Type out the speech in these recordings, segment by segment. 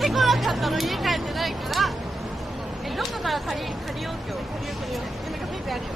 てこなかったの家帰ってないから。どこから借りよう今日。借りよう。今カフェインあるよ。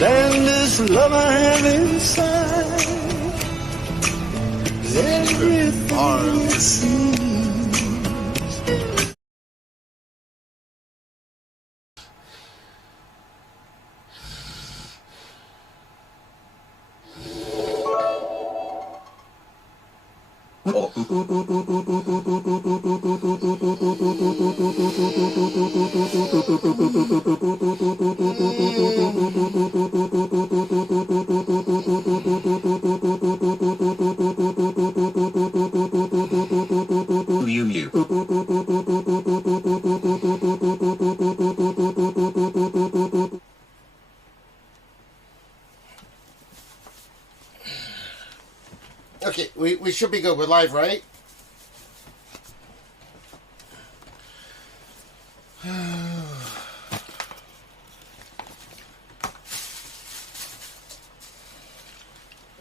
Than this love I have inside. Everything it seems. Okay, we should be good. We're live, right?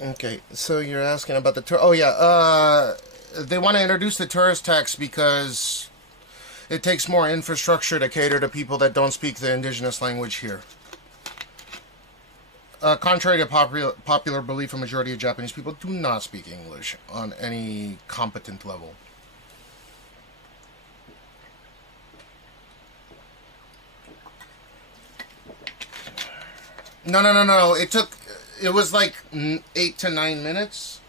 Okay, so you're asking about the tour. Oh yeah, they want to introduce the tourist tax because it takes more infrastructure to cater to people that don't speak the indigenous language here. Contrary to popular belief, a majority of Japanese people do not speak English on any competent level. No. It was like 8 to 9 minutes.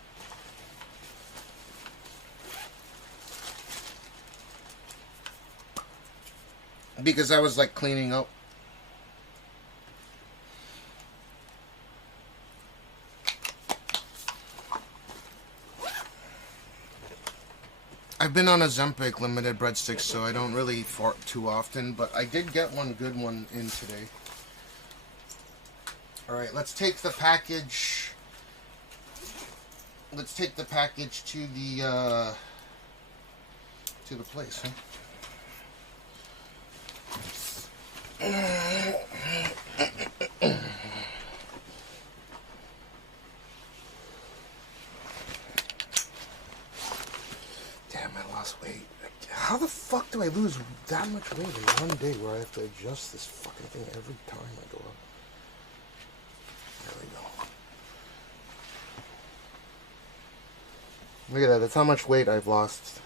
Because I was like cleaning up. I've been on a Ozempic limited breadsticks, so I don't really fart too often, but I did get one good one in today. Alright, let's take the package. Let's take the package to the place, huh? Damn, I lost weight. How the fuck do I lose that much weight in one day where I have to adjust this fucking thing every time I go up? There we go. Look at that. That's how much weight I've lost.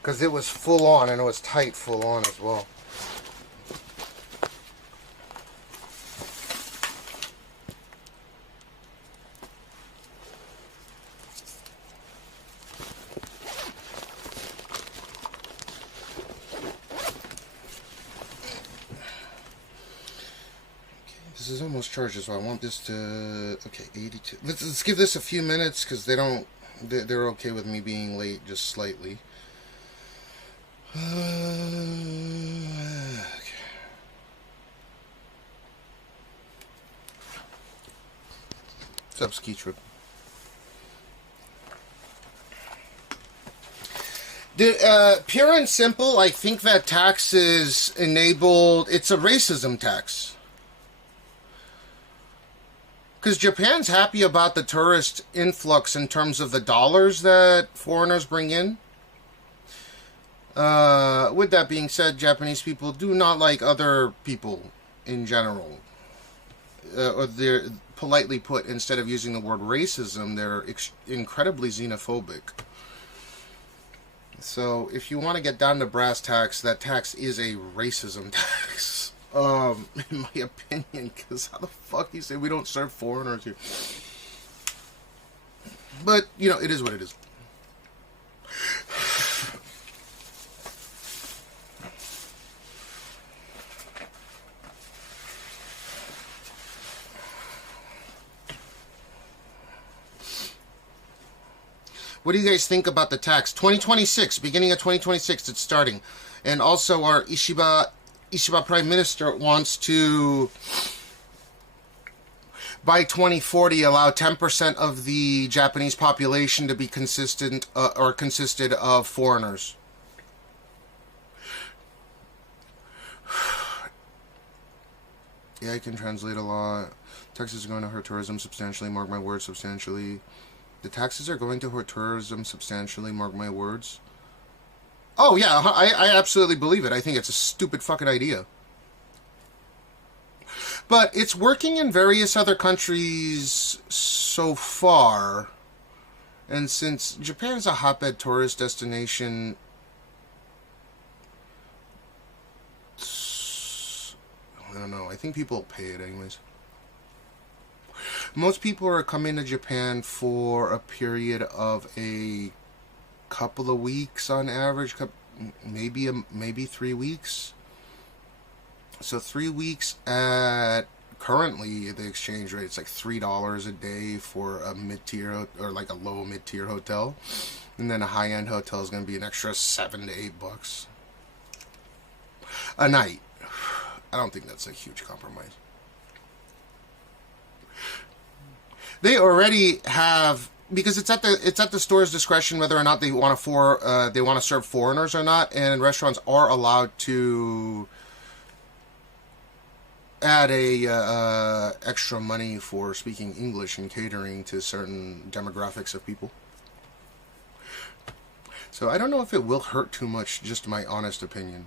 Because it was full on and it was tight full on as well. This is almost charged, so I want this to... Okay, 82. Let's give this a few minutes because they're okay with me being late just slightly. Okay. What's up, Ski Trip? Pure and simple, I think that tax is enabled. It's a racism tax. Because Japan's happy about the tourist influx in terms of the dollars that foreigners bring in. With that being said, Japanese people do not like other people in general. Or they're, politely put, instead of using the word racism, they're incredibly xenophobic. So, if you want to get down to brass tacks, that tax is a racism tax. In my opinion, because how the fuck you say we don't serve foreigners here? But, you know, it is what it is. What do you guys think about the tax? 2026, beginning of 2026, it's starting. And also our Ishiba Prime Minister wants to, by 2040, allow 10% of the Japanese population to be consisted of foreigners. Yeah, I can translate a lot. Taxes are going to hurt tourism substantially, mark my words, substantially. The taxes are going to hurt tourism substantially, mark my words. Oh, yeah, I absolutely believe it. I think it's a stupid fucking idea. But it's working in various other countries so far. And since Japan is a hotbed tourist destination, I don't know. I think people pay it anyways. Most people are coming to Japan for a period of a couple of weeks on average, maybe 3 weeks. So 3 weeks at currently the exchange rate, it's like $3 a day for a mid-tier or like a low mid-tier hotel, and then a high-end hotel is going to be an extra $7 to $8 a night. I don't think that's a huge compromise. They already have, because it's at the store's discretion whether or not they want to serve foreigners or not, and restaurants are allowed to add a extra money for speaking English and catering to certain demographics of people. So I don't know if it will hurt too much, just my honest opinion.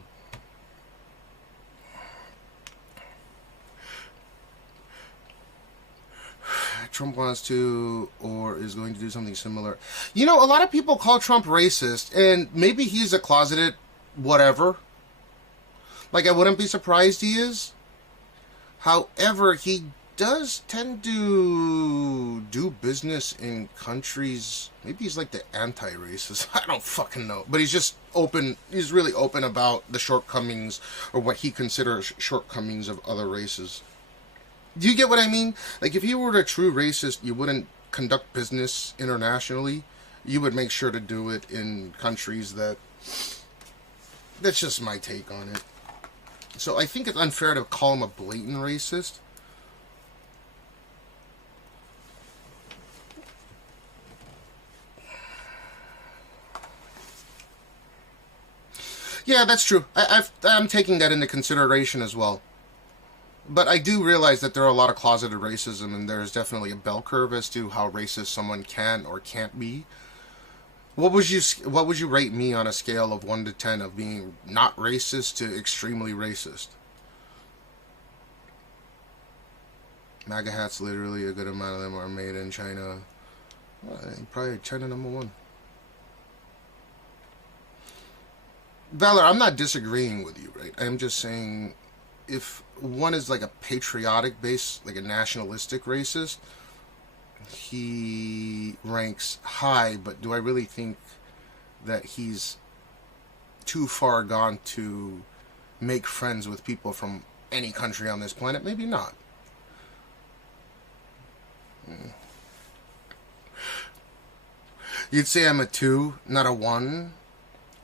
Trump wants to or is going to do something similar. You know, a lot of people call Trump racist, and maybe he's a closeted whatever. Like, I wouldn't be surprised he is. However, he does tend to do business in countries, maybe he's like the anti-racist, I don't fucking know. But he's just open, he's really open about the shortcomings, or what he considers shortcomings of other races. Do you get what I mean? Like, if you were a true racist, you wouldn't conduct business internationally. You would make sure to do it in countries that... That's just my take on it. So I think it's unfair to call him a blatant racist. Yeah, that's true. I'm taking that into consideration as well. But I do realize that there are a lot of closeted racism, and there's definitely a bell curve as to how racist someone can or can't be. What would you rate me on a scale of 1 to 10 of being not racist to extremely racist? MAGA hats, literally a good amount of them are made in China. Well, probably China #1. Valor, I'm not disagreeing with you, right? I'm just saying, if one is like a patriotic base, like a nationalistic racist, he ranks high, but do I really think that he's too far gone to make friends with people from any country on this planet? Maybe not. You'd say I'm a 2, not a 1.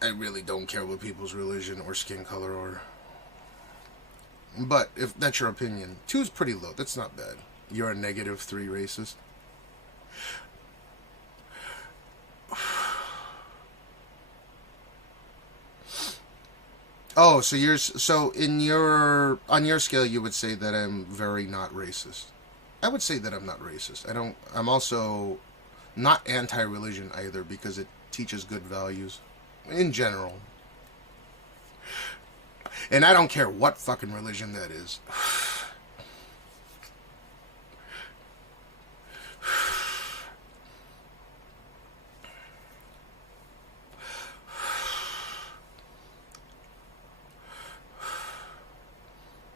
I really don't care what people's religion or skin color are. But if that's your opinion, 2 is pretty low. That's not bad. You're a -3 racist. Oh, so on your scale, you would say that I'm very not racist. I would say that I'm not racist. I'm also not anti-religion either, because it teaches good values in general. And I don't care what fucking religion that is.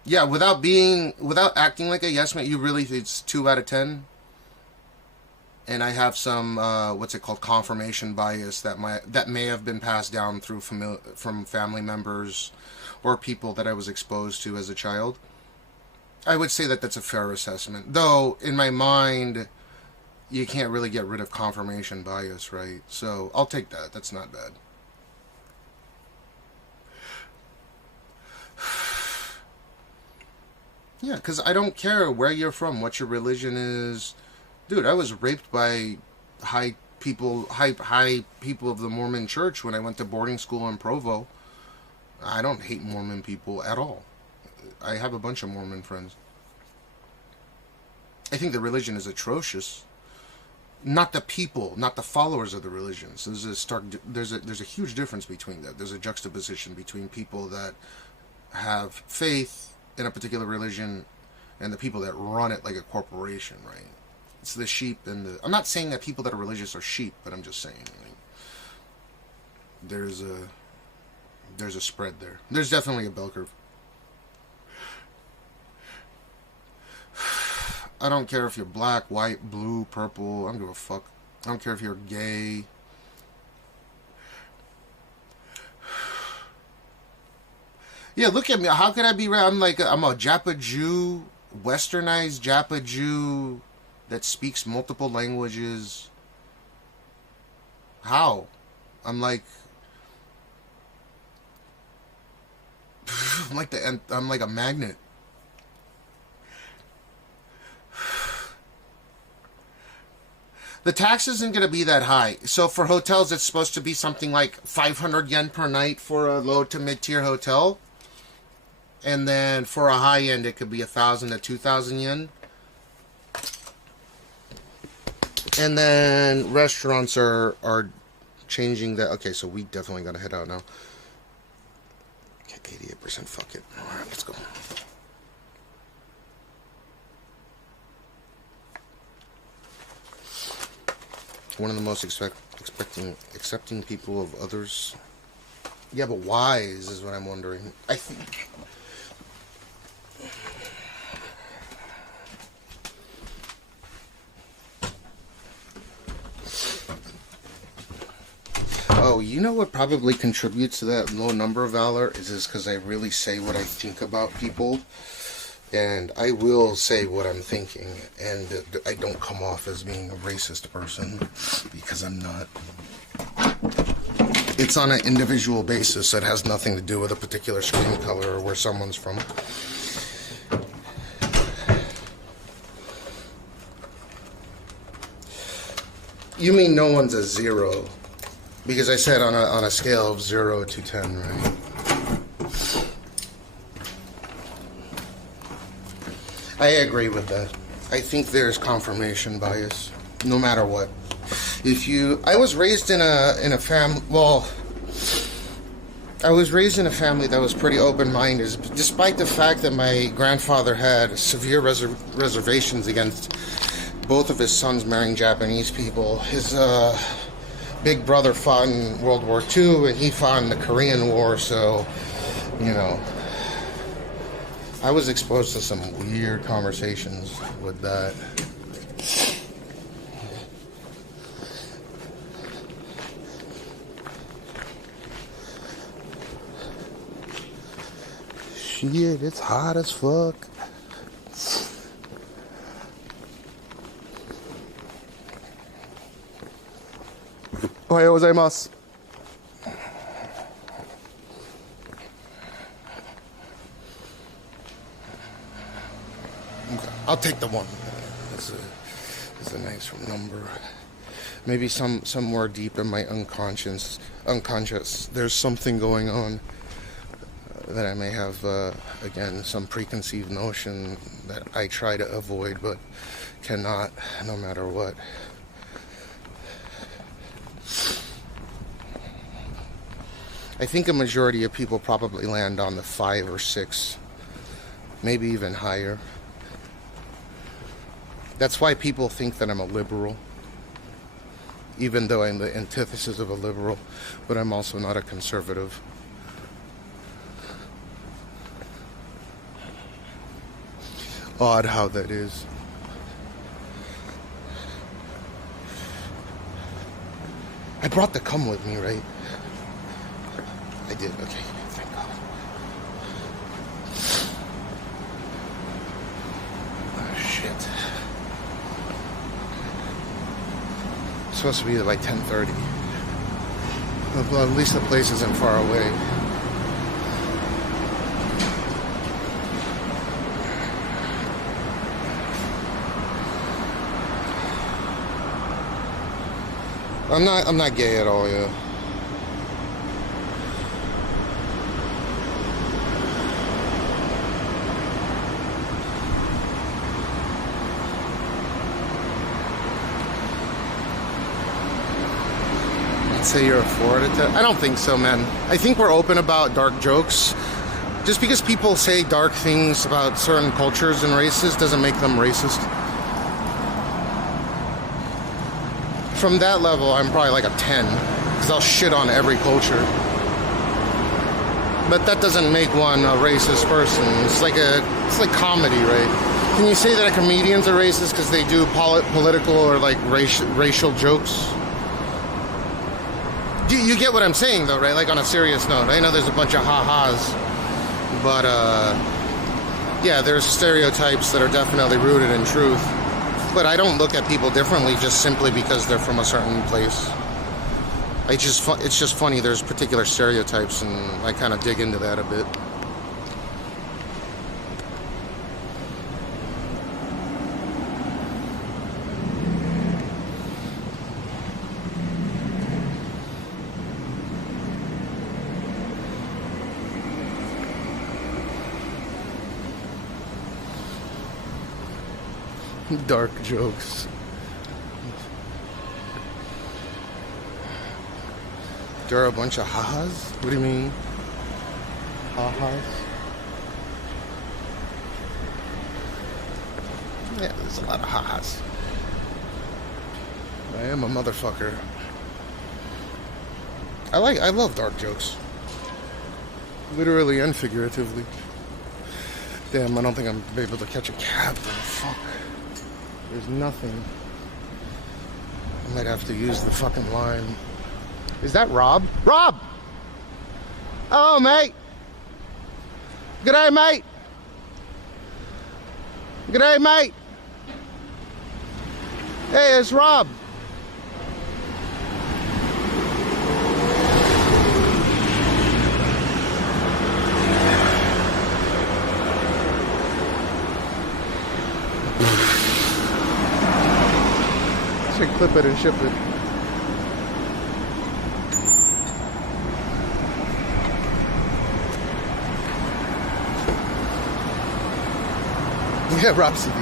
Yeah, without acting like a yes man, it's 2 out of 10. And I have some what's it called, confirmation bias that may have been passed down from family members or people that I was exposed to as a child. I would say that that's a fair assessment. Though in my mind, you can't really get rid of confirmation bias, right? So I'll take that. That's not bad. Yeah, because I don't care where you're from, what your religion is. Dude, I was raped by high people of the Mormon church when I went to boarding school in Provo. I don't hate Mormon people at all. I have a bunch of Mormon friends. I think the religion is atrocious. Not the people, not the followers of the religions. There's a huge difference between that. There's a juxtaposition between people that have faith in a particular religion and the people that run it like a corporation, right? It's the sheep and the... I'm not saying that people that are religious are sheep, but I'm just saying, like, there's a spread there. There's definitely a bell curve. I don't care if you're black, white, blue, purple. I don't give a fuck. I don't care if you're gay. Yeah, look at me. How could I be right? I'm a Japa Jew, westernized Japa Jew that speaks multiple languages. How? I'm like a magnet. The tax isn't going to be that high. So for hotels, it's supposed to be something like 500 yen per night for a low to mid-tier hotel. And then for a high end, it could be 1,000 to 2,000 yen. And then restaurants are changing that. Okay, so we definitely got to head out now. Okay, 88%, fuck it. All right, let's go. One of the most accepting people of others. Yeah, but why is what I'm wondering. I think... Oh, you know what probably contributes to that low number of valor is because I really say what I think about people. And I will say what I'm thinking, and I don't come off as being a racist person, because I'm not. It's on an individual basis. It has nothing to do with a particular skin color or where someone's from. You mean no one's a 0? Because I said on a scale of 0 to 10, right? I agree with that. I think there's confirmation bias, no matter what. I was raised in a family. Well, I was raised in a family that was pretty open-minded, despite the fact that my grandfather had severe reservations against both of his sons marrying Japanese people. His big brother fought in World War II, and he fought in the Korean War. So, you know. I was exposed to some weird conversations with that. Shit, it's hot as fuck. Ohayou gozaimasu. I'll take the 1. That's a nice number. Maybe somewhere deep in my unconscious, there's something going on that I may have, again, some preconceived notion that I try to avoid, but cannot, no matter what. I think a majority of people probably land on the 5 or 6, maybe even higher. That's why people think that I'm a liberal, even though I'm the antithesis of a liberal, but I'm also not a conservative. Odd how that is. I brought the cum with me, right? I did, okay, thank God. Oh, shit. It's supposed to be like 10:30. Well, at least the place isn't far away. I'm not gay at all, yeah. Say you're a 4 out of 10? I don't think so, man. I think we're open about dark jokes. Just because people say dark things about certain cultures and races doesn't make them racist. From that level, I'm probably like a 10, because I'll shit on every culture. But that doesn't make one a racist person. It's like comedy, right? Can you say that a comedian's a racist because they do political or like racial jokes? You get what I'm saying, though, right? Like, on a serious note. I know there's a bunch of ha-has, but, yeah, there's stereotypes that are definitely rooted in truth. But I don't look at people differently just simply because they're from a certain place. It's just funny, there's particular stereotypes, and I kind of dig into that a bit. Dark jokes. There are a bunch of ha-has? What do you mean? Ha-has? Yeah, there's a lot of ha-has. I am a motherfucker. I love dark jokes. Literally and figuratively. Damn, I don't think I'm able to catch a cab. Fuck. There's nothing. I might have to use the fucking line. Is that Rob? Rob! Oh, mate! G'day, mate! G'day, mate! Hey, it's Rob! Should clip it and ship it. Yeah, Rob CD。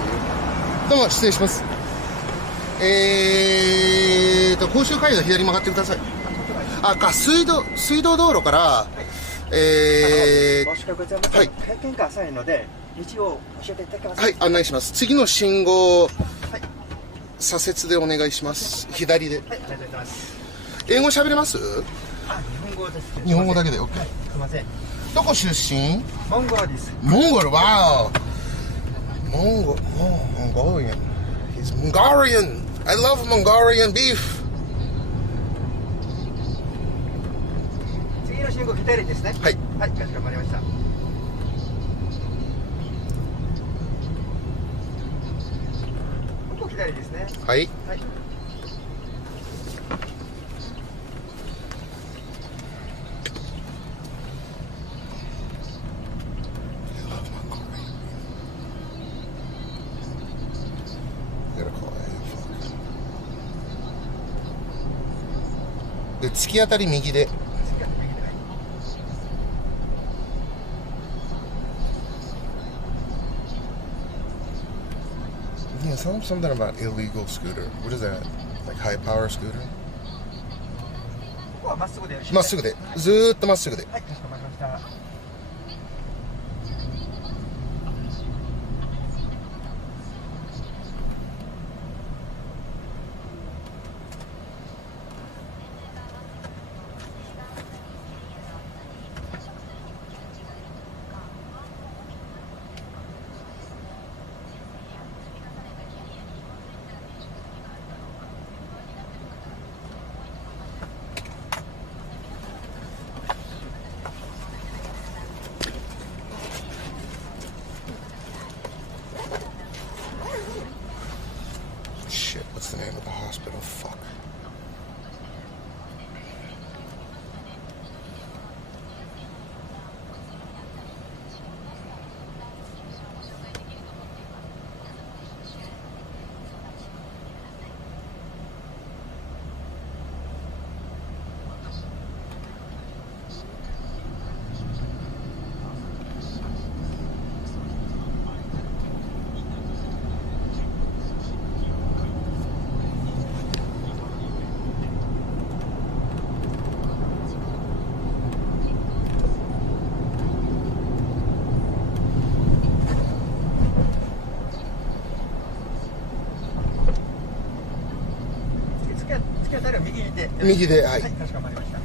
どうも失礼します。甲州街道左曲がってください。水道道路から、申し訳ございません。はい。会見が浅いので道を教えていただけますか。はい、案内します。次の信号。左折でお願いします。左で。はい、ありがとうございます。英語喋れます？あ、日本語ですね。日本語だけで OK。はい、すみません。どこ出身？モンゴルです。モンゴル、wow。Mongolian. He's Mongolian. I love Mongolian beef. 次の信号左ですね。はい。はい、かしこまりました。左ですね。はい。はい。で、突き当たり右で。Yeah, something about illegal scooter. What is that? Like high power scooter? ここはまっすぐでよろしいですか？まっすぐで。ずーっとまっすぐで。はい、かしこまりました。Shit, what's the name of the hospital? Fuck. き当たりは右で。右で、はい。はい、かしこまりました。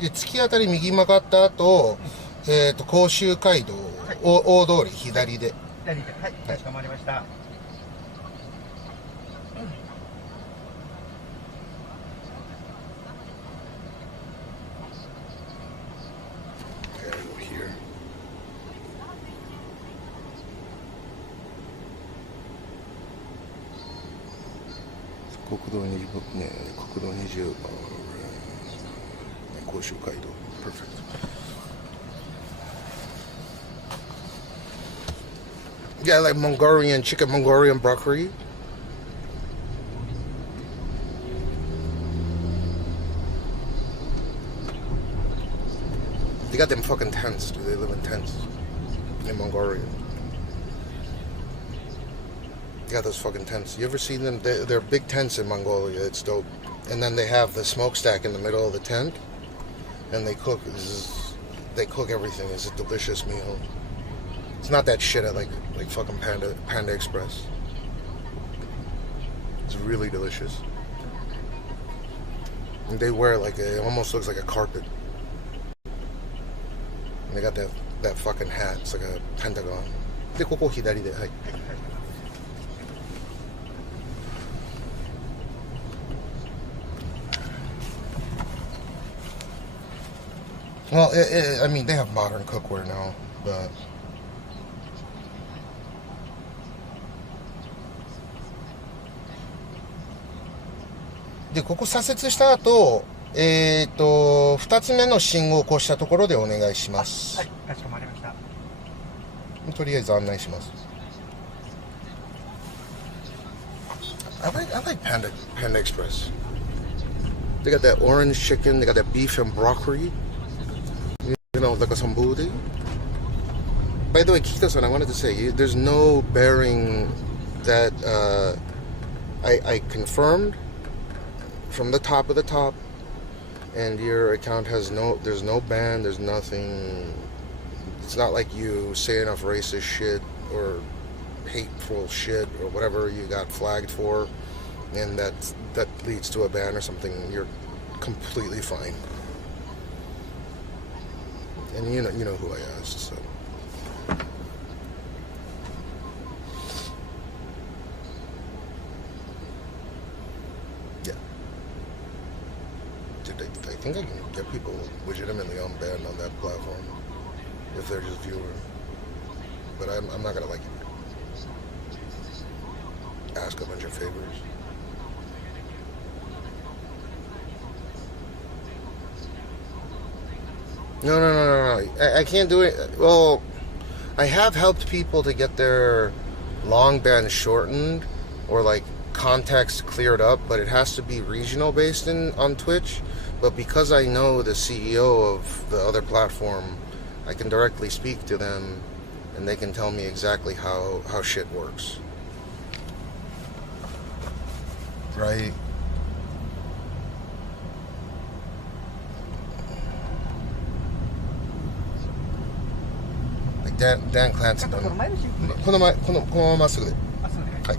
で、突き当たり右曲がった後、甲州街道、大通り左で。左で、はい、かしこまりました。国道20ね、国道20、甲州街道。Perfect. Yeah, like Mongolian chicken, Mongolian broccoli. They got them fucking tents, dude. They live in tents in Mongolia. They got those fucking tents. You ever seen them? They're big tents in Mongolia. It's dope. And then they have the smokestack in the middle of the tent, and they cook. They cook everything. It's a delicious meal. It's not that shit at like fucking Panda Express. It's really delicious. And they wear like it almost looks like a carpet. And they got that fucking hat. It's like a pentagon. でここ左で、はい。Well, I mean, they have modern cookware now, butでここ左折した後、2つ目の信号を越したところでお願いします。はい、かしこまりました。とりあえず案内します。I like Panda Express. They got that orange chicken. They got that beef and broccoli. You know, like a sambudi. By the way, Kikita-san, I wanted to say, there's no bearing that I confirmed from the top of the top, and your account has there's no ban, there's nothing. It's not like you say enough racist shit or hateful shit or whatever you got flagged for, and that leads to a ban or something. You're completely fine. And you know who I asked, so. Yeah. Dude, I think I can get people legitimately unbanned on that platform if they're just viewers. But I'm not gonna like ask a bunch of favors. No. I can't do it. Well, I have helped people to get their long band shortened or like context cleared up, but it has to be regional based on Twitch. But because I know the CEO of the other platform, I can directly speak to them and they can tell me exactly how shit works. Right? Dan Clancy のこのまままっすぐで、はい。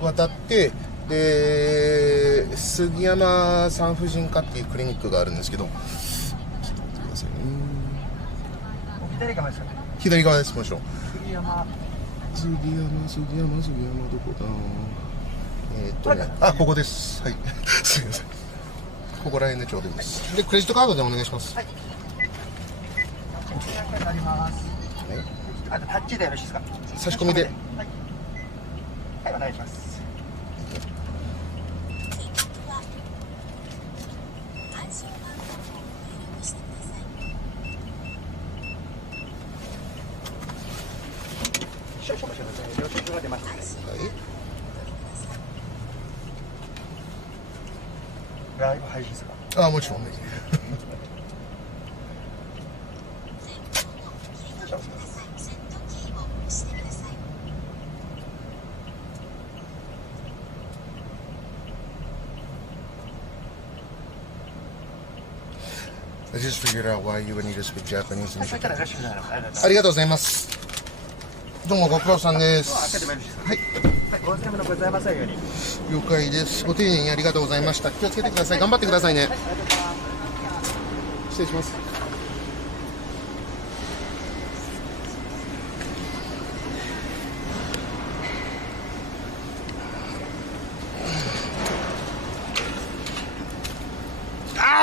渡ってで杉山産婦人科っていうクリニックがあるんですけど、左側ですかね。左側です。もちろん。杉山どこだ。あ、ここです。はい。すみません。ここら辺でちょうどいいです。で、クレジットカードでお願いします。はい。200円になります。あとタッチでよろしいですか。差し込みで。はい。はい、お願いします。少々お待ちください。領収書が出ますので。はい。ライブ配信するか。あ、もちろんね。I just figured out why you would need to speak Japanese in それか Japan. らいらっしゃいませ。ありがとうございます。ありがとうございます。どうもご苦労さんで開けす。てもよろしいですか。はい。はい、お疲れ様でございますように。了解です。ご丁寧にありがとうございました。気をつけてください。頑張ってくださいね。失礼します。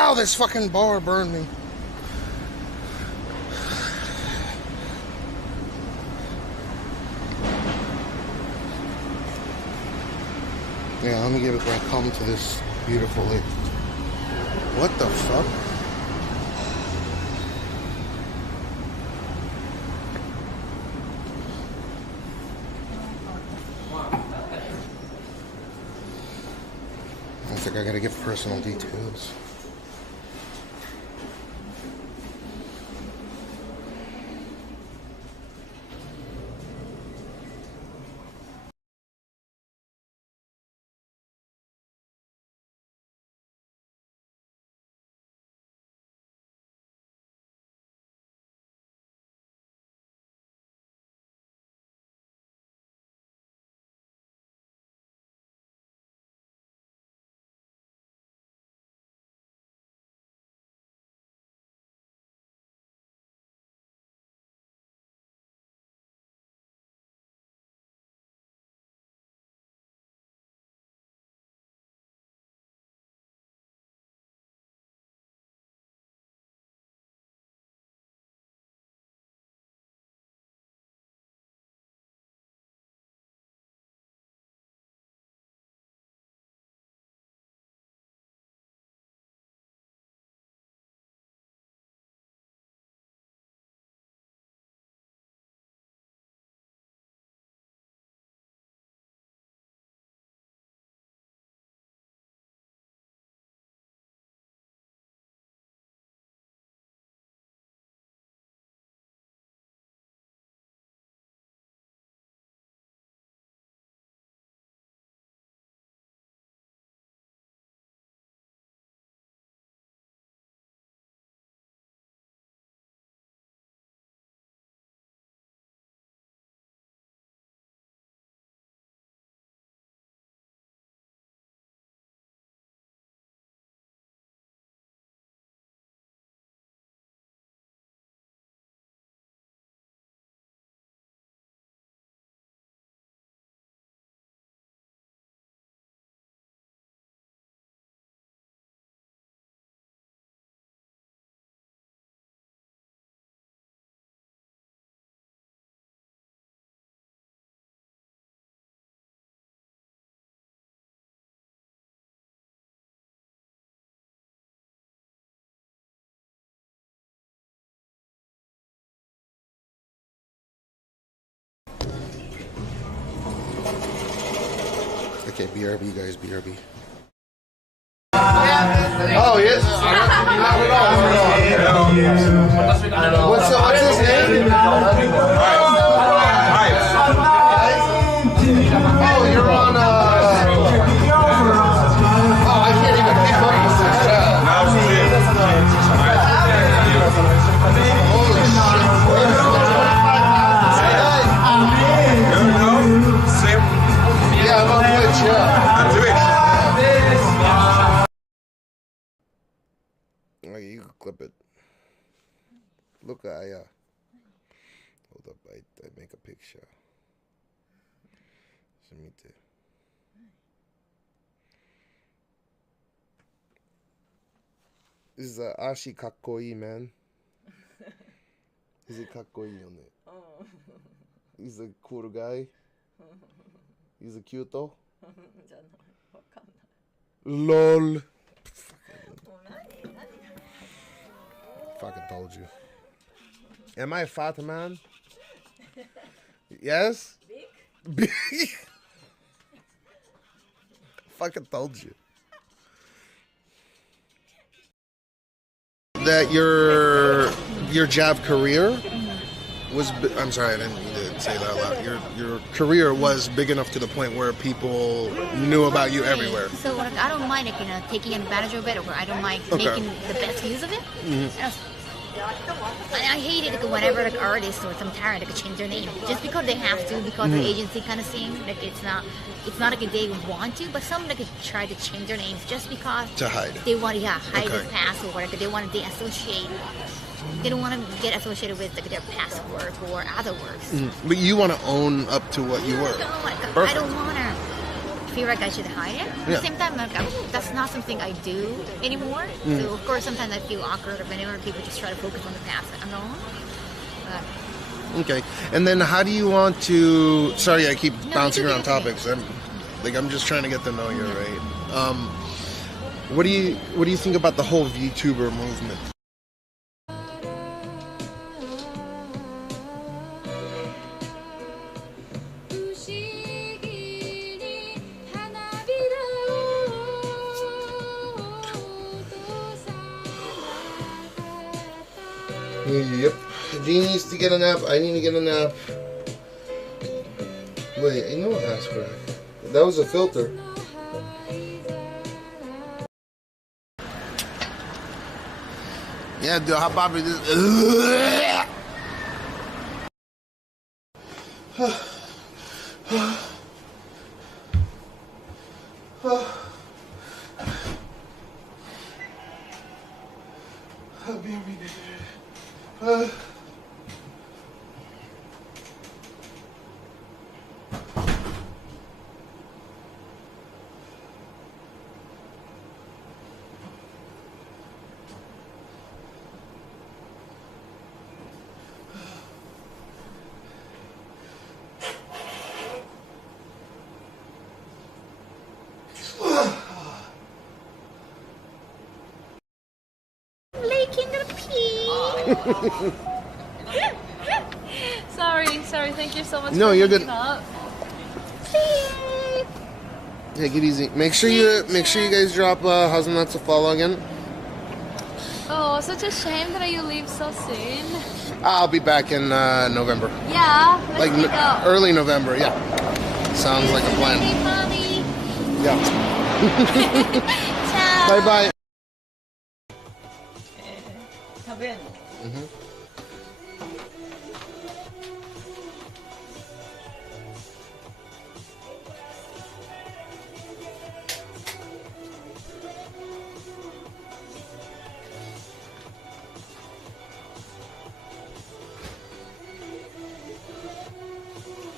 Ow, this fucking bar burned me. Yeah, let me give it back home to this beautiful lake. What the fuck? I think I gotta give personal details. Okay, BRB guys, BRB. Oh, yes. What's his name? Oh, you're on, oh, I can't even keep up with this chat. Holy shit. Yeah, I'm on Twitch, yeah. Oh, you can clip it. Look, hold up, I make a picture. This is Ashi kakkoi, man. He's a kakkoi on it. He's a cool guy. He's a cute. LOL. Fucking told you. Am I a fat man? Yes? Big? Fucking told you. That your Jav career was... I'm sorry, I didn't mean to shouldn't say that out loud. Your career was big enough to the point where people knew about you everywhere. So like, I don't mind like, taking advantage of it, or I don't mind making the best use of it. I hate it like, whenever like artists or some talent like change their name just because they have to, because the agency kind of thing. Like it's not like they want to, but some like try to change their names just because To hide. they want to hide their past, or like they want to de-associate. They don't want to get associated with like their past work or other works. But you want to own up to what you were. I don't want to feel like I should hide it. At the same time, like, that's not something I do anymore. So of course, sometimes I feel awkward whenever people just try to focus on the past. Like, no. Okay. And then how do you want to... Sorry, I keep bouncing around topics. I'm just trying to get to know you, right? What do you think about the whole VTuber movement? Yep. Gene needs to get a nap. I need to get a nap. Wait, I know ass crack. That was a filter. Yeah, dude, how about this? I'll be every day. Sorry, thank you so much. No, for you're good. Up. Take it easy. Make sure you guys drop Hazelnuts a follow again. Oh, such a shame that you leave so soon. I'll be back in November. Yeah, let's meet up. Early November, yeah. Sounds like a plan. Mommy. Yeah. Ciao. Bye bye.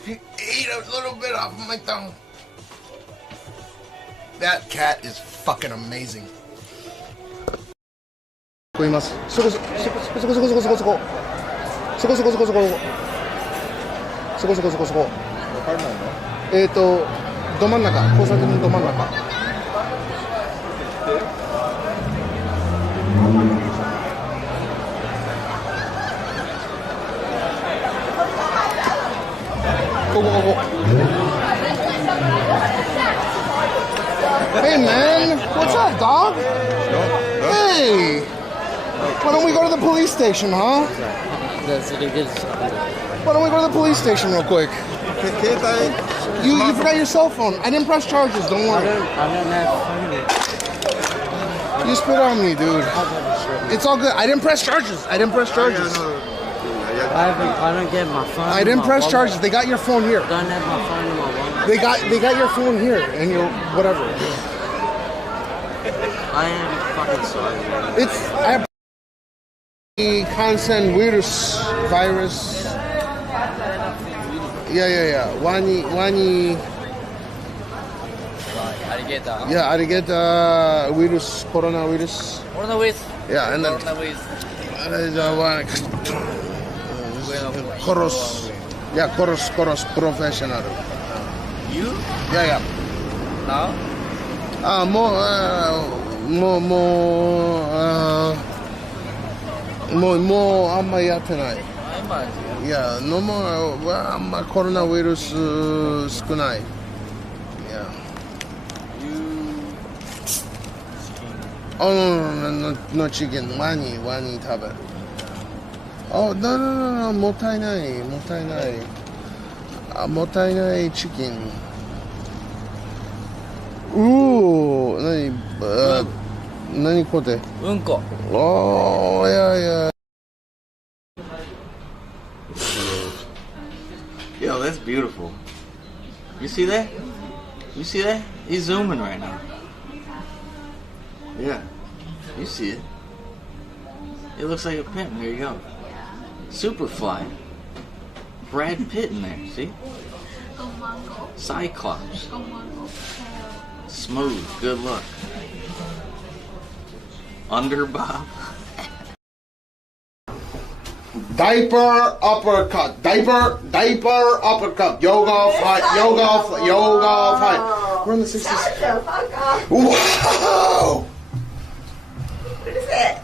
He ate a little bit off my tongue. That cat is fucking amazing. 聞こえます。そこそこそこそこそこそこそこそこそこそこそこそこそこそこそこそこ。わかんないの？ど真ん中、交差点のど真ん中。ここ。Hey man, what's up, dog? Hey, why don't we go to the police station, huh? Why don't we go to the police station real quick? You forgot your cell phone. I didn't press charges. Don't worry. You spit on me, dude. It's all good. I didn't press charges. I don't get my phone. I didn't press charges. They got your phone here. Don't have my phone in my wallet. They got your phone here and your whatever. I am fucking sorry, man. It's the constant virus. Yeah. Wani. Arigeta. Yeah, arigeta virus, coronavirus. Coronavirus. Yeah, and then Chorus. Yeah, chorus professional. You? Yeah. Now? More あんまやってない。I'mいや、no more あんまコロナウイルス少ない。いや。No chicken ワニ食べる。Oh no もったいない。もったいないチキン。何これ？うんこ。Oh, yeah. Yo, that's beautiful. You see that? You see that? He's zooming right now. Yeah. You see it. It looks like a pimp. There you go. Superfly. Brad Pitt in there, see? Cyclops. Smooth. Good look. Underbob. Diaper uppercut. Diaper uppercut. Yoga fight. We're in the 60s. Shut the fuck up. Wow! What is it?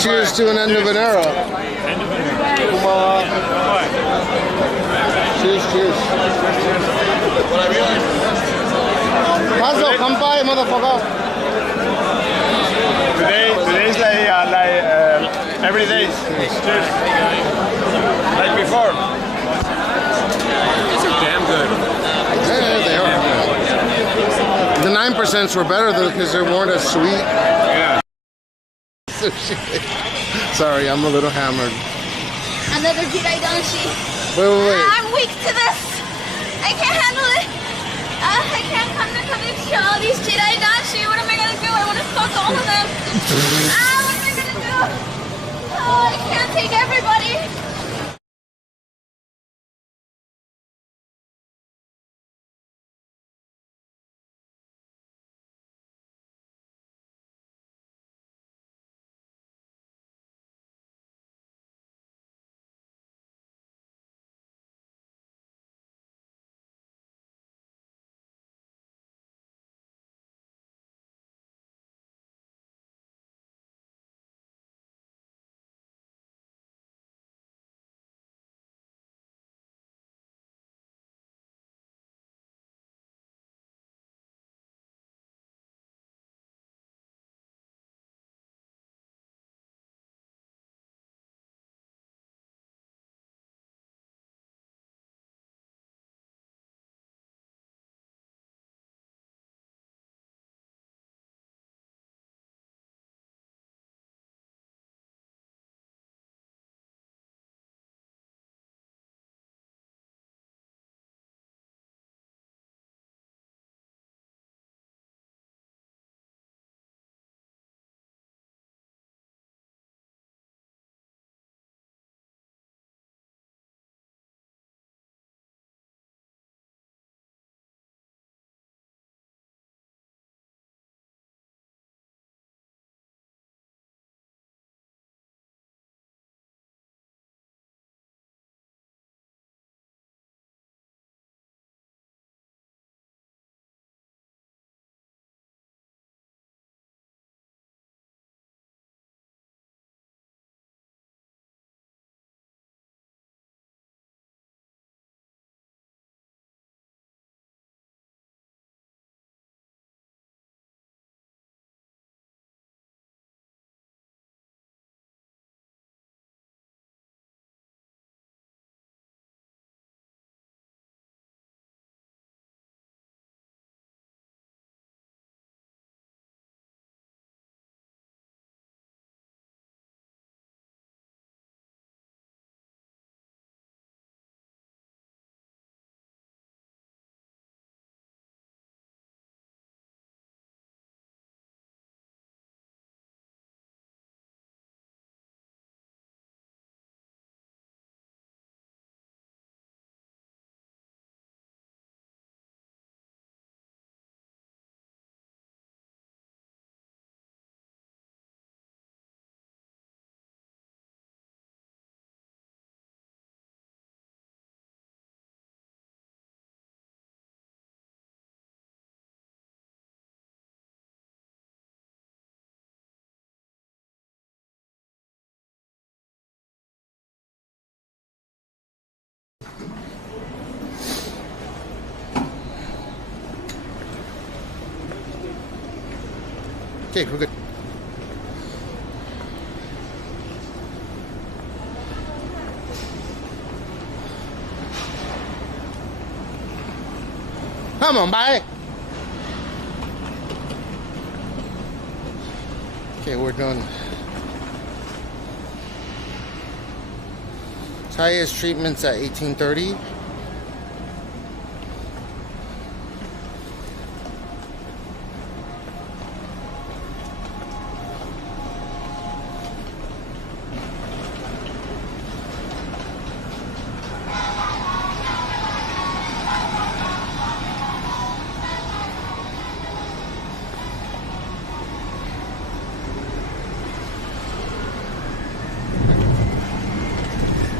Cheers to an end of an era. Cheers. Hazel, kanpai, motherfucker. Today's like every day. Cheers. Like before. These are damn good. Yeah, they are. The 9% were better though because they weren't as sweet. Yeah. Sorry, I'm a little hammered. Another Jirai Danshi. Wait. I'm weak to this. I can't handle it. I can't come to all these Jirai Danshi. What am I gonna do? I want to fuck all of them. What am I gonna do? Oh, I can't take everybody. Okay, we're good. Come on, bye. Okay, we're done. Highest treatments at 1830.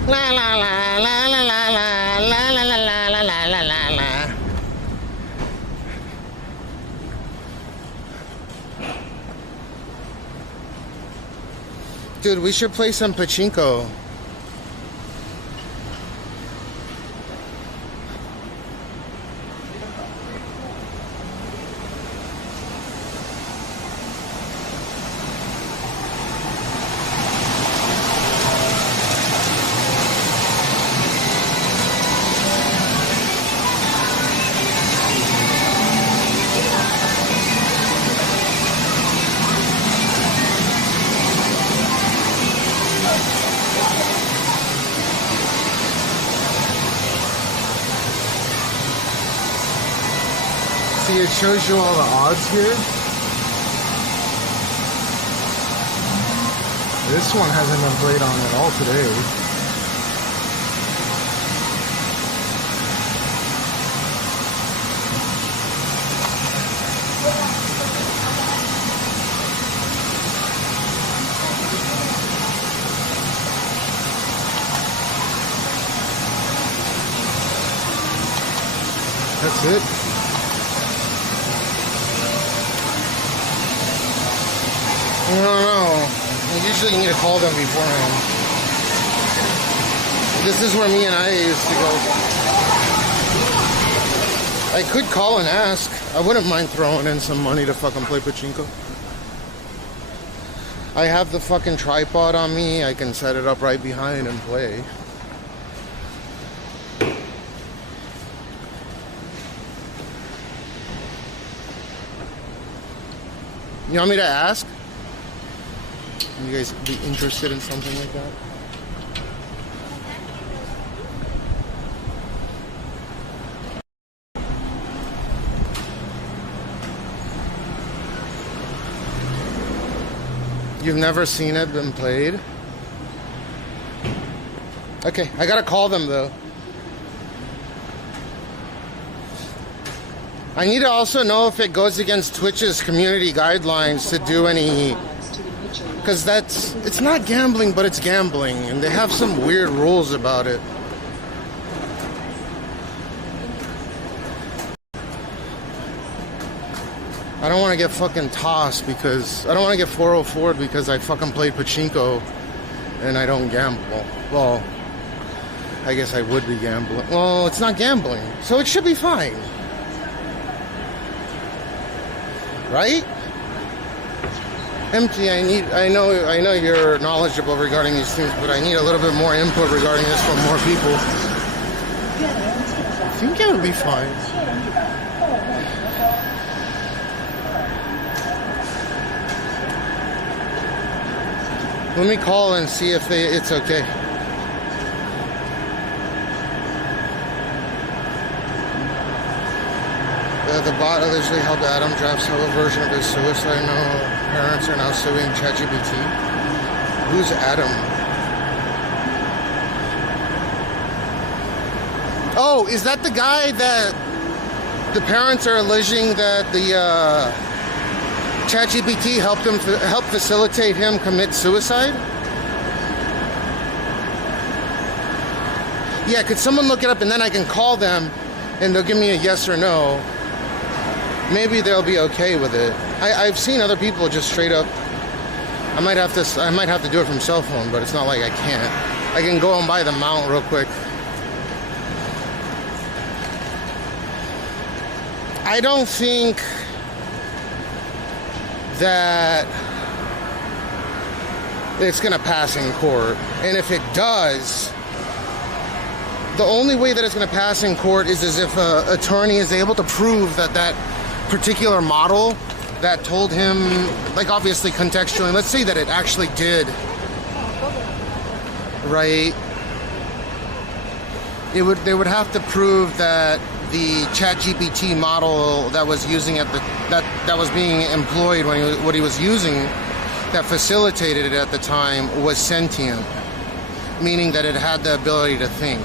La la la la la la la la la la la la la la la. Dude, we should play some pachinko. See, it shows you all the odds here. This one hasn't been played on at all today. That's it. I don't know. I usually need to call them beforehand. This is where me and I used to go. I could call and ask. I wouldn't mind throwing in some money to fucking play pachinko. I have the fucking tripod on me. I can set it up right behind and play. You want me to ask? You guys be interested in something like that? You've never seen it been played? Okay, I gotta call them though. I need to also know if it goes against Twitch's community guidelines to do any, because it's not gambling, but it's gambling, and they have some weird rules about it. I don't want to get fucking tossed because, I don't want to get 404'd because I fucking played pachinko and I don't gamble. Well, I guess I would be gambling. Well, it's not gambling, so it should be fine. Right? Empty, I know you're knowledgeable regarding these things, but I need a little bit more input regarding this from more people. I think it would be fine. Let me call and see if it's okay. The bot allegedly helped Adam draft a version of his suicide note. Parents are now suing ChatGPT. Who's Adam? Oh, is that the guy that the parents are alleging that the ChatGPT helped facilitate him commit suicide? Yeah, could someone look it up and then I can call them and they'll give me a yes or no. Maybe they'll be okay with it. I've seen other people just straight up. I might have to do it from cell phone, but it's not like I can't. I can go and buy the mount real quick. I don't think that it's gonna pass in court, and if it does, the only way that it's going to pass in court is as if an attorney is able to prove that that particular model that told him, like obviously contextually, let's say that it actually did, right? They would have to prove that the ChatGPT model that was using at the that was being employed when what he was using, that facilitated it at the time, was sentient, meaning that it had the ability to think.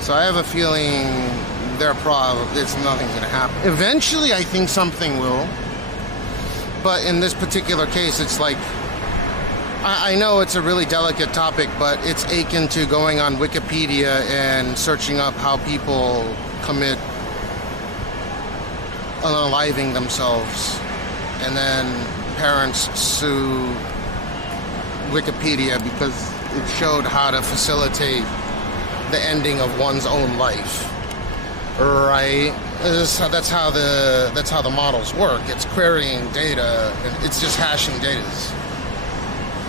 So I have a feeling nothing's going to happen. Eventually, I think something will. But in this particular case, it's like, I know it's a really delicate topic, but it's akin to going on Wikipedia and searching up how people commit unaliving themselves. And then parents sue Wikipedia because it showed how to facilitate the ending of one's own life. Right? That's how the models work. It's querying data, and it's just hashing data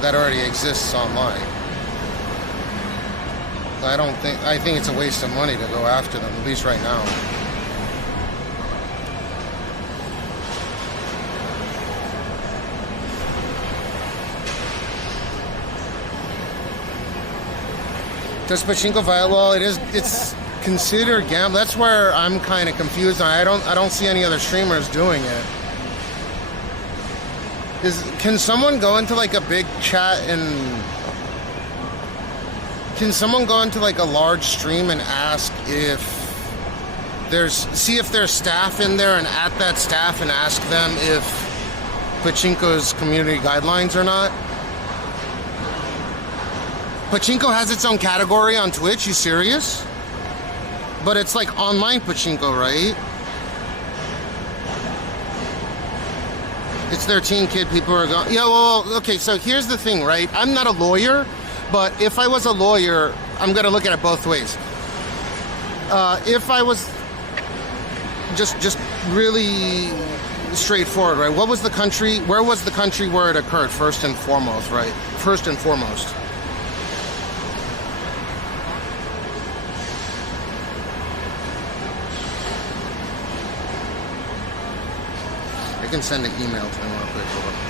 that already exists online. I think it's a waste of money to go after them, at least right now. Does pachinko violate? Well, it's considered gambling. That's where I'm kind of confused. I don't see any other streamers doing it. Can someone go into like a big chat and can someone go into like a large stream and ask if see if there's staff in there, and at that staff and ask them if pachinko's community guidelines or not? Pachinko has its own category on Twitch, you serious? But it's like online pachinko, right? It's their teen kid, people are going, yeah, well, okay, so here's the thing, right? I'm not a lawyer, but if I was a lawyer, I'm gonna look at it both ways. If I was just really straightforward, right? Where was the country where it occurred, first and foremost, right? First and foremost. I can send an email to him real quick. Hold on.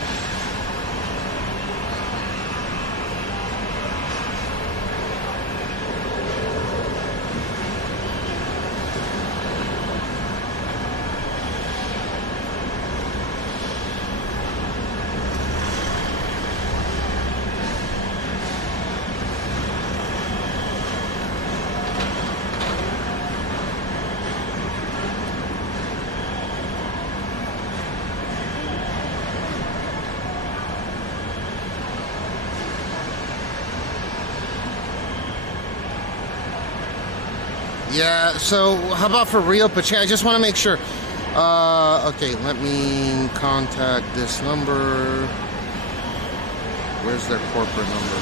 Yeah, so how about for real pachinko? I just want to make sure. Okay, let me contact this number. Where's their corporate number?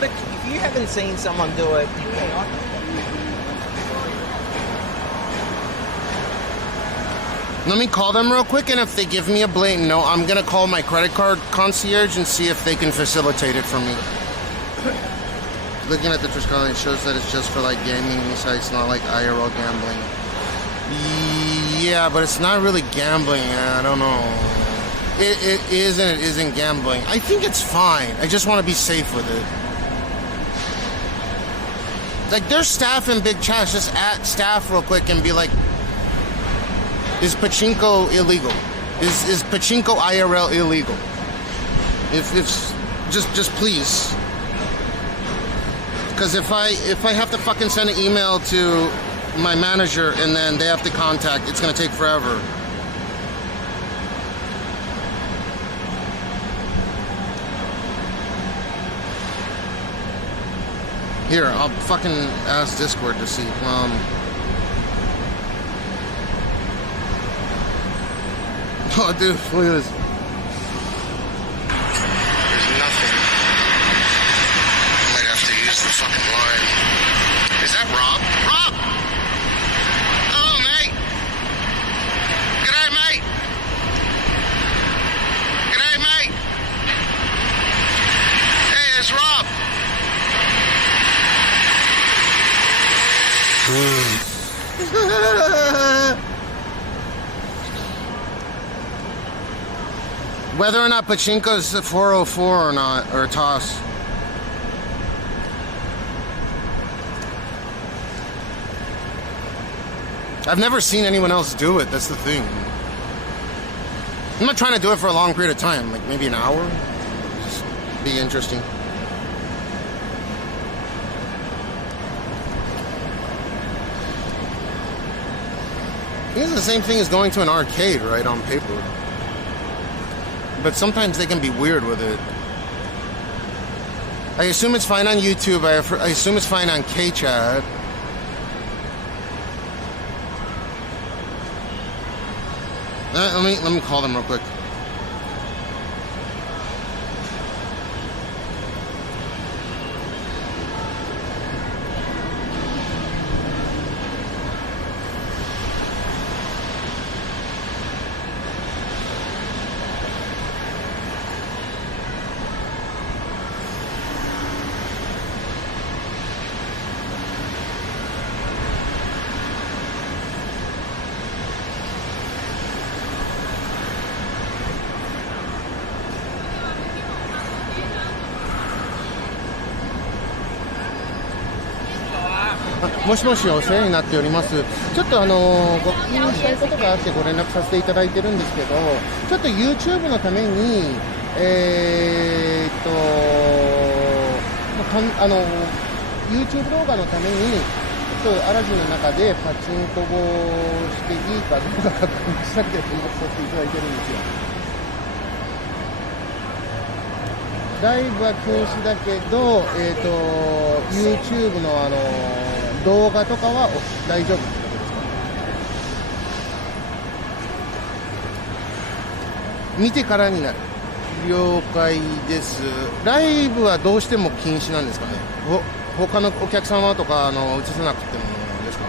If you haven't seen someone do it, let me call them real quick, and if they give me a blatant no, I'm gonna call my credit card concierge and see if they can facilitate it for me. Looking at the Twitch calendar, it shows that it's just for like gaming sites, not like IRL gambling. Yeah, but it's not really gambling. I don't know. It is and it isn't gambling. I think it's fine. I just want to be safe with it. Like, there's staff in big chats. Just at staff real quick and be like, is pachinko illegal? Is pachinko IRL illegal? If just please. Because if I have to fucking send an email to my manager and then they have to contact, it's gonna take forever. Here, I'll fucking ask Discord to see. Oh, dude, look at this. There's nothing. Might have to use the fucking line. Is that Rob? Rob! Oh, mate! Whether or not Pachinko's 404 or not, or toss. I've never seen anyone else do it, that's the thing. I'm not trying to do it for a long period of time, like maybe an hour. Just be interesting. It's the same thing as going to an arcade, right, on paper. But sometimes they can be weird with it. I assume it's fine on YouTube. I assume it's fine on K-Chat. Let me call them real quick.もしもし、お世話になっております。ちょっとご記入したいことがあってご連絡させていただいてるんですけど、ちょっと YouTube のためにYouTube 動画のためにちょっとアラジンの中でパチンコをしていいかどうか確認したくて連絡させていただいてるんですよ。ライブは禁止だけど、YouTube の動画とかは大丈夫ってことですか？見てからになる。了解です。ライブはどうしても禁止なんですかね。他のお客様とか映さなくてもですか？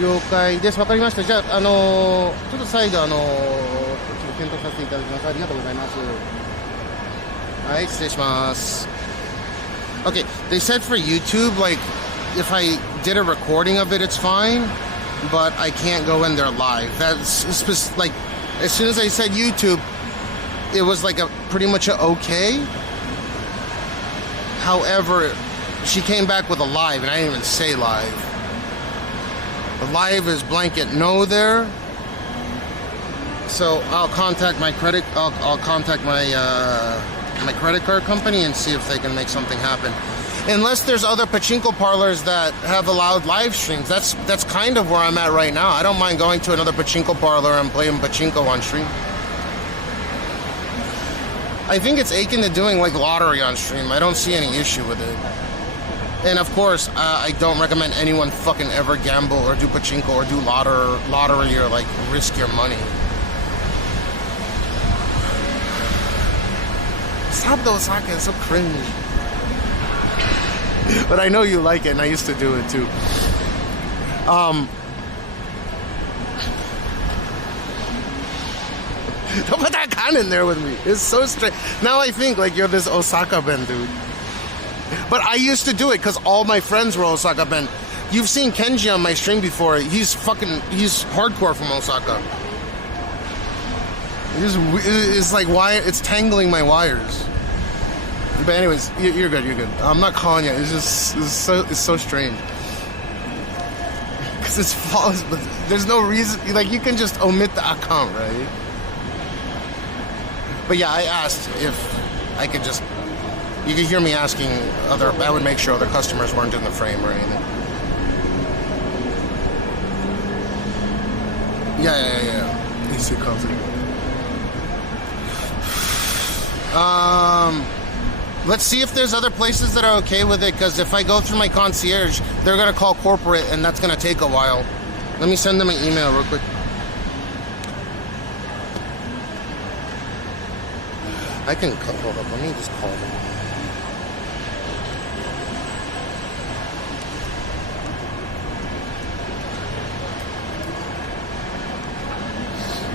了解です。わかりました。じゃあちょっと再度検討させていただきます。ありがとうございます。はい、失礼します。Okay, they said for YouTube, like, if I did a recording of it, it's fine, but I can't go in there live. That's, like, as soon as I said YouTube, it was like a pretty much a okay. However, she came back with a live, and I didn't even say live. The live is blanket no there. So I'll contact my credit. I'll contact my credit card company and see if they can make something happen. Unless there's other pachinko parlors that have allowed live streams. That's kind of where I'm at right now. I don't mind going to another pachinko parlor and playing pachinko on stream. I think it's akin to doing like lottery on stream. I don't see any issue with it. And of course, I don't recommend anyone fucking ever gamble or do pachinko or do lottery or like risk your money. Sabdo Osaka is so cringe. But I know you like it, and I used to do it too. Don't put that con in there with me. It's so strange. Now I think like you're this Osaka Ben dude. But I used to do it because all my friends were Osaka Ben. You've seen Kenji on my stream before. He's hardcore from Osaka. It's like it's tangling my wires. But anyways, you're good. You're good. I'm not calling you. It's so strange. Because it's false, but there's no reason. Like you can just omit the account, right? But yeah, I asked if I could just. You could hear me asking other. I would make sure other customers weren't in the frame or anything. Yeah. Easy confident. Let's see if there's other places that are okay with it, because if I go through my concierge, they're going to call corporate, and that's going to take a while. Let me send them an email real quick. I can hold up. Let me just call them.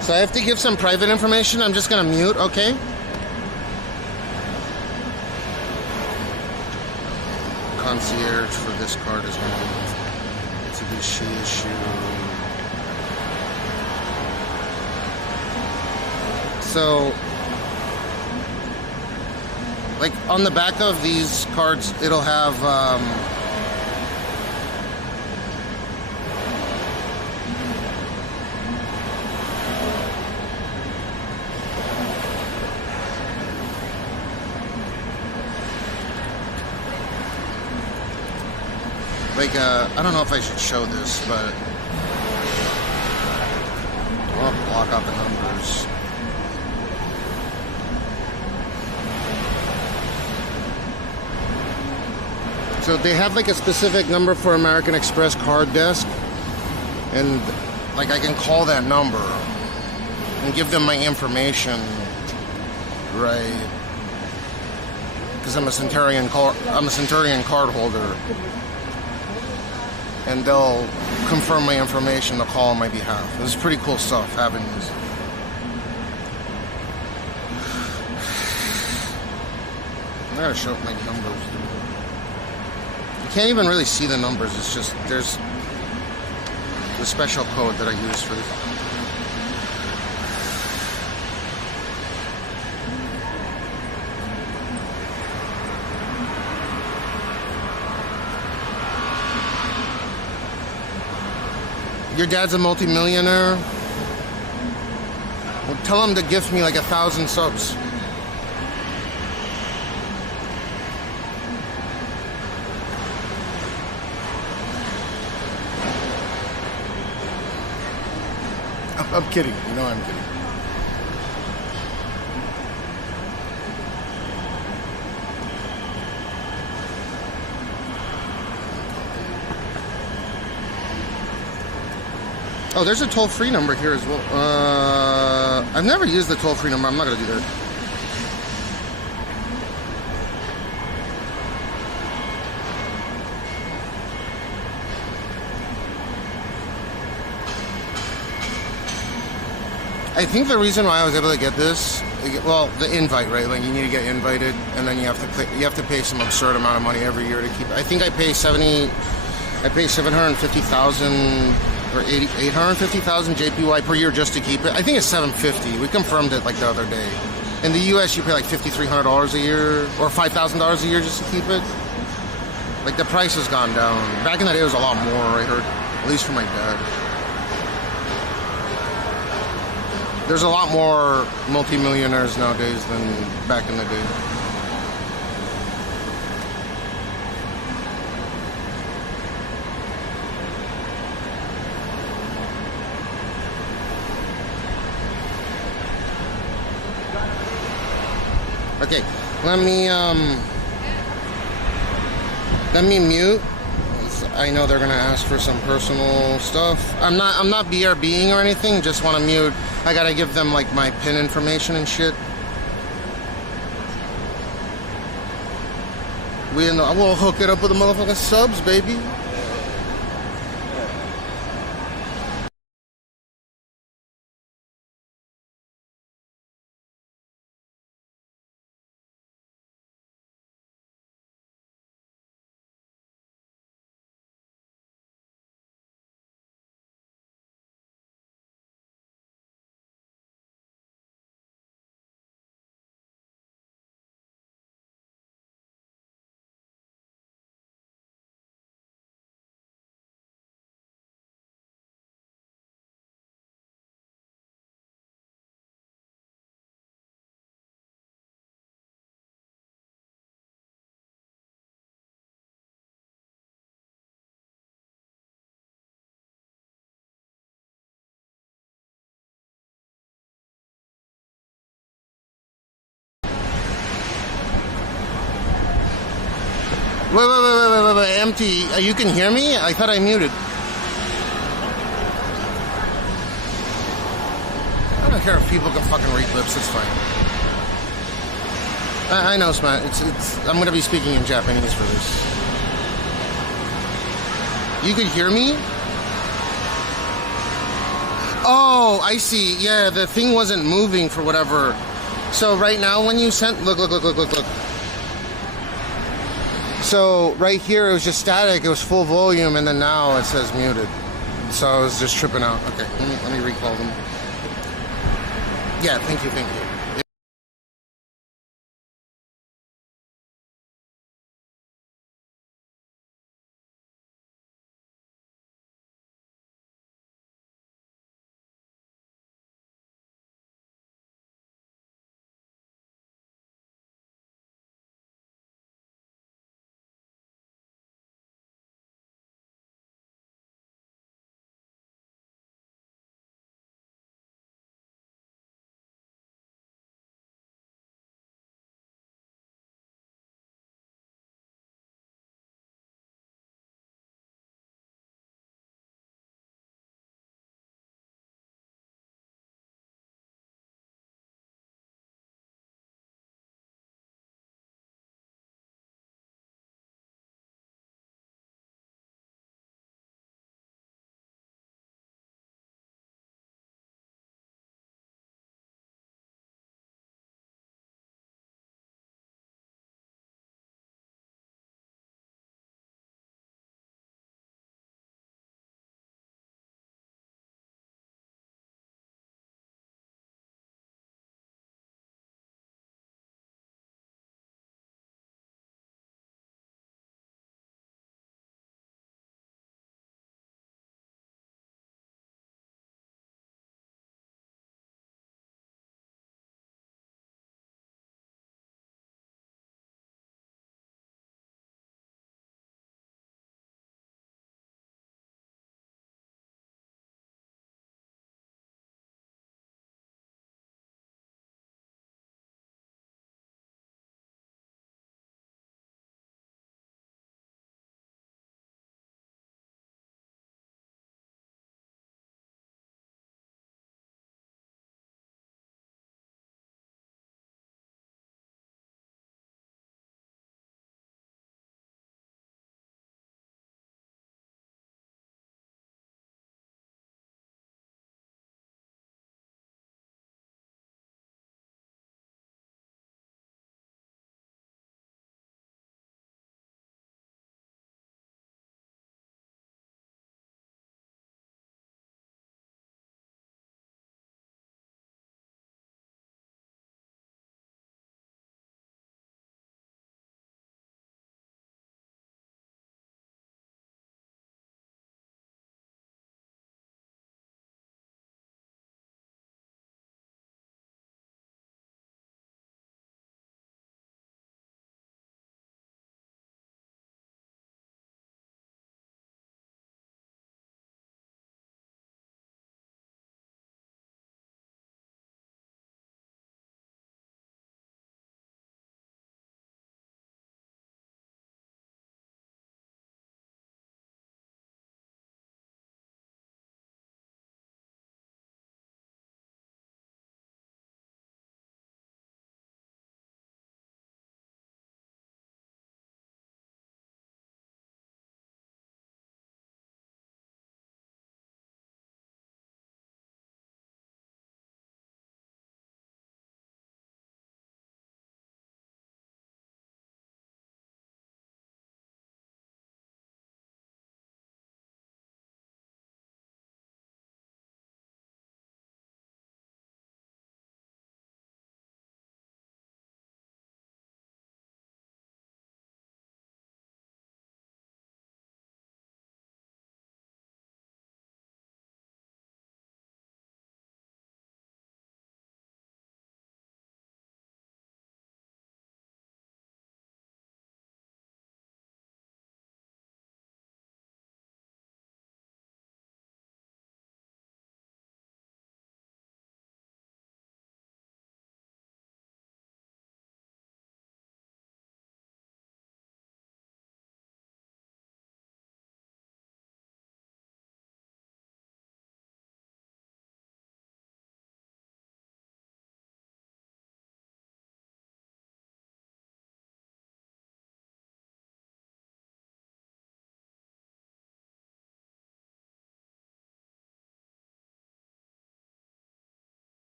So I have to give some private information. I'm just going to mute, okay? Concierge for this card is going to be Mitsubishi issue So, like on the back of these cards, it'll have like I don't know if I should show this, but I'll block out the numbers. So they have like a specific number for American Express card desk, and like I can call that number and give them my information, right? Because I'm a Centurion card holder, and they'll confirm my information to call on my behalf. This is pretty cool stuff having this. I gotta show up my numbers. You can't even really see the numbers. It's just there's the special code that I use for this. Your dad's a multi-millionaire? Well, tell him to gift me like 1,000 subs. I'm kidding. You know I'm kidding. Oh, there's a toll-free number here as well. I've never used the toll-free number. I'm not going to do that. I think the reason why I was able to get this, well, the invite, right? Like you need to get invited, and then you have to pay some absurd amount of money every year to keep it. I think I pay 750,000 or 850,000 JPY per year just to keep it. I think it's 750. We confirmed it like the other day. In the US, you pay like $5,300 a year or $5,000 a year just to keep it. Like the price has gone down. Back in the day, it was a lot more. I heard, at least for my dad. There's a lot more multi-millionaires nowadays than back in the day. Okay, let me mute. I know they're gonna ask for some personal stuff. I'm not BRBing or anything, just wanna mute. I gotta give them like my PIN information and shit. We'll hook it up with the motherfucking subs, baby. Wait, empty. You can hear me? I thought I muted. I don't care if people can fucking read lips, it's fine. I know, Smat. I'm gonna be speaking in Japanese for this. You could hear me? Oh, I see. Yeah, the thing wasn't moving for whatever. So right now when you sent... Look. So right here it was just static, it was full volume, and then now it says muted. So I was just tripping out. Okay, let me recall them. Yeah, thank you.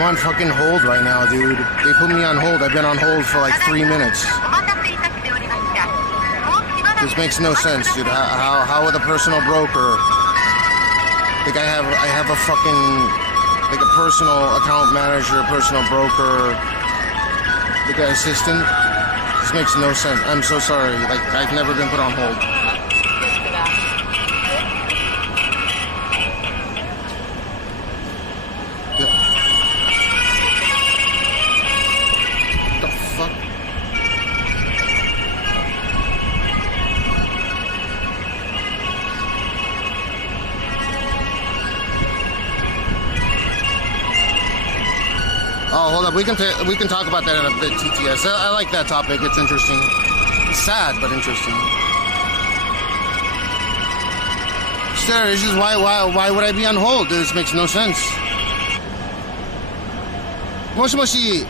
I'm on fucking hold right now, dude. They put me on hold. I've been on hold for like 3 minutes. This makes no sense, dude. How with a personal broker? Like I have a fucking like a personal account manager, personal broker, like an assistant. This makes no sense. I'm so sorry. Like I've never been put on hold. Oh, hold up. We can talk about that in a bit, TTS. I like that topic. It's interesting. It's sad, but interesting. Sarah, this is why would I be on hold? This makes no sense. Moshi moshi.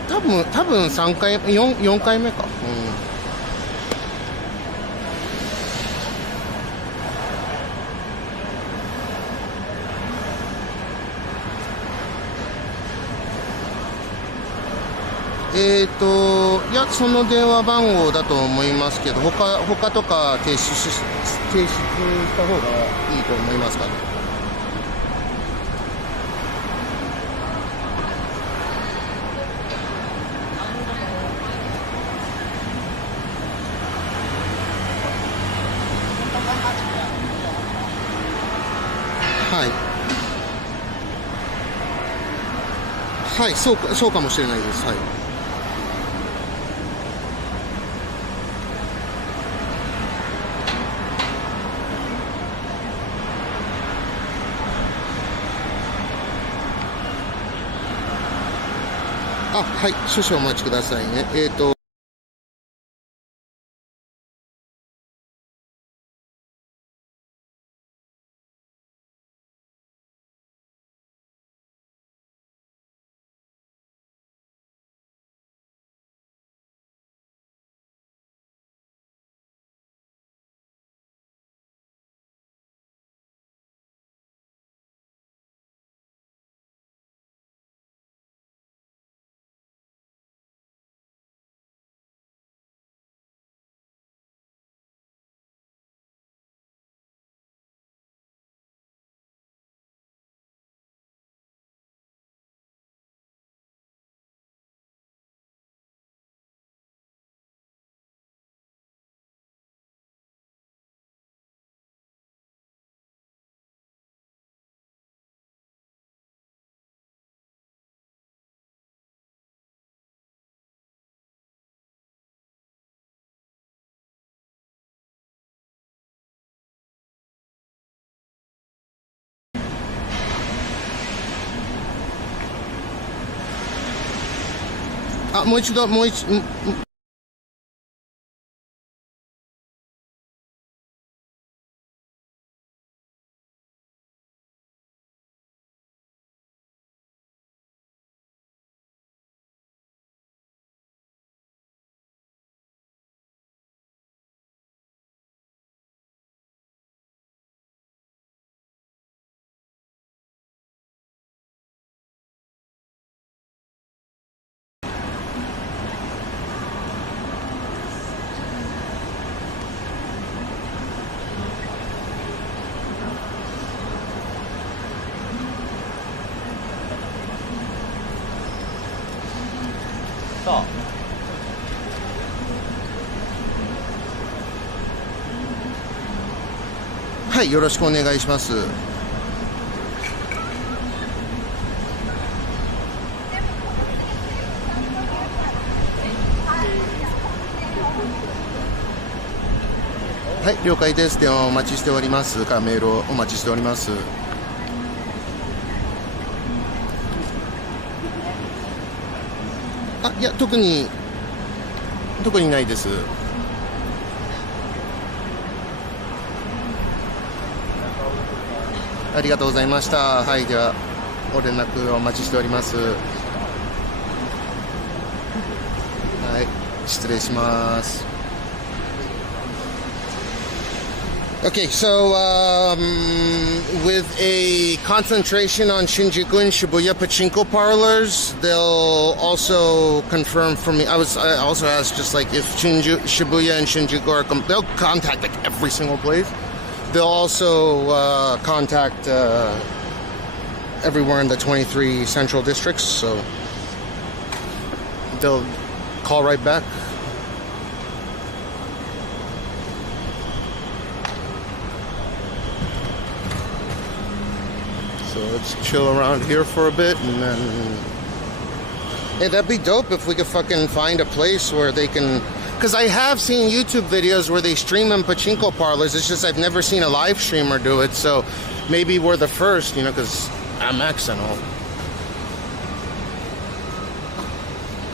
多分3回4回目か。いや、その電話番号だと思いますけど、他とか提出した方がいいと思いますかね。はい。はい、そうかもしれないです。はい。はい、少々お待ちくださいね。もう一度。はい、よろしくお願いします。はい、了解です。電話お待ちしておりますか、メールをお待ちしております。いや、特にないです。ありがとうございました。はい、ではご連絡お待ちしております。はい、失礼します。Okay, so with a concentration on Shinjuku and Shibuya pachinko parlors, they'll also confirm for me. I also asked just like if Shibuya and Shinjuku are, they'll contact like every single place. They'll also contact everywhere in the 23 central districts, so they'll call right back. So let's chill around here for a bit, and then hey, that'd be dope if we could fucking find a place where they can, because I have seen YouTube videos where they stream in pachinko parlors. It's just I've never seen a live streamer do it, so maybe we're the first, you know, because MX and all.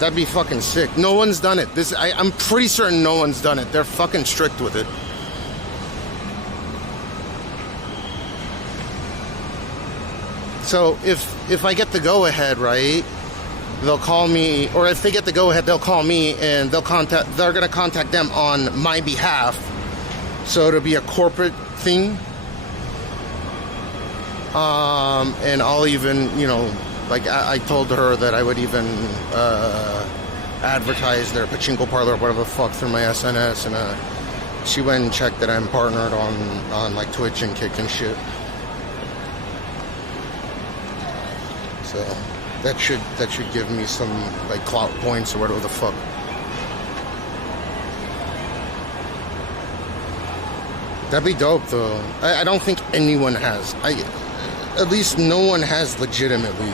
That'd be fucking sick. No one's done it. I'm pretty certain no one's done it. They're fucking strict with it. So if I get the go ahead, right, they'll call me, or if they get the go-ahead, they'll call me, and they're gonna contact them on my behalf. So it'll be a corporate thing. And I'll even, you know, like I told her that I would even advertise their pachinko parlor or whatever the fuck through my SNS, and she went and checked that I'm partnered on like Twitch and Kick and shit. So that should give me some like clout points or whatever the fuck. That'd be dope though. I don't think anyone has. At least no one has legitimately.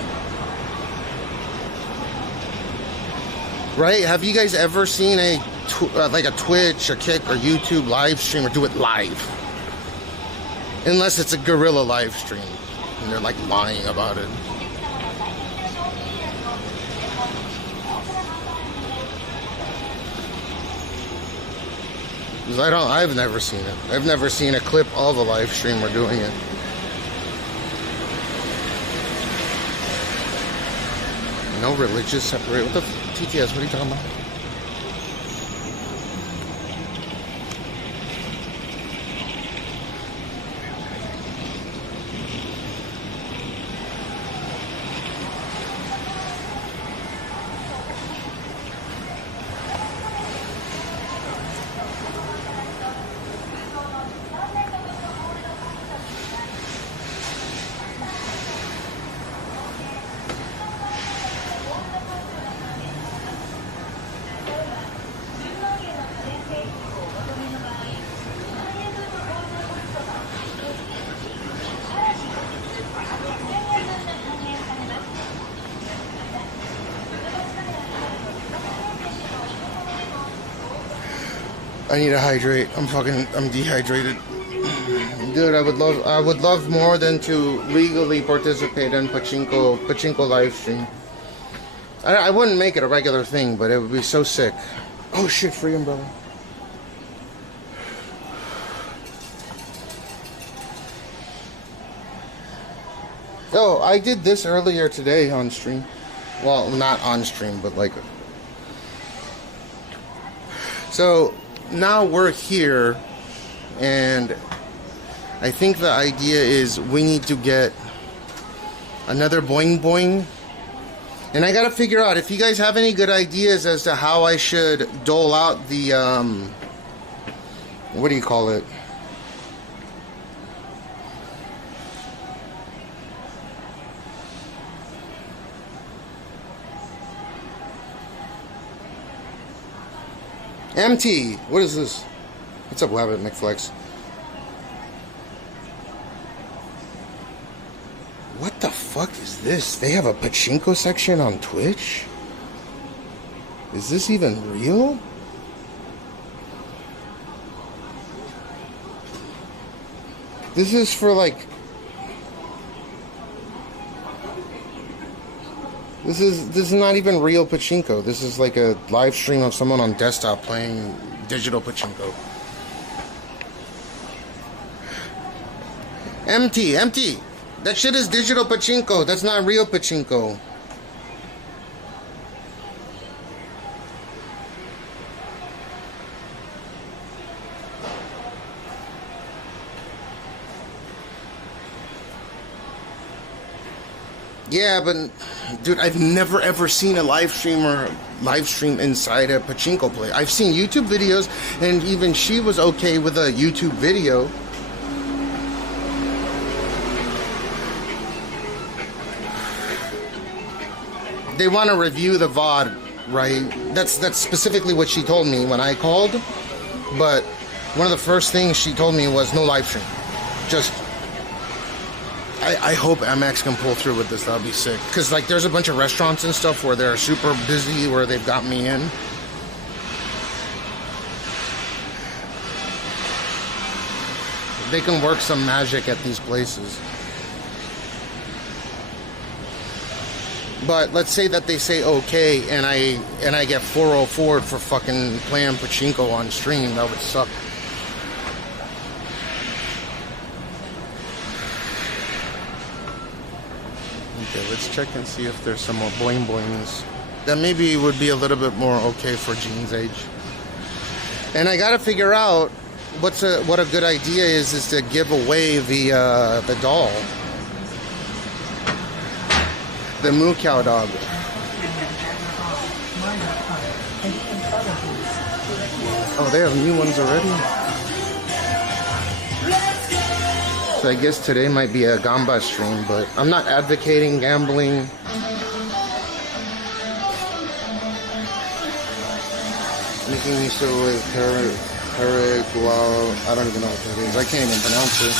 Right? Have you guys ever seen like a Twitch, a Kick, or YouTube live stream or do it live? Unless it's a guerrilla live stream and they're like lying about it. I've never seen it. I've never seen a clip of a live streamer doing it. No religious separate. What the TTS? What are you talking about? I need to hydrate. I'm dehydrated. Dude, I would love more than to legally participate in pachinko live stream. I wouldn't make it a regular thing, but it would be so sick. Oh shit, free umbrella. Oh, I did this earlier today on stream. Well, not on stream, but like. So now we're here, and I think the idea is we need to get another boing boing. And I gotta figure out if you guys have any good ideas as to how I should dole out the what do you call it? MT, what is this? What's up, Wabbit McFlex? What the fuck is this? They have a pachinko section on Twitch? Is this even real? This is for like... This is not even real pachinko. This is like a live stream of someone on desktop playing digital pachinko. Empty. That shit is digital pachinko. That's not real pachinko. Yeah, but dude, I've never ever seen a live stream inside a pachinko play. I've seen YouTube videos, and even she was okay with a YouTube video. They want to review the VOD, right? That's specifically what she told me when I called. But one of the first things she told me was no live stream. Just I hope Amex can pull through with this. That would be sick. Because like there's a bunch of restaurants and stuff where they're super busy, where they've got me in. They can work some magic at these places. But let's say that they say okay, and I get 404 for fucking playing pachinko on stream. That would suck. Okay, let's Let's check and see if there's some more bling blings that maybe would be a little bit more okay for Jean's age. And I gotta figure out what a good idea is to give away the doll, the moo cow dog. Oh, they have new ones already. So I guess today might be a Gamba stream, but I'm not advocating gambling. Making me so with Paraguay. I don't even know what that is. I can't even pronounce it.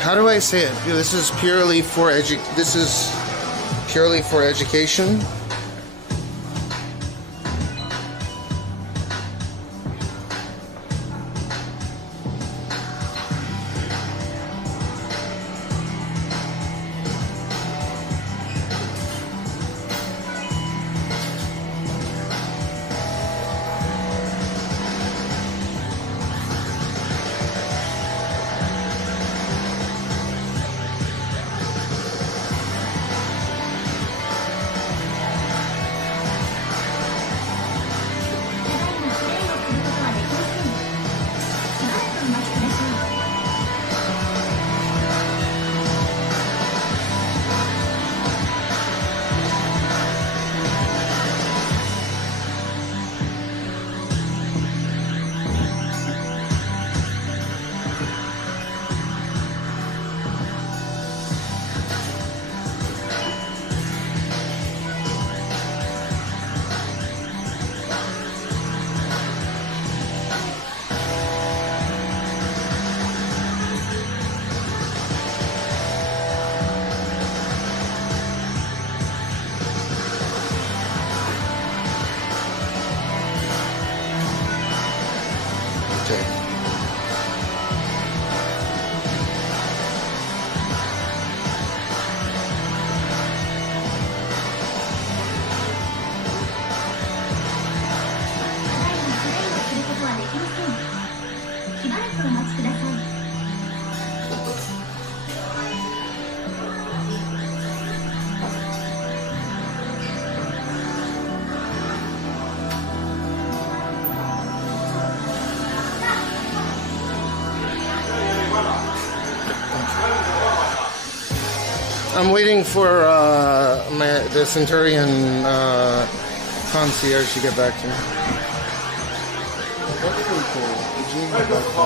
How do I say it? This is purely for education. I'm waiting for the Centurion concierge to get back to me. That's pretty cool. The Gene got back to me.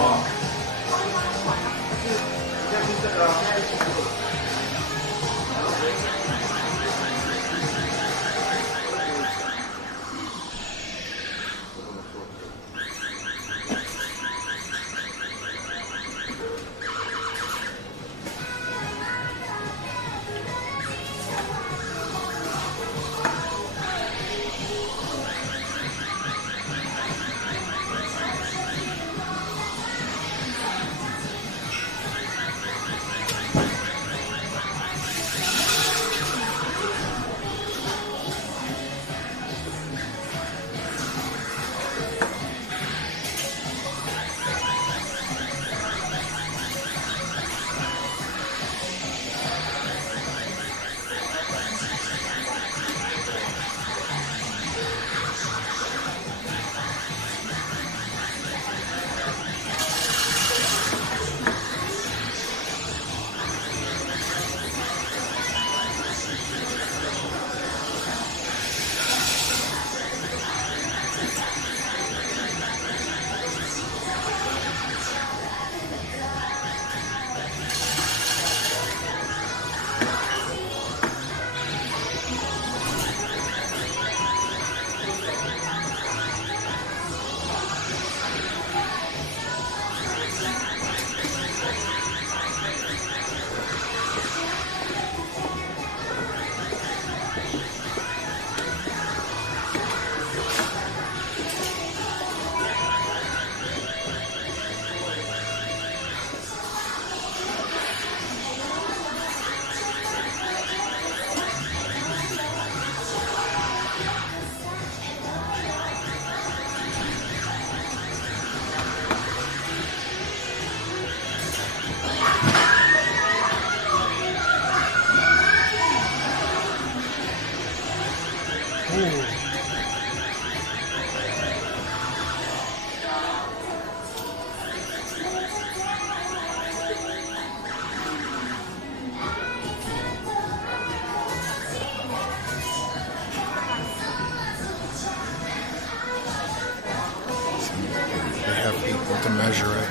To measure it.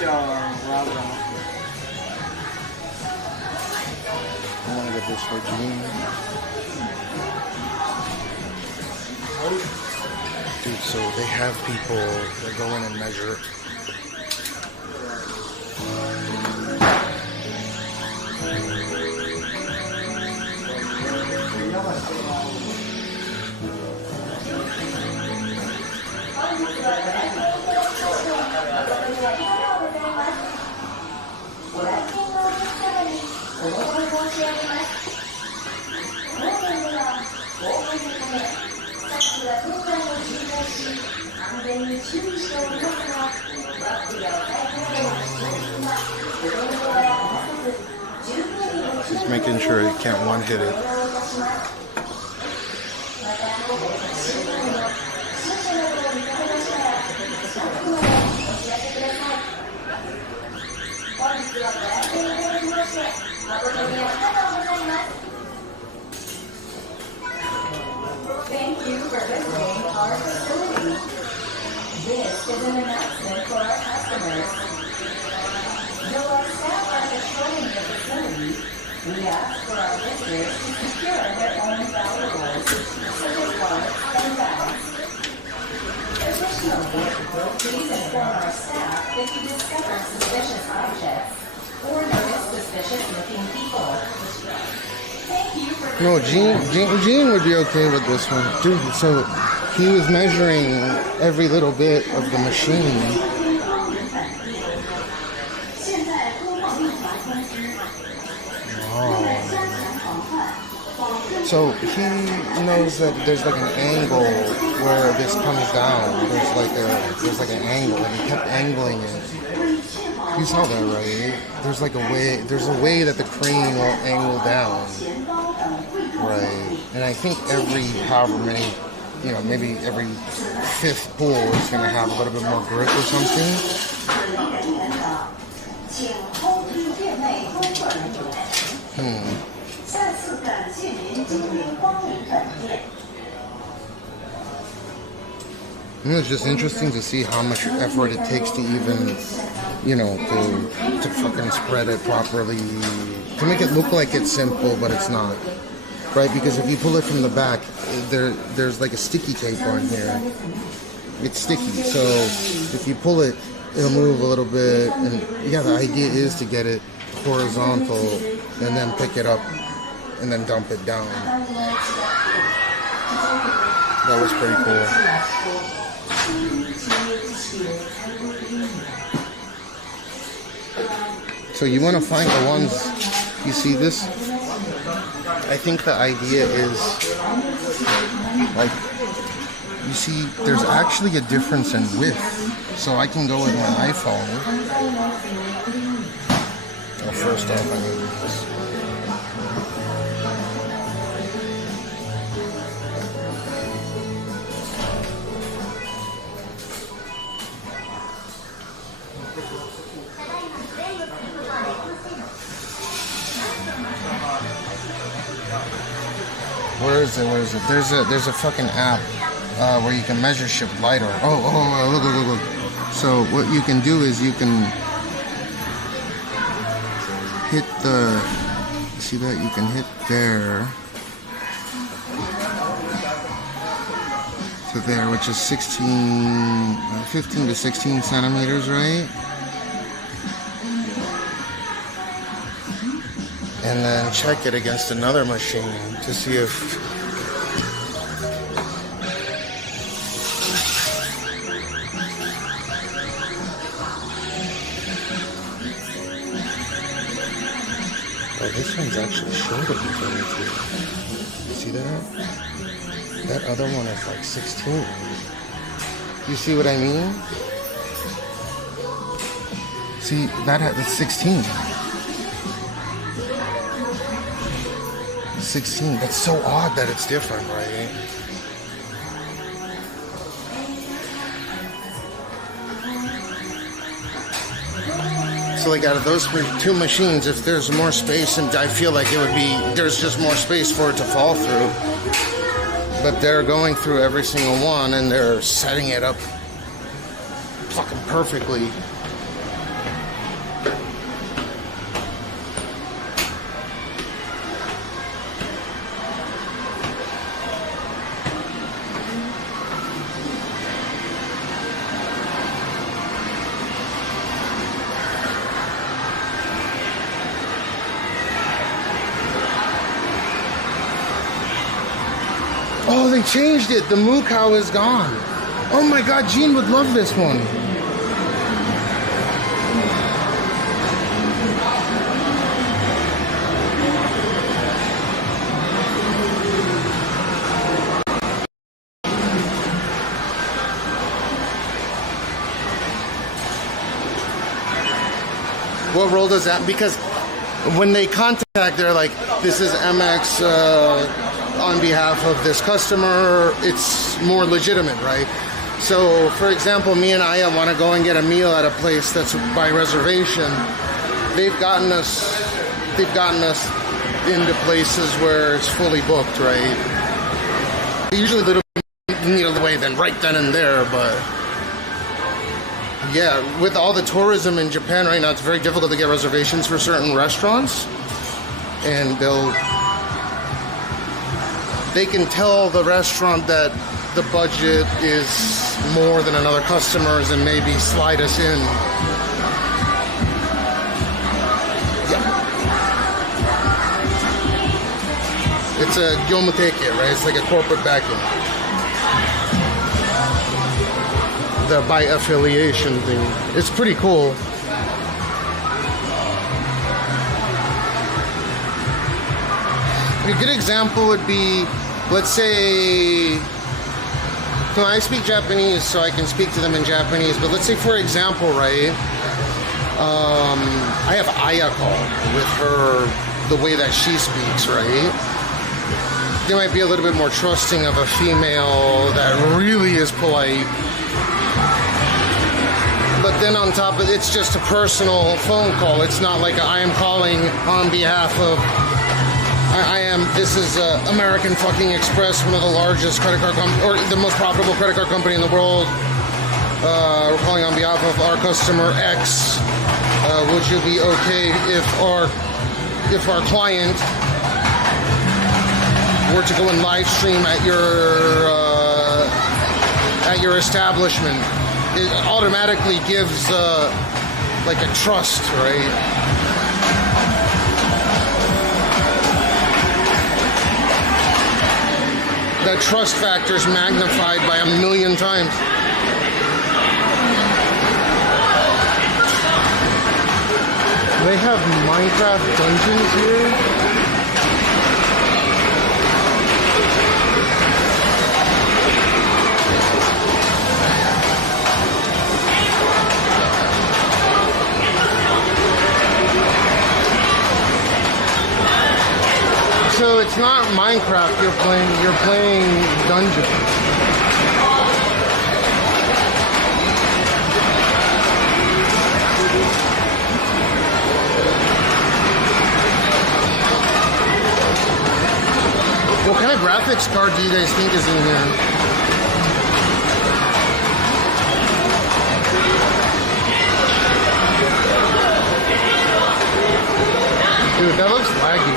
I want to get this for Gene. Dude, so they have people that go in and measure it. Just making sure you can't one-hit it. Thank you for visiting our facility. This is an announcement for our customers. Though our staff are patrolling the facility, we ask for our visitors to secure their own valuables, such as wallets and bags. Additionally, please inform our staff if you discover suspicious objects or notice suspicious-looking people. Thank you for No, Gene would be okay with this one. Dude, so he was measuring every little bit of the machine. Oh. So he knows that there's like an angle where this comes down. There's like an angle, and he kept angling it. You saw that, right? There's a way that the crane will angle down. Right. And I think however many, maybe every fifth pull is going to have a little bit more grip or something. 再次感谢您今天光临本店。 It's just interesting to see how much effort it takes to even, you know, to fucking spread it properly, to make it look like it's simple, but it's not, right? Because if you pull it from the back, there's like a sticky tape on here. It's sticky, so if you pull it, it'll move a little bit, and yeah, the idea is to get it horizontal and then pick it up and then dump it down. That was pretty cool. So you want to find the ones, you see this? I think the idea is, like, you see, there's actually a difference in width. So I can go with my iPhone. Well, first off, I need this. Where is it? There's a fucking app where you can measure shit with LiDAR. Oh, look. So what you can do is you can hit the, see that? You can hit there to there, which is 15 to 16 centimeters, right? And then check it against another machine to see if this one's actually shorter than 22. See that? That other one is like 16. You see what I mean? See, that's 16. 16. That's so odd that it's different, right? So like out of those two machines, if there's more space, and I feel like it would be, there's just more space for it to fall through. But they're going through every single one and they're setting it up fucking perfectly. Oh, they changed it. The moo cow is gone. Oh my god, Gene would love this one. What role does that? Because when they contact, they're like, this is MX on behalf of this customer. It's more legitimate, right? So, for example, me and Aya want to go and get a meal at a place that's by reservation. They've gotten us into places where it's fully booked, right? Usually a little need a way then right then and there, but yeah, with all the tourism in Japan right now, it's very difficult to get reservations for certain restaurants, and they can tell the restaurant that the budget is more than another customer's and maybe slide us in. Yeah. It's a yomuteke, right? It's like a corporate backing. The by affiliation thing. It's pretty cool. A good example would be, let's say, so I speak Japanese, so I can speak to them in Japanese, but let's say, for example, right, I have Aya call with her, the way that she speaks, right? They might be a little bit more trusting of a female that really is polite. But then on top of it's just a personal phone call. It's not like I am calling on behalf of. This is American fucking Express, one of the largest credit card or the most profitable credit card company in the world. We're calling on behalf of our customer X. Would you be okay if our client were to go and live stream at your establishment? It automatically gives like a trust, right? That trust factor is magnified by 1,000,000 times. They have Minecraft dungeons here. So it's not Minecraft you're playing dungeons. What kind of graphics card do you guys think is in here? Dude, that looks laggy.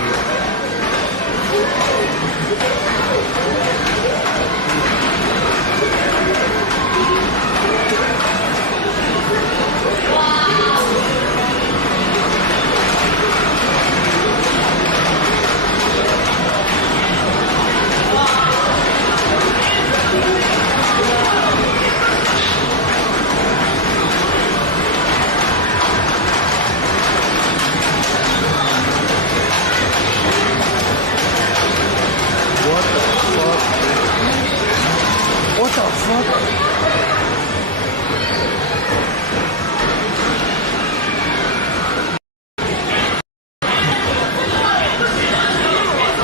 What the fuck?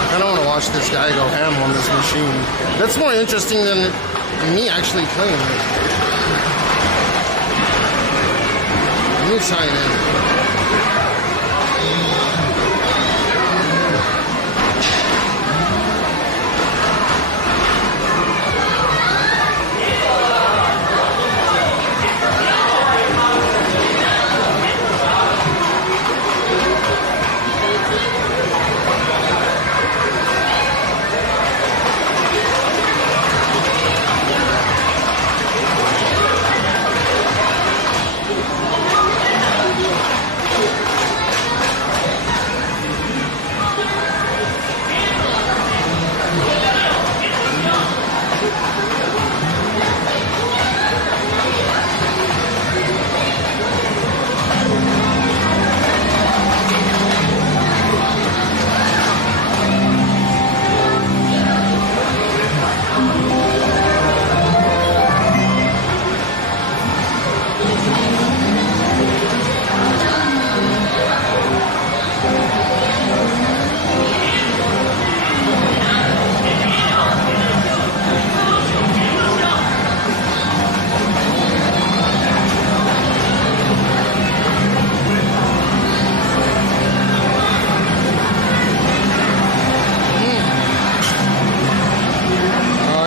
I don't want to watch this guy go ham on this machine. That's more interesting than me actually playing it. Let me sign in.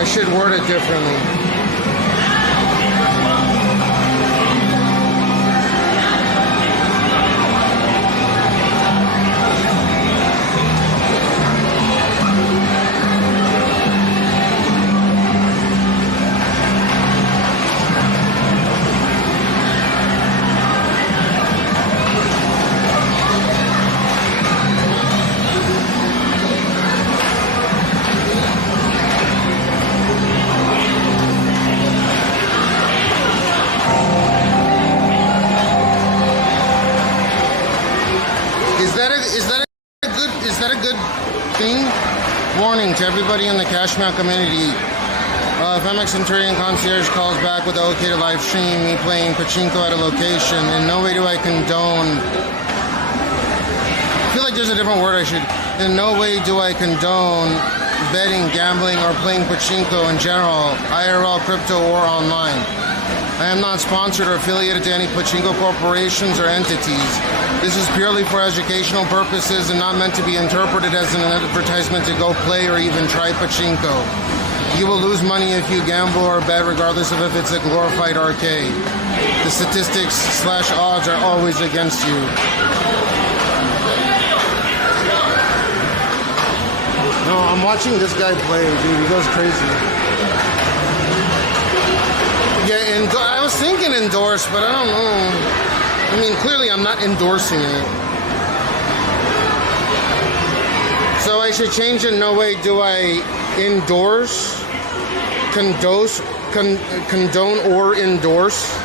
Should word it differently. Is that a good thing? Warning to everybody in the Cashmeow community. If MX Centurion Concierge calls back with the OK to live stream me playing pachinko at a location, in no way do I condone. I feel like there's a different word I should. In no way do I condone betting, gambling, or playing pachinko in general, IRL, crypto, or online. I am not sponsored or affiliated to any pachinko corporations or entities. This is purely for educational purposes and not meant to be interpreted as an advertisement to go play or even try pachinko. You will lose money if you gamble or bet, regardless of if it's a glorified arcade. The statistics / odds are always against you. No, I'm watching this guy play, dude. He goes crazy. Yeah, and I was thinking endorse, but I don't know. I mean, clearly I'm not endorsing it. So I should change it. No way do I endorse, condone or endorse.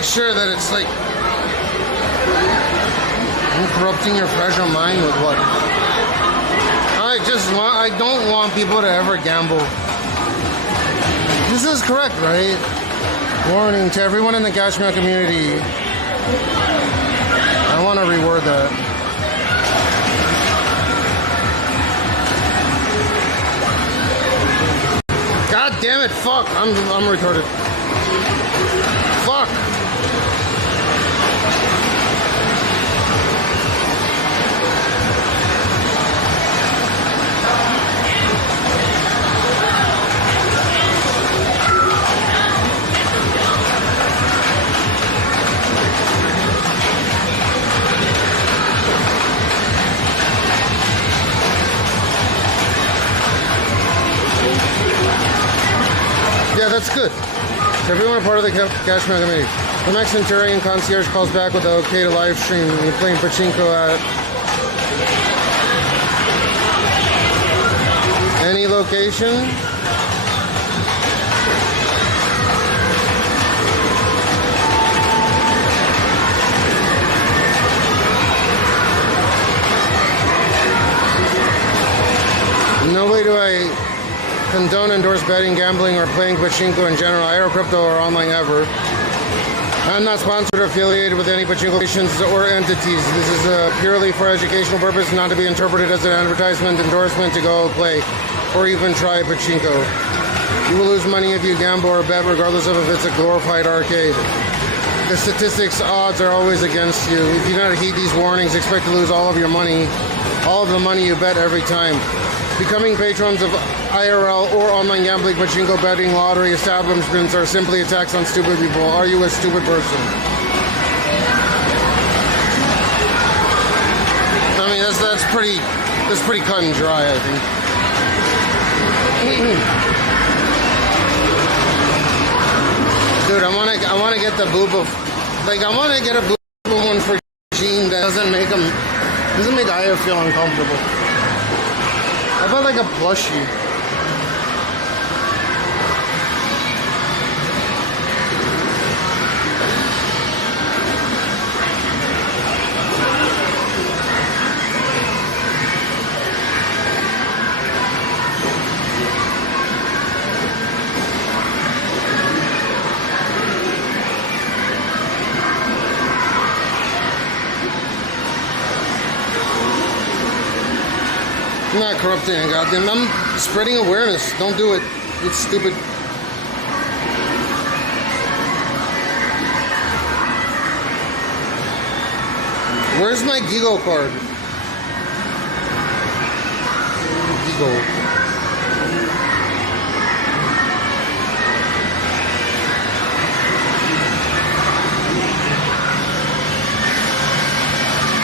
make sure that it's like I'm corrupting your fragile mind with what? I don't want people to ever gamble. This is correct, right? Warning to everyone in the Cashmeow community. I want to reword that. God damn it, fuck. I'm retarded. Fuck. Yeah, that's good. Everyone a part of the Cashmeow committee. The Max Centurion concierge calls back with the okay to live stream. You're playing pachinko at any location. No way do I condone, endorse betting, gambling, or playing pachinko in general, aero, crypto, or online ever. I'm not sponsored or affiliated with any pachinko stations or entities. This is purely for educational purpose, not to be interpreted as an advertisement, endorsement to go play or even try pachinko. You will lose money if you gamble or bet, regardless of if it's a glorified arcade. The statistics odds are always against you. If you do not heed these warnings, expect to lose all of your money, all of the money you bet every time. Becoming patrons of IRL or online gambling, pachinko, betting, lottery establishments are simply attacks on stupid people. Are you a stupid person? I mean, that's pretty cut and dry, I think. Dude, I want to get the booba, like I want to get a booba one for Gene that doesn't make Aya feel uncomfortable. How about like a plushie? I'm not corrupting it, goddamn. I'm spreading awareness. Don't do it. It's stupid. Where's my Gigo card? Gigo.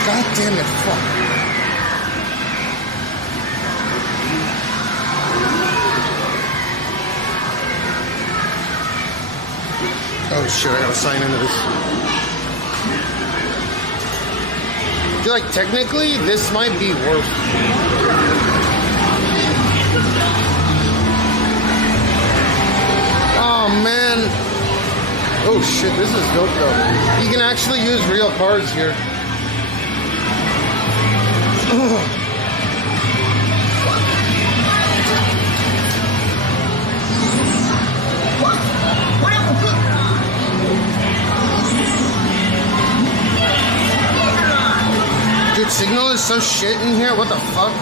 God damn it, fuck. Oh shit, I gotta sign into this. I feel like technically this might be worth. Oh man. Oh shit, this is dope though. You can actually use real cards here. Dude, signal is so shit in here. What the fuck?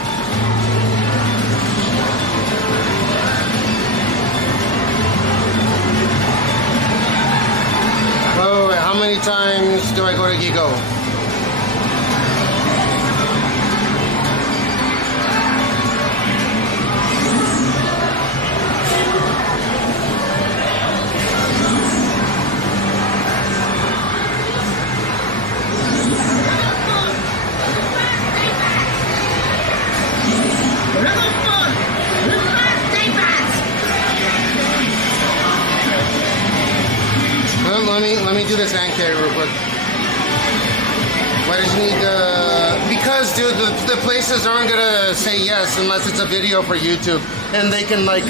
Wait, how many times do I go to Gigo? Let me do this hand carry real quick. Why does you need because dude, the places aren't gonna say yes unless it's a video for YouTube, and they can like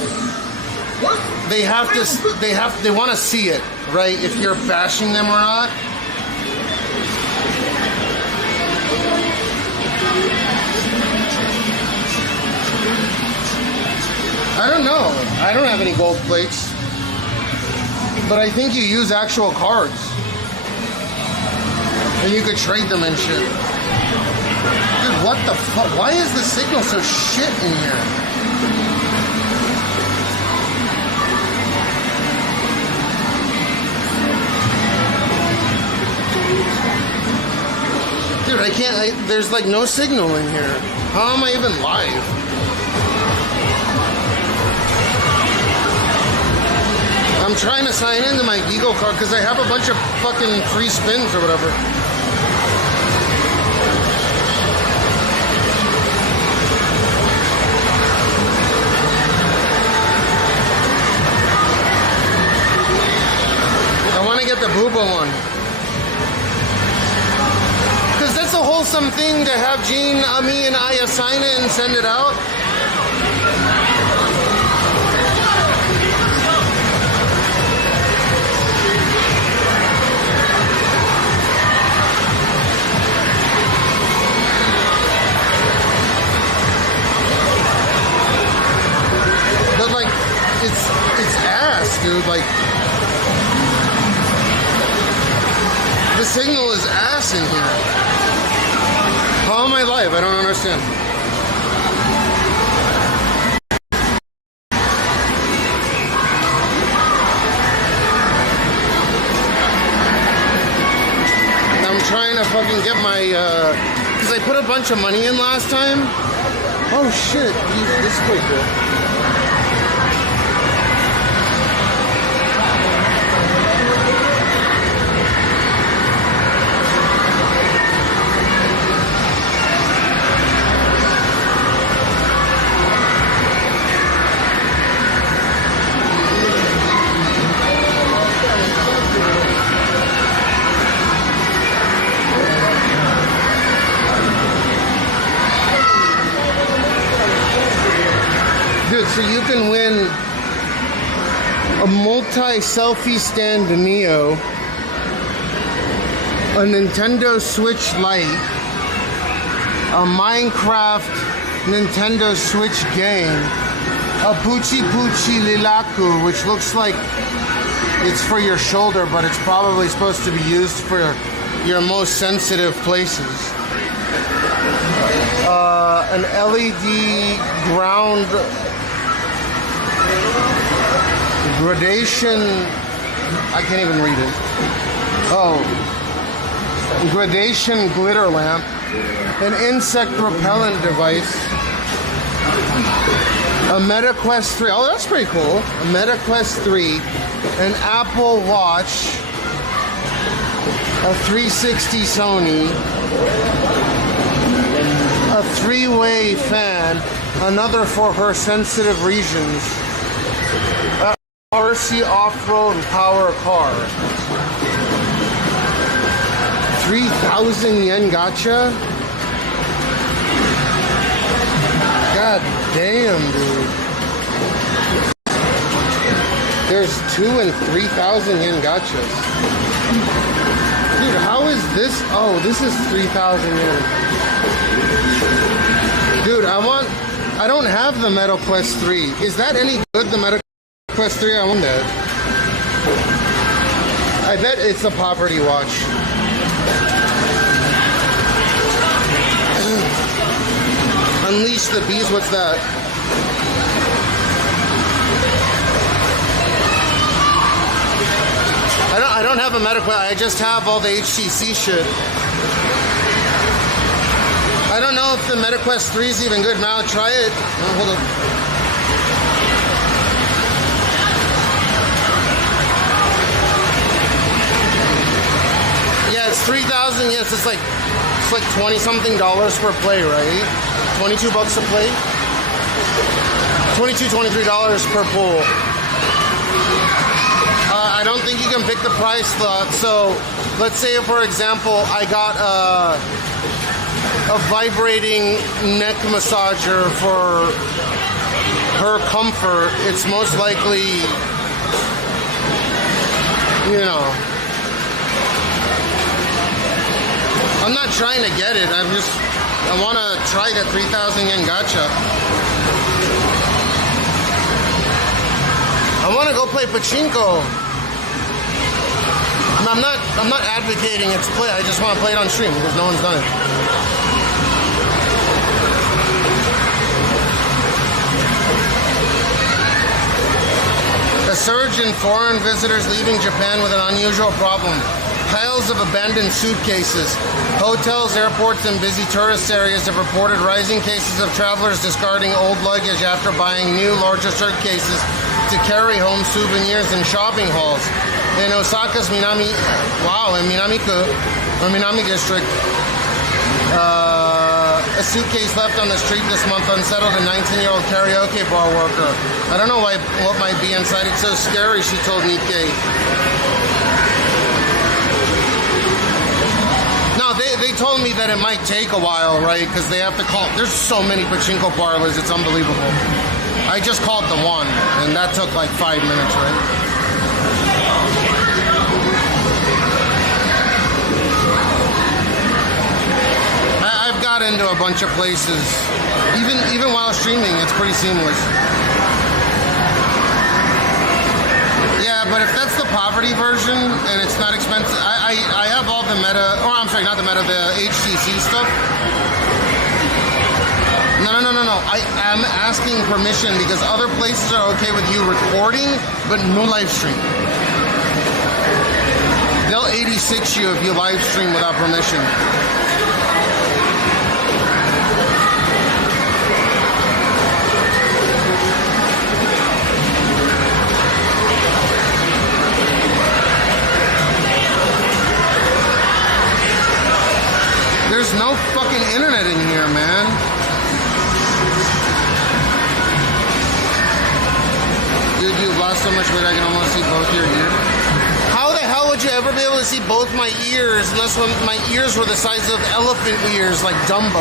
they want to see it, right? If you're bashing them or not. I don't know. I don't have any gold plates. But I think you use actual cards. And you could trade them and shit. Dude, what the fuck? Why is the signal so shit in here? Dude, I can't, there's like no signal in here. How am I even live? I'm trying to sign into my Eagle card because I have a bunch of fucking free spins or whatever. I want to get the Booba one. Because that's a wholesome thing to have Gene, me, and Aya sign it and send it out. But like, it's ass, dude. Like, the signal is ass in here. How am I live? I don't understand. I'm trying to fucking get my, because I put a bunch of money in last time. Oh shit, this is pretty cool. Dude, so you can win a multi-selfie stand Neo, a Nintendo Switch Lite, a Minecraft Nintendo Switch game, a Puchi Puchi Lilaku, which looks like it's for your shoulder, but it's probably supposed to be used for your most sensitive places. An LED ground gradation, I can't even read it. Oh, gradation glitter lamp, an insect repellent device, a MetaQuest 3, oh that's pretty cool, a MetaQuest 3, an Apple Watch, a 360 Sony, a 3-way fan, another for her sensitive regions, RC off-road power car. 3,000 yen gacha? God damn, dude. There's 2 and 3,000 yen gachas. Dude, how is this? Oh, this is 3,000 yen. Dude, I don't have the MetaQuest 3. Is that any good, the MetaQuest 3? I want that. I bet it's a poverty watch. Unleash the bees, what's that? I don't have a MetaQuest, I just have all the HTC shit. I don't know if the MetaQuest 3 is even good. Now try it. Oh, hold on. Yeah, it's 3,000. Yes, it's like 20 something dollars per play, right? 22 bucks a play. $22, $23 per pool. I don't think you can pick the price slot. So let's say, for example, I got a vibrating neck massager for her comfort. It's most likely you know, I'm not trying to get it. I want to try the 3,000 yen gacha. I want to go play pachinko. I'm not advocating its play. I just want to play it on stream because no one's done it. A surge in foreign visitors leaving Japan with an unusual problem. Piles of abandoned suitcases. Hotels, airports, and busy tourist areas have reported rising cases of travelers discarding old luggage after buying new, larger suitcases to carry home souvenirs in shopping halls. In Osaka's Minami district, a suitcase left on the street this month unsettled a 19-year-old karaoke bar worker. I don't know what might be inside. It's so scary, she told Nikkei. No, they told me that it might take a while, right? Because they have to call. There's so many pachinko parlors, it's unbelievable. I just called the one, and that took like 5 minutes, right? I've got into a bunch of places. Even while streaming, it's pretty seamless. Yeah, but if that's the poverty version and it's not expensive, I have all the meta, or I'm sorry, not the meta, the HTC stuff. No. I am asking permission because other places are okay with you recording, but no live stream. They'll 86 you if you live stream without permission. There's no fucking internet in here, man. Dude, you've lost so much weight I can almost see both your ears. How the hell would you ever be able to see both my ears unless my ears were the size of elephant ears like Dumbo?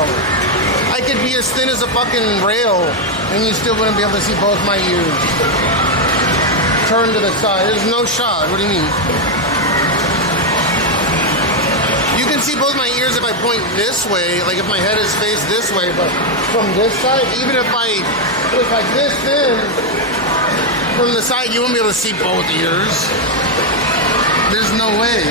I could be as thin as a fucking rail and you still wouldn't be able to see both my ears. Turn to the side. There's no shot. What do you mean? You can see both my ears if I point this way, like if my head is faced this way, but from this side, even if I was like this thin, from the side you won't be able to see both ears. There's no way.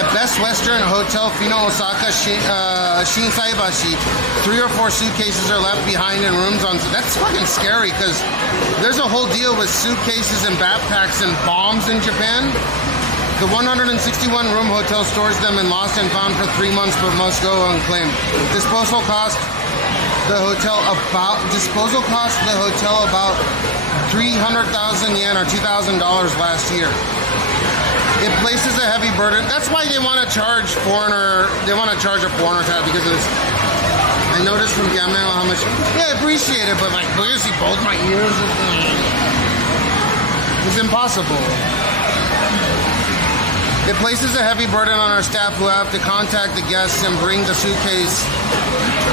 At Best Western Hotel Fino Osaka Shinsaibashi, 3 or 4 suitcases are left behind in rooms on. That's fucking scary because there's a whole deal with suitcases and backpacks and bombs in Japan. The 161-room hotel stores them in lost and found for 3 months, but must go unclaimed. Disposal cost the hotel about 300,000 yen or $2,000 last year. It places a heavy burden. That's why they want to charge foreigner. They want to charge a foreigner tab because of this. I noticed from Cashmeow how much. Yeah, I appreciate it, but like, will you see both my ears? It's impossible. It places a heavy burden on our staff who have to contact the guests and bring the suitcase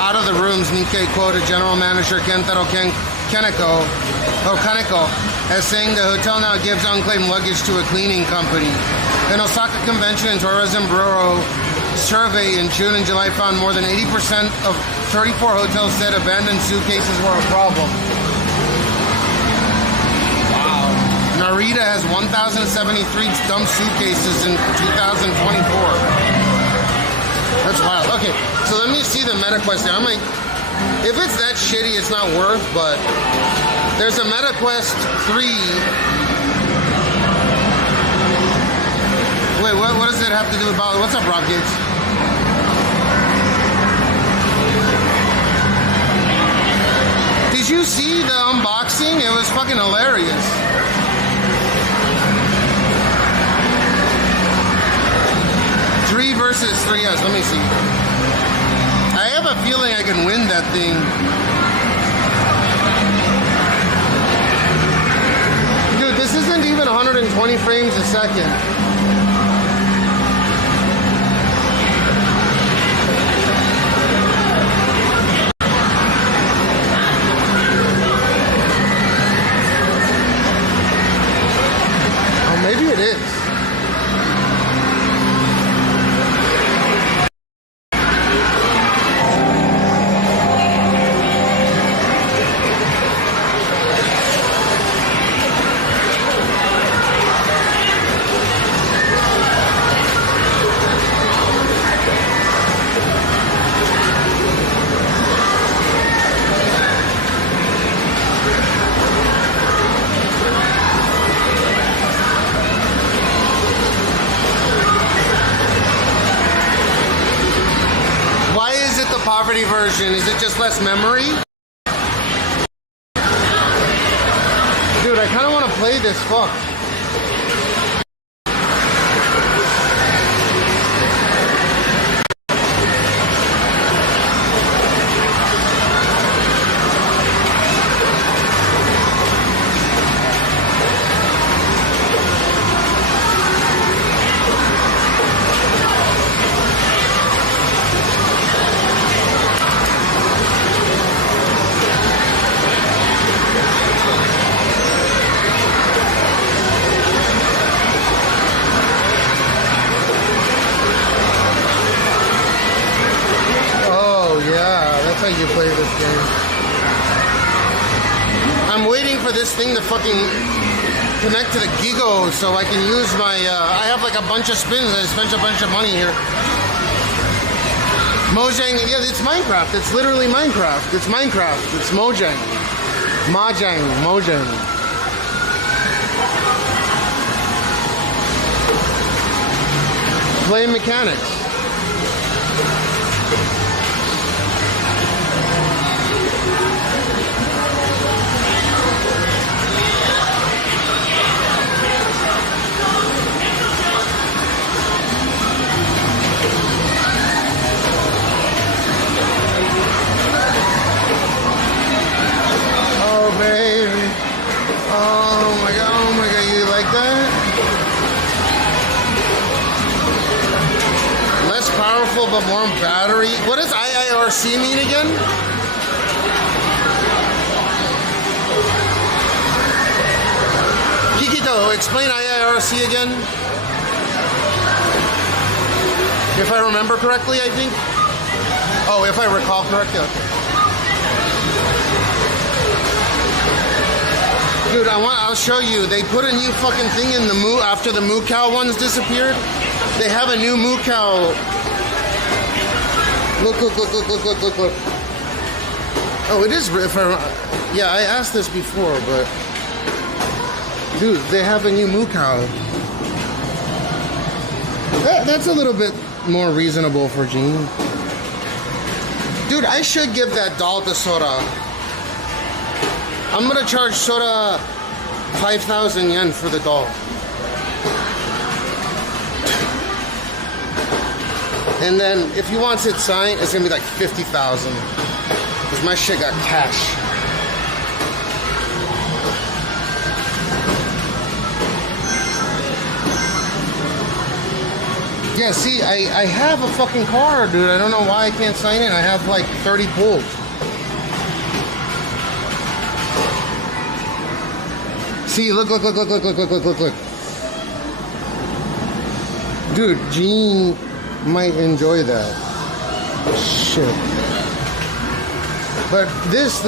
out of the rooms. Nikkei quoted General Manager Kentaro Kaneko as saying the hotel now gives unclaimed luggage to a cleaning company. An Osaka Convention and Tourism Bureau survey in June and July found more than 80% of 34 hotels said abandoned suitcases were a problem. Narita has 1,073 dumped suitcases in 2024. That's wild. Okay, so let me see the MetaQuest. I'm like, if it's that shitty, it's not worth, but there's a MetaQuest 3. Wait, what does it have to do with Bali? What's up, Rob Gates? Did you see the unboxing? It was fucking hilarious. Three versus 3S. Let me see. I have a feeling I can win that thing. Dude, this isn't even 120 frames a second. party version. Is it just less memory? Dude, I kind of want to play this. Fuck. You play this game. I'm waiting for this thing to fucking connect to the Gigo so I can use my, I have like a bunch of spins. I spent a bunch of money here. Mojang, yeah, it's Minecraft. It's literally Minecraft. It's Minecraft. It's Mojang. Mojang. Play mechanics. Baby. Oh my god, you like that? Less powerful but more battery. What does IIRC mean again? Kikito, explain IIRC again. If I remember correctly, I think. Oh, if I recall correctly, okay. Dude, I'll show you. They put a new fucking thing in the Moo after the Moo Cow ones disappeared. They have a new Moo Cow. Look. Oh, it is. Yeah, I asked this before, but dude, they have a new Moo Cow. That's a little bit more reasonable for Gene. Dude, I should give that doll to Sora. I'm gonna charge Sora 5,000 yen for the doll. And then if he wants it signed, it's gonna be like 50,000. Because my shit got cash. Yeah, see, I have a fucking car, dude. I don't know why I can't sign it. I have like 30 pulls. See, look. Dude, Gene might enjoy that. Shit. But this.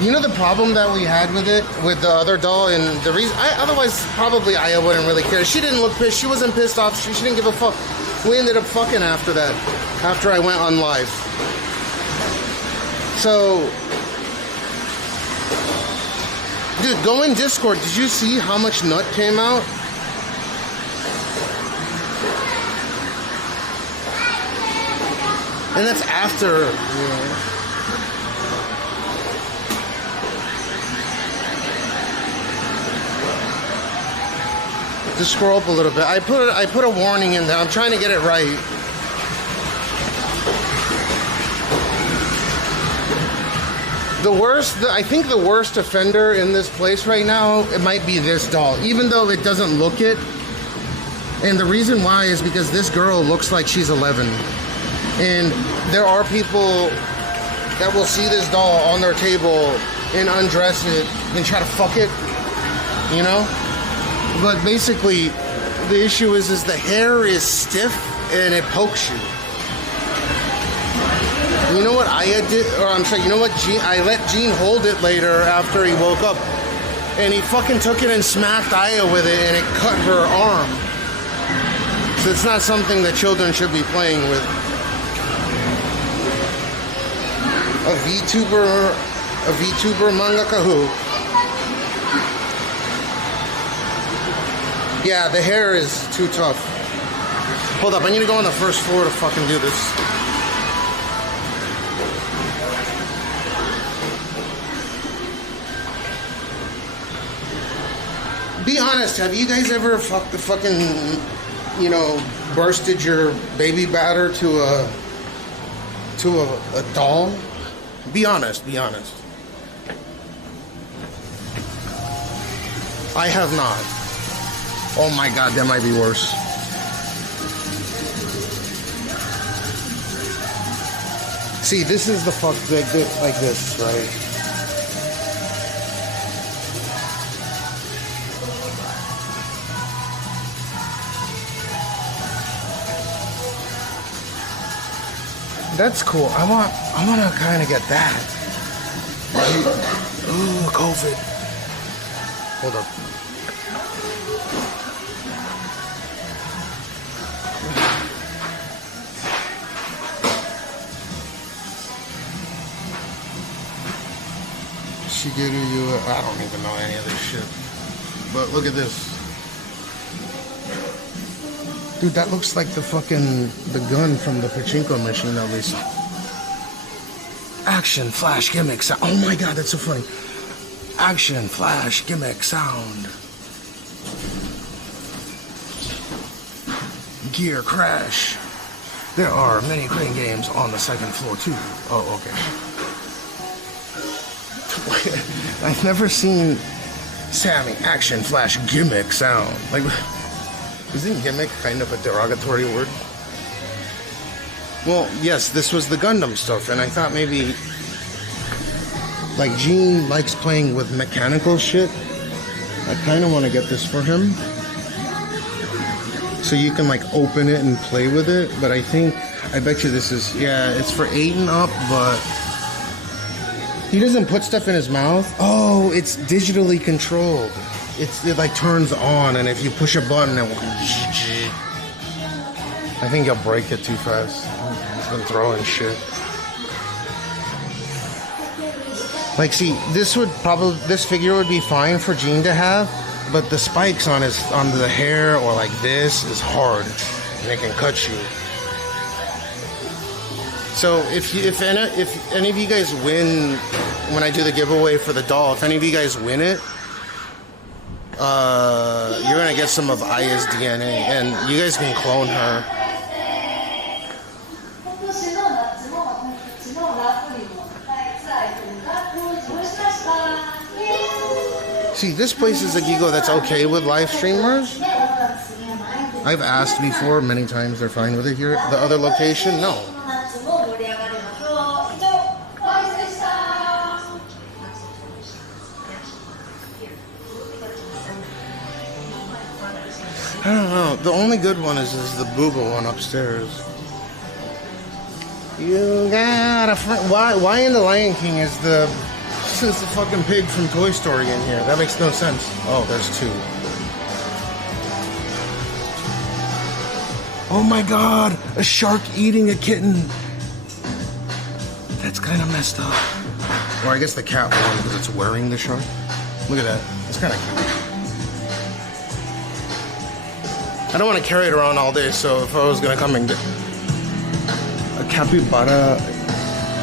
You know the problem that we had with it, with the other doll, and the reason, otherwise probably Aya wouldn't really care. She didn't look pissed. She wasn't pissed off. She didn't give a fuck. We ended up fucking after that, after I went on live. So, dude, go in Discord. Did you see how much nut came out? And that's after, you know. Just scroll up a little bit. I put a warning in there. I'm trying to get it right. I think the worst offender in this place right now, it might be this doll, even though it doesn't look it. And the reason why is because this girl looks like she's 11. And there are people that will see this doll on their table and undress it and try to fuck it, you know? But basically, the issue is the hair is stiff and it pokes you. You know what Aya did? Or I'm sorry, you know what? I let Gene hold it later after he woke up. And he fucking took it and smacked Aya with it and it cut her arm. So it's not something that children should be playing with. A VTuber mangaka who? Yeah, the hair is too tough. Hold up, I need to go on the first floor to fucking do this. Be honest, have you guys ever fucking, you know, bursted your baby batter to a doll? Be honest, be honest. I have not. Oh my god, that might be worse. See, this is the fuck like this, right? That's cool. I want to kind of get that. Ooh, COVID. Hold up. Shigeru, I don't even know any of this shit. But look at this. Dude, that looks like the gun from the pachinko machine, at least. Action, flash, gimmick, sound. Oh my god, that's so funny. Action, flash, gimmick, sound. Gear, crash. There are many crane games on the second floor, too. Oh, okay. I've never seen Sammy, action, flash, gimmick, sound. Like... Isn't gimmick kind of a derogatory word? Well, yes, this was the Gundam stuff, and I thought maybe... Like, Gene likes playing with mechanical shit. I kind of want to get this for him. So you can, like, open it and play with it, but I bet you this is... Yeah, it's for 8 and up, but... He doesn't put stuff in his mouth. Oh, it's digitally controlled. It like turns on, and if you push a button, it will... I think you'll break it too fast. He's been throwing shit. Like, see, this figure would be fine for Gene to have, but the spikes on the hair or like this is hard, and it can cut you. So if any of you guys win when I do the giveaway for the doll, if any of you guys win it, you're gonna get some of Aya's DNA, and you guys can clone her. See, this place is a Gigo that's okay with live streamers. I've asked before many times, they're fine with it here. The other location, no. I don't know. The only good one is the Booba one upstairs. You got a friend. Why in the Lion King is the fucking pig from Toy Story in here? That makes no sense. Oh, there's 2. Oh my god, a shark eating a kitten. That's kind of messed up. Or I guess the cat won because it's wearing the shark. Look at that. It's kind of cute. I don't want to carry it around all day, so if I was going to come and get a capybara,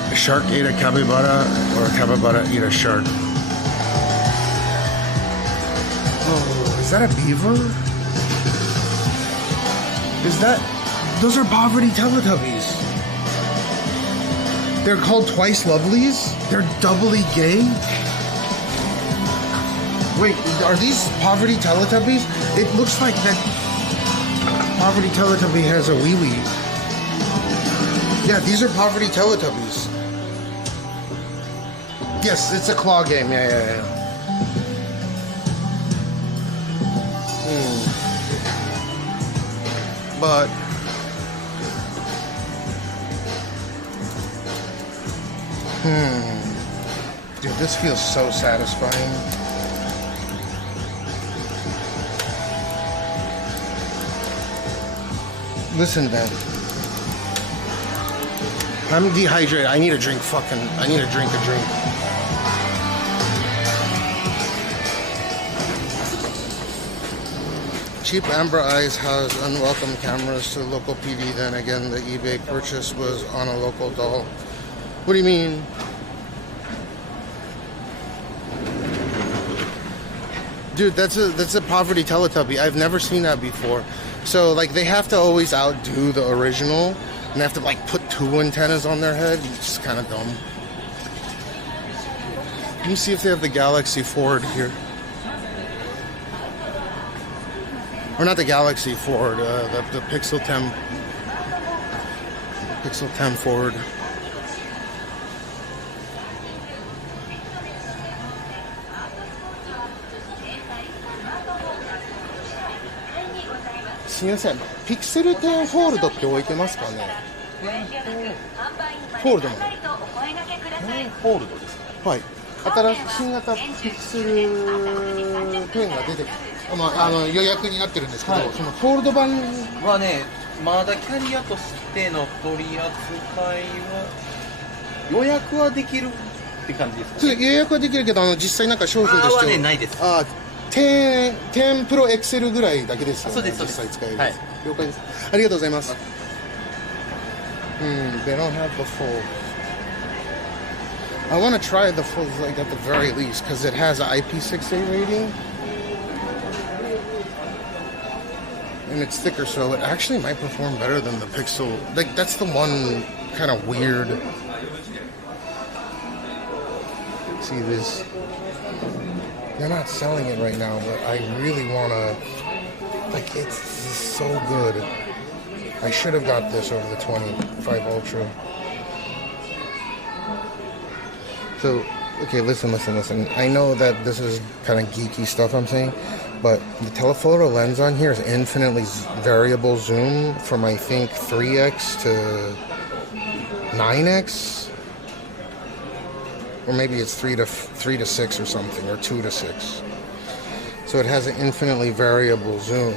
a shark ate a capybara, or a capybara eat a shark. Oh, is that a beaver? Those are poverty Teletubbies. They're called Twice Lovelies? They're doubly gay? Wait, are these poverty Teletubbies? It looks like that Poverty Teletubby has a wee-wee. Yeah, these are Poverty Teletubbies. Yes, it's a claw game. Yeah. But... Dude, this feels so satisfying. Listen, man. I'm dehydrated. I need a drink. I need a drink. Cheap Amber Eyes has unwelcome cameras to the local PD. Then again, the eBay purchase was on a local doll. What do you mean? Dude, that's a poverty Teletubby. I've never seen that before. So like they have to always outdo the original, and they have to like put 2 antennas on their head. It's just kind of dumb. Let me see if they have the Galaxy Ford here. Or not the Galaxy Ford, the Pixel 10. Pixel 10 Ford. Excuse me, Pixel 10 フォールドって置いてますかね？フォールドも。ホールドですか？はい。新型ピクセル10が出て予約になってるんですけど、そのフォールド版はね、まだキャリアとしての取り扱いは予約はできるって感じですか、ね？予約はできるけど、実際なんか商品としてはね、ないです。10プロエクセルぐらいだけですよね。そうです、実際使える。はい、了解です。ありがとうございます。They don't have the full. I want to try the full, like at the very least, because it has an IP68 rating. And it's thicker, so it actually might perform better than the Pixel. Like, that's the one kind of weird. See this? They're not selling it right now, but I really want to. Like, it's so good. I should have got this over the 25 Ultra. So, okay, listen. I know that this is kind of geeky stuff I'm saying, but the telephoto lens on here is infinitely variable zoom from, I think, 3x to 9x. Or maybe it's 3 to 6 or something, or 2 to 6. So it has an infinitely variable zoom.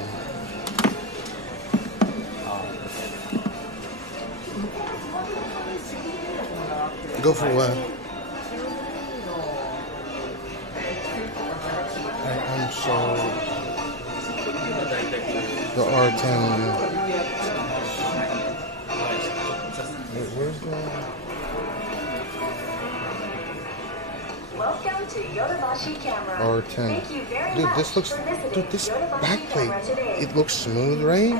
Go for what? So the R10. Wait, where's the? Welcome to Yodobashi Camera. R10. Dude, this looks. Dude, this backplate. It looks smooth, right?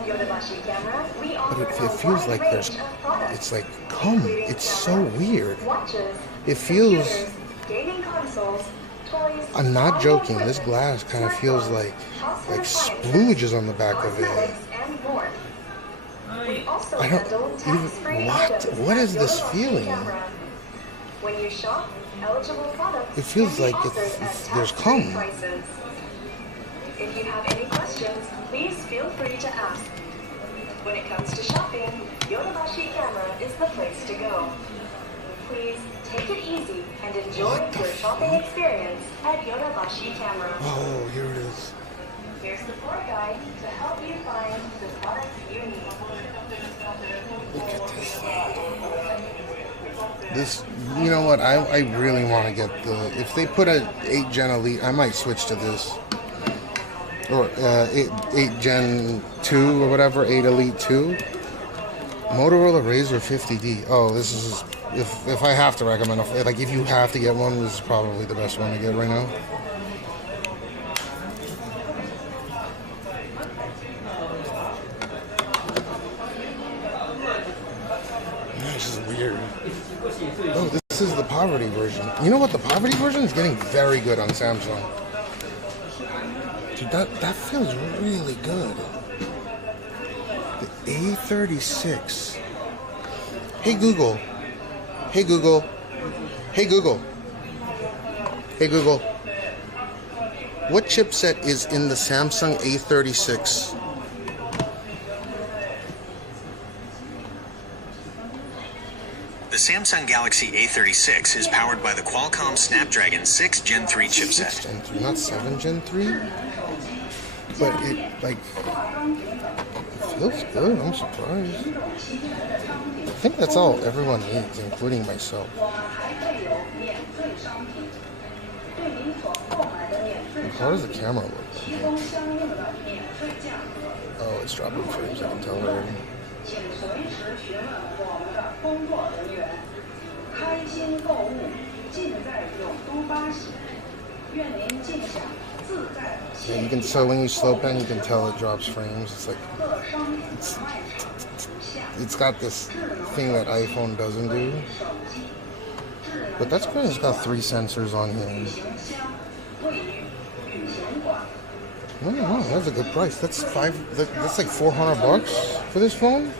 But it feels like there's. It's like cum. It's so weird. It feels. I'm not joking. This glass kind of feels like splooges on the back of it. I don't even. What is this feeling? It feels like there's cum. If you have any questions, please feel free to ask. When it comes to shopping, Yodobashi Camera is the place to go. Please take it easy and enjoy your shopping experience at Yodobashi Camera. Oh, here it is. Here's the tour guide to help you find the products you need. Look at this thing. This, you know what? I really want to get the. If they put a 8 Gen Elite, I might switch to this. Or 8 Gen 2 or whatever, 8 Elite 2. Motorola Razr 50D. Oh, this is. If I have to recommend, like if you have to get one, this is probably the best one to get right now. This is weird. Oh, this is the poverty version. You know what? The poverty version is getting very good on Samsung. Dude, that feels really good. The A36. Hey Google. Hey Google. Hey Google. Hey Google. What chipset is in the Samsung A36? The Samsung Galaxy A36 is powered by the Qualcomm Snapdragon 6 Gen 3 chipset. 6 Gen 3, not 7 Gen 3? But it, like, it feels good. I'm surprised. I think that's all everyone needs, including myself. How does the camera look? Oh, it's dropping frames, I can tell already. Yeah, you can so when you slow pen, you can tell it drops frames. It's like it's got this thing that iPhone doesn't do. But that's great. It's got 3 sensors on here. No, that's a good price. That's like $400 for this phone.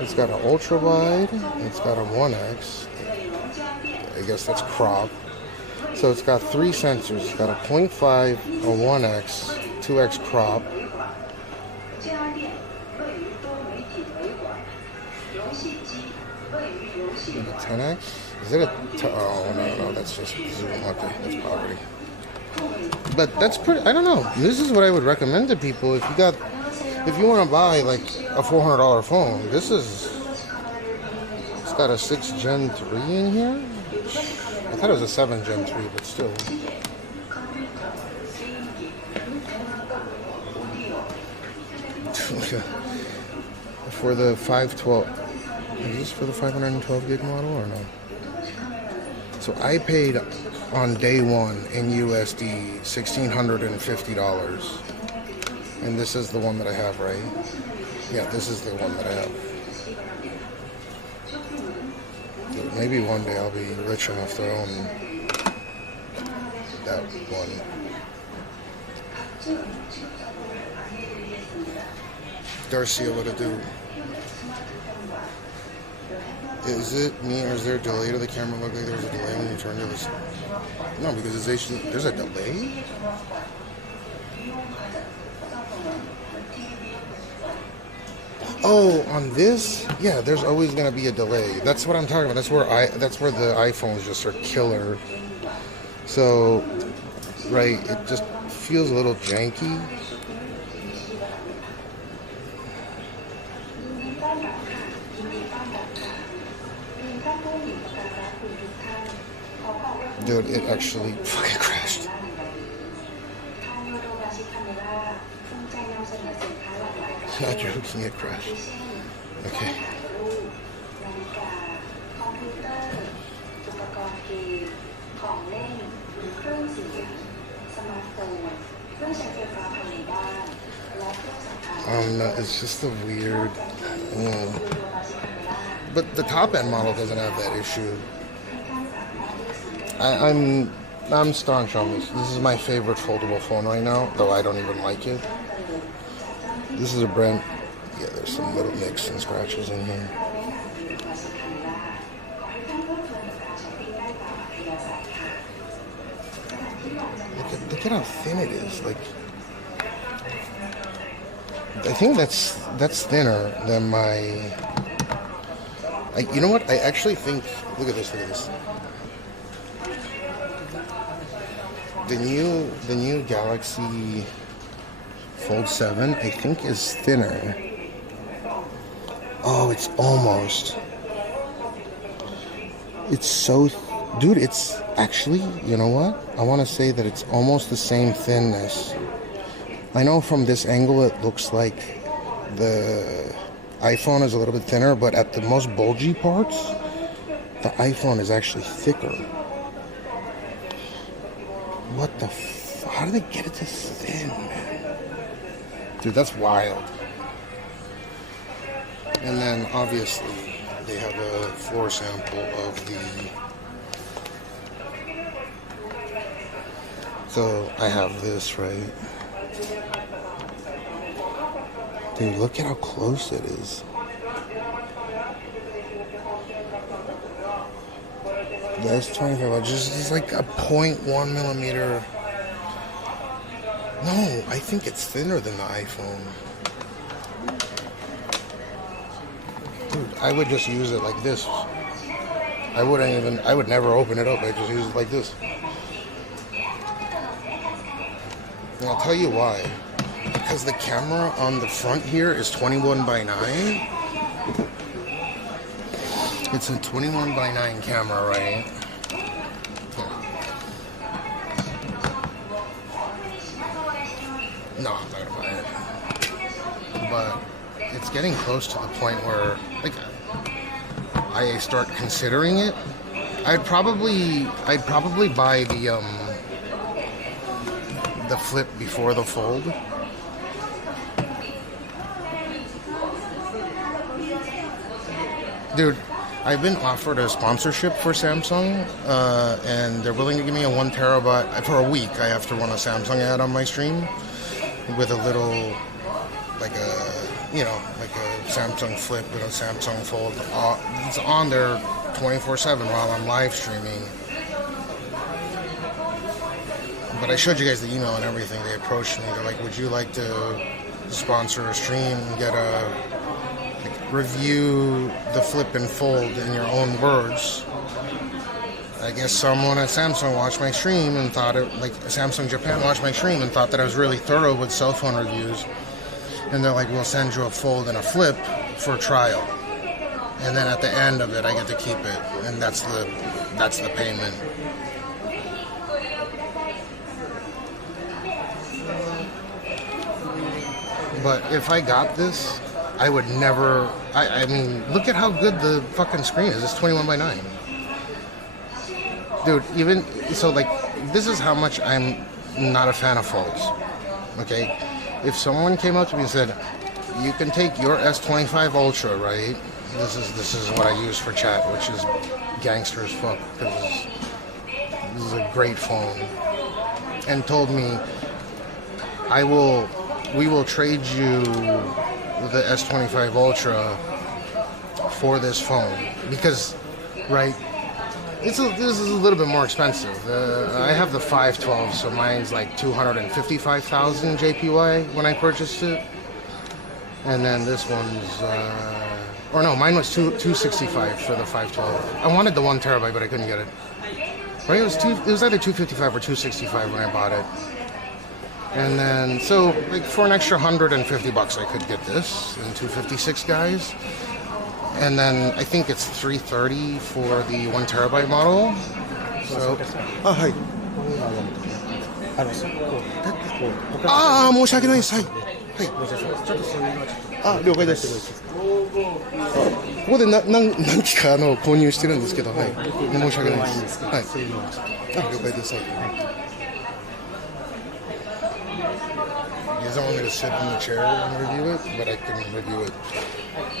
It's got an ultra wide. It's got a 1x. I guess that's crop. So it's got 3 sensors. It's got a 0.5, a 1x, 2x crop. A 10x? Is it a? Oh no, that's just zoom. Okay, that's poverty. But that's pretty. I don't know. This is what I would recommend to people if you want to buy like a $400 phone. It's got a 6 Gen 3 in here. I thought it was a 7 Gen 3, but still. For the 512. Is this for the 512 gig model or no? So I paid on day one in USD $1,650. And this is the one that I have, right? Yeah, this is the one that I have. Maybe one day I'll be rich enough to own that one. Darcia, what to do? Is it me or is there a delay to the camera? Look like there's a delay when you turn to this. No, because it's actually, there's a delay? Oh, on this? Yeah, there's always gonna be a delay. That's what I'm talking about. That's where the iPhones just are killer. So, right, it just feels a little janky. Dude, it actually fucking crashed. Not joking, it crashed. Okay. No, it's just a weird. But the top end model doesn't have that issue. I'm staunch on this. This is my favorite foldable phone right now, though I don't even like it. This is a brand. Yeah, there's some little nicks and scratches in here. Look at how thin it is. Like, I think that's thinner than my. You know what? I actually think. Look at this. Look at this. The new Galaxy Fold 7, I think, is thinner. Oh, it's almost. It's so, dude. It's actually. You know what? I want to say that it's almost the same thinness. I know from this angle it looks like the iPhone is a little bit thinner, but at the most bulgy parts, the iPhone is actually thicker. What the how do they get it this thin, man? Dude, that's wild. And then, obviously, they have a floor sample of the... So, I have this, right? Dude, look at how close it is. That's 25. Just like a 0.1 millimeter. No, I think it's thinner than the iPhone. Dude, I would just use it like this. I would never open it up. I just use it like this. And I'll tell you why. Because the camera on the front here is 21:9. It's a 21:9 camera, right? No, I'm not gonna buy it. But it's getting close to the point where, like, I start considering it. I'd probably buy the the flip before the fold. Dude, I've been offered a sponsorship for Samsung, and they're willing to give me a 1 terabyte for a week. I have to run a Samsung ad on my stream with a little, like a Samsung Flip with a Samsung Fold. It's on there 24/7 while I'm live streaming. But I showed you guys the email and everything. They approached me. They're like, "Would you like to sponsor a stream and get a review the Flip and Fold in your own words?" I guess someone at Samsung watched my stream and thought it, like Samsung Japan watched my stream and thought that I was really thorough with cell phone reviews. And they're like, "We'll send you a Fold and a Flip for trial, and then at the end of it, I get to keep it, and that's the payment." But if I got this, I would never. I mean, look at how good the fucking screen is. It's 21:9. Dude, even so, like, this is how much I'm not a fan of folds. Okay, if someone came up to me and said, "You can take your S25 Ultra, right? This is what I use for chat, which is gangster as fuck because this is a great phone," and told me, we will trade you the S25 Ultra for this phone because, right? This is a little bit more expensive. I have the 512, so mine's like 255,000 JPY when I purchased it, and then this one's, or no, mine was 265 for the 512. I wanted the 1 terabyte, but I couldn't get it. Right? It was either 255 or 265 when I bought it. And then, so like for an extra $150, I could get this in 256 guys. And then I think it's $330 for the 1 terabyte model. So, はい。申し訳ないです。はい。はい。了解です。ここで何機か購入してるんですけど、はい。申し訳ないです。はい。了解です。はい。You don't want me to sit in the chair and review it, but I can review it.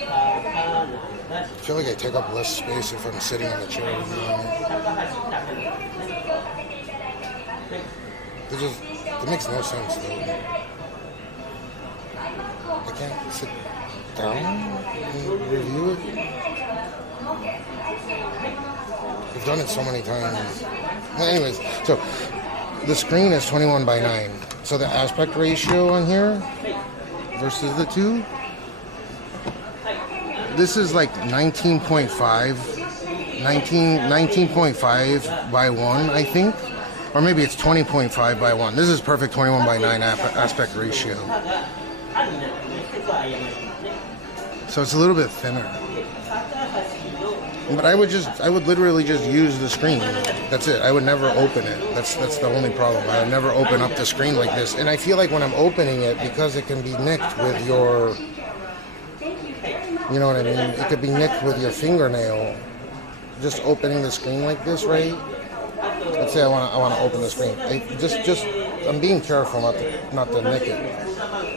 I feel like I take up less space if I'm sitting in the chair reviewing it. It makes no sense though. I can't sit down and review it. I've done it so many times. Anyways, so the screen is 21:9. So the aspect ratio on here versus the two, this is like 19.5 by 1, I think. Or maybe it's 20.5 by 1. This is perfect 21:9 aspect ratio. So it's a little bit thinner. But I would literally just use the screen. That's it. I would never open it. That's the only problem. I would never open up the screen like this. And I feel like when I'm opening it, because it can be nicked with your, you know what I mean? It could be nicked with your fingernail. Just opening the screen like this, right? Let's say I want to open the screen. I'm being careful not to nick it,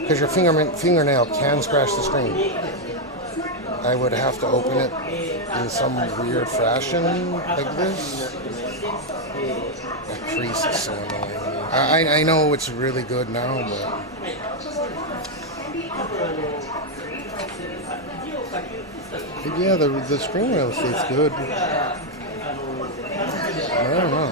because your fingernail can scratch the screen. I would have to open it in some weird fashion like this. That crease is so annoying. I know it's really good now, but yeah, the screen real estate's good. I don't know.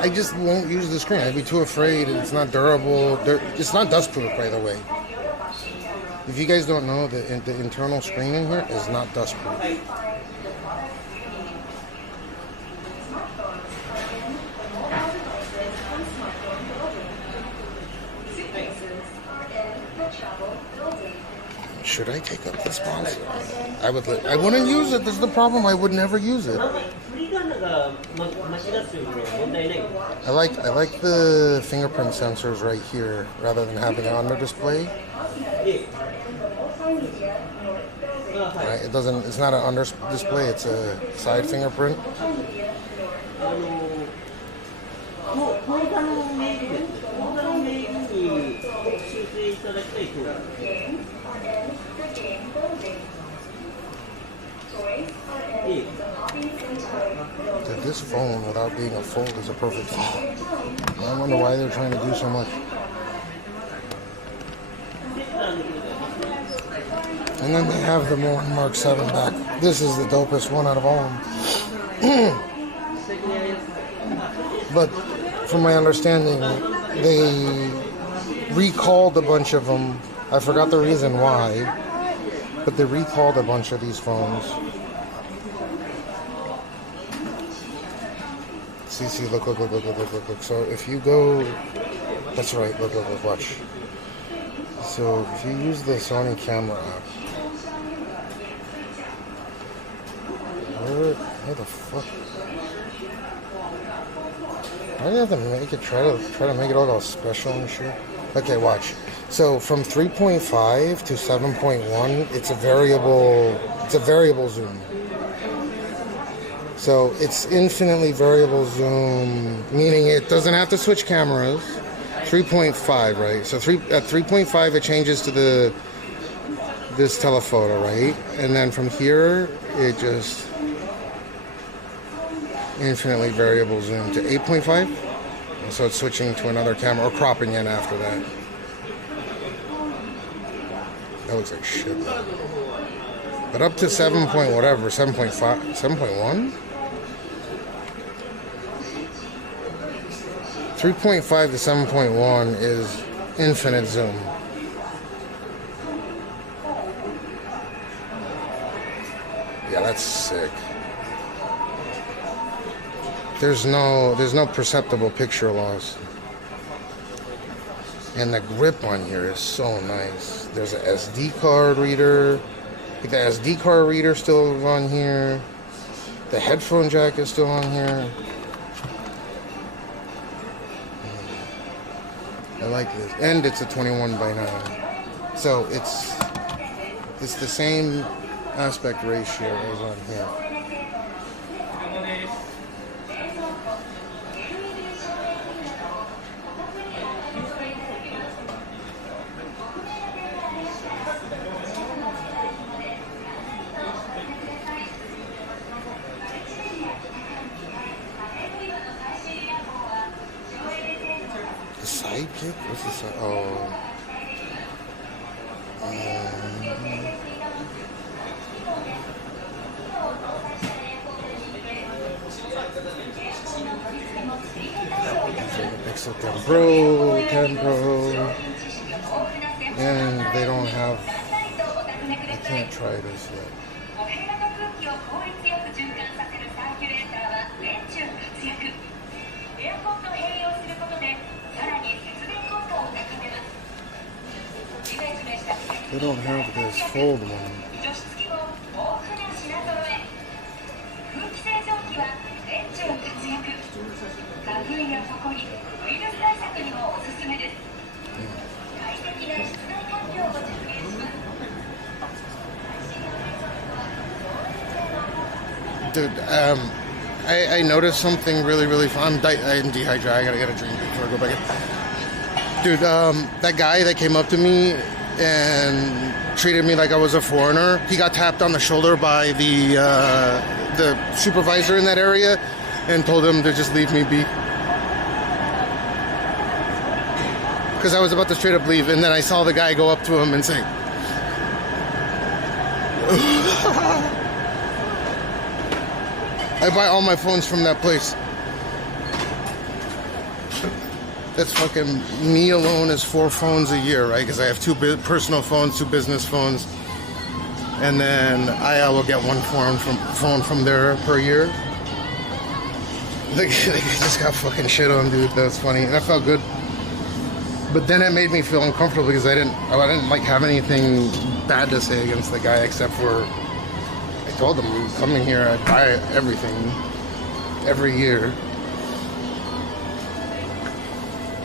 I just won't use the screen. I'd be too afraid. It's not durable. It's not dustproof, by the way. If you guys don't know, the internal screen in here is not dustproof. Should I take up the sponsor? I wouldn't use it. This is the problem. I would never use it. I like the fingerprint sensors right here rather than having it on the display. Right? It's not an under display, it's a side fingerprint. Dude, this phone, without being a fold, is a perfect phone. I wonder why they're trying to do so much. And then they have the Mark 7 back. This is the dopest one out of all of them. But from my understanding, they recalled a bunch of them. I forgot the reason why, but they recalled a bunch of these phones. See, look. So if you go, that's right, look, watch. So if you use the Sony camera app, where the fuck? Why do you have to make it, try to make it all special and shit? Okay, watch. So from 3.5 to 7.1, it's a variable zoom. So it's infinitely variable zoom, meaning it doesn't have to switch cameras. 3.5, right? So at 3.5 it changes to this telephoto, right? And then from here it just infinitely variable zoom to 8.5. And so it's switching to another camera or cropping in after that. That looks like shit. But up to 7 point whatever, 7.5, 7.1? 3.5 to 7.1 is infinite zoom. Yeah, that's sick. There's no perceptible picture loss. And the grip on here is so nice. There's a SD card reader. The SD card reader still on here. The headphone jack is still on here. I like this. And it's a 21:9. So it's the same aspect ratio as on here. Sidekick? What's the side? Oh. Pixel 10 Pro, 10 Pro. And they don't have. I can't try this yet. They don't have this fold one. Dude, I noticed something really fun. I'm dehydrated. I gotta get a drink before I go back in. Dude, that guy that came up to me and treated me like I was a foreigner, he got tapped on the shoulder by the supervisor in that area and told him to just leave me be. Because I was about to straight up leave, and then I saw the guy go up to him and say, I buy all my phones from that place. That's fucking, me alone is 4 phones a year, right? Because I have 2 personal phones, 2 business phones. And then I will get 1 phone from there per year. They just got fucking shit on, dude. That's funny. And I felt good. But then it made me feel uncomfortable because I didn't like have anything bad to say against the guy, except for I told him, coming here, I buy everything every year.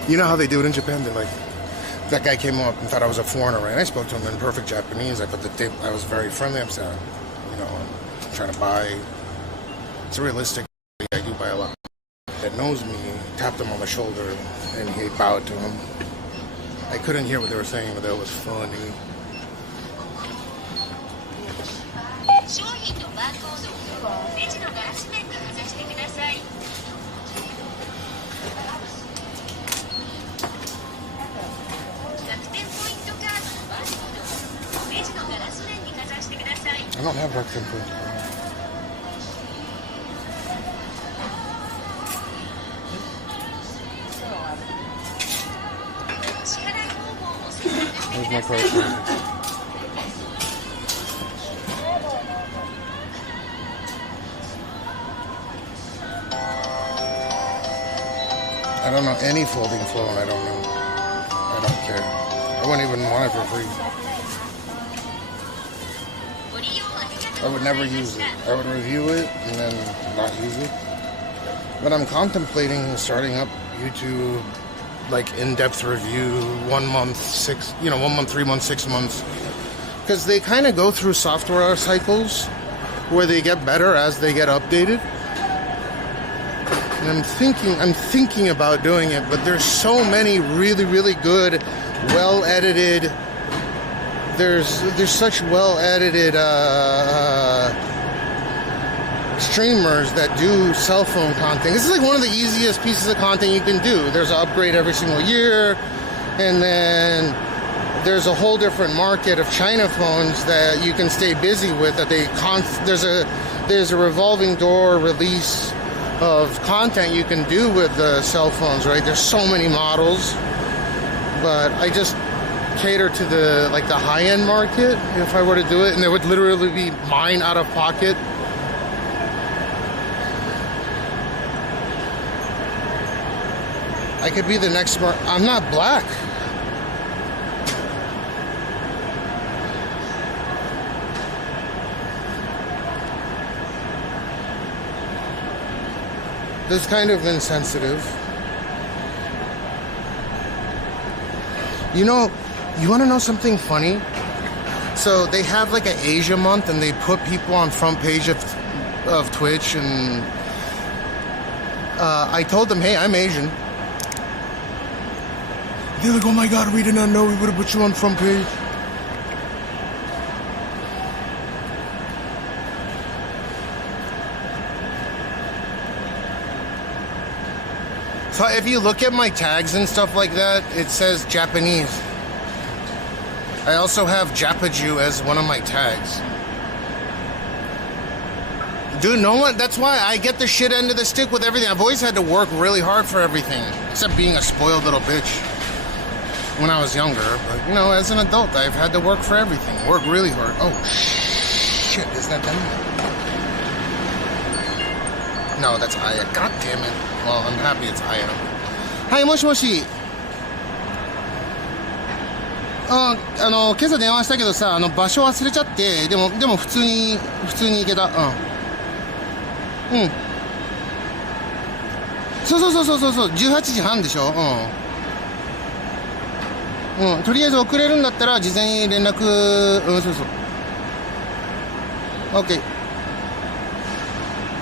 You know how they do it in Japan? They're like, that guy came up and thought I was a foreigner, right? I spoke to him in perfect Japanese. I was very friendly. I'm saying, I'm trying to buy. It's realistic. I do buy a lot. That knows me, tapped him on the shoulder, and he bowed to him. I couldn't hear what they were saying, but that was funny. I don't have Rakuten points. Where's my card? I don't know any folding phone. I don't know. I don't care. I wouldn't even want it for free. I would never use it. I would review it and then not use it. But I'm contemplating starting up YouTube, like in-depth review, 1 month, 1 month, 3 months, 6 months. Because they kind of go through software cycles where they get better as they get updated. And I'm thinking about doing it, but there's so many really, really good, well-edited. There's such well-edited streamers that do cell phone content. This is like one of the easiest pieces of content you can do. There's an upgrade every single year, and then there's a whole different market of China phones that you can stay busy with. That there's a revolving door release of content you can do with the cell phones, right? There's so many models, but I just cater to the high-end market if I were to do it, and it would literally be mine out of pocket. I could be the next I'm not black. That's kind of insensitive. You know, you want to know something funny? So they have like an Asia month, and they put people on front page of Twitch, and I told them, hey, I'm Asian. They're like, oh my god, we did not know we would have put you on front page. So if you look at my tags and stuff like that, it says Japanese. I also have Japaju as one of my tags. Dude, no one, that's why I get the shit end of the stick with everything. I've always had to work really hard for everything, except being a spoiled little bitch when I was younger. But, you know, as an adult, I've had to work for everything. Work really hard. Oh, shit, is that them? No, that's Aya. God damn it. Well, I'm happy it's Aya. Hi, もしもし。今朝電話したけどさ、場所忘れちゃって、でも普通に行けた。そう、18時半でしょ。とりあえず遅れるんだったら事前に連絡、そう。OK。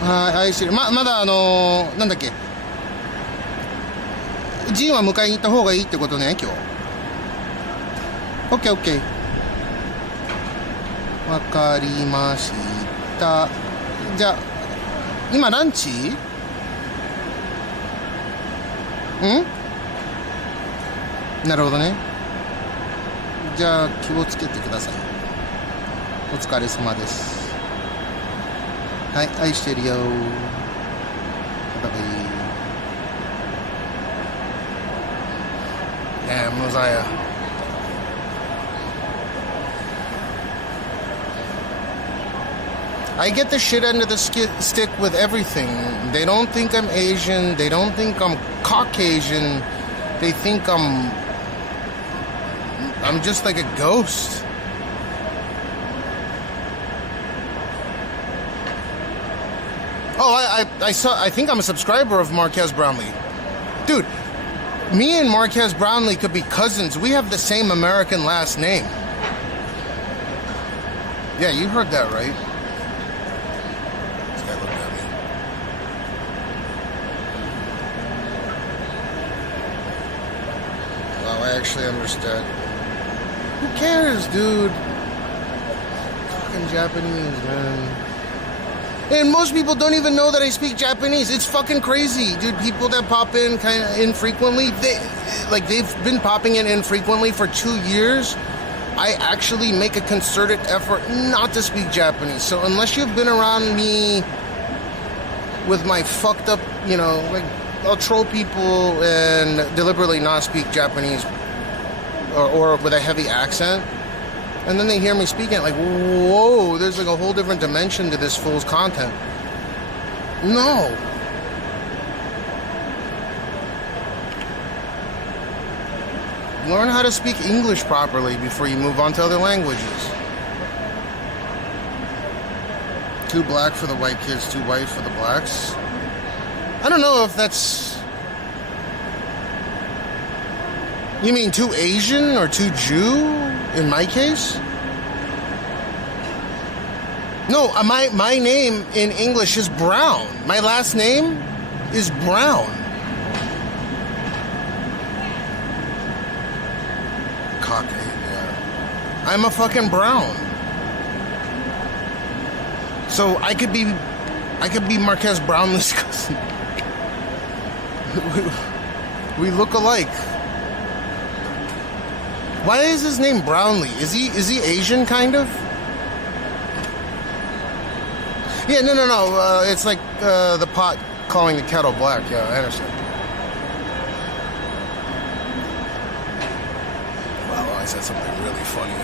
はい、愛してる。まだなんだっけ。ジンは迎えに行った方がいいってことね、今日。OK。わかりました。じゃあ、今ランチ？なるほどね。じゃあ気をつけてください。お疲れ様です。はい、愛してるよ。バイバイ。Damn, Mosiah. I get the shit end of the stick with everything. They don't think I'm Asian. They don't think I'm Caucasian. They think I'm just like a ghost. Oh, I think I'm a subscriber of Marquez Brownlee. Dude, me and Marquez Brownlee could be cousins. We have the same American last name. Yeah, you heard that right. This guy looked at me. Wow, actually understood. Who cares, dude? Fucking Japanese, man. And most people don't even know that I speak Japanese. It's fucking crazy, dude. People that pop in kind of infrequently, they've been popping in infrequently for 2 years. I actually make a concerted effort not to speak Japanese. So unless you've been around me with my fucked up, you know, like, I'll troll people and deliberately not speak Japanese or with a heavy accent. And then they hear me speaking, like, whoa, there's like a whole different dimension to this fool's content. No. Learn how to speak English properly before you move on to other languages. 2 black for the white kids, 2 white for the blacks. I don't know if that's... You mean 2 Asian or 2 Jew in my case? No, my name in English is Brown. My last name is Brown. Cockney, yeah. I'm a fucking Brown. So I could be Marquez Brownley's cousin. We look alike. Why is his name Brownlee? Is he Asian, kind of? Yeah, no. It's like the pot calling the kettle black. Yeah, I understand. Wow, I said something really funny.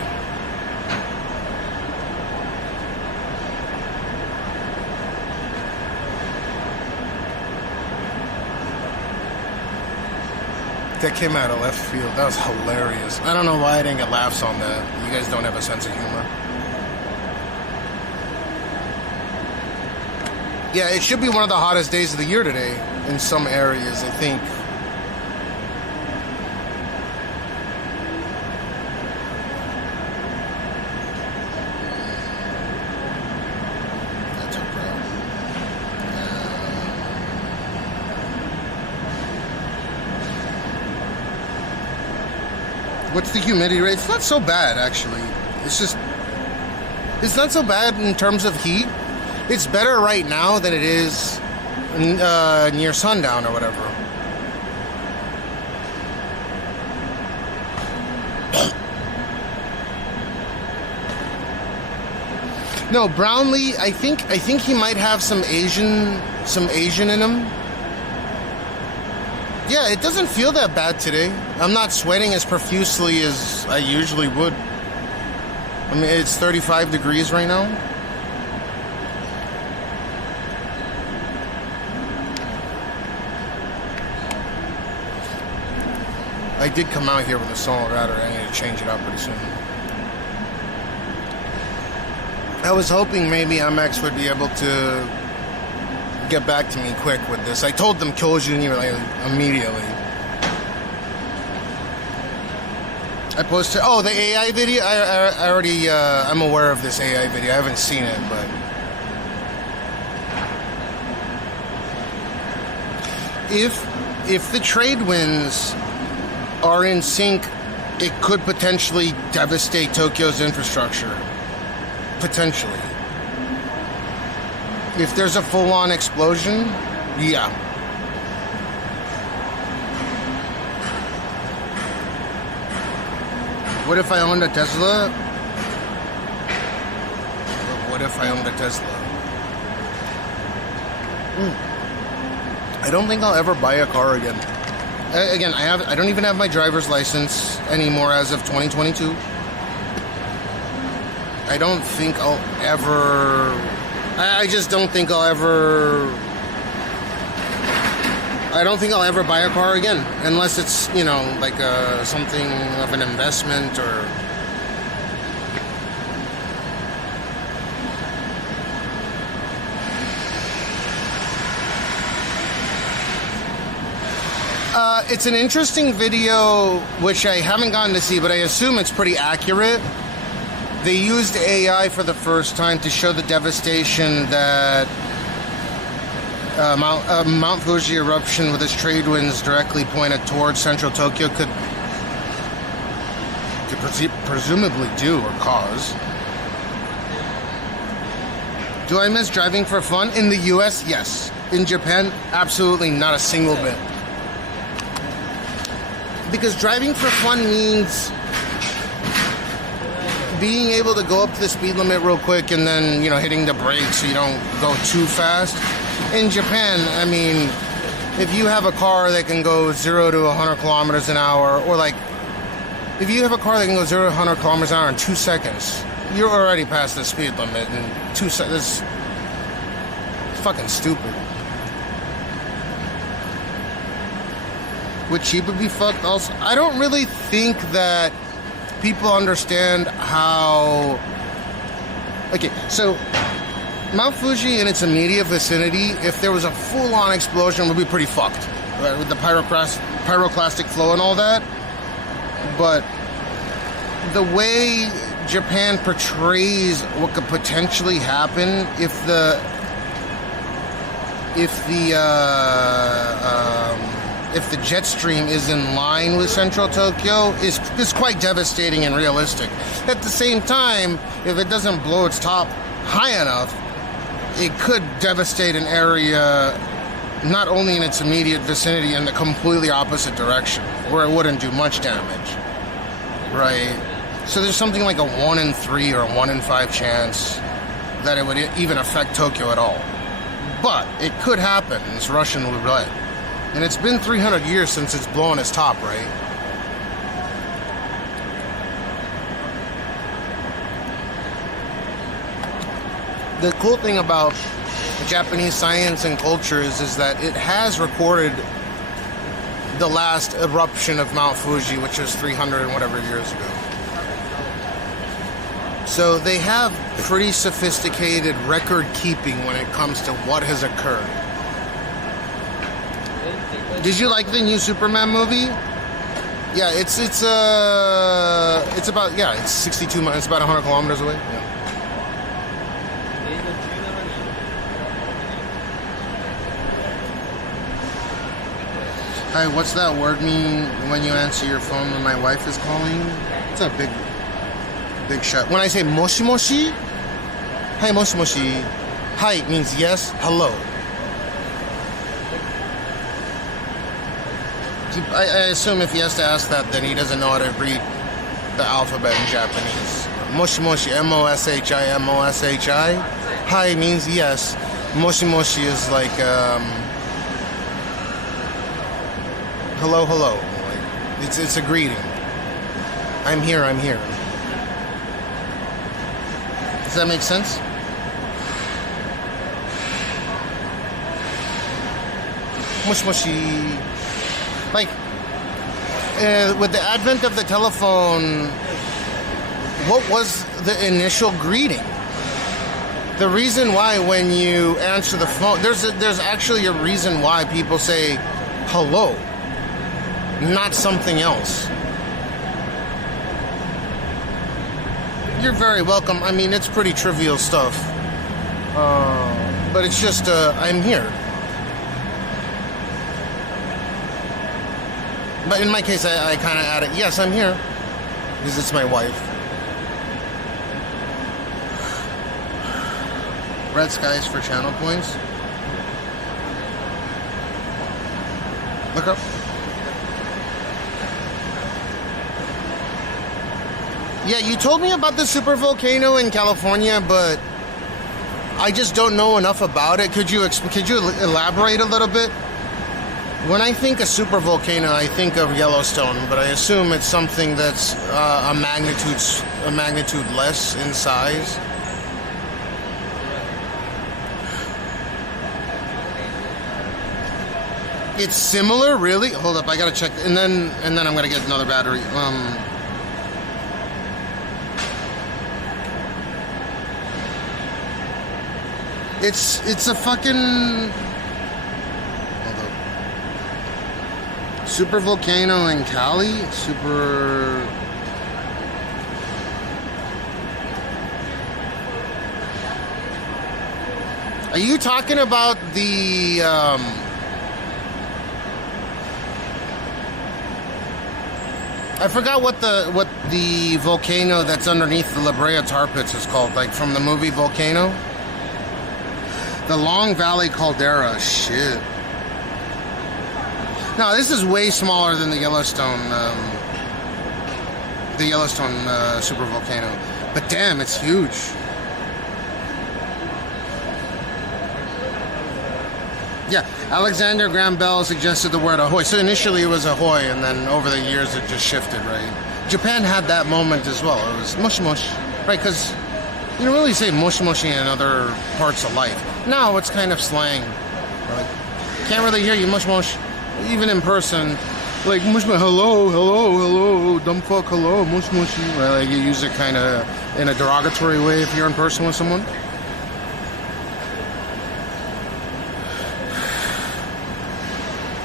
That came out of left field. That was hilarious. I don't know why I didn't get laughs on that. You guys don't have a sense of humor. Yeah, it should be one of the hottest days of the year today in some areas, I think. What's the humidity rate? It's not so bad, actually. It's not so bad in terms of heat. It's better right now than it is near sundown or whatever. No, Brownlee, I think he might have some Asian in him. Yeah, it doesn't feel that bad today. I'm not sweating as profusely as I usually would. I mean, it's 35 degrees right now. I did come out here with a solid router. I need to change it out pretty soon. I was hoping maybe MX would be able to get back to me quick with this. I told them Kyojin immediately. I posted, oh, the AI video? I already, I'm aware of this AI video. I haven't seen it, but... If the trade winds are in sync, it could potentially devastate Tokyo's infrastructure. Potentially. If there's a full-on explosion, yeah. What if I owned a Tesla? What if I owned a Tesla? I don't think I'll ever buy a car again. Again, I don't even have my driver's license anymore as of 2022. I don't think I'll ever... I just don't think I'll ever... I don't think I'll ever buy a car again. Unless it's, you know, like something of an investment or... It's an interesting video, which I haven't gotten to see, but I assume it's pretty accurate. They used AI for the first time to show the devastation that Mount Fuji eruption with its trade winds directly pointed towards central Tokyo could presumably do or cause. Do I miss driving for fun? In the US, yes. In Japan, absolutely not a single bit. Because driving for fun means being able to go up to the speed limit real quick and then, you know, hitting the brakes so you don't go too fast. In Japan, I mean, if you have a car that can go 0 to 100 kilometers an hour, or like, if you have a car that can go 0 to 100 kilometers an hour in 2 seconds, you're already past the speed limit in 2 seconds. It's fucking stupid. Would Chiba be fucked also? I don't really think that people understand how... Okay, so Mount Fuji and its immediate vicinity, if there was a full-on explosion, would be pretty fucked, right? With the pyroclastic flow and all that. But the way Japan portrays what could potentially happen if the jet stream is in line with central Tokyo is quite devastating and realistic. At the same time, if it doesn't blow its top high enough, it could devastate an area not only in its immediate vicinity in the completely opposite direction, where it wouldn't do much damage, right? So there's something like a 1 in 3 or a 1 in 5 chance that it would even affect Tokyo at all. But it could happen. It's Russian roulette. And it's been 300 years since it's blown its top, right? The cool thing about Japanese science and culture is that it has recorded the last eruption of Mount Fuji, which was 300 and whatever years ago. So they have pretty sophisticated record keeping when it comes to what has occurred. Did you like the new Superman movie? Yeah, it's about, yeah, it's 62 miles, it's about 100 kilometers away. Yeah. Hi, what's that word mean when you answer your phone when my wife is calling? It's a big shot. When I say moshi moshi, hi moshi moshi, hi means yes, hello. I assume if he has to ask that, then he doesn't know how to read the alphabet in Japanese. Moshi moshi, M-O-S-H-I, M-O-S-H-I. Hi means yes. Moshi moshi is like, hello, hello. Like, it's a greeting. I'm here, I'm here. Does that make sense? Moshi moshi. Like, with the advent of the telephone, what was the initial greeting? The reason why when you answer the phone, there's actually a reason why people say hello, not something else. You're very welcome. I mean, it's pretty trivial stuff. But it's just, I'm here. But in my case, I kind of added, yes, I'm here, because it's my wife. Red skies for channel points. Look up. Yeah, you told me about the super volcano in California, but I just don't know enough about it. Could you elaborate a little bit? When I think of super volcano, I think of Yellowstone, but I assume it's something that's a magnitude less in size. It's similar, really? Hold up, I gotta check, and then I'm gonna get another battery. It's a fucking super volcano in Cali. Are you talking about the I forgot what the volcano that's underneath the La Brea tar pits is called, like from the movie Volcano. The Long Valley Caldera. Shit. No, this is way smaller than the Yellowstone super volcano. But damn, it's huge. Yeah, Alexander Graham Bell suggested the word ahoy. So initially it was ahoy, and then over the years it just shifted, right? Japan had that moment as well. It was mush mush, right? Because you don't really say mush mushy in other parts of life. Now it's kind of slang. Right? Can't really hear you mush mush, even in person. Like mush mush, hello, hello, hello, dumb fuck, hello, mush mushy. Right? Like you use it kind of in a derogatory way if you're in person with someone.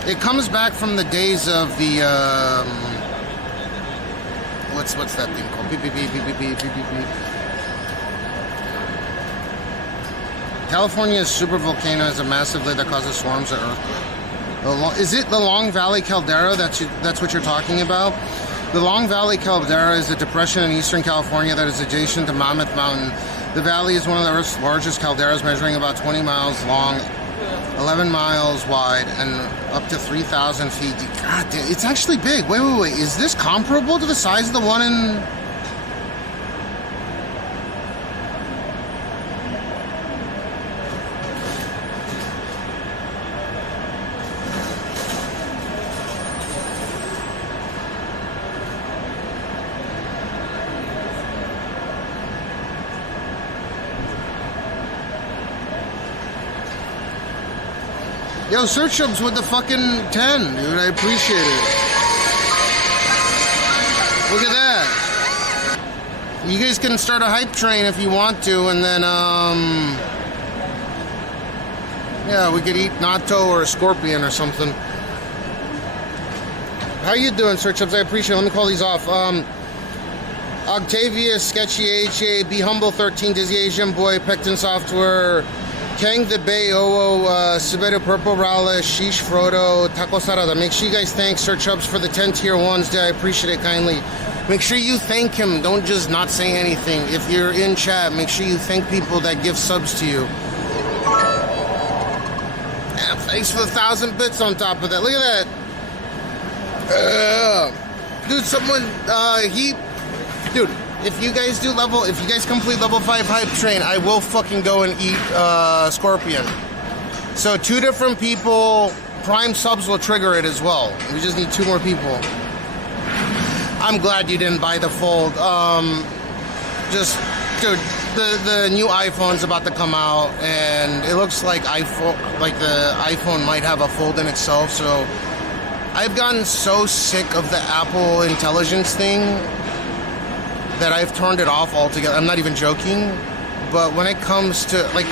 It comes back from the days of the what's that thing called? Beep beep beep beep beep beep beep beep. California's super volcano is a massive lake that causes storms and earthquakes. Is it the Long Valley Caldera? That's what you're talking about? The Long Valley Caldera is a depression in eastern California that is adjacent to Mammoth Mountain. The valley is one of the Earth's largest calderas, measuring about 20 miles long, 11 miles wide, and up to 3,000 feet. God damn, it's actually big. Wait. Is this comparable to the size of the one in... Yo, Search Ups with the fucking 10, dude. I appreciate it. Look at that. You guys can start a hype train if you want to, and then, yeah, we could eat natto or a scorpion or something. How you doing, Search Ups? I appreciate it. Let me call these off. Octavius, Sketchy HA, Be Humble 13, Dizzy Asian Boy, Pectin Software, Kang the Bay, Suberu Purple Rala, Sheesh Frodo, Taco Sarada. Make sure you guys thank Search Ups for the 10 tier 1s. I appreciate it kindly. Make sure you thank him. Don't just not say anything. If you're in chat, make sure you thank people that give subs to you. Yeah, thanks for the 1,000 bits on top of that. Look at that. Dude, someone, dude. If you guys complete level 5 hype train, I will fucking go and eat Scorpion. So 2 different people, Prime subs will trigger it as well. We just need 2 more people. I'm glad you didn't buy the Fold. Dude, the new iPhone's about to come out, and it looks like the iPhone might have a Fold in itself. So I've gotten so sick of the Apple Intelligence thing that I've turned it off altogether. I'm not even joking. But when it comes to, like,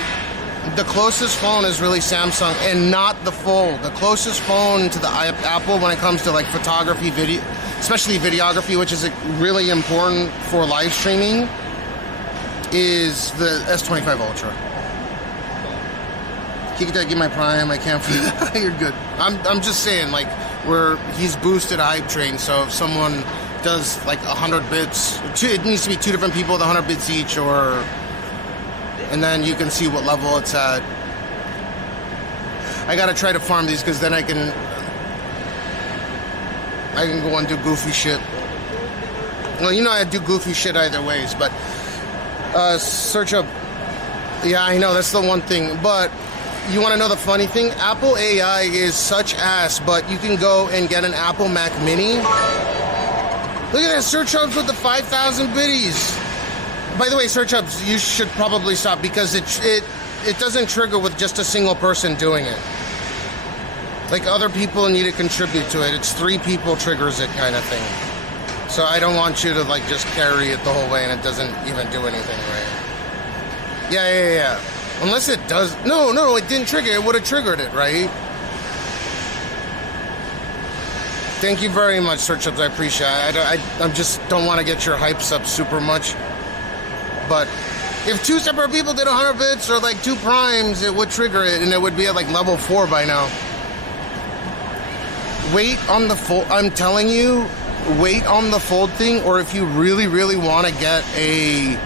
the closest phone is really Samsung and not the Fold. The closest phone to the Apple when it comes to, like, photography, video, especially videography, which is really important for live streaming, is the S25 Ultra. Kikita, give my Prime. I can't. You're good. I'm just saying, like, he's boosted a hype train, so if someone does like 100 bits, it needs to be 2 different people with 100 bits each, and then you can see what level it's at. I gotta try to farm these because then I can go and do goofy shit. Well, you know I do goofy shit either ways, but Search Up. Yeah, I know that's the one thing, but you want to know the funny thing? Apple AI is such ass, but you can go and get an Apple Mac Mini. Look at that, Search Ups with the 5,000 biddies. By the way, Search Ups, you should probably stop because it doesn't trigger with just a single person doing it. Like, other people need to contribute to it. It's 3 people triggers it kind of thing. So I don't want you to, like, just carry it the whole way and it doesn't even do anything, right? Yeah. Unless it does. No, it didn't trigger. It would have triggered it, right? Thank you very much, Search Ups. I appreciate it. I just don't want to get your hypes up super much. But if 2 separate people did 100 bits or like 2 primes, it would trigger it, and it would be at like level 4 by now. Wait on the Fold. I'm telling you, wait on the fold thing, or if you really, really want to get a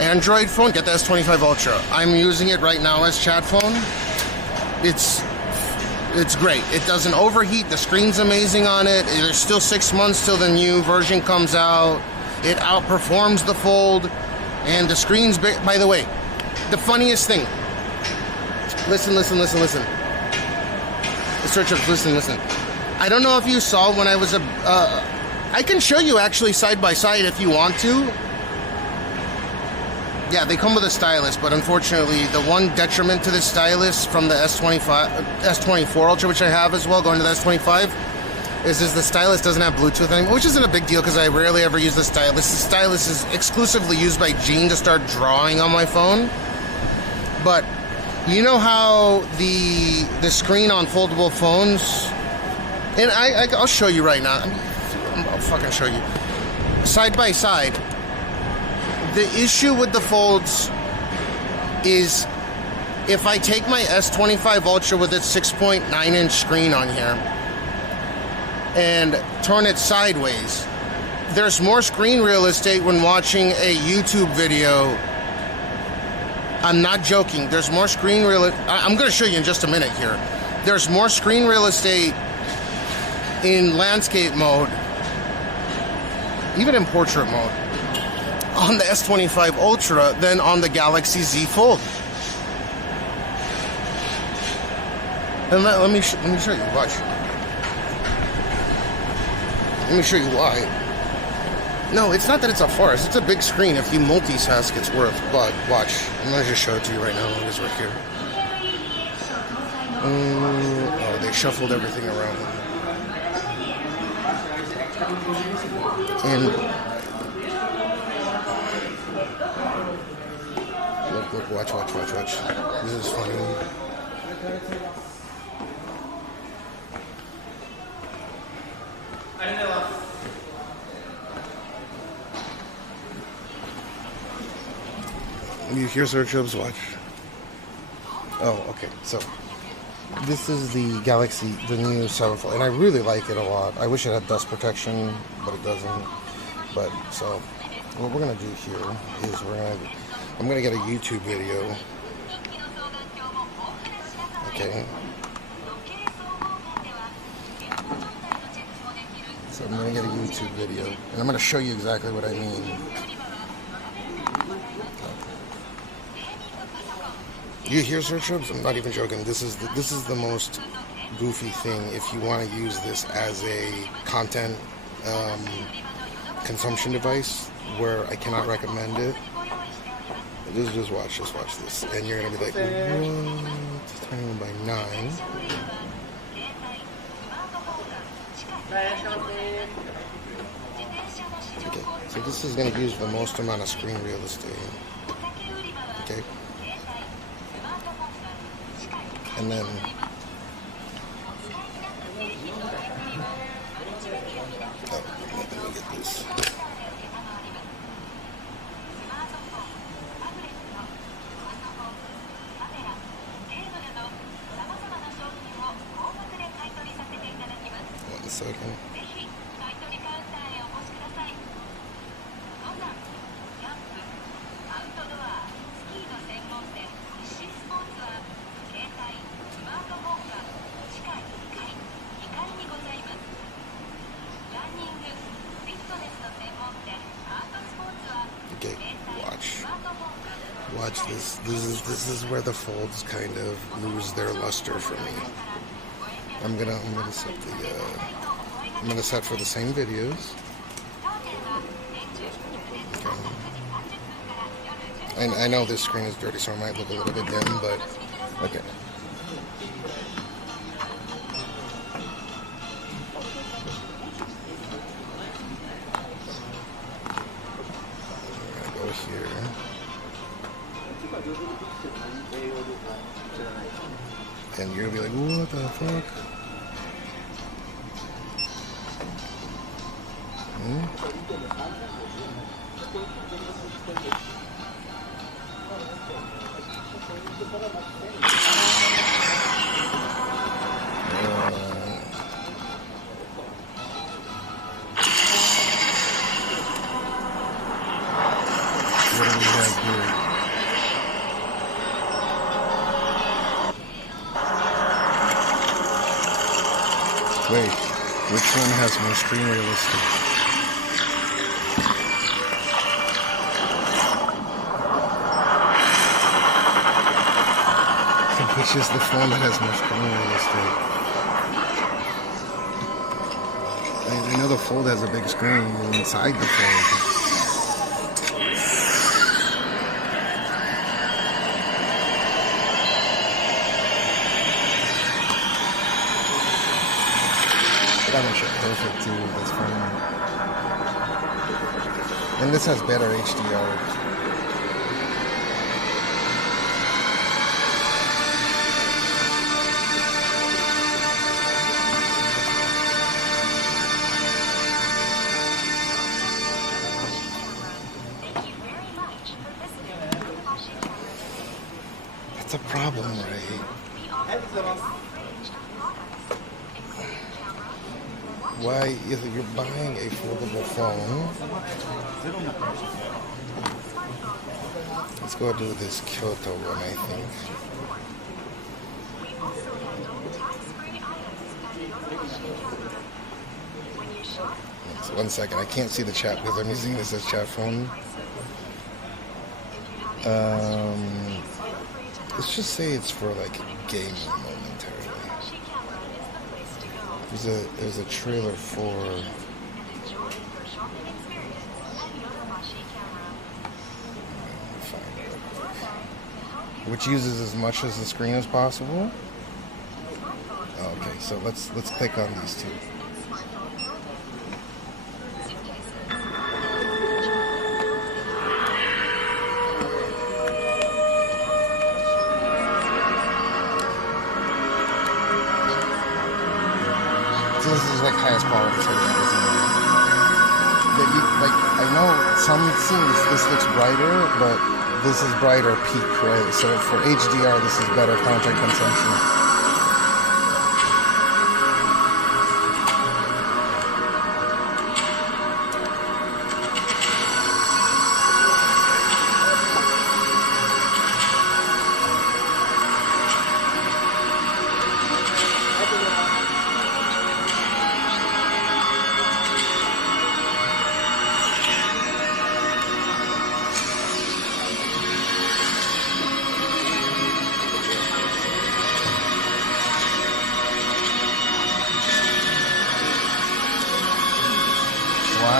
Android phone, get the S25 Ultra. I'm using it right now as chat phone. It's great. It doesn't overheat. The screen's amazing on it. There's still 6 months till the new version comes out. It outperforms the Fold, and the screen's big. By the way, the funniest thing. Listen. Search up. Listen. I don't know if you saw when I was I can show you actually side by side if you want to. Yeah, they come with a stylus, but unfortunately, the one detriment to this stylus from the S24 Ultra, which I have as well, going to the S25, is the stylus doesn't have Bluetooth anymore, which isn't a big deal because I rarely ever use the stylus. The stylus is exclusively used by Gene to start drawing on my phone. But you know how the screen on foldable phones, and I'll show you right now. I'll fucking show you. Side by side, the issue with the folds is if I take my S25 Ultra with its 6.9-inch screen on here and turn it sideways, there's more screen real estate when watching a YouTube video. I'm not joking. There's more screen real estate. I'm going to show you in just a minute here. There's more screen real estate in landscape mode, even in portrait mode, on the S25 Ultra than on the Galaxy Z Fold. And let me show you. Watch. Let me show you why. No, it's not that it's a farce. It's a big screen. If you multitask, it's worth. But watch. I'm going to just show it to you right now. It is right here. Oh, they shuffled everything around. And look, watch. This is funny. You hear search ups, watch. Oh, okay. So this is the Galaxy, the new 7 Fold, and I really like it a lot. I wish it had dust protection, but it doesn't. But so what we're gonna do here is I'm gonna get a YouTube video. Okay. So I'm gonna get a YouTube video, and I'm gonna show you exactly what I mean. You hear search ups? I'm not even joking. This is the most goofy thing if you want to use this as a content consumption device, where I cannot recommend it. Just watch this, and you're gonna be like, what? 21 by 9. Okay, so this is gonna use the most amount of screen real estate. Okay. And then let me get this. One second. Okay, watch this. This is where the folds kind of lose their luster for me. I'm gonna set for the same videos. Okay. I know this screen is dirty, so it might look a little bit dim, but okay. Here. And you're gonna be like, what the fuck? Which one has more screen real estate? Which is the phone that has more screen real estate? I know the Fold has a big screen inside the Fold. That makes it perfect too, that's fine. And this has better HDR. That's a problem, right? Why is it you're buying a foldable phone? Let's go do this Kyoto one, I think. So 1 second, I can't see the chat because I'm using this as chat phone. Let's just say it's for like gaming momentarily. There's a trailer for which uses as much as the screen as possible. Okay, so let's click on these two. This is like highest quality for everything. Like I know some scenes this looks brighter, but this is brighter peak, right? So for HDR, this is better content consumption.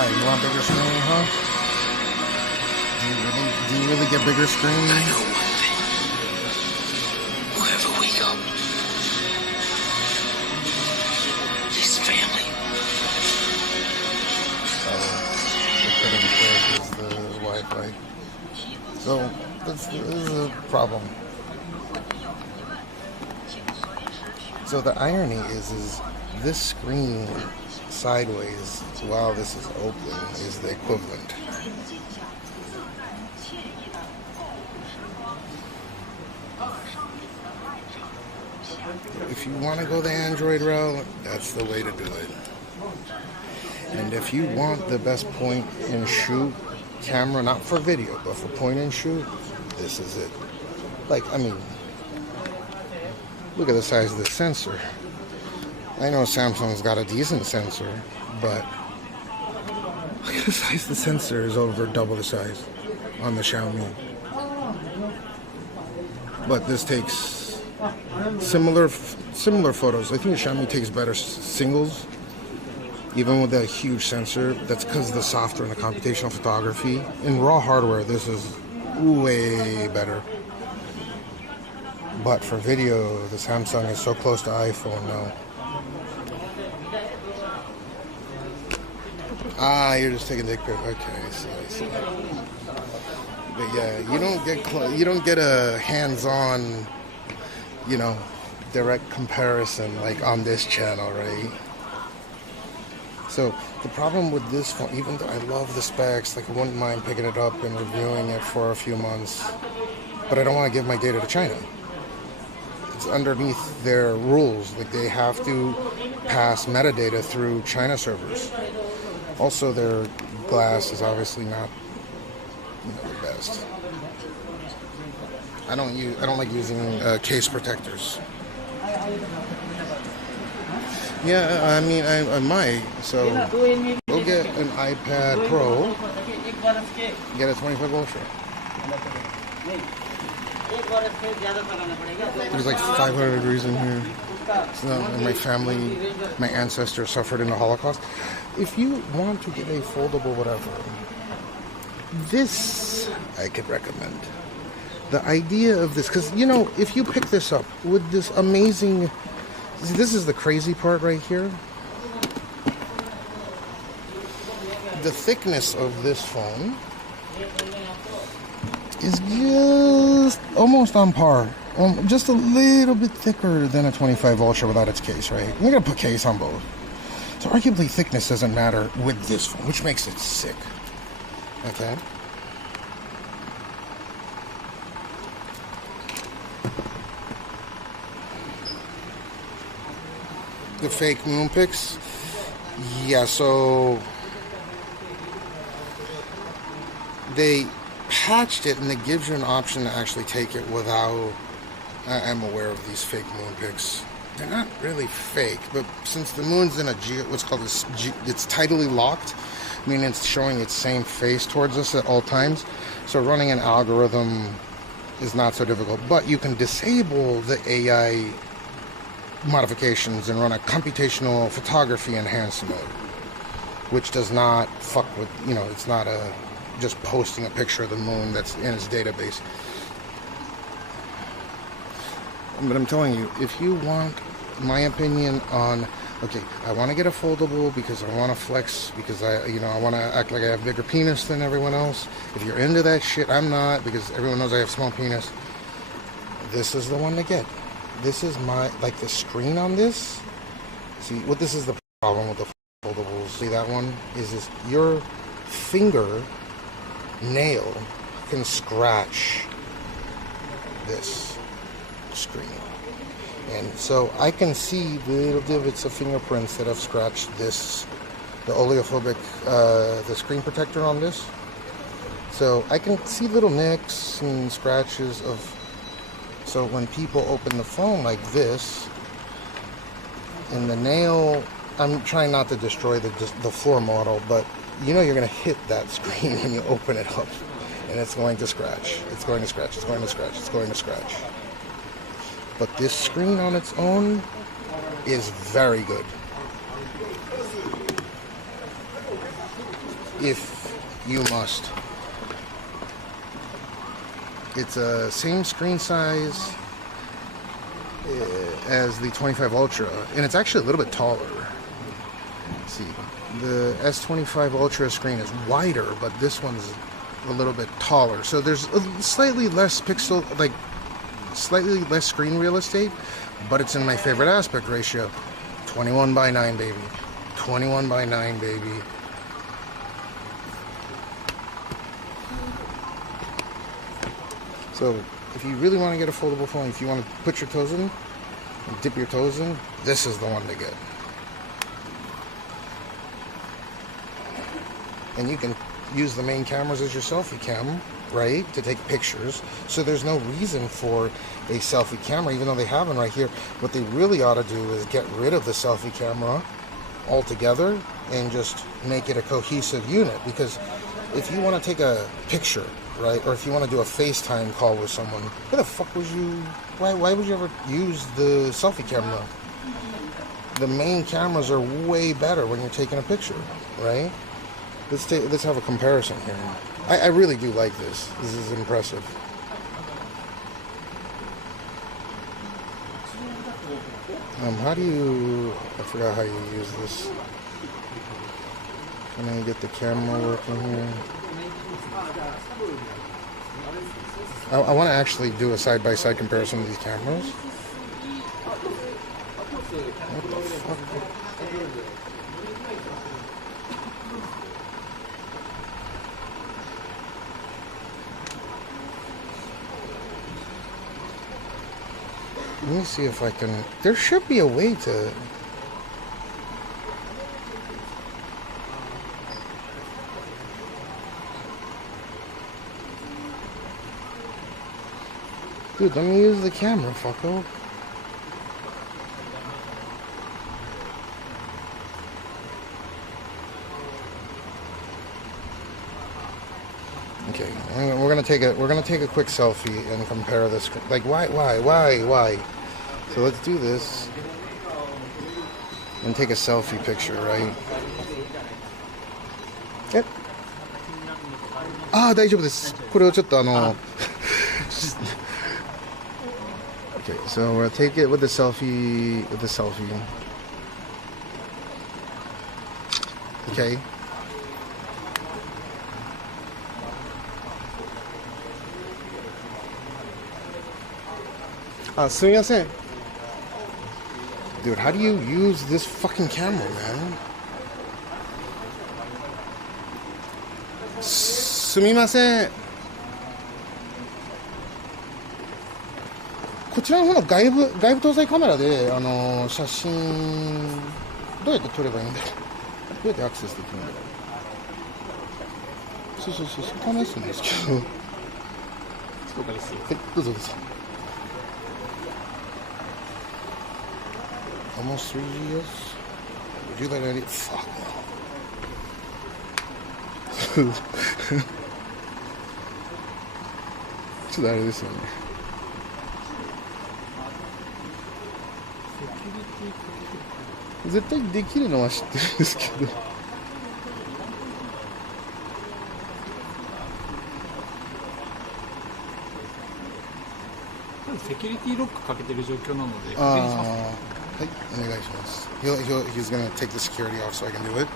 You want bigger screen, huh? Do you really get bigger screen? I know one thing. Wherever we go, this family. The Wi-Fi. So this is a problem. So the irony is this screen sideways while this is open is the equivalent. If you want to go the Android route, that's the way to do it. And if you want the best point and shoot camera, not for video, but for point and shoot, this is it. Like, I mean, look at the size of the sensor. I know Samsung's got a decent sensor, but look at the size of the sensor is over double the size on the Xiaomi. But this takes similar photos. I think the Xiaomi takes better singles, even with that huge sensor. That's because of the software and the computational photography. In raw hardware, this is way better. But for video, the Samsung is so close to iPhone now. Ah, you're just taking dick pic. Okay, I see. But yeah, you don't get a hands-on, you know, direct comparison like on this channel, right? So the problem with this phone, even though I love the specs, like I wouldn't mind picking it up and reviewing it for a few months, but I don't want to give my data to China. It's underneath their rules. Like they have to pass metadata through China servers. Also, their glass is obviously not, you know, the best. I don't like using case protectors. Yeah, I mean, I might. So go get an iPad Pro. Get a 25 Ultra. There's like 500 degrees in here. So my family, my ancestors suffered in the Holocaust. If you want to get a foldable whatever, this I could recommend. The idea of this, because you know, if you pick this up with this amazing, see, this is the crazy part right here. The thickness of this phone is just almost on par. Just a little bit thicker than a 25 Ultra without its case, right? We're going to put case on both. So arguably thickness doesn't matter with this phone, which makes it sick. Okay? The fake moon pics? Yeah, so they patched it and it gives you an option to actually take it without. I'm aware of these fake moon pics. They're not really fake, but since the moon's in a what's called it's tidally locked, meaning it's showing its same face towards us at all times. So running an algorithm is not so difficult, but you can disable the AI modifications and run a computational photography enhanced mode, which does not fuck with, you know, it's not a just posting a picture of the moon that's in its database. But I'm telling you, if you want my opinion on, okay, I want to get a foldable because I want to flex, because I want to act like I have bigger penis than everyone else. If you're into that shit, I'm not, because everyone knows I have small penis. This is the one to get. This is my, like the screen on this. See, what this is the problem with the foldables. See that one? Is this, your finger nail can scratch this screen, and so I can see the little divots of fingerprints that have scratched this, the oleophobic, the screen protector on this. So I can see little nicks and scratches of. So when people open the phone like this, and the nail, I'm trying not to destroy the floor model, but you know you're going to hit that screen when you open it up, and it's going to scratch. It's going to scratch. It's going to scratch. It's going to scratch. But this screen on its own is very good. If you must. It's a same screen size as the 25 Ultra, and it's actually a little bit taller. Let's see, the S25 Ultra screen is wider, but this one's a little bit taller. So there's a slightly less pixel, like slightly less screen real estate, but it's in my favorite aspect ratio. 21:9, baby. 21:9, baby. So if you really want to get a foldable phone, if you want to put your toes in, dip your toes in, this is the one to get. And you can use the main cameras as your selfie cam, right, to take pictures. So there's no reason for a selfie camera, even though they have one right here. What they really ought to do is get rid of the selfie camera altogether and just make it a cohesive unit. Because if you want to take a picture, right, or if you want to do a FaceTime call with someone, why the fuck would you, why would you ever use the selfie camera? The main cameras are way better when you're taking a picture, right? Let's have a comparison here. I really do like this. This is impressive. How do you, I forgot how you use this. Can I get the camera working here? I want to actually do a side-by-side comparison of these cameras. What the fuck? Let me see if I can. There should be a way to. Dude, let me use the camera, fucko. Okay, we're gonna take a quick selfie and compare this. Like, why? So let's do this and take a selfie picture, right? Yep. 大丈夫です。これをちょっとOkay, so we'll take it with the selfie. Okay. Dude, how do you use this fucking camera, man? すみません。こちらの方の外部搭載カメラで写真どうやって撮ればいいんだろう。どうやってアクセスできるんだろう。そう試すんですけど。はい、どうぞ。Almost 3 years. Would you let any? Fuck no. ちょっとあれですよね。絶対できるのは知ってるんですけど。セキュリティロックかけてる状況なので確認します。はい、お願いします。He's gonna take the security off so I can do it.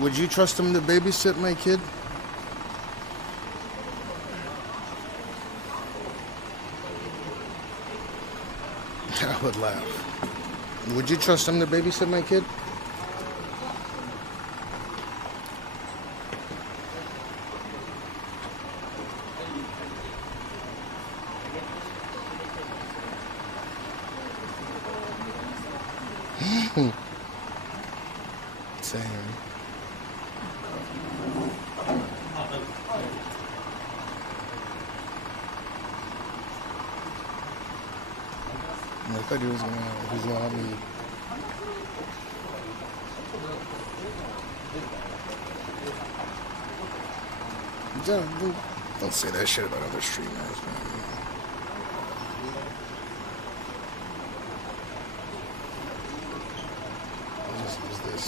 Would you trust him to babysit my kid? I would laugh. Would you trust him to babysit my kid? Same. I thought he was gonna help me. Don't say that shit about other streamers, man. I'll just use this.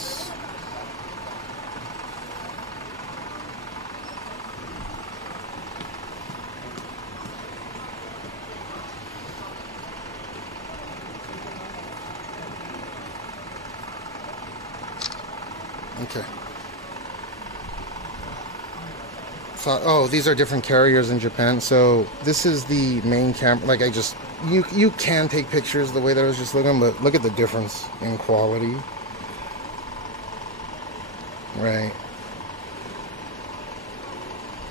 Okay. So, these are different carriers in Japan. So this is the main camera. Like you can take pictures the way that I was just looking, but look at the difference in quality. Right.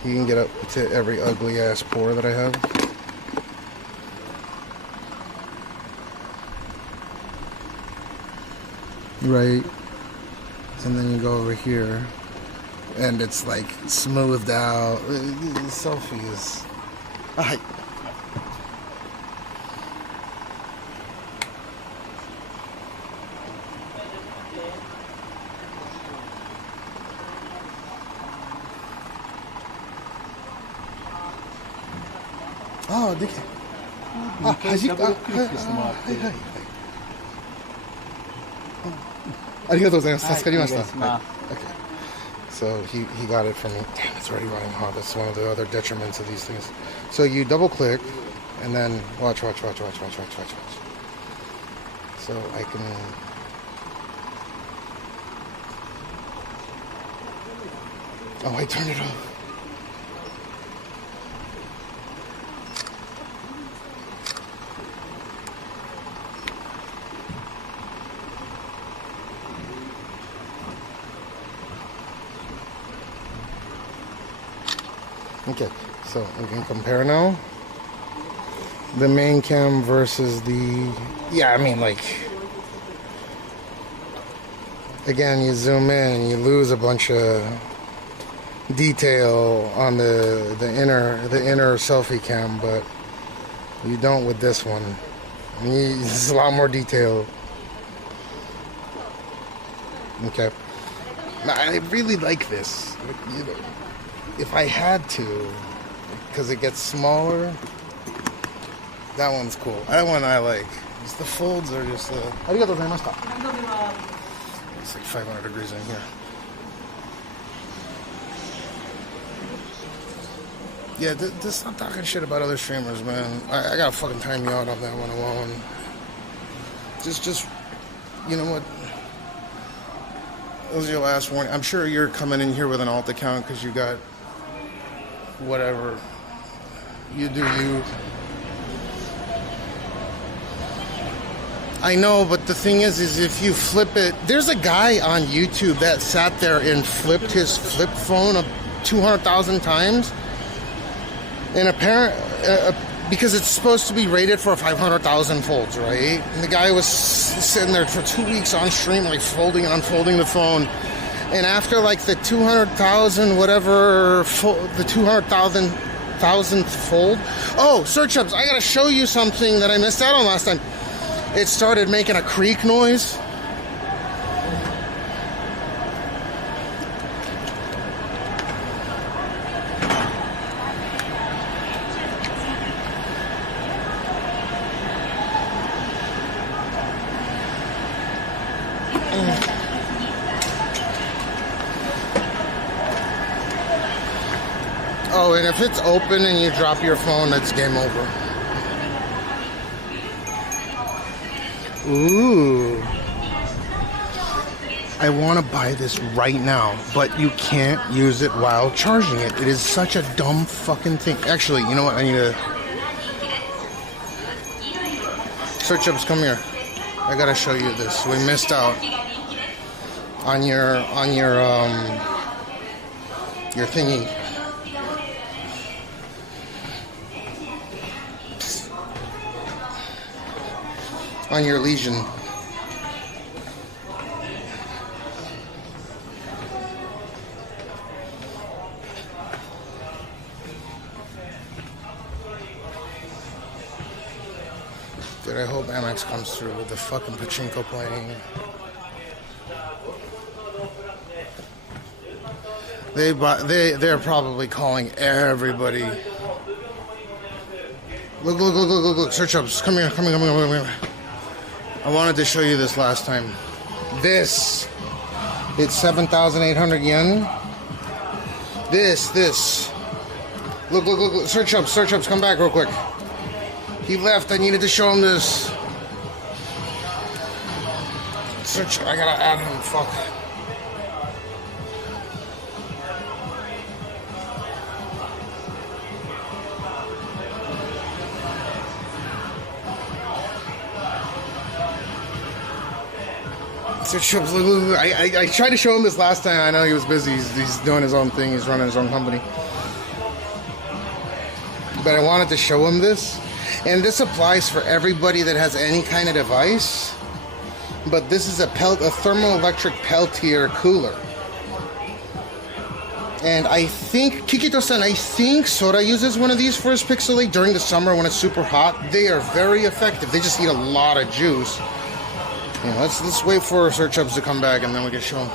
You can get up to every ugly ass pore that I have. Right. And then you go over here and it's like smoothed out. The selfie is... Hi. Oh, できた。あ、端っこ。はいはい。ありがとうございます。助かりました。はい。Okay. So he got it from me. Damn, it's already running hot. That's one of the other detriments of these things. So you double click and then watch. So I can... Oh, I turned it off. Okay, so we can compare now. The main cam versus the... Yeah, I mean, like... Again, you zoom in and you lose a bunch of detail on the inner selfie cam, but You don't with this one. It's a lot more detailed. Okay. I really like this. You know, if I had to, because it gets smaller. That one's cool. That one I like. Just the folds are just. Arigatou gozaimashita. It's like 500 degrees in here. Yeah, just stop talking shit about other streamers, man. I gotta fucking time you out on that one alone. Just, you know what? That was your last warning. I'm sure you're coming in here with an alt account because you got whatever. You do you. I know, but the thing is if you flip it, there's a guy on YouTube that sat there and flipped his flip phone 200,000 times. And because it's supposed to be rated for 500,000 folds, right? And the guy was sitting there for 2 weeks on stream, like folding and unfolding the phone. And after like the 200,000, whatever, the 200,000th fold. Oh, search ups! I gotta show you something that I missed out on last time. It started making a creak noise. Oh, and if it's open and you drop your phone, that's game over. Ooh. I want to buy this right now, but you can't use it while charging it. It is such a dumb fucking thing. Actually, you know what? I need to... Search ups, come here. I gotta show you this. We missed out on your thingy. On your lesion. Dude, I hope Amex comes through with the fucking pachinko playing. They're probably calling everybody. Look, search ups. Come here. I wanted to show you this last time. This. It's 7,800 yen. This. Look. Search ups. Come back real quick. He left. I needed to show him this. I gotta add him. Fuck. I tried to show him this last time. I know he was busy. He's doing his own thing. He's running his own company. But I wanted to show him this. And this applies for everybody that has any kind of device. But this is a thermoelectric Peltier cooler. And I think, Kikito-san, I think Sora uses one of these for his Pixelate during the summer when it's super hot. They are very effective. They just eat a lot of juice. Yeah, let's wait for search ups to come back and then we can show them.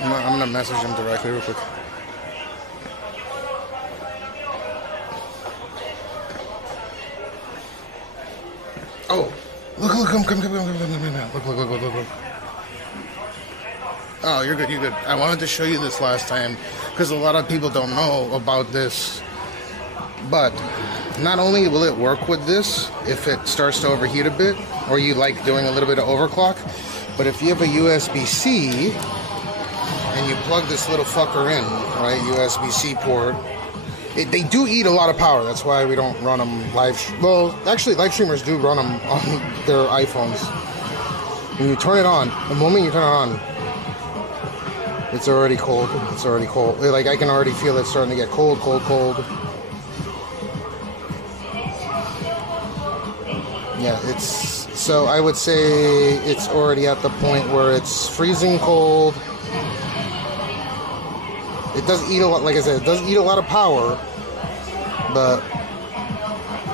I'm gonna message him directly real quick. Oh, look, come. Look. Oh, you're good. I wanted to show you this last time because a lot of people don't know about this. But not only will it work with this if it starts to overheat a bit, or you like doing a little bit of overclock, but if you have a USB-C and you plug this little fucker in, right, USB-C port, they do eat a lot of power. That's why we don't run them live. Well, actually, live streamers do run them on their iPhones. When you turn it on, the moment you turn it on, it's already cold. Like, I can already feel it starting to get cold. Yeah, so I would say it's already at the point where it's freezing cold. It does eat a lot, like I said, it does eat a lot of power, but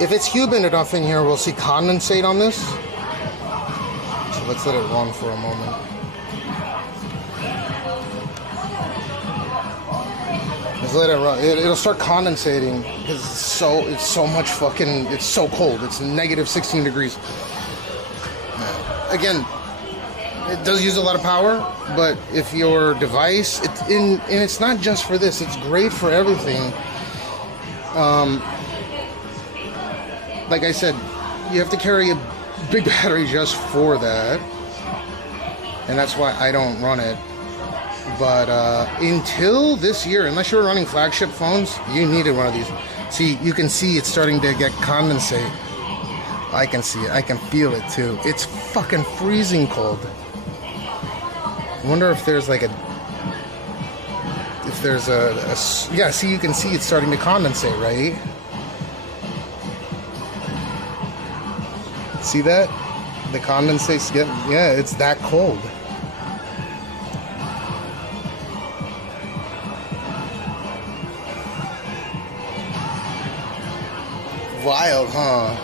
If it's humid enough in here, we'll see condensate on this. So let's let it run for a moment. Just let it run. It'll start condensating because it's so much fucking. It's so cold. It's negative 16 degrees. Again, it does use a lot of power, but if your device, and it's not just for this. It's great for everything. Like I said, you have to carry a big battery just for that, and that's why I don't run it. But until this year, unless you're running flagship phones, you needed one of these. See, you can see it's starting to get condensate. I can see it. I can feel it too. It's fucking freezing cold. I wonder if there's like yeah, see, you can see it's starting to condensate, right? See that? The condensate's getting, yeah, it's that cold. Wild, huh?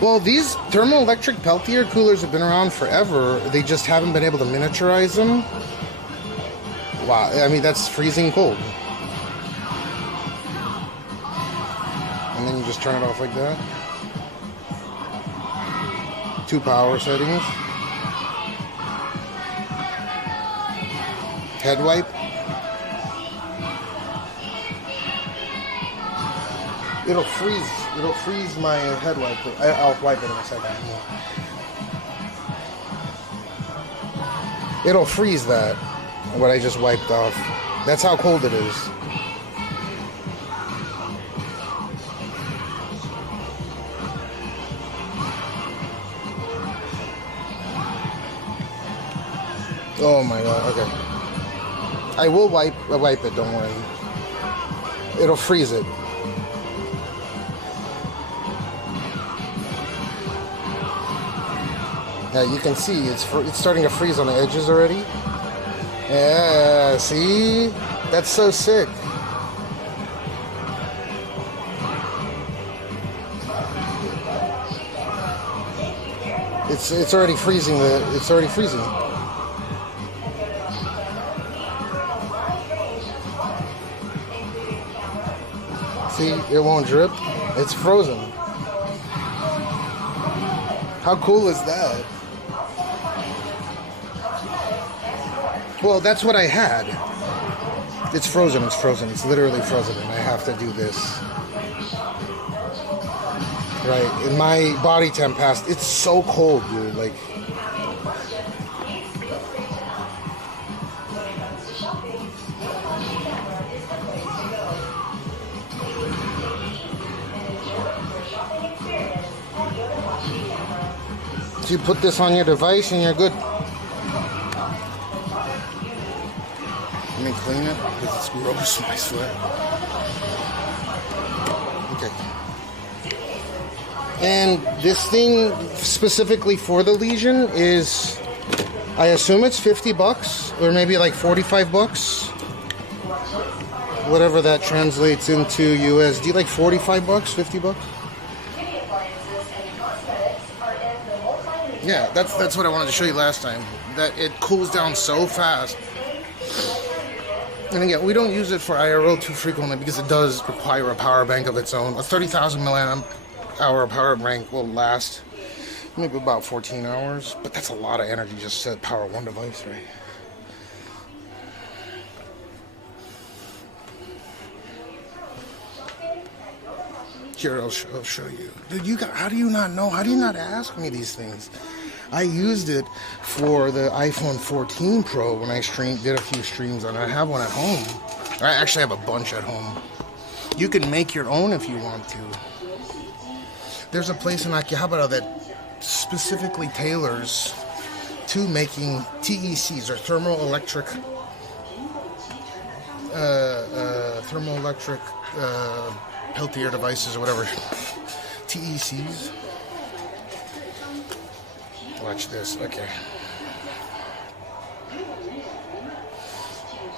Well, these thermoelectric Peltier coolers have been around forever. They just haven't been able to miniaturize them. Wow, I mean, that's freezing cold. And then you just turn it off like that. 2 power settings. Head wipe. It'll freeze my head wipe. I'll wipe it in a second. It'll freeze that, what I just wiped off. That's how cold it is. Oh my god, okay. I will wipe it, don't worry. It'll freeze it. Yeah, you can see it's starting to freeze on the edges already. Yeah, see? That's so sick. It's already freezing it's already freezing. See, it won't drip. It's frozen. How cool is that? Well, that's what I had. It's frozen, it's frozen. It's literally frozen, and I have to do this. Right, and my body temp passed. It's so cold, dude, like... You put this on your device and you're good. Let me clean it because it's gross, I swear. Okay. And this thing specifically for the Legion is, I assume it's $50 or maybe like 45 bucks. Whatever that translates into USD, like 45 bucks, 50 bucks. Yeah, that's what I wanted to show you last time. That it cools down so fast. And again, we don't use it for IRL too frequently because it does require a power bank of its own. A 30,000 milliamp hour power bank will last maybe about 14 hours, but that's a lot of energy just to power one device, right? Here, I'll show you. Dude, how do you not know? How do you not ask me these things? I used it for the iPhone 14 Pro when I did a few streams on it. I have one at home. I actually have a bunch at home. You can make your own if you want to. There's a place in Akihabara that specifically tailors to making TECs, or thermoelectric Peltier devices or whatever. TECs. Watch this. Okay.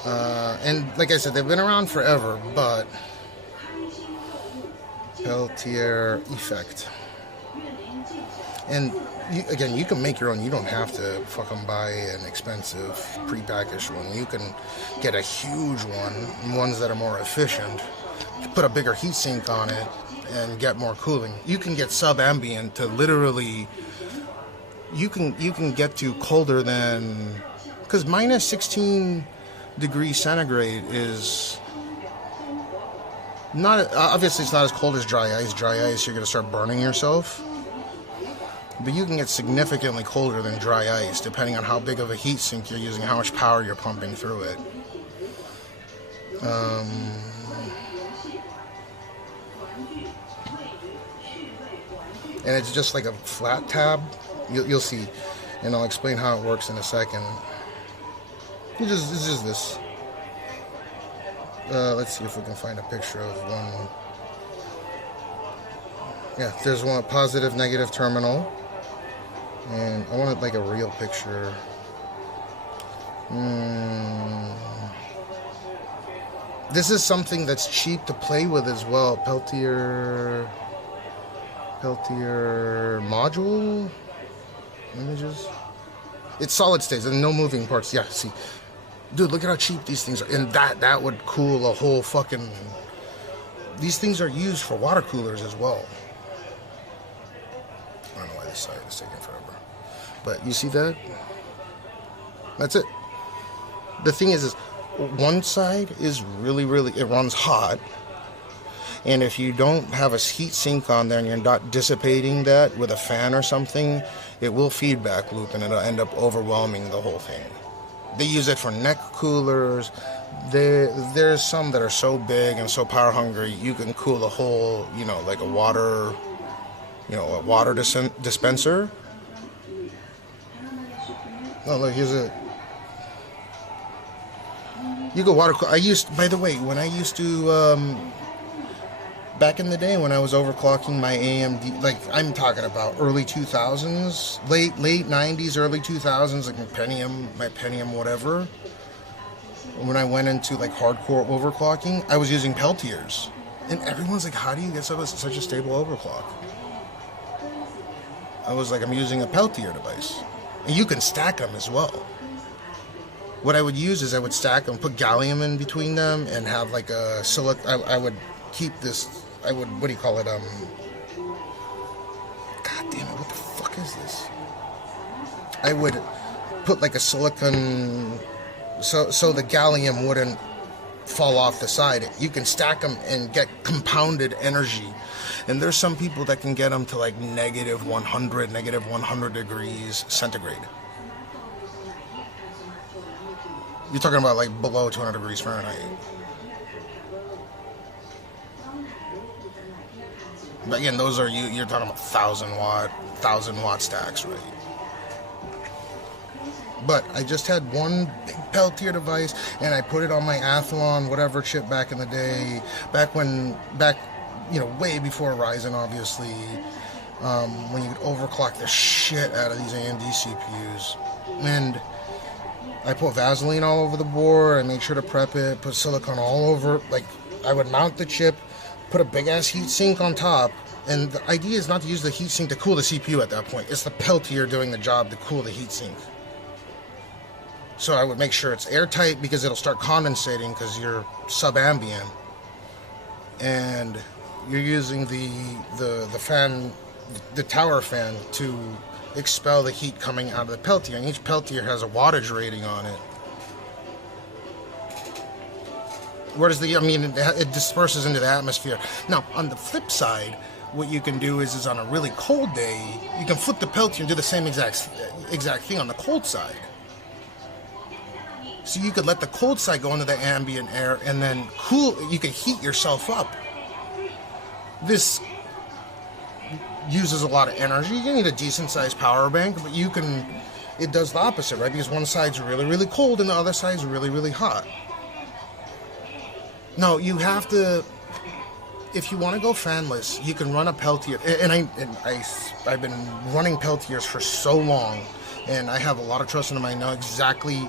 And like I said, they've been around forever, but Peltier effect. And again, you can make your own. You don't have to fucking buy an expensive prepackaged one. You can get a huge one, ones that are more efficient. Put a bigger heatsink on it and get more cooling. You can get sub-ambient to literally. You can get to colder than, because minus 16 degrees centigrade is not, obviously it's not as cold as dry ice. Dry ice, you're going to start burning yourself. But you can get significantly colder than dry ice, depending on how big of a heat sink you're using, how much power you're pumping through it. And it's just like a flat tab. You'll see, and I'll explain how it works in a second. It's just this. Let's see if we can find a picture of one. Yeah, there's one positive, negative terminal. And I wanted like a real picture. This is something that's cheap to play with as well. Peltier module images. It's solid states and no moving parts. Yeah, see, dude, look at how cheap these things are. And that would cool a whole fucking. These things are used for water coolers as well. I don't know why this side is taking forever. But you see that? That's it. The thing is one side is really, it runs hot. And if you don't have a heat sink on there and you're not dissipating that with a fan or something, it will feedback loop and it'll end up overwhelming the whole thing. They use it for neck coolers. There's some that are so big and so power hungry, you can cool a whole, like a water dispenser. Oh, look, here's a. You go water cool. By the way, when I used to, back in the day when I was overclocking my AMD, like I'm talking about early 2000s, late 90s, early 2000s, like my Pentium, whatever. When I went into like hardcore overclocking, I was using Peltiers, and everyone's like, "How do you get such a stable overclock?" I was like, "I'm using a Peltier device." And you can stack them as well. What I would use is I would stack them, put gallium in between them, and have like a I would keep this. What do you call it? God damn it! What the fuck is this? I would put like a silicon, so the gallium wouldn't fall off the side. You can stack them and get compounded energy. And there's some people that can get them to like negative 100 degrees centigrade. You're talking about like below 200 degrees Fahrenheit. But again, those are you're talking about 1,000 watt stacks, right? But I just had one big Peltier device, and I put it on my Athlon whatever chip back in the day, back way before Ryzen, obviously, when you could overclock the shit out of these AMD CPUs. And I put Vaseline all over the board, I made sure to prep it, put silicone all over, like, I would mount the chip, put a big-ass heatsink on top, and the idea is not to use the heatsink to cool the CPU at that point, it's the Peltier doing the job to cool the heatsink. So I would make sure it's airtight, because it'll start condensating, because you're sub-ambient. And you're using the fan, the tower fan, to expel the heat coming out of the Peltier, and each Peltier has a wattage rating on it. It disperses into the atmosphere. Now, on the flip side, what you can do is on a really cold day, you can flip the Peltier and do the same exact thing on the cold side. So you could let the cold side go into the ambient air and then you can heat yourself up. This uses a lot of energy. You need a decent sized power bank, but it does the opposite, right? Because one side's really, really cold and the other side's really, really hot. No, you have to, if you want to go fanless, you can run a Peltier, and I've been running Peltiers for so long, and I have a lot of trust in them. I know exactly.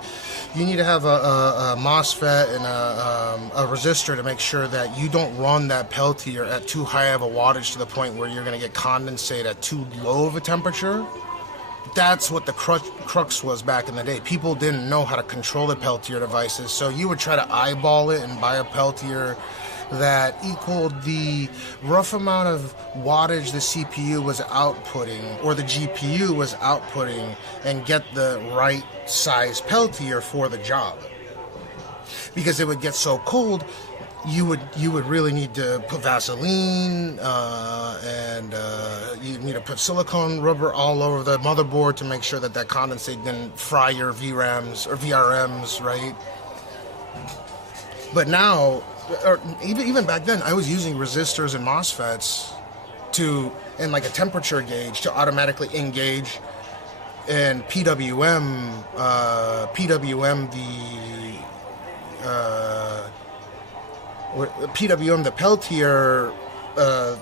You need to have a MOSFET and a resistor to make sure that you don't run that Peltier at too high of a wattage to the point where you're going to get condensate at too low of a temperature. That's what the crux was back in the day. People didn't know how to control the Peltier devices, so you would try to eyeball it and buy a Peltier that equaled the rough amount of wattage the CPU was outputting or the GPU was outputting and get the right size Peltier for the job. Because it would get so cold, you would really need to put Vaseline and you need to put silicone rubber all over the motherboard to make sure that that condensate didn't fry your VRAMs or VRMs, right? But now, or even back then, I was using resistors and MOSFETs and like a temperature gauge to automatically engage and PWM the Peltier, the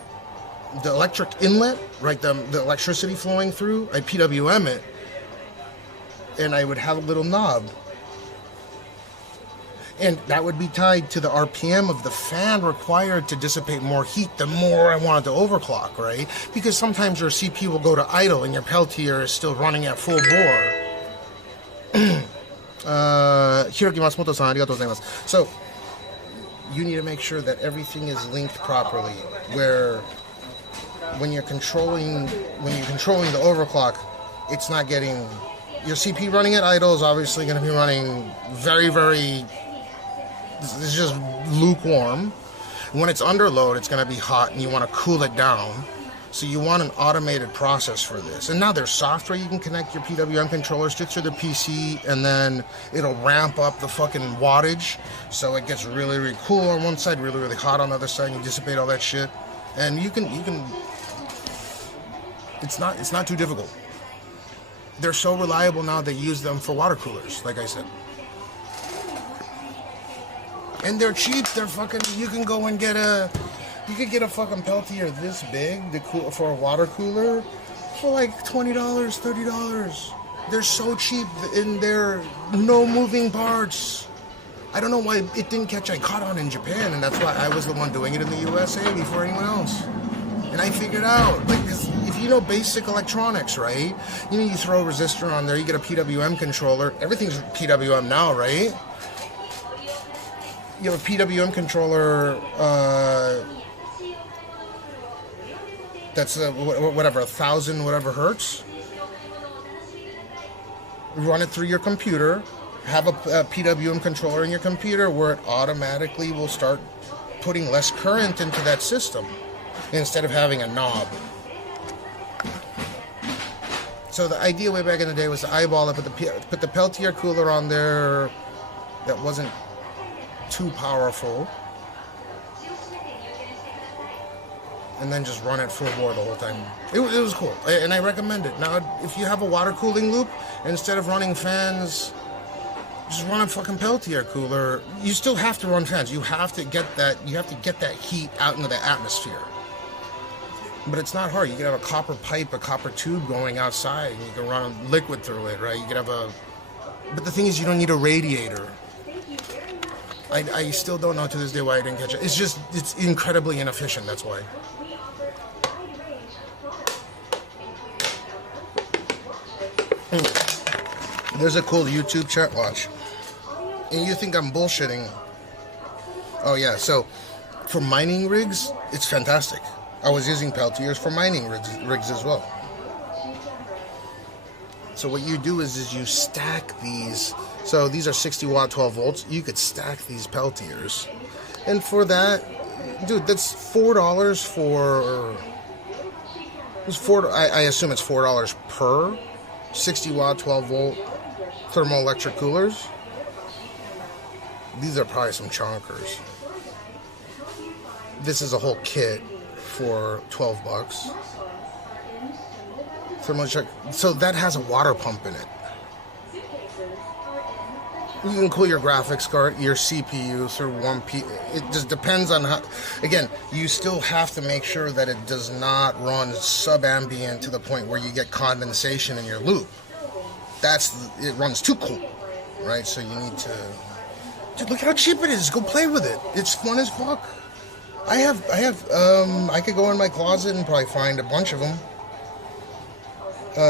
electric inlet, right? The electricity flowing through. I PWM it, and I would have a little knob. And that would be tied to the RPM of the fan required to dissipate more heat the more I wanted to overclock, right? Because sometimes your CPU will go to idle and your Peltier is still running at full bore. Hiroki Matsumoto-san, arigatou gozaimasu. So, you need to make sure that everything is linked properly, where when you're controlling the overclock, it's not getting... Your CPU running at idle is obviously going to be running very, very... It's just lukewarm. When it's under load, it's going to be hot, and you want to cool it down. So you want an automated process for this. And now there's software you can connect your PWM controllers to through the PC, and then it'll ramp up the fucking wattage, so it gets really, really cool on one side, really, really hot on the other side, and you dissipate all that shit. And you can. It's not too difficult. They're so reliable now. They use them for water coolers, like I said. And they're cheap. They're fucking. You can go and get a. You could get a fucking Peltier this big for a water cooler for like $20, $30. They're so cheap, and they're no moving parts. I don't know why it didn't catch. I caught on in Japan, and that's why I was the one doing it in the USA before anyone else. And I figured out, like, if you know basic electronics, right? You know, you throw a resistor on there, you get a PWM controller. Everything's PWM now, right? You have a PWM controller, that's whatever, 1,000 whatever hertz. Run it through your computer. Have a PWM controller in your computer where it automatically will start putting less current into that system instead of having a knob. So the idea way back in the day was to eyeball it, put the Peltier cooler on there that wasn't too powerful, and then just run it full bore the whole time. It was cool, and I recommend it. Now, if you have a water cooling loop, instead of running fans, just run a fucking Peltier cooler. You still have to run fans. You have to get that heat out into the atmosphere. But it's not hard. You can have a copper pipe, a copper tube going outside, and you can run a liquid through it, right? You can have but the thing is, you don't need a radiator. I still don't know to this day why I didn't catch it. It's incredibly inefficient, that's why. There's a cool YouTube chat, watch. And you think I'm bullshitting. Oh yeah, so for mining rigs, it's fantastic. I was using Peltiers for mining rigs as well. So what you do is you stack these. So these are 60 watt, 12 volts. You could stack these Peltiers. And for that, dude, that's $4 for... I assume it's $4 per 60 watt, 12 volt thermoelectric coolers. These are probably some chonkers. This is a whole kit for $12. Thermoelectric. So that has a water pump in it. You can cool your graphics card, your CPU through one piece. It just depends on how. Again, you still have to make sure that it does not run subambient to the point where you get condensation in your loop. it runs too cool, right? So you need to, dude, look how cheap it is. Go play with it. It's fun as fuck. I could go in my closet and probably find a bunch of them.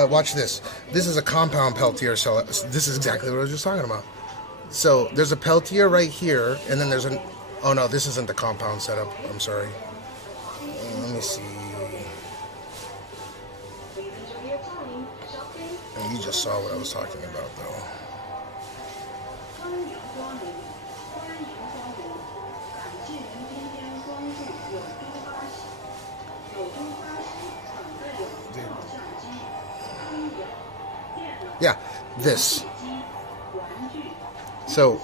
Watch this. This is a compound Peltier, so this is exactly what I was just talking about. So there's a Peltier right here, and then there's oh no, this isn't the compound setup. I'm sorry. Let me see. And you just saw what I was talking about, though. Yeah, this. So,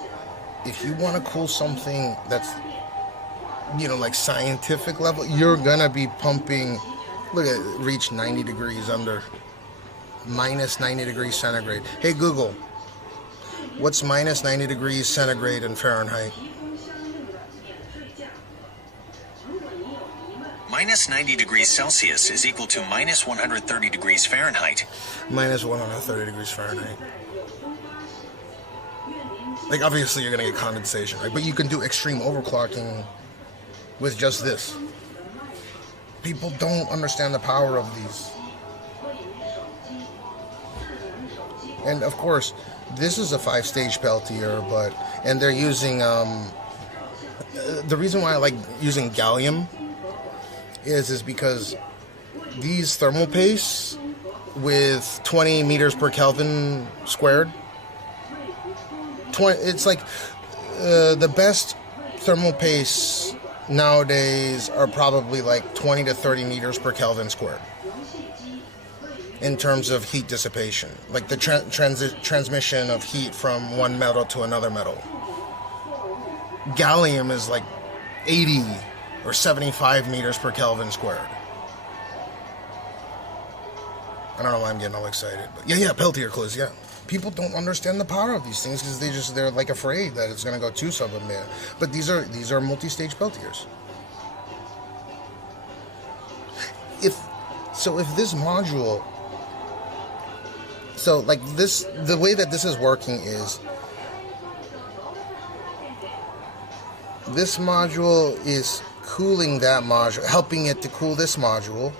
if you want to cool something that's, like scientific level, you're gonna be pumping. Look at it, reach 90 degrees under. Minus 90 degrees centigrade. Hey Google, what's minus 90 degrees centigrade in Fahrenheit? Minus 90 degrees Celsius is equal to minus 130 degrees Fahrenheit. Minus 130 degrees Fahrenheit. Like, obviously you're going to get condensation, right? But you can do extreme overclocking with just this. People don't understand the power of these. And of course, this is a 5-stage Peltier, and they're using, the reason why I like using gallium is because these thermal pastes with 20 meters per Kelvin squared, it's like the best thermal pastes nowadays are probably like 20 to 30 meters per Kelvin squared in terms of heat dissipation, like the transmission of heat from one metal to another metal. Gallium is like 80 or 75 meters per Kelvin squared. I don't know why I'm getting all excited, but yeah, Peltier clues, yeah. People don't understand the power of these things because they're like afraid that it's gonna go too sub-mid. But these are multi-stage Peltiers. If this module, so like this, the way that this is working is this module is cooling that module, helping it to cool this module,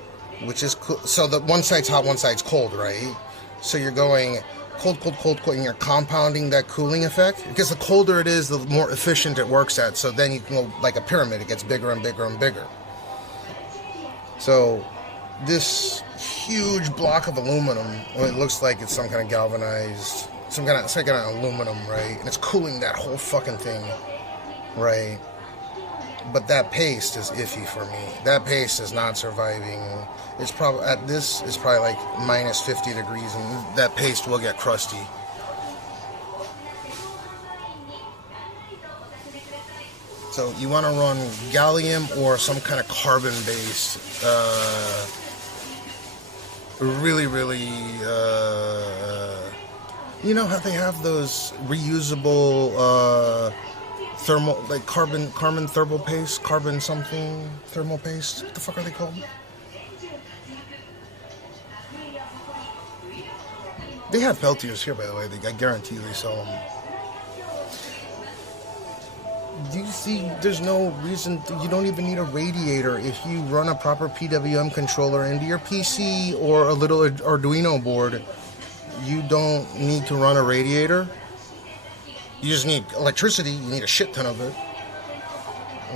which is cool. So the one side's hot, one side's cold, right? So you're going cold, and you're compounding that cooling effect. Because the colder it is, the more efficient it works at. So then you can go like a pyramid. It gets bigger and bigger and bigger. So this huge block of aluminum, well, it looks like it's some kind of galvanized, some kind of aluminum, right? And it's cooling that whole fucking thing, right? But that paste is iffy for me. That paste is not surviving. It's probably at this is probably like minus 50 degrees, and that paste will get crusty. So you want to run gallium or some kind of carbon-based, really, you know how they have those reusable thermal, like carbon thermal paste, carbon something thermal paste. What the fuck are they called? They have Peltiers here, by the way. I guarantee they sell them. Do you see? There's no reason. You don't even need a radiator if you run a proper PWM controller into your PC or a little Arduino board. You don't need to run a radiator. You just need electricity. You need a shit ton of it,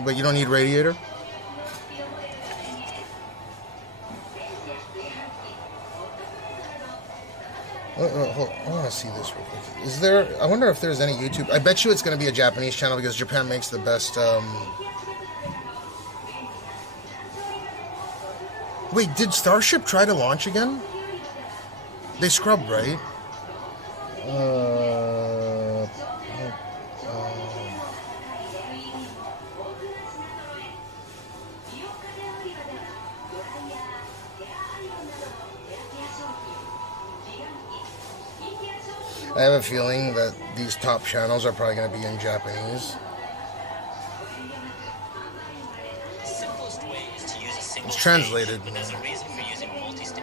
but you don't need radiator. I want to see this real quick. Is there? I wonder if there's any YouTube. I bet you it's going to be a Japanese channel because Japan makes the best. Wait, did Starship try to launch again? They scrubbed, right? I have a feeling that these top channels are probably going to be in Japanese. It's translated. There's a reason for using multi-stage.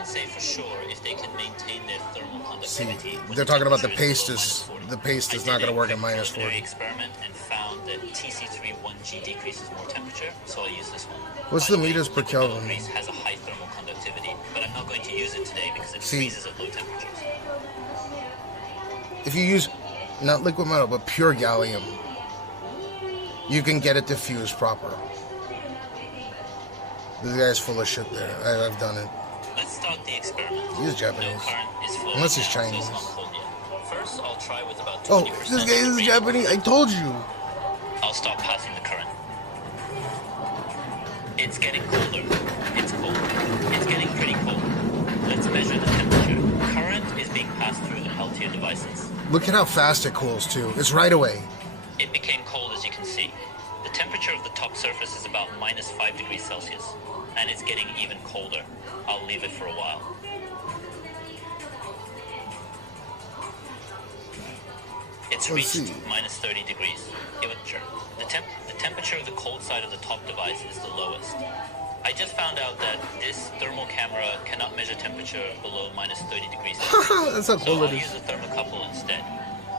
can't say for sure if they can maintain their thermal conductivity. They're talking about the paste is not going to work at minus 40. Experiment and found that TC31G decreases more temperature, so I'll use this one. What's the meters per Kelvin? Grease has a high thermal conductivity, but I'm not going to use it today because it freezes at low temperatures. If you use not liquid metal but pure gallium, you can get it diffused proper. This guy's full of shit there. I've done it. Let's start the experiment. He's Japanese. No current is flowing Unless he's now, Chinese. so it's not cold yet. First, I'll try with about 20% Oh, this guy is Japanese. I told you. I'll stop passing the current. It's getting colder. It's cold. It's getting pretty cold. Let's measure the temperature. Current is being passed through the Peltier devices. Look at how fast it cools too. It's right away. It became cold, as you can see. The temperature of the top surface is about minus 5 degrees Celsius, and it's getting even colder. I'll leave it for a while. It's reached minus 30 degrees. Give it a chirp. The temperature of the cold side of the top device is the lowest. I just found out that this thermal camera cannot measure temperature below minus 30 degrees Celsius. That's how cool so it I'll is. use a thermocouple instead.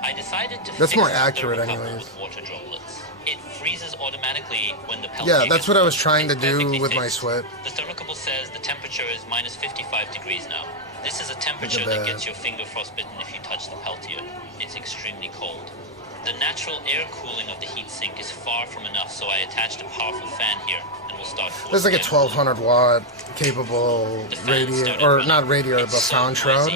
I decided to That's fix more the accurate thermocouple anyways. with water droplets. It freezes automatically when the Peltier Yeah, that's gets what I was cold. trying to It's do perfectly with my fixed. sweat. The thermocouple says the temperature is minus 55 degrees now. This is a temperature Look at that that. gets your finger frostbitten if you touch the Peltier. It's extremely cold. The natural air cooling of the heatsink is far from enough, so I attached a powerful fan here, and we'll start forcing There's like a air. 1200 watt capable radiator, or not radiator, but sound shroud.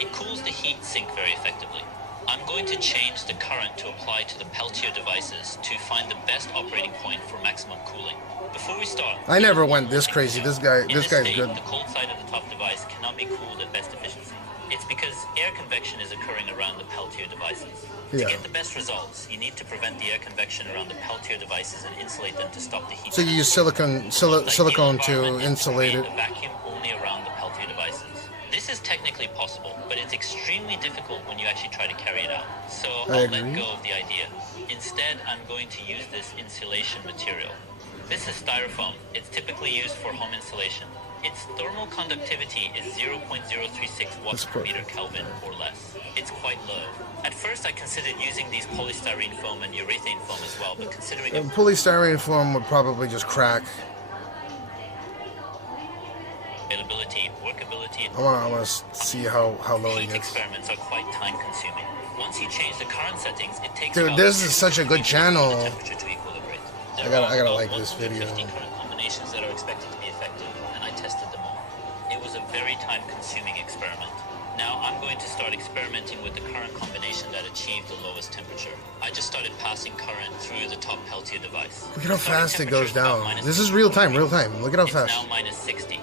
It cools the heat sink very effectively. I'm going to change the current to apply to the Peltier devices to find the best operating point for maximum cooling. Before we start, I never went this crazy. This guy's state, good. the cold side of the top device cannot be cooled at best efficiency. It's because air convection is occurring around the Peltier devices. To Yeah. get the best results, you need to prevent the air convection around the Peltier devices and insulate them to stop the heat. So you use silicone to insulate it. A vacuum only around the Peltier devices. This is technically possible, but it's extremely difficult when you actually try to carry it out. So I'll let go of the idea. Instead, I'm going to use this insulation material. This is styrofoam. It's typically used for home insulation. Its thermal conductivity is 0.036 watts per meter Kelvin or less. It's quite low. At first, I considered using these polystyrene foam and urethane foam as well, but considering Polystyrene foam would probably just crack. availability, workability, I want to see how low it heat gets. experiments are quite time-consuming. Once you change the current settings, it takes Dude, about this is such a good channel. temperature to equilibrate. I gotta like this video. 50 current combinations that are expected to be effective, and I tested them all. It was a very time-consuming experiment. Now I'm going to start experimenting with the current combination that achieved the lowest temperature. I just started passing current through the top Peltier device. Look at how fast it goes down. This is real time. Look at how It's fast. now minus 60.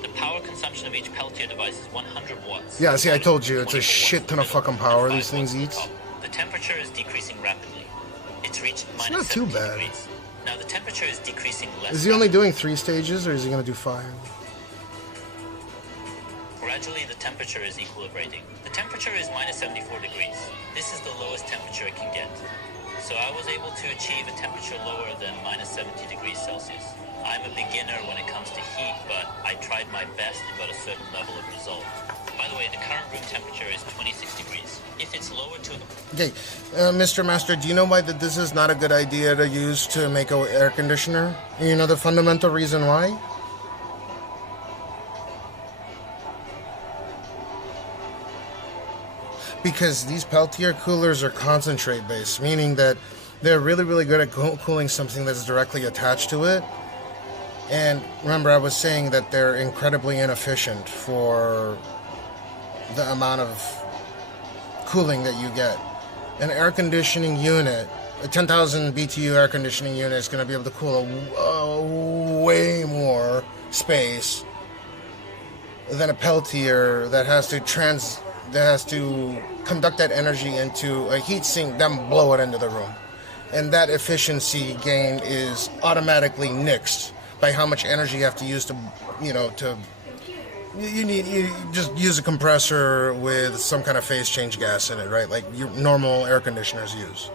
The power consumption of each Peltier device is 100 watts. Yeah, see, I told you, it's a shit ton of fucking power these things eat. The temperature is decreasing rapidly. It's reached It's minus not too 70 bad. degrees. Now the temperature is decreasing less. Is he only doing 3 stages, or is he gonna do 5? Gradually, the temperature is equilibrating. The temperature is minus 74 degrees. This is the lowest temperature it can get. So I was able to achieve a temperature lower than minus 70 degrees Celsius. I'm a beginner when it comes to heat, but I tried my best and got a certain level of result. By the way, the current room temperature is 26 degrees. If it's lower to... Okay, Mr. Master, do you know why that this is not a good idea to use to make an air conditioner? You know the fundamental reason why? Because these Peltier coolers are concentrate based, meaning that they're really, really good at cooling something that's directly attached to it. And remember, I was saying that they're incredibly inefficient for the amount of cooling that you get. An air conditioning unit, a 10,000 BTU air conditioning unit is going to be able to cool a way more space than a Peltier that has to conduct that energy into a heat sink, then blow it into the room. And that efficiency gain is automatically nixed by how much energy you have to use to, you just use a compressor with some kind of phase change gas in it, right? Like your normal air conditioners use.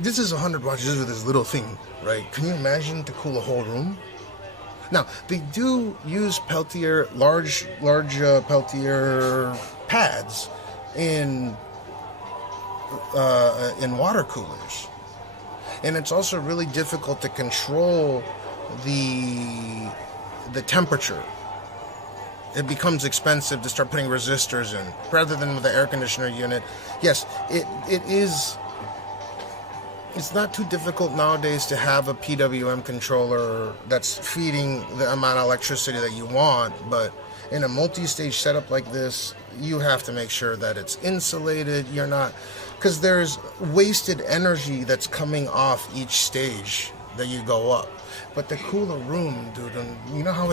This is 100 watts just with this little thing, right? Can you imagine to cool a whole room? Now, they do use Peltier, large Peltier pads in water coolers. And it's also really difficult to control the temperature. It becomes expensive to start putting resistors in rather than with the air conditioner unit. Yes, it is. It's not too difficult nowadays to have a PWM controller that's feeding the amount of electricity that you want, but in a multi-stage setup like this, you have to make sure that it's insulated. You're not, because there's wasted energy that's coming off each stage that you go up. But to cool a room, dude, and you know how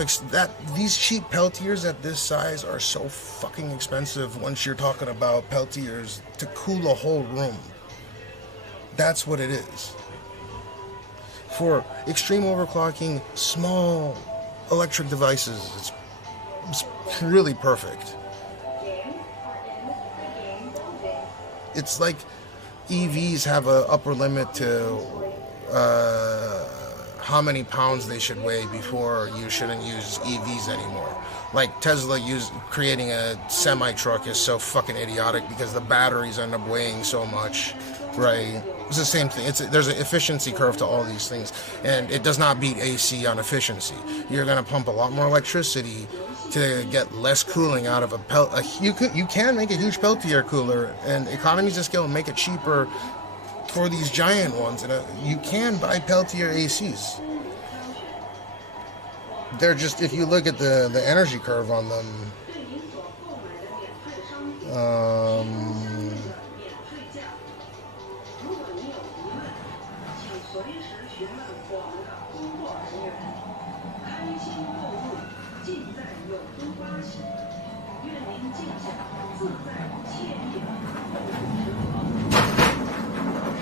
these cheap Peltiers at this size are so fucking expensive once you're talking about Peltiers to cool a whole room. That's what it is. For extreme overclocking, small electric devices, it's really perfect. It's like EVs have an upper limit to how many pounds they should weigh before you shouldn't use EVs anymore. Like Tesla creating a semi-truck is so fucking idiotic because the batteries end up weighing so much, right? It's the same thing. There's an efficiency curve to all these things, and it does not beat AC on efficiency. You're gonna pump a lot more electricity to get less cooling out of you can make a huge Peltier cooler, and economies of scale make it cheaper for these giant ones. And you can buy Peltier ACs. They're just, if you look at the energy curve on them,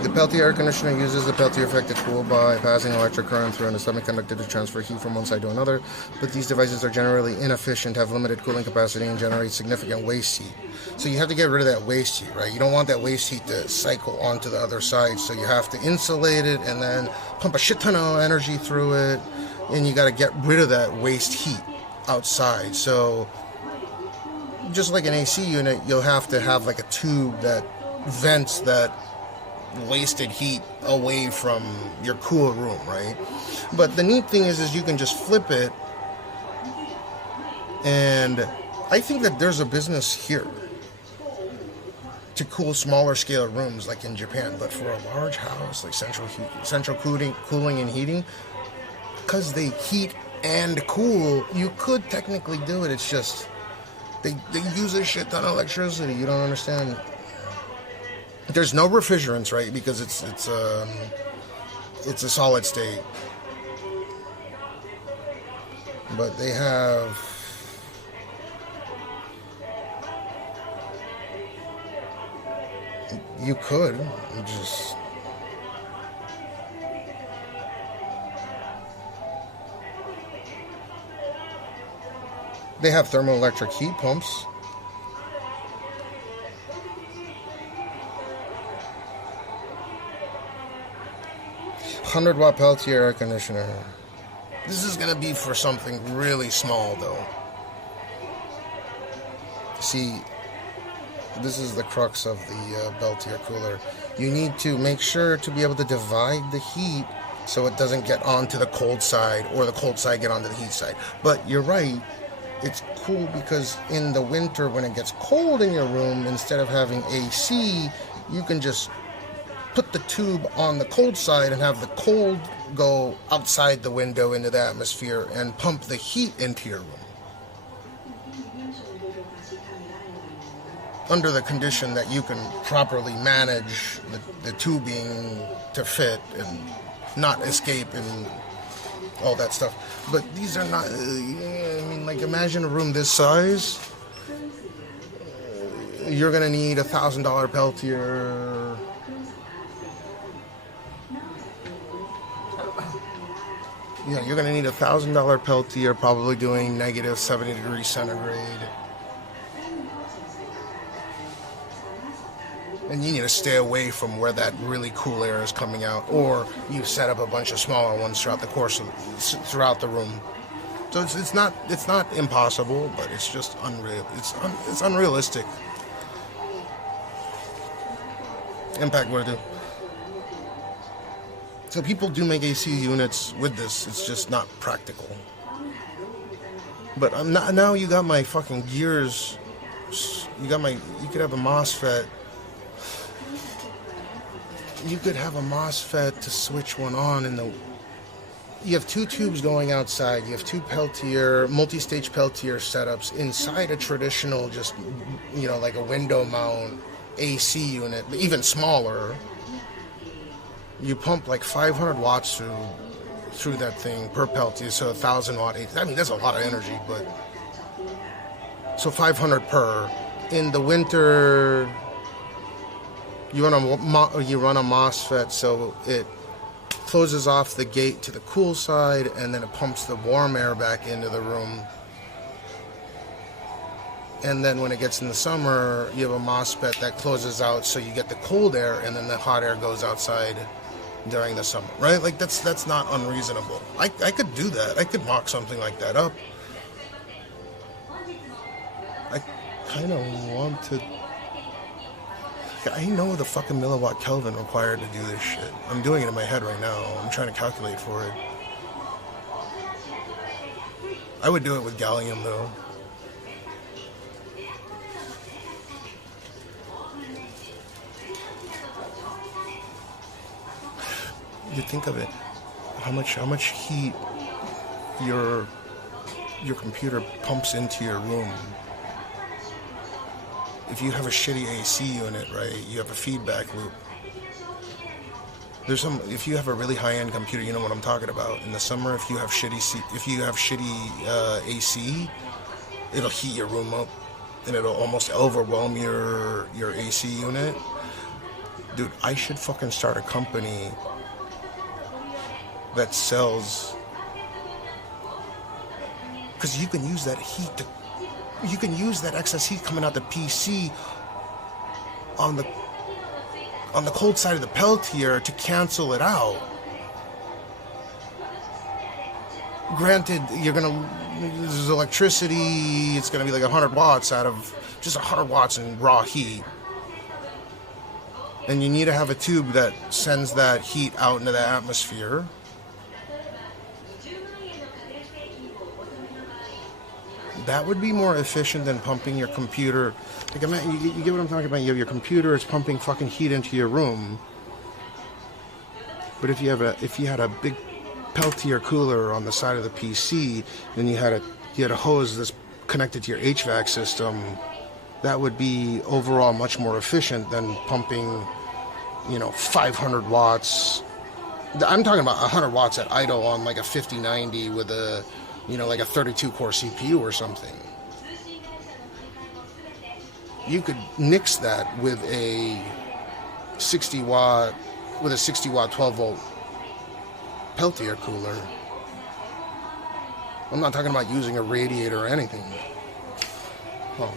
the Peltier air conditioner uses the Peltier effect to cool by passing electric current through a semiconductor to transfer heat from one side to another, but these devices are generally inefficient, have limited cooling capacity, and generate significant waste heat. So you have to get rid of that waste heat, right? You don't want that waste heat to cycle onto the other side, so you have to insulate it and then pump a shit ton of energy through it, and you got to get rid of that waste heat outside. So just like an AC unit, you'll have to have like a tube that vents that wasted heat away from your cool room, right? But the neat thing is you can just flip it, and I think that there's a business here to cool smaller scale rooms like in Japan, but for a large house like central cooling and heating, because they heat and cool, you could technically do it. It's just they use a shit ton of electricity. You don't understand. There's no refrigerants, right? Because it's a solid state. But they have you could just they have thermoelectric heat pumps. $100-watt Peltier air conditioner. This is going to be for something really small, though. See, this is the crux of the Peltier cooler. You need to make sure to be able to divide the heat so it doesn't get onto the cold side or the cold side get onto the heat side. But you're right, it's cool because in the winter when it gets cold in your room, instead of having AC, you can just put the tube on the cold side and have the cold go outside the window into the atmosphere and pump the heat into your room. Under the condition that you can properly manage the tubing to fit and not escape and all that stuff. But these are not, I mean, like imagine a room this size. You're going to need $1,000 Peltier. Yeah, you're going to need $1,000 Peltier, probably doing negative 70 degrees centigrade. And you need to stay away from where that really cool air is coming out, or you set up a bunch of smaller ones throughout the room. So it's not impossible, but it's just unreal. It's unrealistic. Impact what I do. So people do make AC units with this. It's just not practical. But I'm not, now you got my fucking gears. You could have a MOSFET. You could have a MOSFET to switch one on in the. You have two tubes going outside. You have two Peltier, multi-stage Peltier setups inside a traditional, just, you know, like a window mount AC unit, even smaller. You pump like 500 watts through that thing per Peltier, so 1,000 watt. I mean, that's a lot of energy, but so 500 per. In the winter, you run a MOSFET, so it closes off the gate to the cool side, and then it pumps the warm air back into the room. And then when it gets in the summer, you have a MOSFET that closes out, so you get the cold air, and then the hot air goes outside during the summer, right? Like that's not unreasonable. I could do that. I could mock something like that up. I kind of want to. I know the fucking milliwatt Kelvin required to do this shit. I'm doing it in my head right now. I'm trying to calculate for it. I would do it with gallium though. You think of it, how much heat your computer pumps into your room. If you have a shitty AC unit, right, you have a feedback loop. If you have a really high-end computer, you know what I'm talking about. In the summer, if you have shitty AC, it'll heat your room up, and it'll almost overwhelm your AC unit. Dude, I should fucking start a company that sells, because you can use that heat to. You can use that excess heat coming out the PC on the cold side of the Peltier to cancel it out. Granted, there's electricity, it's gonna be like 100 watts out of, just 100 watts in raw heat. And you need to have a tube that sends that heat out into the atmosphere. That would be more efficient than pumping your computer. Like, you get what I'm talking about? You have your computer, it's pumping fucking heat into your room. But if you had a big Peltier cooler on the side of the PC, and you had a hose that's connected to your HVAC system, that would be overall much more efficient than pumping, 500 watts. I'm talking about 100 watts at idle on like a 5090 with a, like a 32-core CPU or something. You could nix that with a 60-watt 12-volt Peltier cooler. I'm not talking about using a radiator or anything. Oh.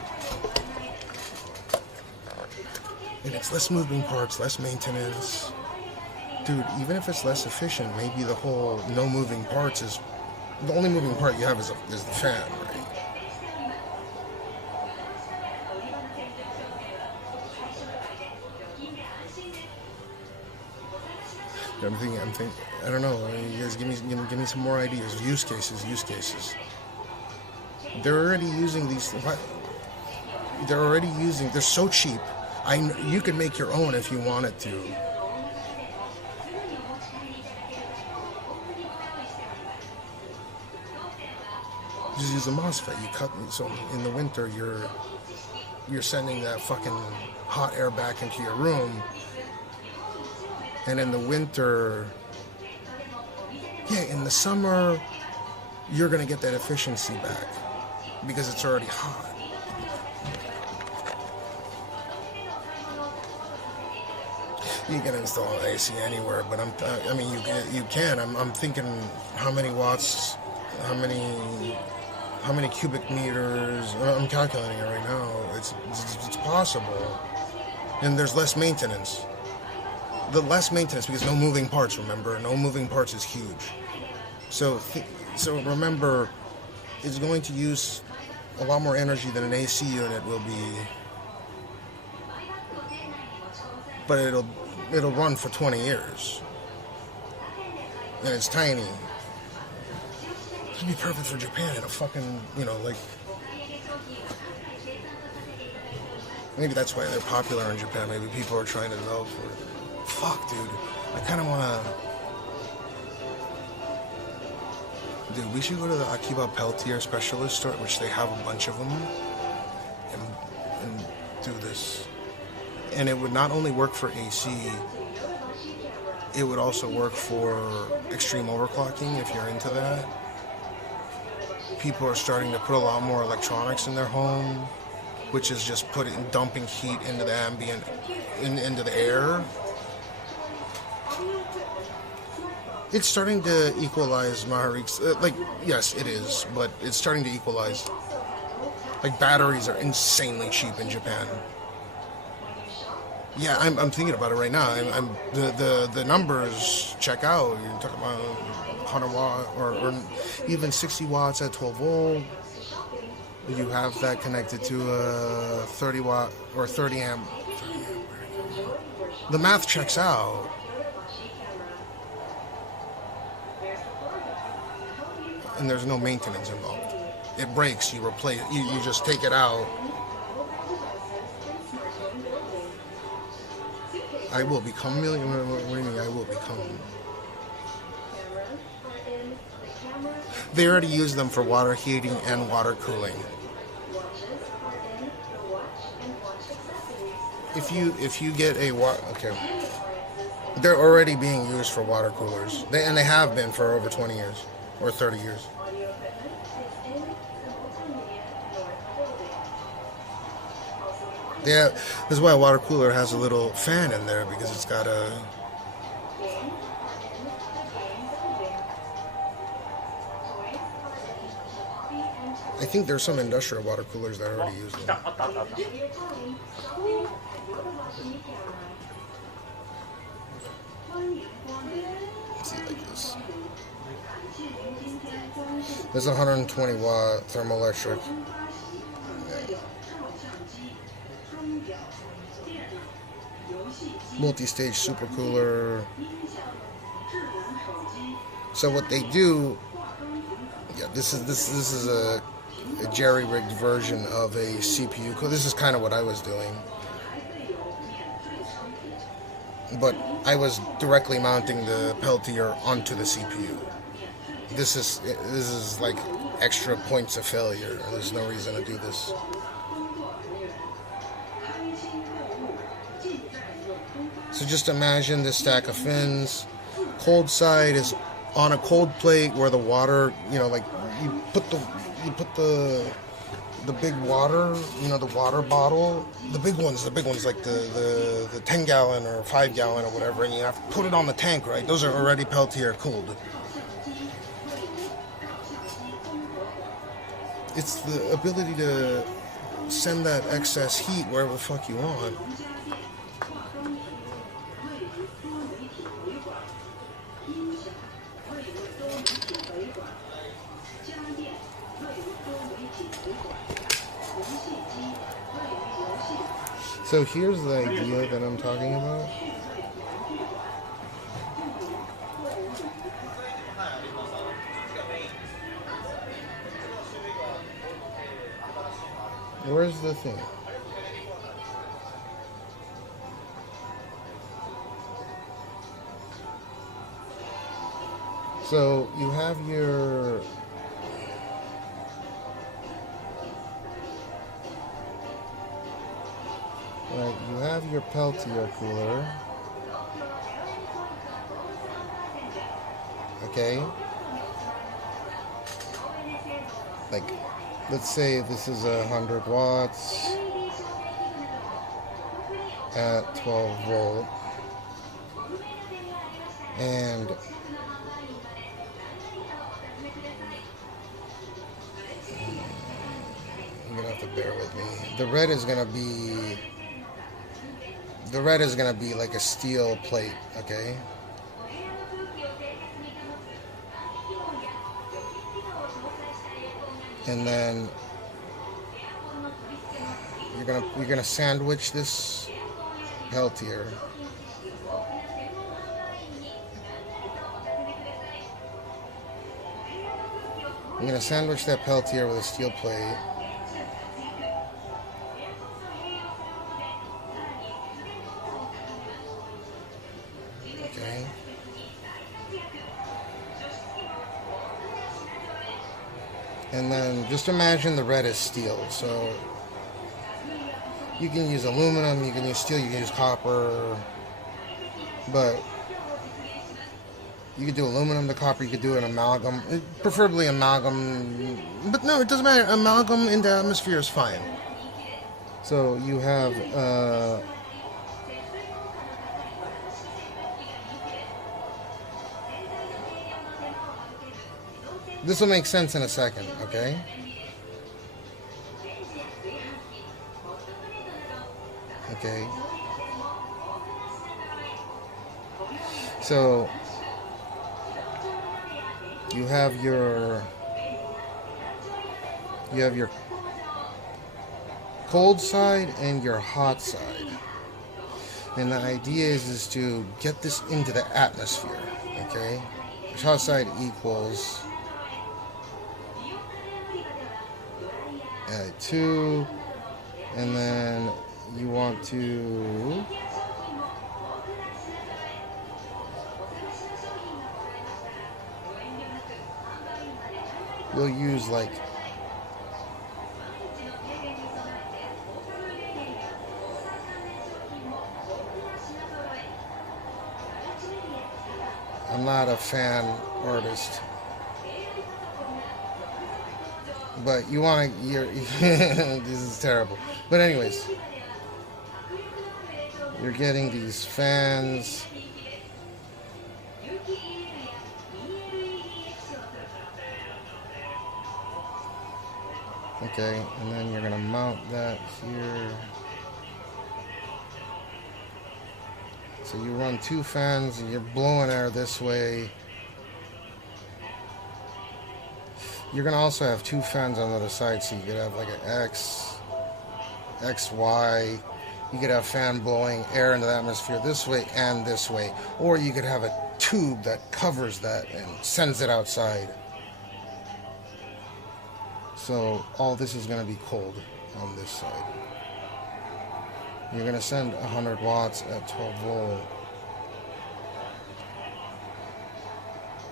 And it's less moving parts, less maintenance. Dude, even if it's less efficient, maybe the whole no moving parts is... The only moving part you have is the fan, right? I'm thinking, I don't know. You guys give me some more ideas. Use cases. They're already using these. They're so cheap. You could make your own if you wanted to. Just use a MOSFET. So in the winter you're sending that fucking hot air back into your room, and in the winter, in the summer, you're gonna get that efficiency back because it's already hot. You can install an AC anywhere, but you can. I'm thinking how many watts, how many cubic meters. I'm calculating it right now. It's possible, and there's less maintenance. The less maintenance because no moving parts. Remember, no moving parts is huge. So remember, is going to use a lot more energy than an AC unit will be, but it'll run for 20 years, and it's tiny. It'd be perfect for Japan. It'll fucking, you know, like, maybe that's why they're popular in Japan. Maybe people are trying to develop for it. Fuck, dude. I kind of want to... Dude, we should go to the Akiba Peltier specialist store, which they have a bunch of them, and do this. And it would not only work for AC, it would also work for extreme overclocking if you're into that. People are starting to put a lot more electronics in their home, which is just dumping heat into the ambient, into the air. It's starting to equalize Maharik's, like, yes, it is, but it's starting to equalize. Like, batteries are insanely cheap in Japan. Yeah, I'm thinking about it right now. The numbers check out. You're talking about 100 watt or even 60 watts at 12 volt. You have that connected to a 30 watt or 30 amp. The math checks out. And there's no maintenance involved. It breaks, you replace, you just take it out. I will become million. What do you mean I will become? They already use them for water heating and water cooling. If you get a okay, they're already being used for water coolers. They have been for over 20 years or 30 years. Yeah, this is why a water cooler has a little fan in there, because it's got a... I think there's some industrial water coolers that already use them. Let's see, like this. This is 120 watt thermoelectric. Multi-stage supercooler. So what they do, yeah, this is a jerry-rigged version of a CPU. This is kind of what I was doing, but I was directly mounting the Peltier onto the CPU. This is like extra points of failure. There's no reason to do this. So just imagine this stack of fins. Cold side is on a cold plate where the water, you know, like you put the big water, you know, the water bottle, the big ones like the 10 gallon or 5 gallon or whatever, and you have to put it on the tank, right? Those are already Peltier cooled. It's the ability to send that excess heat wherever the fuck you want. So here's the idea that I'm talking about. Where's the thing? So you have your you have your Peltier cooler, okay? Like, let's say this is 100 watts at 12 volt, and you're gonna have to bear with me. The red is gonna be like a steel plate, okay? and then you're gonna sandwich this Peltier. I'm gonna sandwich that Peltier with a steel plate. Okay. And then just imagine the red is steel. So you can use aluminum, you can use steel, you can use copper, but you could do aluminum to copper, you could do an amalgam, preferably amalgam, but no, it doesn't matter. Amalgam in the atmosphere is fine. So you have this will make sense in a second, okay? Okay. So you have your cold side and your hot side. And the idea is to get this into the atmosphere, okay? Which hot side equals 2, and then you want to you'll use like I'm not a fan artist, but you want to, this is terrible. But anyways, you're getting these fans. Okay, and then you're gonna mount that here. So you run 2 fans and you're blowing air this way. You're gonna also have 2 fans on the other side, so you could have like an X, Y. You could have fan blowing air into the atmosphere this way and this way. Or you could have a tube that covers that and sends it outside. So all this is gonna be cold on this side. You're gonna send 100 watts at 12 volt.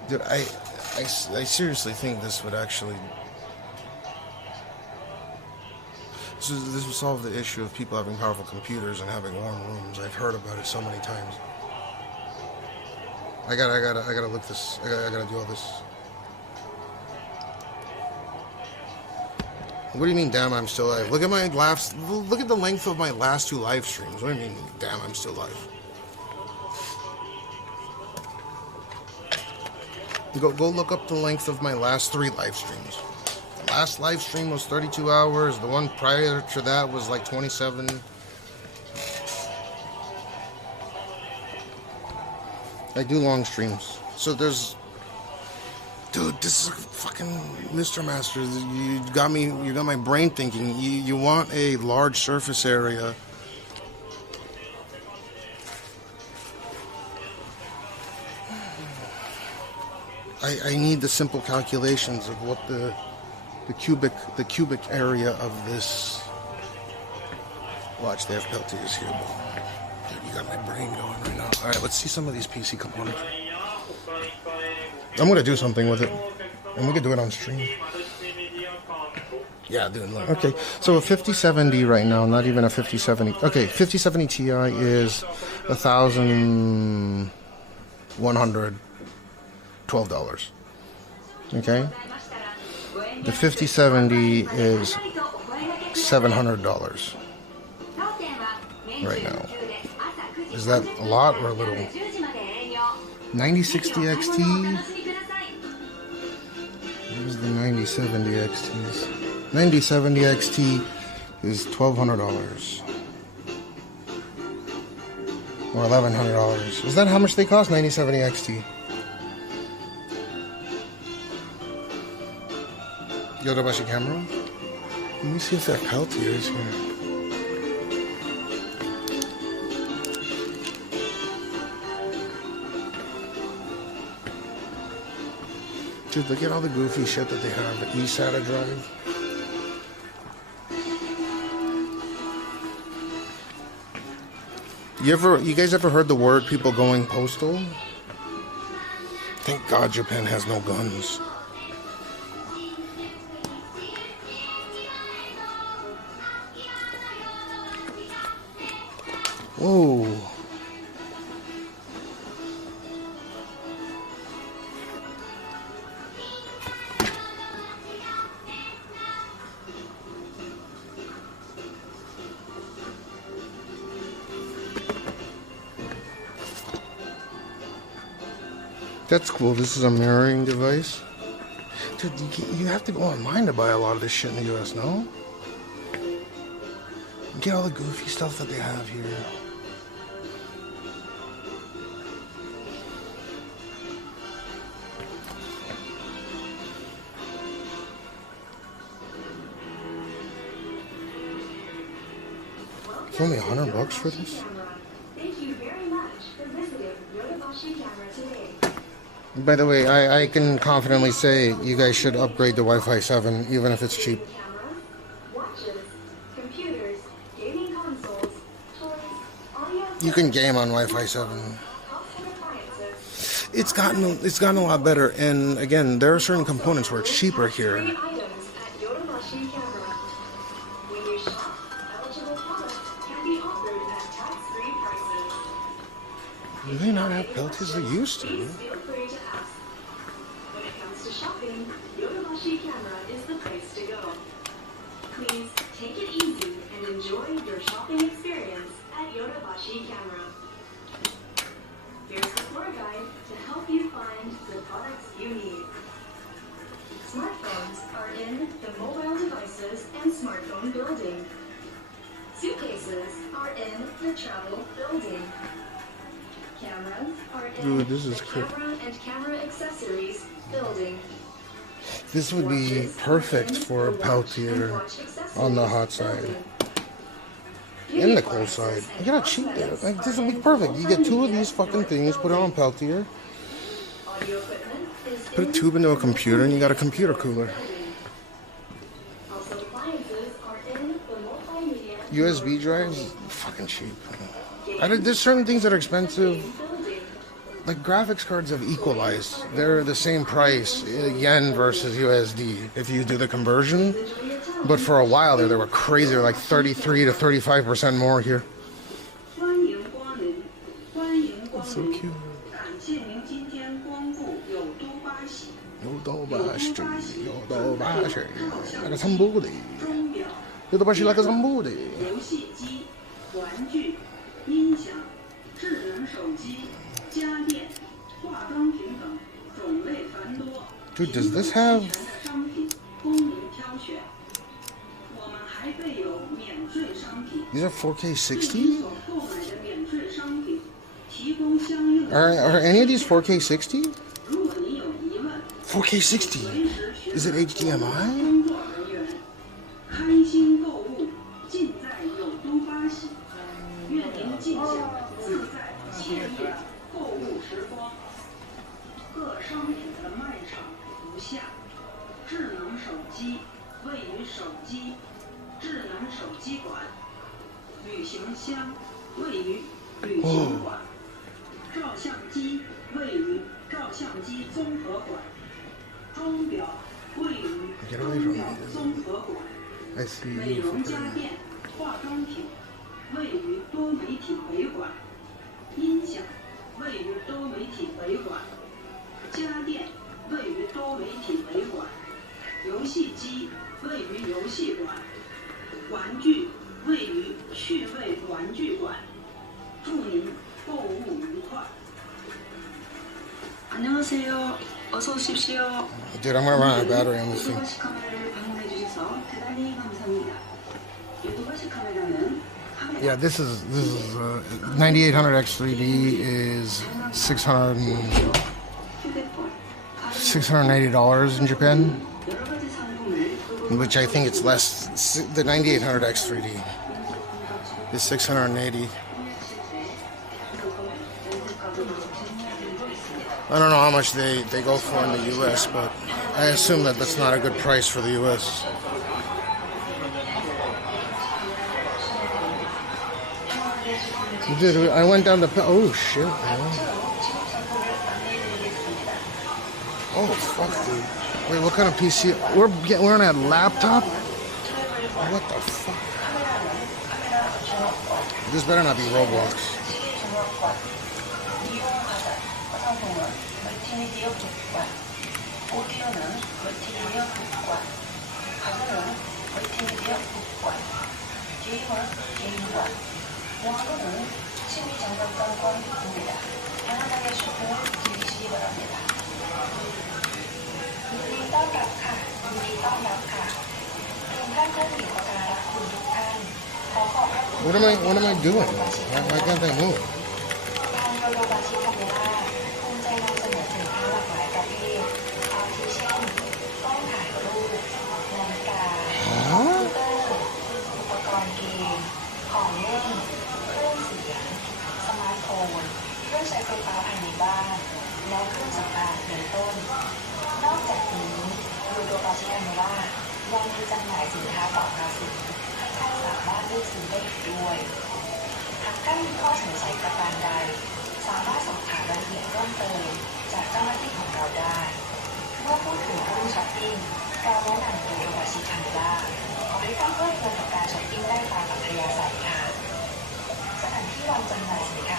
Dude, I seriously think this would actually... This would solve the issue of people having powerful computers and having warm rooms. I've heard about it so many times. I gotta look this. I gotta do all this. What do you mean, damn, I'm still alive? Look at my last... Look at the length of my last 2 live streams. What do you mean, damn, I'm still alive? Go look up the length of my last 3 live streams. The last live stream was 32 hours. The one prior to that was like 27. I do long streams. So there's... Dude, this is a fucking Mr. Master. You got me, you got my brain thinking. You want a large surface area. I need the simple calculations of what the cubic area of this. Watch, they have Peltiers here. Dude, you got my brain going right now. All right, let's see some of these PC components. I'm gonna do something with it, and we could do it on stream. Yeah, dude, look. Okay, so a 5070 right now, not even a 5070. Okay, 5070 Ti is $1,112. Okay, the 5070 is $700 right now. Is that a lot or a little? 9060 XT. Here's the 9070 XTs. 9070 XT is $1,200 or $1,100. Is that how much they cost? 9070 XT. Yodobashi camera? Let me see if that Peltier is here. Dude, look at all the goofy shit that they have. The eSATA drive. You guys ever heard the word people going postal? Thank God Japan has no guns. Whoa. That's cool. This is a mirroring device. Dude, you have to go online to buy a lot of this shit in the US, no? Get all the goofy stuff that they have here. It's only $100 for this? Thank you very much for visiting Yodobashi Camera today. By the way, I can confidently say you guys should upgrade to Wi-Fi 7, even if it's cheap. Watches, computers, gaming consoles, toys, audio. You can game on Wi-Fi 7. It's gotten a lot better, and again, there are certain components where it's cheaper here. Items at Yodobashi Camera. When you shop, eligible products can be offered at tax-free prices. Do they not have Peltiers they used to? Feel free to ask. When it comes to shopping, Yodobashi Camera is the place to go. Please take it easy and enjoy your shopping experience at Yodobashi Camera. Here's the floor guide to help you find the products you need. Smartphones are in the mobile devices and smartphone building. Suitcases are in the travel building. Cameras are in Dude, this is the cool. camera and camera accessories building. This would be perfect for a Peltier on the hot side. And the cold side. You gotta cheat there. Like, this would be perfect. You get two of these fucking things, put it on Peltier. Put a tube into a computer and you got a computer cooler. USB drives, fucking cheap. There's certain things that are expensive. Like graphics cards have equalized. They're the same price, yen versus USD, if you do the conversion. But for a while there, they were crazy. They're like 33 to 35% more here. That's so cute. Yodobashi. Like a somebody. Yodobashi like a somebody. Dude, does this have... These are 4K 60? Are any of these 4K 60? 4K 60? Is it HDMI? Get away from me. I see you. 안녕하세요. 어서 오십시오. Dude, I'm gonna run out of battery on this thing. Yeah, this is 9800 X3D is $680 in Japan. which I think it's less. The 9800 X3D is 680. I don't know how much they go for in the US, but I assume that that's not a good price for the US. Dude, I went down the... Oh, shit, man. Oh, fuck, dude. Wait, what kind of PC? We're on a laptop? What the fuck? This better not be Roblox. What am I doing? Why can't I move? Huh?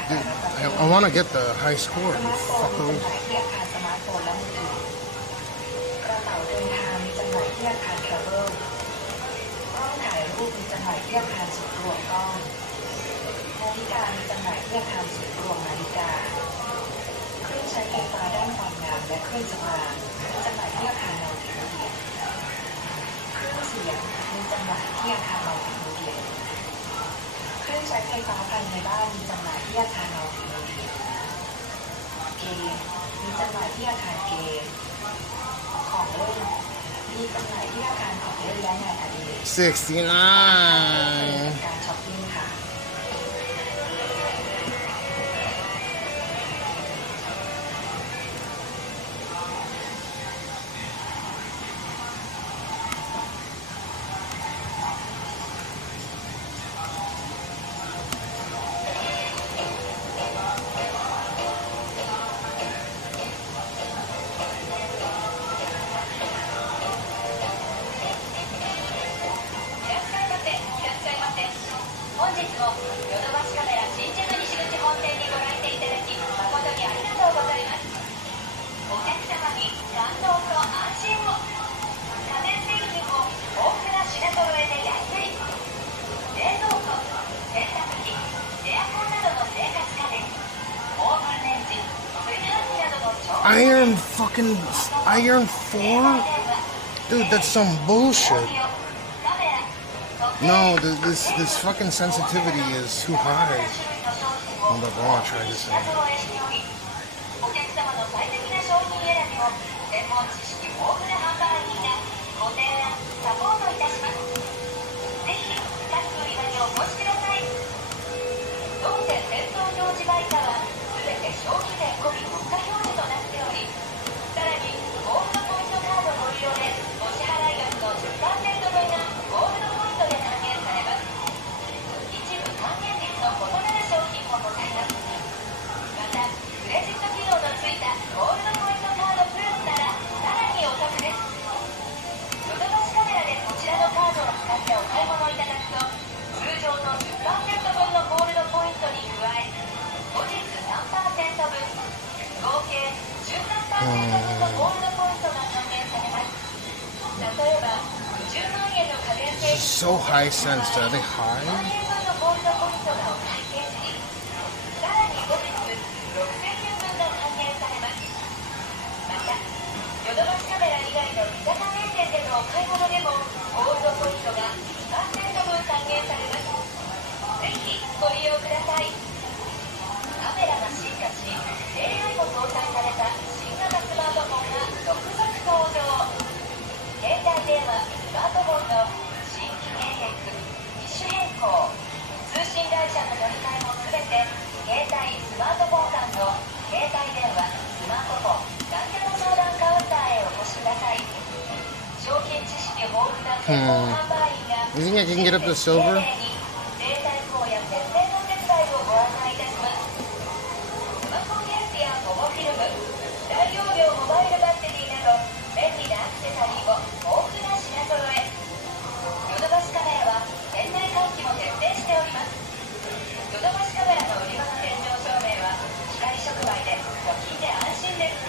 Dude, I want to get the high score. Fuckers. $69. Iron 4? Dude, that's some bullshit. No, this fucking sensitivity is too high. Hold up, I want to try this out. So high sensed, are they high? マートフォン間の携帯電話、スマートフォン、何でも相談カウンターへお越しください。商品知識豊富な専門販売員が You think I can get up to silver? データ移行や設定の手伝いをご案内いたします。スマホケースや保護フィルム、大容量モバイルバッテリーなど便利なアクセサリーを豊富な品揃え。ヨドバシカメラは店内換気も徹底しております。ヨドバシカメラの売り場の天井照明は光触媒でご近で安心です。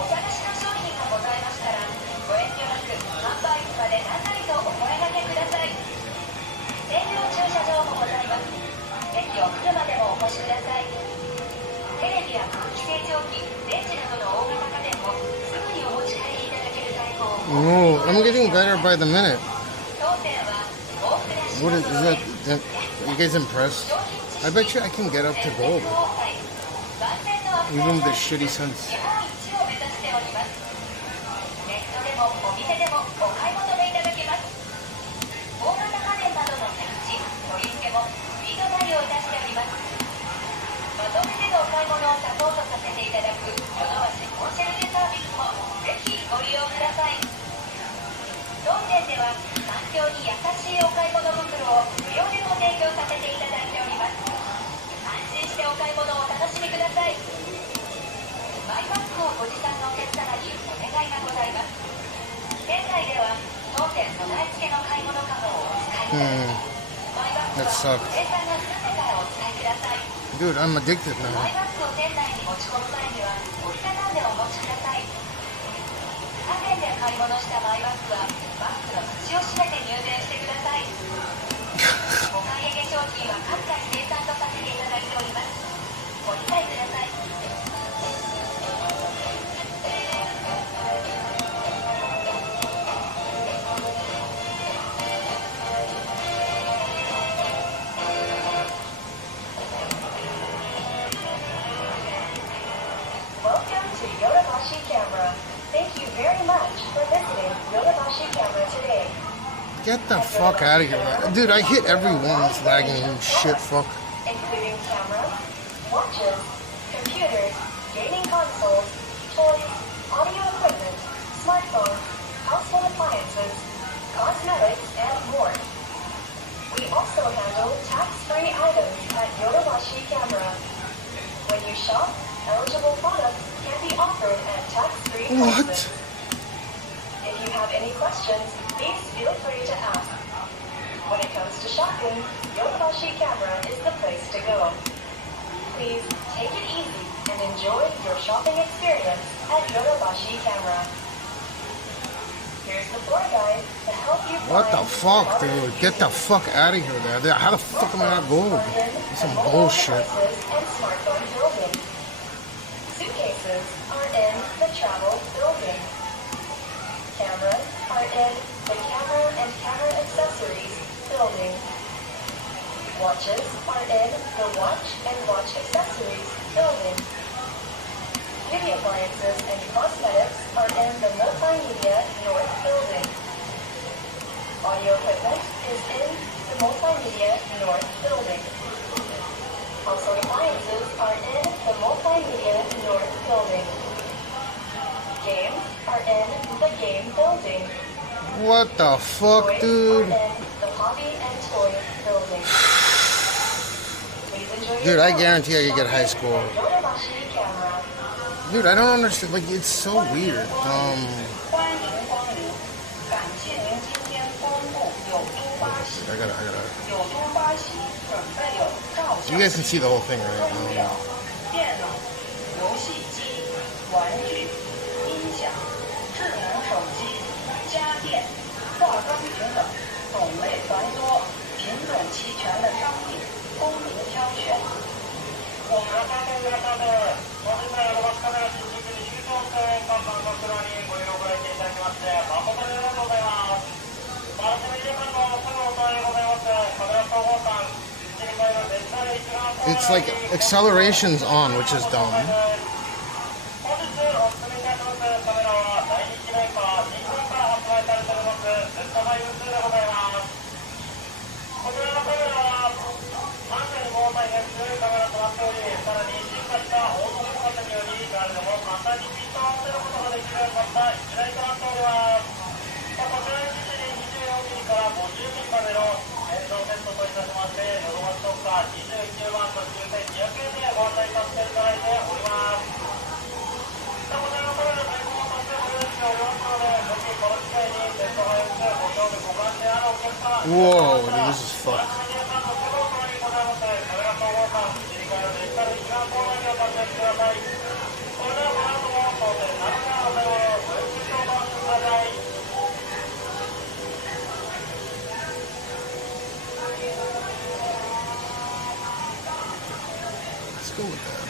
お探しの商品がございましたらご遠慮なく販売機まで何なりとお声掛けください。専用駐車場もございます。ぜひお車でもお越しください。テレビや空気清浄機、電池などの大型家電もすぐにお持ち帰りいただける対応を。 No, I'm getting better by the minute. What is that? You guys impressed? I bet you I can get up to gold. Even with the shitty sense. ネットでもお店でもお買い求めいただけます。大型家電などの設置、取り付けもスピード対応いたしております。まとめてのお買い物をサポートさせていただくヨドバシコンシェルジュサービスもぜひご利用ください。当店では環境に優しいお買い物袋を無料でご提供させていただいております。安心してお買い物をお楽しみください。マイバッグをご持参のお客様にお願いがございます。店内では当店備え付けの買い物カゴをお使いください。マイバッグは生産が済んでからお使いください。 Dude, I'm addicted マイ now. バッグを店内に持ち込む前には折りたたんでお持ちください。他店で買い物したマイバッグはバッグの口を閉めて入店してください。お買い上げ商品は各回生産とさせていただいております。ご理解ください。Welcome to Yodobashi Camera. Thank you very much for visiting Yodobashi Camera today. Get the fuck out of here, man. Dude, I hit every one that's lagging, you shit fuck. Including cameras, watches, computers, gaming consoles, toys, audio equipment, smartphones, household appliances, cosmetics, and more. We also handle tax-free items at Yodobashi Camera. When you shop, eligible products can be offered at tax-free prices. If you have any questions, please feel free to ask. When it comes to shopping, Yodobashi Camera is the place to go. Please take it easy and enjoy your shopping experience at Yodobashi Camera. Here's the floor guide to help you What the find fuck, dude? Get the fuck out of here, man. How the fuck am I not gold? Some bullshit. and smartphone building. Suitcases are in the travel building. Cameras are in the camera and camera accessories building. Watches are in the watch and watch accessories building. Beauty appliances and cosmetics are in the multimedia north building. Audio equipment is in the multimedia north building. Household appliances are in the multimedia north building. Games are in the game building. What the fuck, Toys dude? are in the hobby and toy building. Please enjoy Dude, your I time guarantee I could get high shopping score. at Yodobashi Camera. Dude, I don't understand. Like, it's so weird. 欢迎光临，感谢您今天光顾有都巴西。 I gotta. 有都巴西准备有照 You guys can see the whole thing, right? 电脑、游戏机、玩具、音响、智能手机、家电、化妆品等，种类繁多，品种齐全的商品供您挑选。我们的本日のヨドバシカメラ新宿西口本店看板のフロアにご利用ご来店いただきまして誠にありがとうございます。マルチメディア館のすぐお隣でございますカメラ総合館1、2階のデジタル一覧 It's like acceleration's on, which is dumb. 本日お勧めいたしますカメラは大人気メーカーニコンから発売されておりますLiveUでございます。こちらのカメラは反射にも大変強いカメラとなっており、さら Whoa, dude, this is fucked. Let's go with that.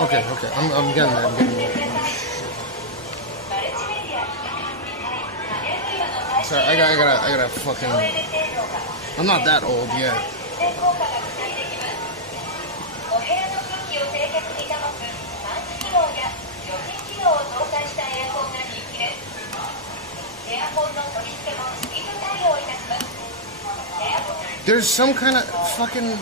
Okay, I'm getting there. Sorry, I gotta fucking. I'm not that old yet. There's some kind of fucking.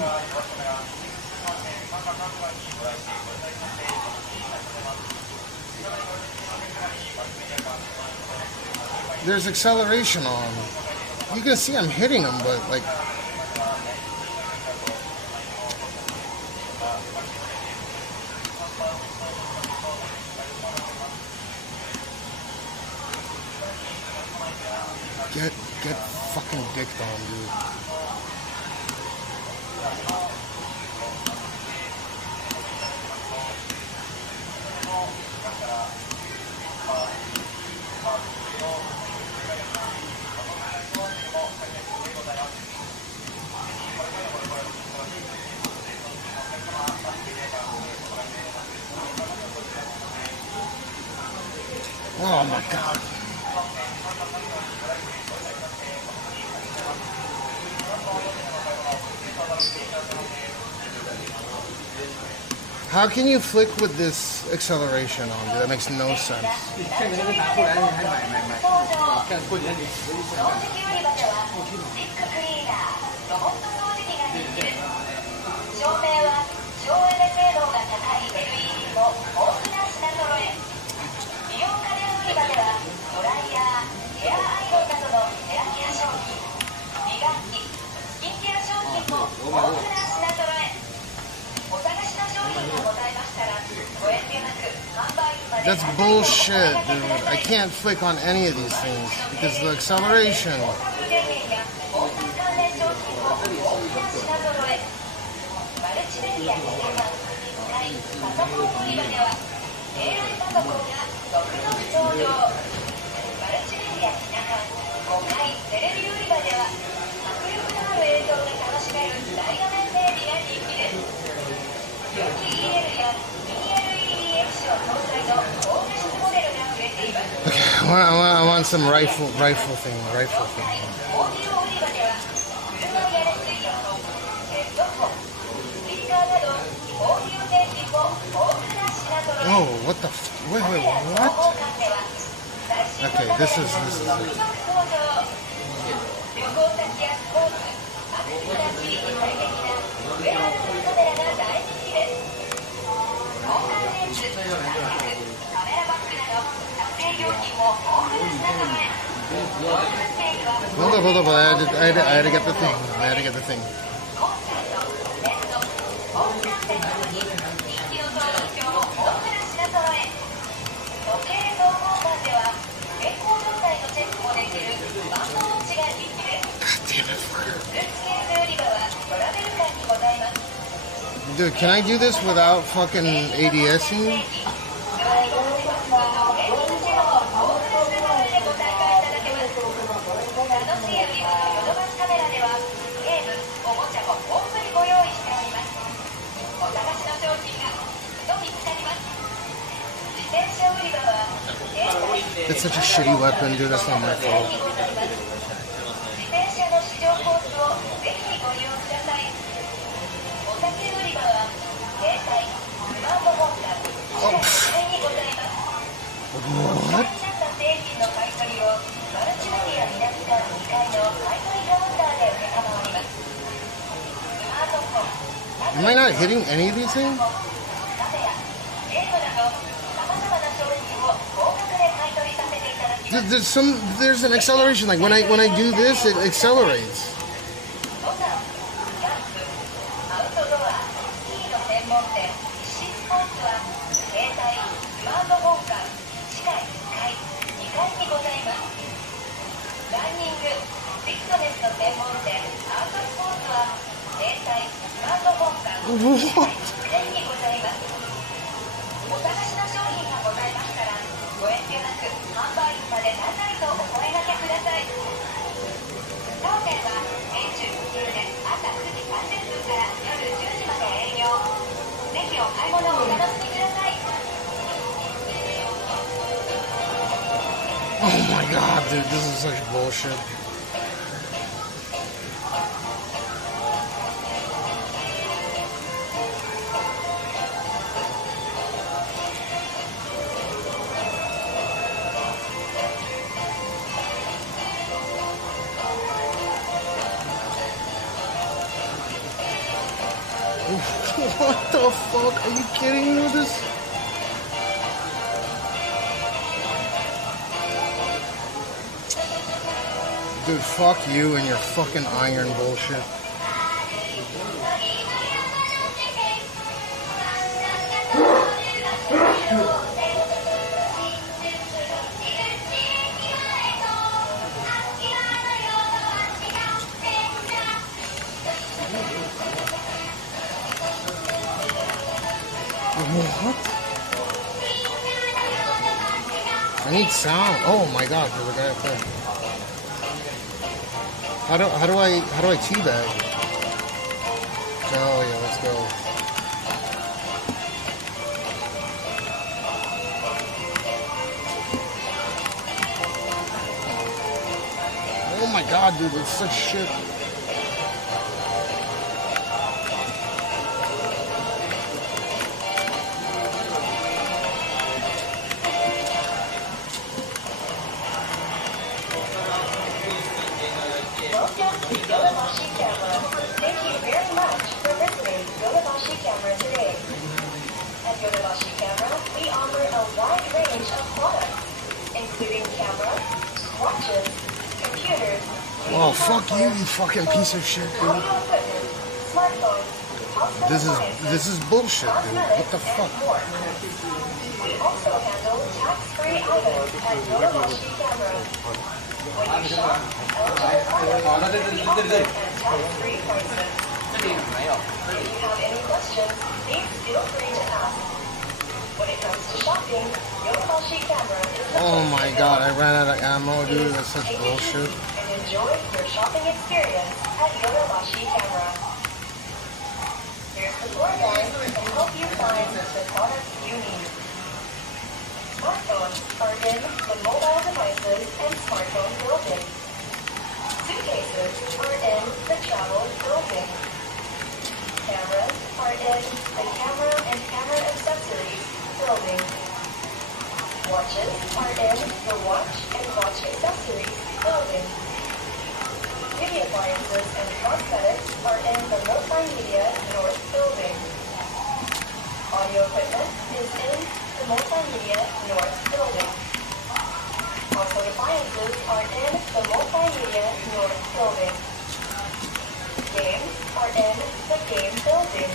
There's acceleration on. You can see I'm hitting them, but like. Get fucking dicked on, dude. Oh my god. How can you flick with this acceleration on? That makes no sense. That's bullshit, dude. I can't flick on any of these things because the acceleration. Okay, I want some rifle thing. Oh, what the wait, what? Okay, this is it. Hold up, I had to get the thing. Dude, can I do this without fucking ADSing? It's such a shitty weapon, dude. That's not my fault. Oh, what? Am I not hitting any of these things? There's an acceleration. Like when I do this, it accelerates. What? Oh my god, dude, this is such bullshit. What the fuck? Are you kidding me with this? Dude, fuck you and your fucking iron bullshit. What? I need sound. Oh my god, there's a guy up there. How do I teabag? Oh yeah, let's go. Oh my god, dude, it's such shit. Oh, fuck you, you fucking piece of shit, dude. This is bullshit, dude. What the fuck? We also handle tax-free items at Yodobashi Camera. When you shop, eligible products can be offered at tax-free prices. If you have any questions, please feel free to ask. When it comes to shopping, Yodobashi Camera is the Oh my god, I ran out of ammo, dude. That's such bullshit. Enjoy your shopping experience at Yodobashi Camera. Here's the floor guide to help you find the products you need. Smartphones are in the mobile devices and smartphone building. Suitcases are in the travel building. Cameras are in the camera and camera accessories building. Watches are in the watch and watch accessories building. Beauty appliances and cosmetics are in the multimedia north building. Audio equipment is in the multimedia north building. Household appliances are in the multimedia north building. Games are in the game building.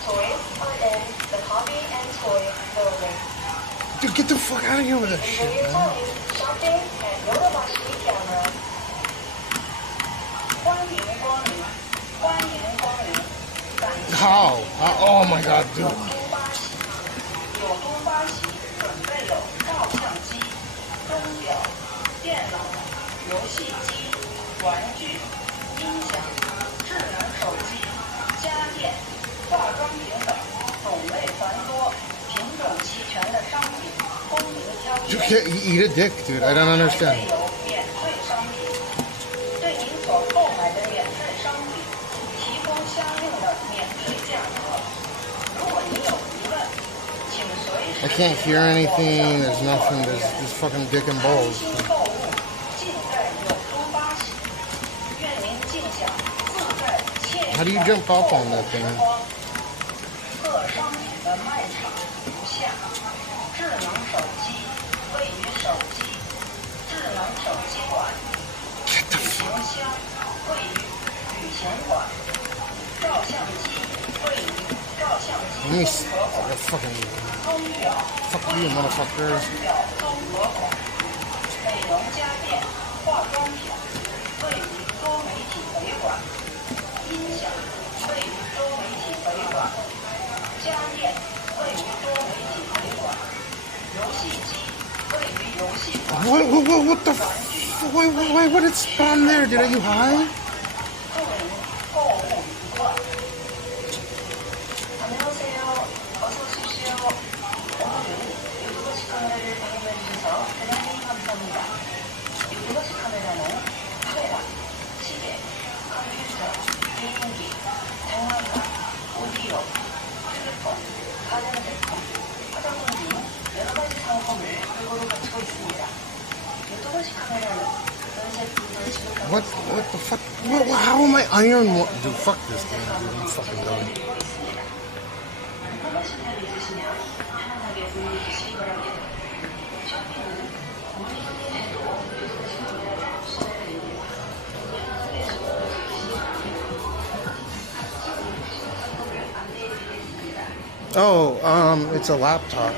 Toys are in the hobby and toy building. Dude, get the fuck out of here with that shit, Enjoy your man. time shopping at Yodobashi Camera. 欢迎光临，欢迎光临。 How? Oh my god, dude. 有东巴西准备有照相机、钟表、电脑、游戏机、玩具、音响、智能手机、家电、化妆品等，种类繁多，品种齐全。You can't eat a dick, dude. I don't understand. I can't hear anything. There's nothing. There's just fucking dick and balls. How do you jump off on that thing? Get the fuck. Let me see. Oh, fucking. Fuck you, motherfuckers. What the f- Why would it spawn there? Did you high? What the fuck? How am I iron? Dude, fuck this thing, dude. I'm fucking done. Oh, it's a laptop.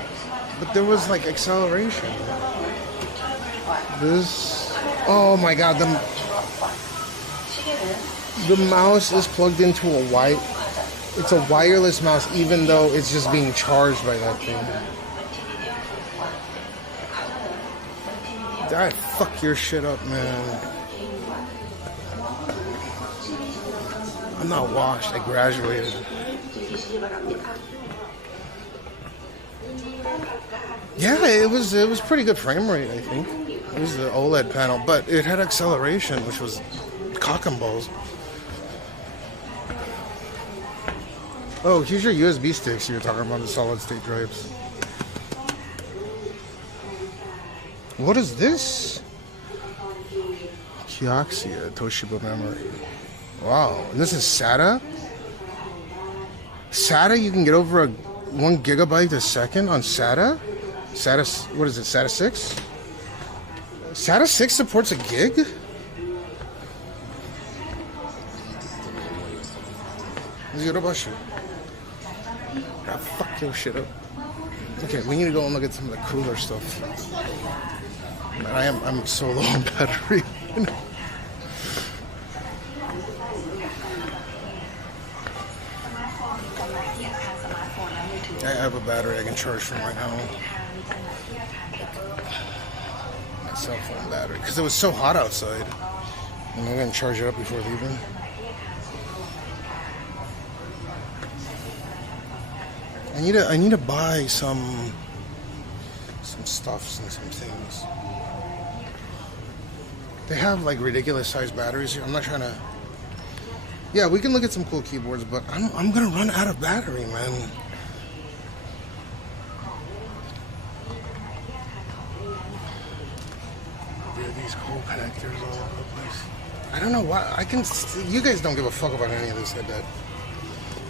But there was like acceleration. This, oh my god, the mouse is plugged into it's a wireless mouse, even though it's just being charged by that thing. That fuck your shit up, man. I'm not washed, I graduated. Yeah, it was pretty good frame rate, I think. It was the OLED panel, but it had acceleration, which was cock and balls. Oh, here's your USB sticks you were talking about, the solid state drives. What is this? Kioxia Toshiba memory. Wow, and this is SATA? SATA, you can get over 1 gigabyte a second on SATA? SATA, what is it, SATA 6? SATA 6 supports a gig? Ah, fuck your shit up. Okay, we need to go and look at some of the cooler stuff. Man, I'm so low on battery. I have a battery I can charge from right now. My cell phone battery, because it was so hot outside, and I'm gonna charge it up before leaving. I need to buy some stuffs and some things. They have like ridiculous sized batteries here. I'm not trying to. Yeah, we can look at some cool keyboards, but I'm gonna run out of battery, man. These cool connectors all over the place. I don't know why. You guys don't give a fuck about any of this, I bet.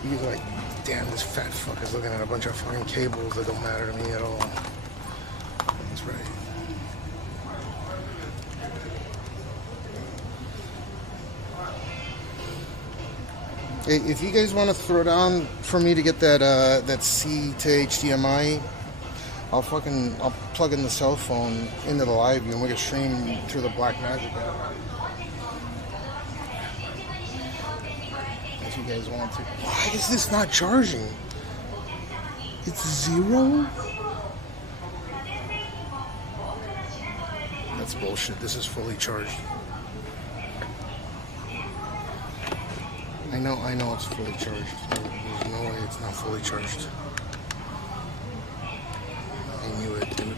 You guys are like, damn, this fat fuck is looking at a bunch of fucking cables that don't matter to me at all. That's right. Hey, if you guys want to throw down for me to get that C to HDMI, I'll plug in the cell phone into the LiveU and we can stream through the Blackmagic app. If you guys want to. Why is this not charging? It's 0? That's bullshit. This is fully charged. I know it's fully charged. There's no way it's not fully charged. I knew it, dude.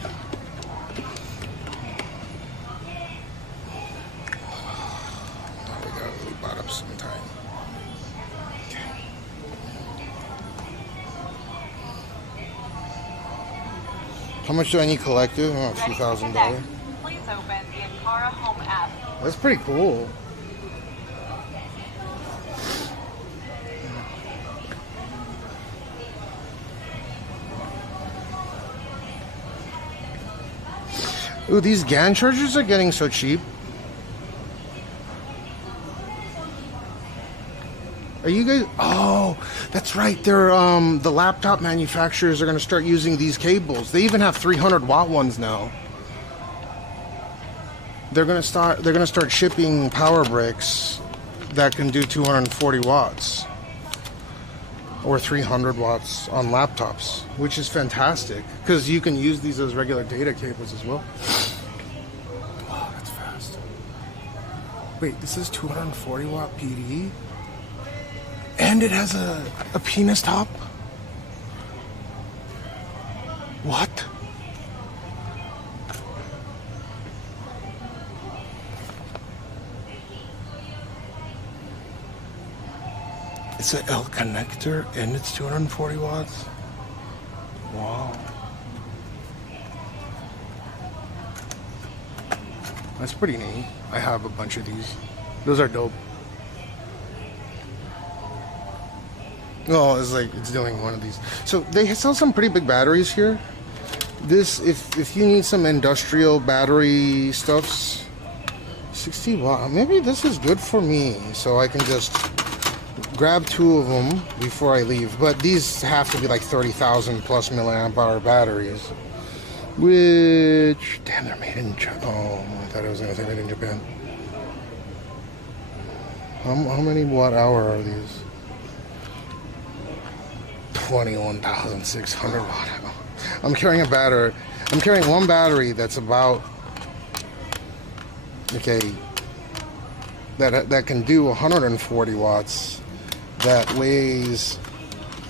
How much do I need collected? Oh, $2,000. Please open the Ankara Home app. That's pretty cool. Ooh, these GAN chargers are getting so cheap. Are you guys? Oh, that's right. They're the laptop manufacturers are going to start using these cables. They even have 300-watt ones now. They're going to start shipping power bricks that can do 240 watts or 300 watts on laptops, which is fantastic because you can use these as regular data cables as well. Oh, that's fast. Wait, this is 240 watt PD? And it has a penis top? What? It's an L connector and it's 240 watts? Wow. That's pretty neat. I have a bunch of these. Those are dope. Oh, it's like it's doing one of these. So they sell some pretty big batteries here. This, if you need some industrial battery stuffs, 60 watt. Maybe this is good for me, so I can just grab 2 of them before I leave. But these have to be like 30,000 plus milliamp hour batteries. Which, damn, they're made in Japan. Oh, I thought I was gonna say made in Japan. How many watt hour are these? 21,600 watt. I'm carrying a battery. I'm carrying one battery that's about, okay, that can do 140 watts. That weighs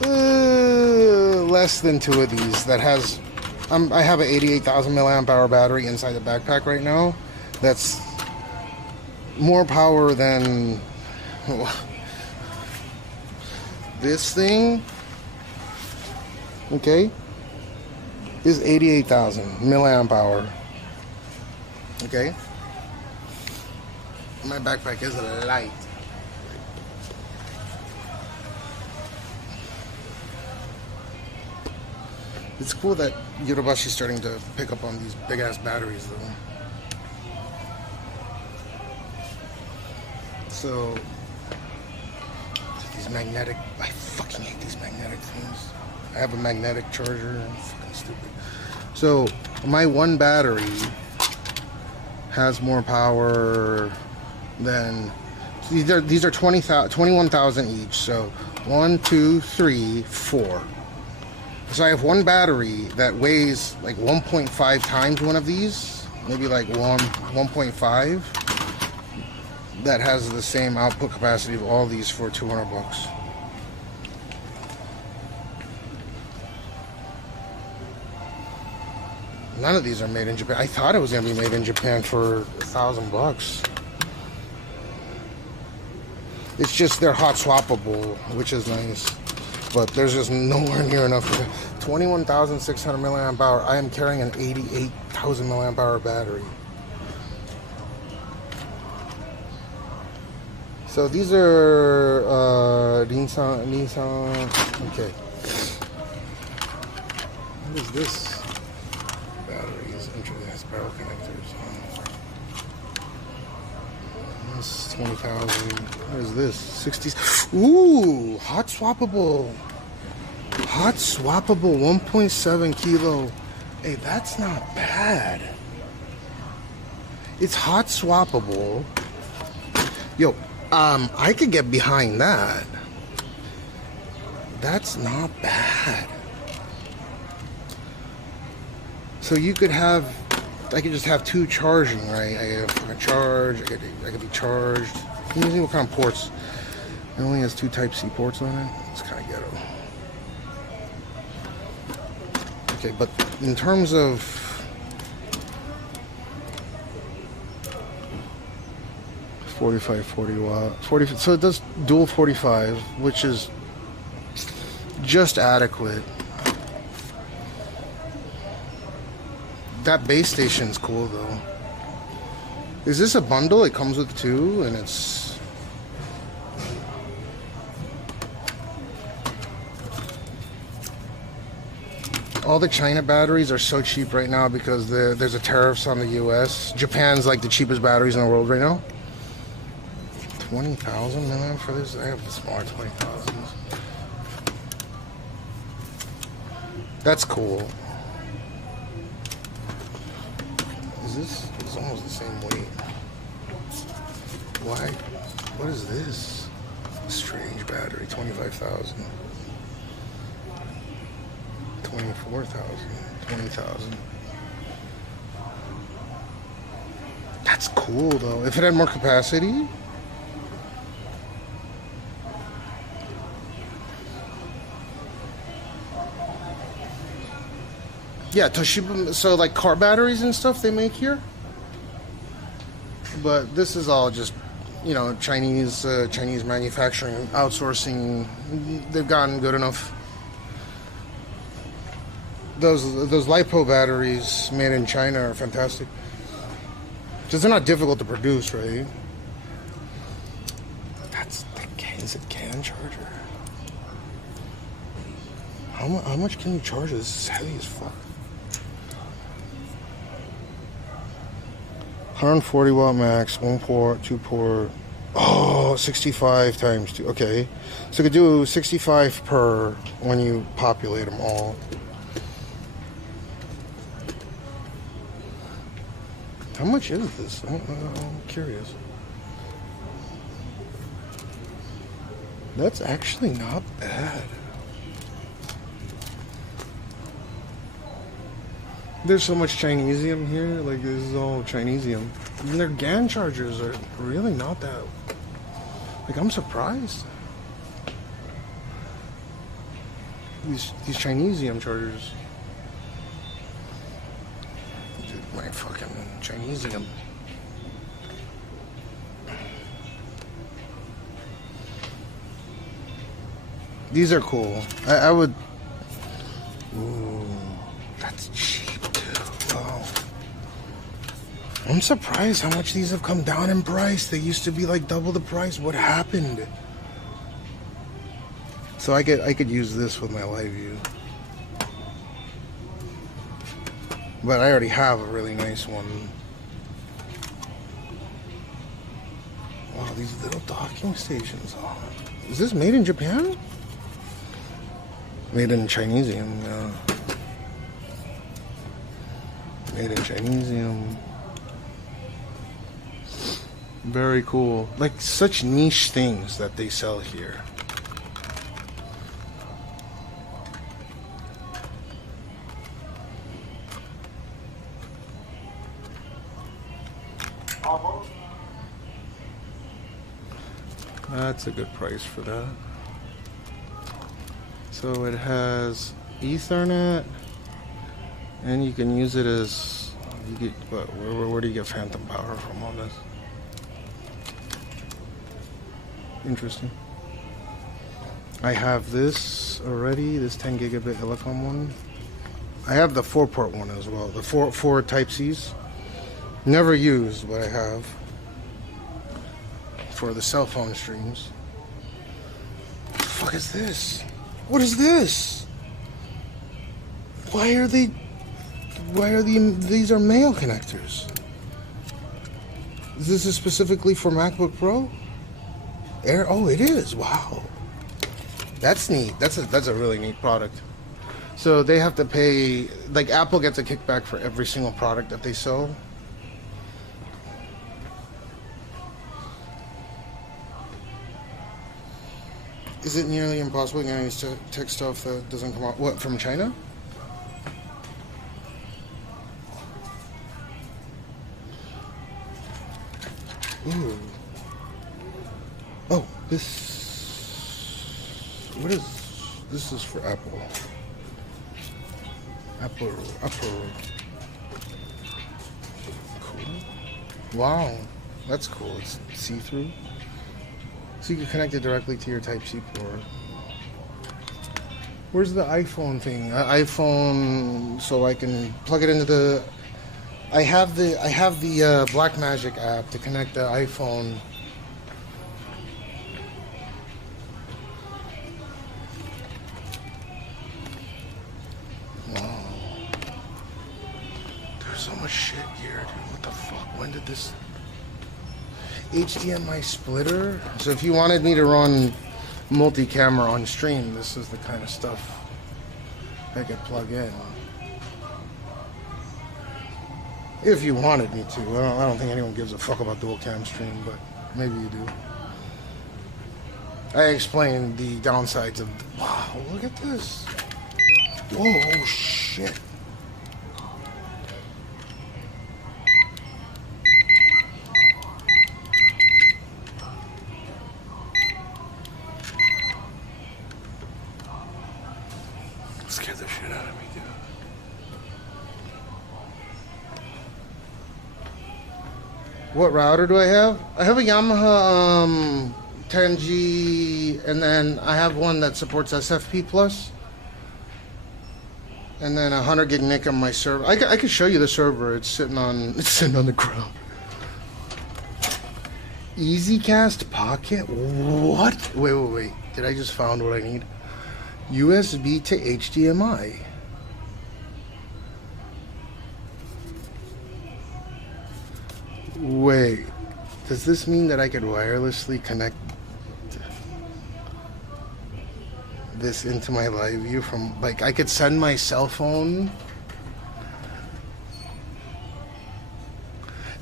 less than 2 of these. That has, I have an 88,000 milliamp hour battery inside the backpack right now. That's more power than this thing. Okay, is 88,000 milliamp hour. Okay, my backpack is light. It's cool that Yorubashi's starting to pick up on these big ass batteries though. So these magnetic, I fucking hate these magnetic things. I have a magnetic charger. I'm fucking stupid. So my one battery has more power than these are 21,000 each. So 1, 2, 3, 4. So I have one battery that weighs like 1.5 times one of these, maybe like 1.5. That has the same output capacity of all these for $200. None of these are made in Japan. I thought it was gonna be made in Japan for $1,000. It's just they're hot swappable, which is nice. But there's just nowhere near enough. 21,600 milliamp hour. I am carrying an 88,000 milliamp hour battery. So these are Nissan. Okay. What is this? Batteries, entry spiral connectors. This is 20,000. What is this? 60s. Ooh, hot swappable. Hot swappable 1.7 kilo. Hey, that's not bad. It's hot swappable. Yo, I could get behind that. That's not bad. So you could have, I could just have 2 charging, right? I can charge, I could be charged. Let me see what kind of ports. It only has 2 Type-C ports on it. It's kind of ghetto. Okay, but in terms of 45, 40 watt, 40, so it does dual 45, which is just adequate. That base station's cool though. Is this a bundle? It comes with two, and it's... All the China batteries are so cheap right now because there's a tariffs on the US. Japan's like the cheapest batteries in the world right now. 20,000 man for this? I have the smaller 20,000s. That's cool. Is this? It's almost the same weight. Why? What is this? Strange battery. 25,000. 24,000. 20,000. That's cool though. If it had more capacity. Yeah, Toshiba, so like car batteries and stuff they make here. But this is all just, you know, Chinese manufacturing, outsourcing. They've gotten good enough. Those LiPo batteries made in China are fantastic. Because they're not difficult to produce, right? That's the is it CAN charger? How much can you charge this? This is heavy as fuck. 140 watt max, 1 port, 2 port. Oh, 65 times 2. Okay. So you could do 65 per when you populate them all. How much is this? I'm curious. That's actually not bad. There's so much Chinesium here, like this is all Chinesium. And their GAN chargers are really not that, like I'm surprised. These Chinesium chargers. Dude, my fucking Chinesium. These are cool. I would... Ooh, that's cheap. I'm surprised how much these have come down in price. They used to be like double the price. What happened? So I could use this with my LiveU. But I already have a really nice one. Wow, these little docking stations. Oh, is this made in Japan? Made in Chinesium, yeah. Made in Chinesium. Very cool. Like such niche things that they sell here. That's a good price for that. So it has Ethernet, and you can use it as you get. Where do you get phantom power from on this? Interesting. I have this already, this 10 gigabit Helicom one. I have the 4-port one as well, the four Type-Cs. Never used, but I have. For the cell phone streams. What the fuck is this? What is this? Why are these are male connectors? Is this specifically for MacBook Pro? Oh, it is. Wow, that's neat. That's a really neat product. So they have to pay, like Apple gets a kickback for every single product that they sell. Is it nearly impossible getting tech stuff that doesn't come out? What, from China? Ooh. Oh, what is this? Is for Apple. Apple. Cool. Wow, that's cool. It's see-through. So you can connect it directly to your Type-C port. Where's the iPhone thing? iPhone, so I can plug it into the I have the Blackmagic app to connect the iPhone. Wow. There's so much shit here, dude. What the fuck? When did this HDMI splitter? So if you wanted me to run multi-camera on stream, this is the kind of stuff I could plug in. If you wanted me to. I don't think anyone gives a fuck about dual cam stream, but maybe you do. I explained the downsides of... Wow, look at this. Whoa, shit. Scared the shit out of me, dude. What router do I have? I have a Yamaha 10G, and then I have one that supports SFP Plus, and then 100 gig NIC on my server. I could show you the server. It's sitting on the ground. EasyCast Pocket. What? Wait. Did I just found what I need? USB to HDMI. Wait, does this mean that I could wirelessly connect this into my LiveU from, like, I could send my cell phone?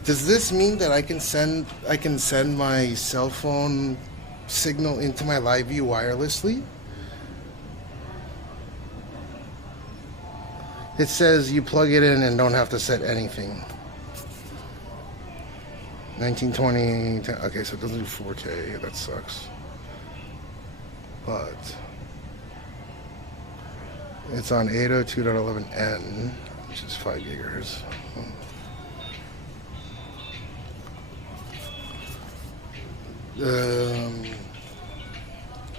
Does this mean that I can send my cell phone signal into my LiveU wirelessly? It says you plug it in and don't have to set anything. 1920, okay, so it doesn't do 4K, that sucks. But it's on 802.11n, which is 5 gigahertz.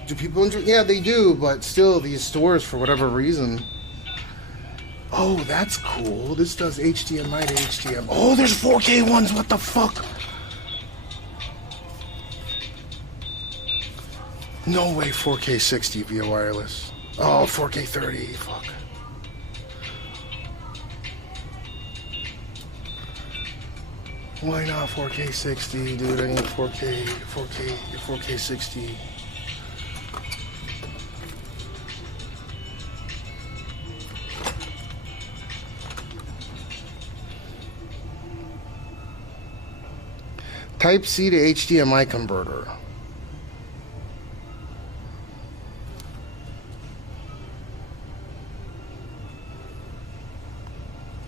Do people enjoy? Yeah, they do, but still, these stores, for whatever reason. Oh, that's cool. This does HDMI to HDMI. Oh, there's 4K ones. What the fuck? No way 4K 60 via wireless. Oh, 4K 30. Fuck. Why not 4K 60, dude? I need 4K 60. Type C to HDMI converter.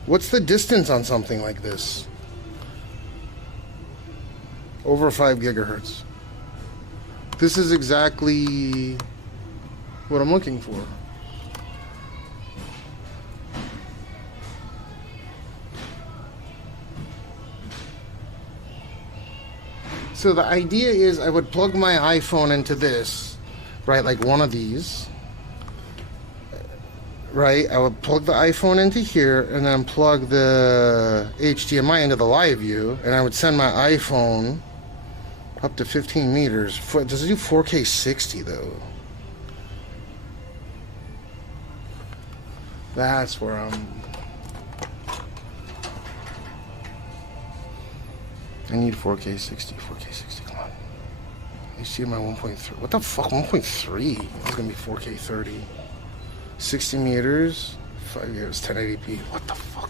What's the distance on something like this? Over 5 gigahertz. This is exactly what I'm looking for. So the idea is I would plug my iPhone into this, right, like one of these, right? I would plug the iPhone into here and then plug the HDMI into the LiveU, and I would send my iPhone up to 15 meters. Does it do 4K 60 though? That's where I need 4K 60, 4K 60, come on. HDMI 1.3, what the fuck, 1.3? It's gonna be 4K 30. 60 meters, 5 years, 1080p, what the fuck?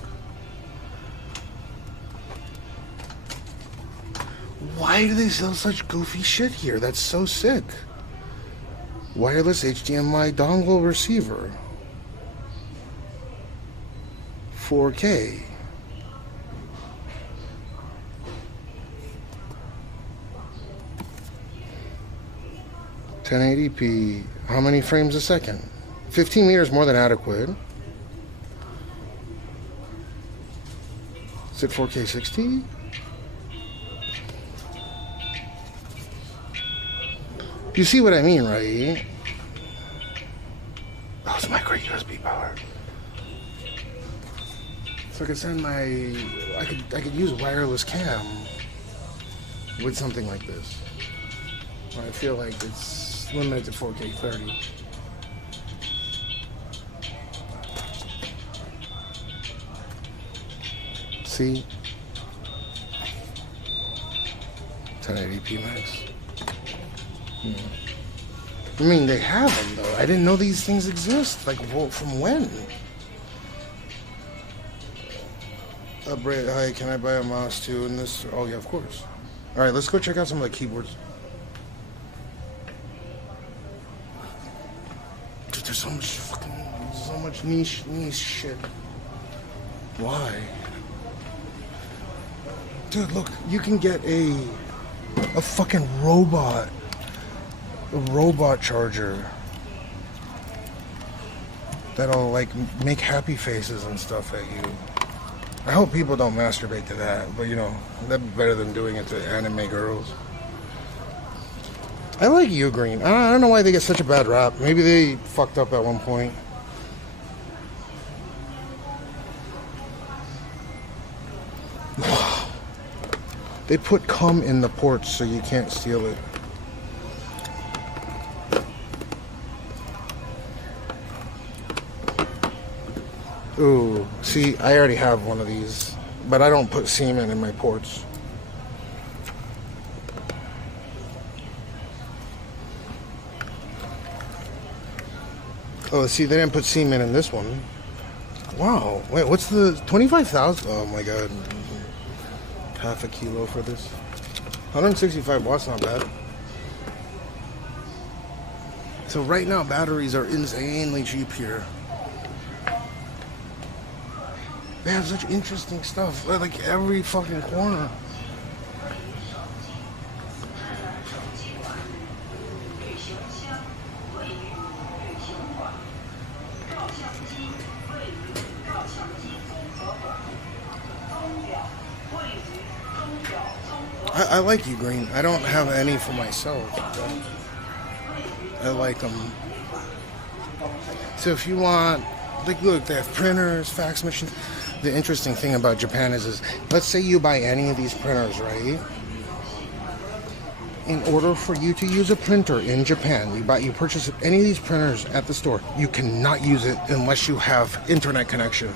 Why do they sell such goofy shit here? That's so sick. Wireless HDMI dongle receiver. 4K. $1080p. How many frames a second? 15 meters more than adequate. Is it 4K 60? You see what I mean, right? Oh, it's micro USB power. So I could send my, I could use wireless cam with something like this. I feel like it's limited to 4K 30. See? 1080p max. I mean, they have them though. I didn't know these things exist. Like, from when? Hi, can I buy a mouse too in this? Oh yeah, of course. All right, let's go check out some of the keyboards. Dude, there's so much niche shit. Why? Dude, look, you can get a fucking robot charger that'll like make happy faces and stuff at you. I hope people don't masturbate to that, but you know, that'd be better than doing it to anime girls. I like Ugreen. I don't know why they get such a bad rap. Maybe they fucked up at one point. They put cum in the ports so you can't steal it. Ooh, see, I already have one of these, but I don't put semen in my ports. Oh, see, they didn't put semen in this one. Wow, wait, what's the 25,000? Oh my god. Half a kilo for this. 165 watts, not bad. So right now batteries are insanely cheap here. They have such interesting stuff, like every fucking corner. I like Ugreen. I don't have any for myself, but I like them. So if you want, like, look, they have printers, fax machines. The interesting thing about Japan is let's say you buy any of these printers, right? In order for you to use a printer in Japan, you purchase any of these printers at the store, you cannot use it unless you have internet connection.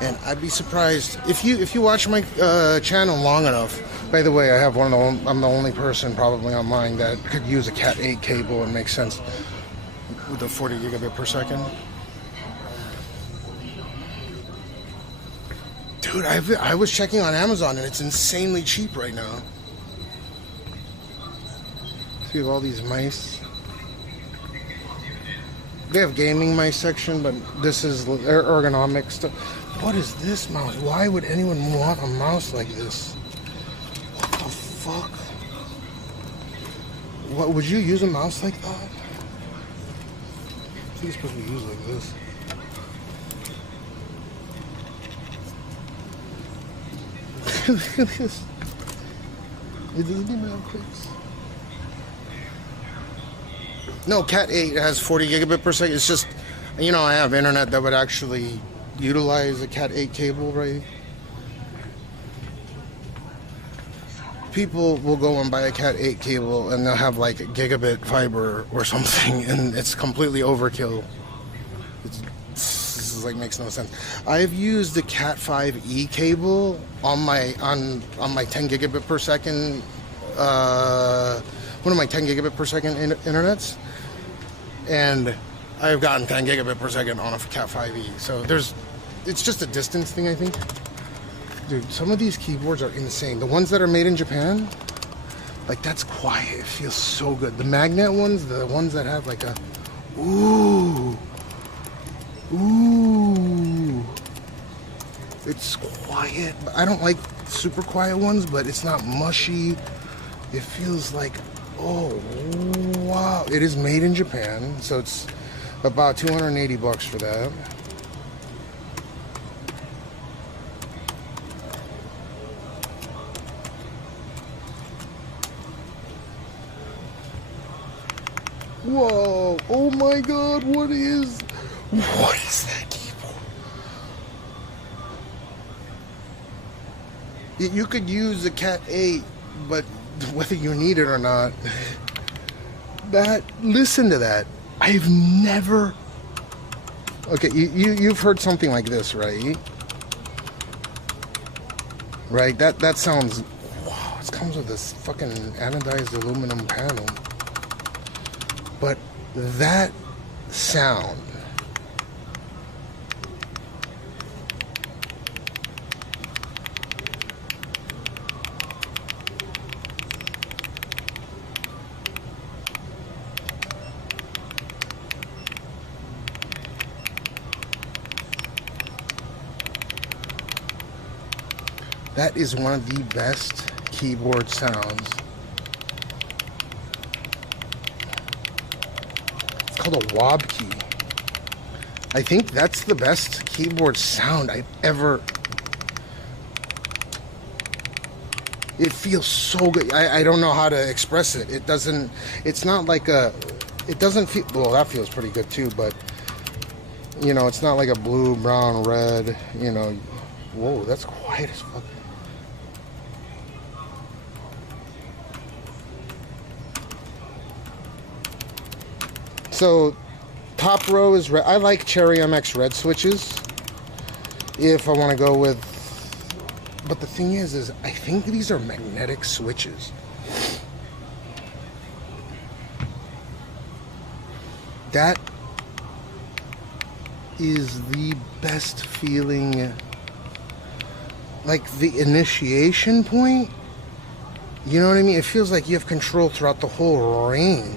And I'd be surprised if you watch my channel long enough. By the way, I'm the only person probably online that could use a Cat 8 cable and make sense with the 40 gigabit per second. Dude, I was checking on Amazon and it's insanely cheap right now. See all these mice. They have gaming mice section, but this is ergonomic stuff. What is this mouse? Why would anyone want a mouse like this? What the fuck? What, would you use a mouse like that? I think it's supposed to be used like this. Look at this. It doesn't even have clicks. No, Cat 8 has 40 gigabit per second. It's just, you know, I have internet that would actually utilize a Cat 8 cable, right? People will go and buy a Cat 8 cable and they'll have like gigabit fiber or something, and it's completely overkill. This is like makes no sense. I've used the Cat 5e cable on my 10 gigabit per second, one of my 10 gigabit per second internets, and I've gotten 10 gigabit per second on a Cat 5e. So it's just a distance thing, I think. Dude, some of these keyboards are insane. The ones that are made in Japan, like, that's quiet. It feels so good. The magnet ones, the ones that have like a, ooh, it's quiet. I don't like super quiet ones, but it's not mushy. It feels like, oh, wow. It is made in Japan, so it's about 280 bucks for that. Whoa, oh my god, what is that keyboard? You could use the Cat 8, but whether you need it or not, listen to that. I've never... Okay, you've heard something like this, right? Right, that sounds... Wow, it comes with this fucking anodized aluminum panel. But that sound... That is one of the best keyboard sounds. It's called a wob key. I think that's the best keyboard sound I've ever... It feels so good. I don't know how to express it. It doesn't... It's not like a... It doesn't feel... Well, that feels pretty good too, but... You know, it's not like a blue, brown, red, you know... Whoa, that's quiet as fuck. So, top row is red. I like Cherry MX red switches if I want to go with... But the thing is I think these are magnetic switches. That is the best feeling. Like the initiation point, you know what I mean? It feels like you have control throughout the whole range.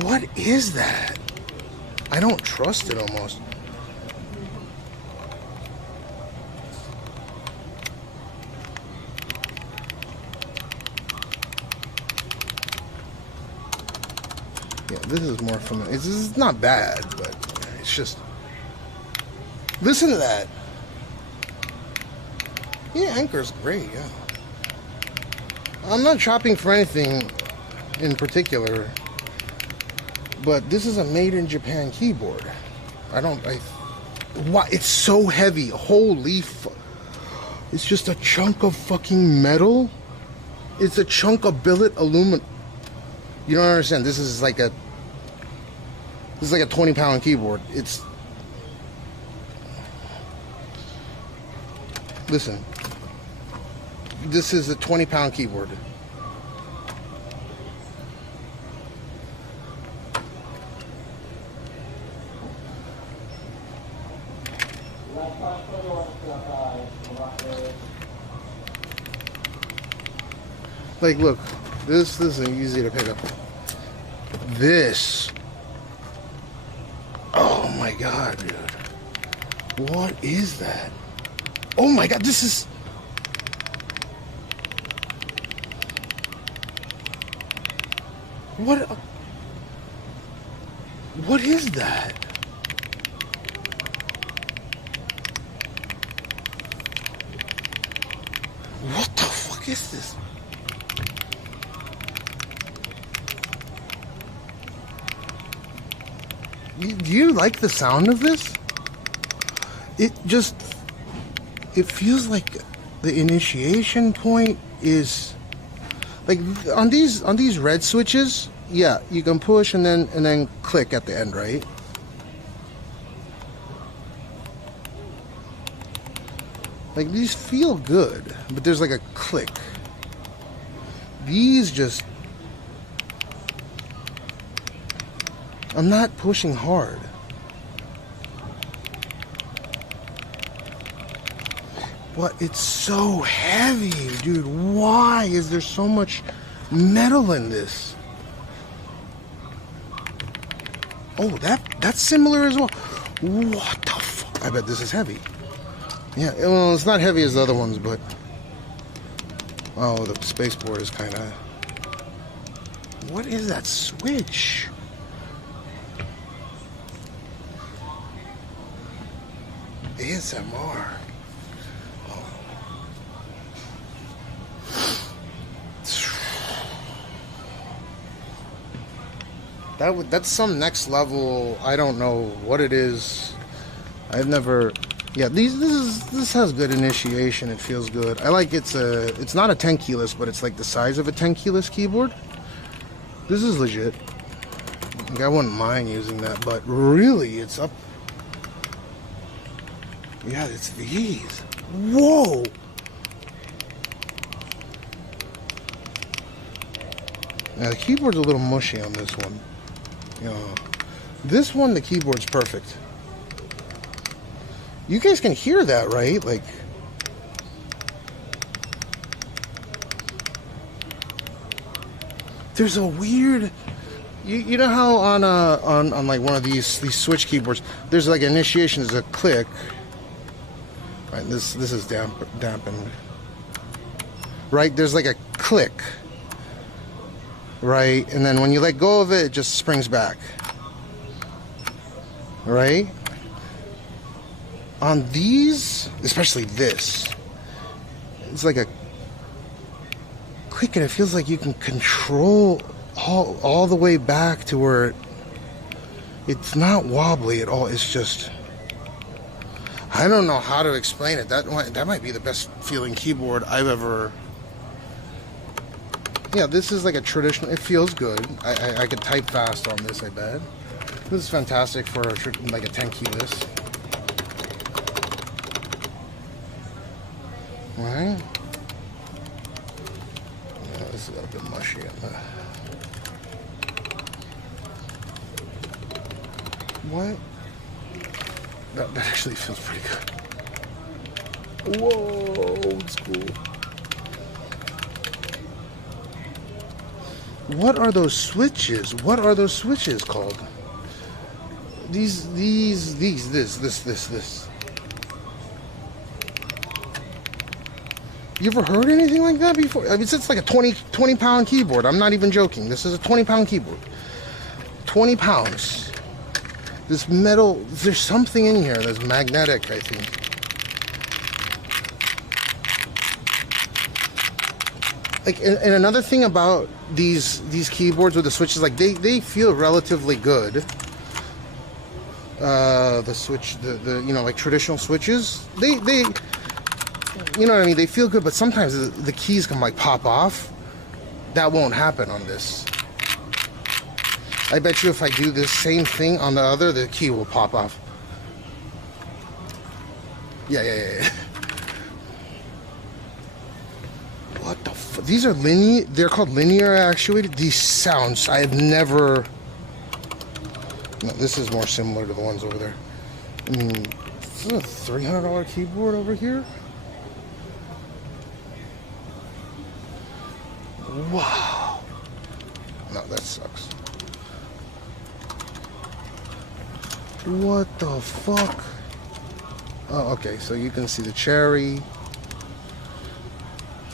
What is that? I don't trust it almost. Yeah, this is more familiar. This is not bad, but it's just... Listen to that. Yeah, Anchor's great, yeah. I'm not shopping for anything in particular, but this is a made in Japan keyboard. Why? It's so heavy. Holy it's just a chunk of fucking metal. It's a chunk of billet aluminum. You don't understand. This is like a 20-pound keyboard. It's... Listen. This is a 20-pound keyboard. Like, look, this isn't easy to pick up. This. Oh my god, dude. What is that? Oh my god, this is... What is that? What the fuck is this? Do you like the sound of this? It feels like the initiation point is like on these red switches. Yeah, you can push and then click at the end, right? Like these feel good, but there's like a click. These just... I'm not pushing hard. But it's so heavy, dude. Why is there so much metal in this? Oh, that's similar as well. What the fuck? I bet this is heavy. Yeah, well, it's not heavy as the other ones, but... Oh, the spaceport is kind of... What is that switch? ASMR. That's some next level. I don't know what it is. I've never Yeah, this has good initiation. It feels good. I like it's not a 10 keyless, but it's like the size of a 10 keyless keyboard. This is legit. Like, I wouldn't mind using that, but really, it's up. Yeah, it's these. Whoa! Now the keyboard's a little mushy on this one. You know, this one, the keyboard's perfect. You guys can hear that, right? Like, there's a weird. You know how on like one of these switch keyboards, there's like initiation, there's a click. Right, this is dampened. Right, there's like a click. Right, and then when you let go of it, it just springs back. Right? On these, especially this, it's like a click, and it feels like you can control all the way back to where it's not wobbly at all. It's just, I don't know how to explain it. That might be the best feeling keyboard I've ever. Yeah, this is like a traditional. It feels good. I could type fast on this, I bet. This is fantastic for like a 10 keyless. Right? Yeah, this is a little bit mushy on that. What? That actually feels pretty good. Whoa, it's cool. What are those switches? What are those switches called? This. You ever heard anything like that before? I mean, it's like a 20 pound keyboard. I'm not even joking. This is a 20 pound keyboard. 20 pounds. This metal, there's something in here that's magnetic, I think. Like, and another thing about these keyboards with the switches, like they feel relatively good. The switch, the you know, like traditional switches, they you know what I mean, they feel good, but sometimes the keys can like pop off. That won't happen on this. I bet you if I do this same thing on the other, the key will pop off. Yeah. What the fuck? These are linear, they're called linear actuated. These sounds, I have never. No, this is more similar to the ones over there. I mean, this is a $300 keyboard over here. Wow. No, that sucks. What the fuck? Oh, okay, so you can see the cherry.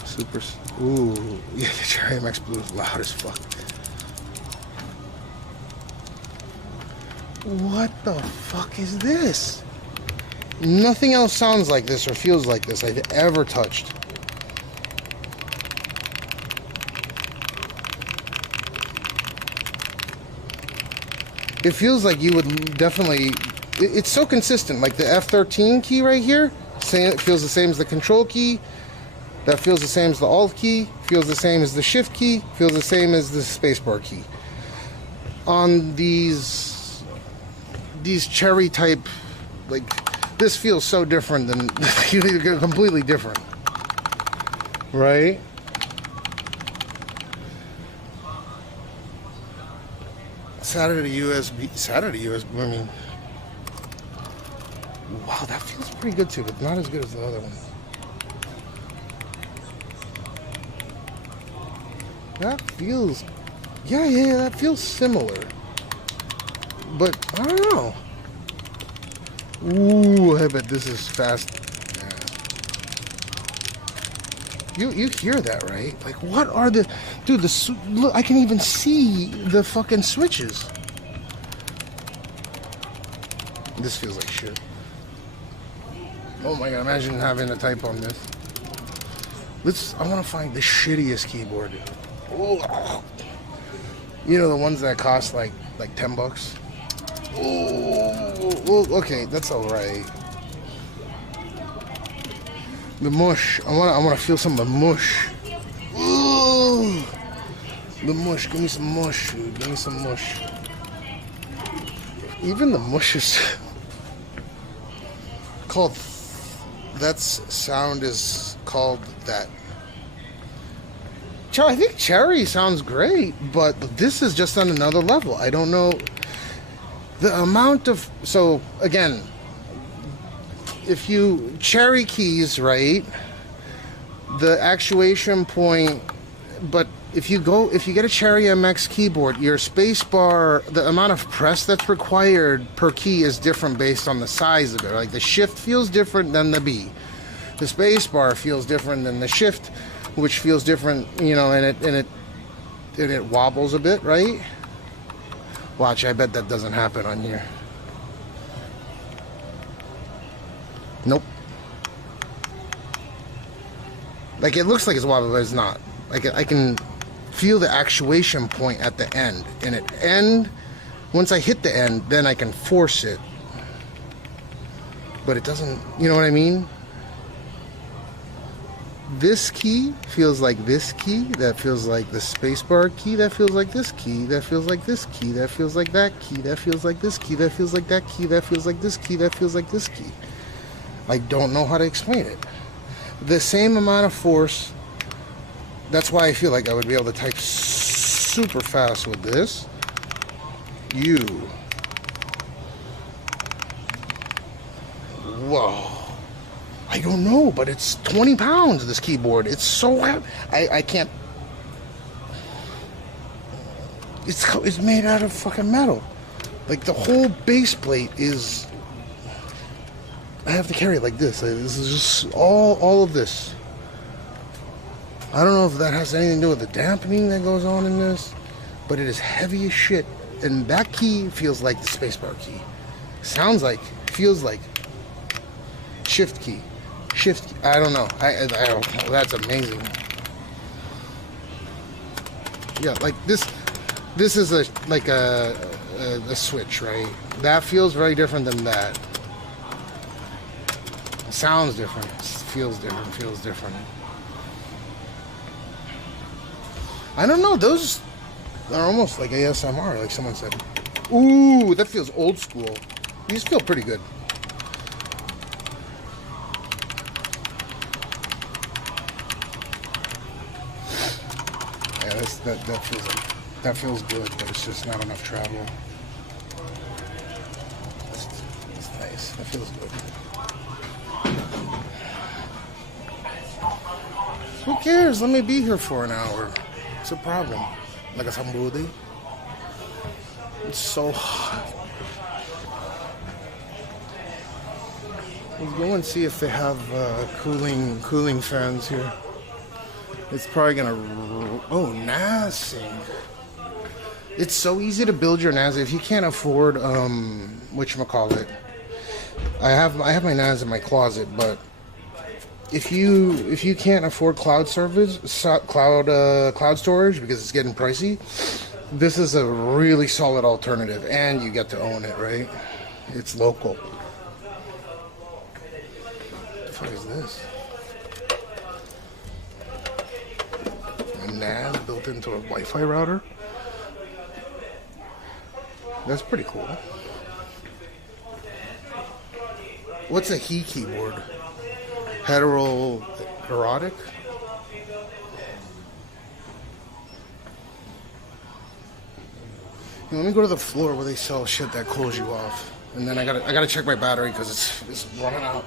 Super. Ooh, yeah, the Cherry MX Blue is loud as fuck. What the fuck is this? Nothing else sounds like this or feels like this I've ever touched. It feels like you would definitely. It's so consistent. Like the F13 key right here, it feels the same as the control key. That feels the same as the Alt key. Feels the same as the Shift key. Feels the same as the spacebar key. On these cherry type, like this feels so different than completely different, right? SATA to USB. I mean, wow, that feels pretty good too, but not as good as the other one. That feels, yeah, that feels similar. But I don't know. Ooh, I bet this is fast. Yeah. You hear that, right? Like, what are the... Dude, look, I can even see the fucking switches. This feels like shit. Oh my god, imagine having to type on this. I want to find the shittiest keyboard. Ooh. You know, the ones that cost like $10? Oh, well, okay, that's alright. The mush. I wanna feel some of the mush. Ooh. The mush. Give me some mush, dude. Give me some mush. Even the mush is called. That sound is called that. I think cherry sounds great, but this is just on another level. I don't know the amount of. So again, if you cherry keys, right? The actuation point, but if you get a Cherry MX keyboard, your space bar, the amount of press that's required per key is different based on the size of it. Like the shift feels different than the B. The space bar feels different than the shift, which feels different, you know, and it wobbles a bit, right? Watch, I bet that doesn't happen on here. Nope. Like it looks like it's wobbly, but it's not. Like I can feel the actuation point at the end, and once I hit the end, then I can force it. But it doesn't, you know what I mean? This key feels like this key, that feels like the spacebar key, that feels like this key, that feels like this key, that feels like that key, that feels like this key, that feels like that key, that feels like this key, that feels like this key. I don't know how to explain it. The same amount of force. That's why I feel like I would be able to type super fast with this. Whoa. I don't know, but it's 20 pounds, this keyboard. It's so heavy. I can't. It's made out of fucking metal. Like the whole base plate is. I have to carry it like this. This is just all of this. I don't know if that has anything to do with the dampening that goes on in this, but it is heavy as shit. And that key feels like the spacebar key. Sounds like, feels like shift key. Shift, I don't know. I don't know. That's amazing. Yeah, like this is a switch, right? That feels very different than that. Sounds different. Feels different. I don't know. Those are almost like ASMR, like someone said. Ooh, that feels old school. These feel pretty good. Yeah, that feels good, but it's just not enough travel. That's nice. That feels good. Who cares? Let me be here for an hour. What's the problem? Like a sambude? It's so hot. Let's go and see if they have cooling fans here. It's probably gonna. Oh, NAS sync. It's so easy to build your NAS if you can't afford whatchamacallit. I have my NAS in my closet, but if you can't afford cloud storage because it's getting pricey, this is a really solid alternative, and you get to own it, right? It's local. What the fuck is this? A NAS built into a Wi-Fi router? That's pretty cool. What's a He keyboard? Heterotic? Let me go to the floor where they sell shit that cools you off, and then I gotta check my battery because it's running out.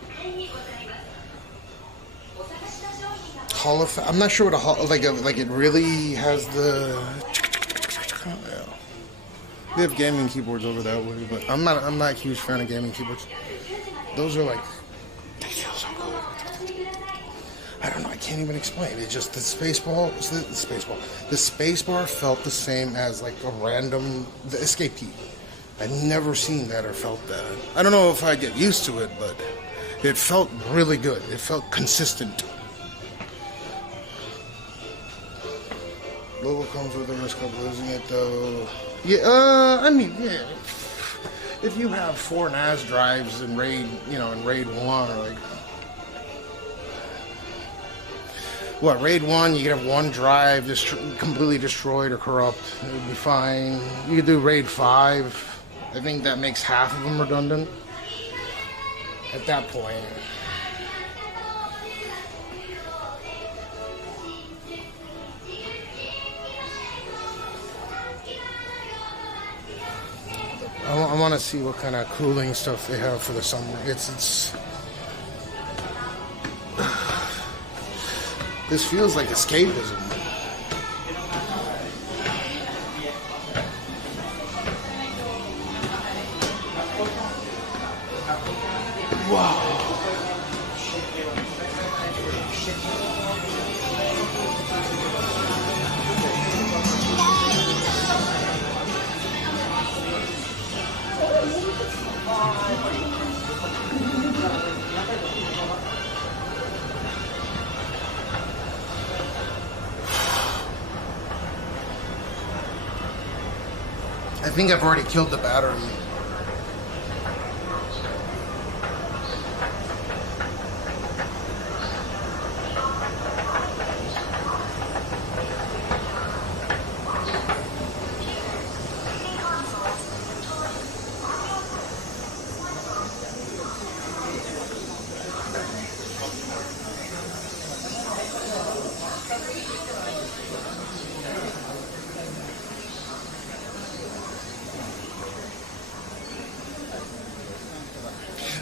Hall of Fame. I'm not sure what like it really has the. Yeah. They have gaming keyboards over that way, but I'm not a huge fan of gaming keyboards. Those are like, they feel so good. I don't know. I can't even explain. It's just the spacebar felt the same as like the escape key. I've never seen that or felt that. I don't know if I get used to it, but it felt really good. It felt consistent. Logo comes with the risk of losing it though. Yeah, I mean, yeah. If you have 4 NAS drives in RAID, in RAID 1, or like, what, RAID 1, you could have one drive completely destroyed or corrupt. It would be fine. You could do RAID 5. I think that makes half of them redundant at that point. I want to see what kind of cooling stuff they have for the summer. It's this feels like escapism. Wow. I think I've already killed the battery.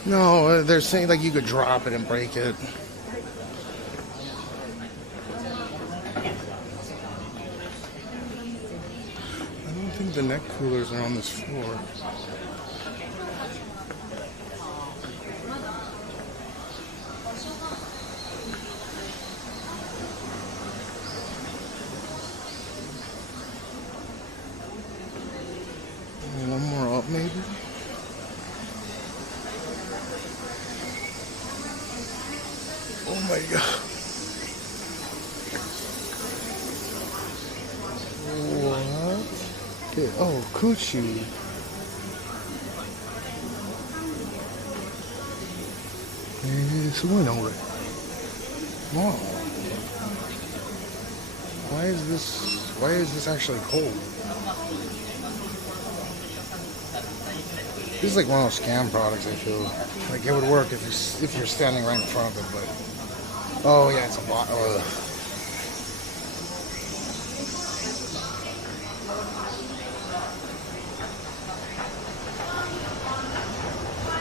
No, they're saying like you could drop it and break it. I don't think the neck coolers are on this floor. One more up, maybe? Oh my god. What? Okay. Oh, coochie. It's going over it. Wow. Why is this actually cold? This is like one of those scam products, I feel. Like it would work if you're standing right in front of it, but oh yeah, it's a lot.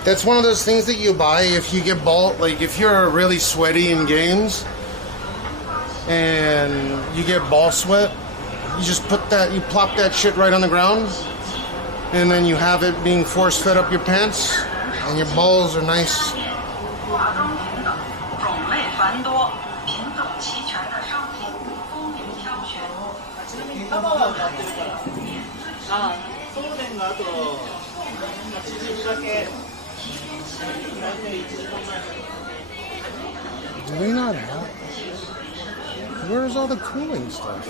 That's one of those things that you buy if you get ball, like if you're really sweaty in games and you get ball sweat, you just you plop that shit right on the ground, and then you have it being force fed up your pants, and your balls are nice. Do we not have? Where's all the cooling stuff?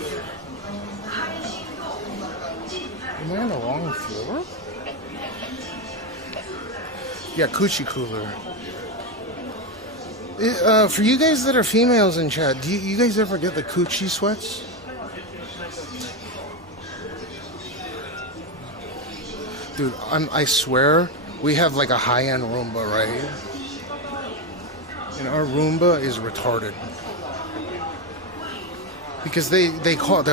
Am I on the wrong floor? Yeah, coochie cooler. For you guys that are females in chat, do you guys ever get the coochie sweats? Dude, I swear, we have like a high-end Roomba, right? And our Roomba is retarded. Because they're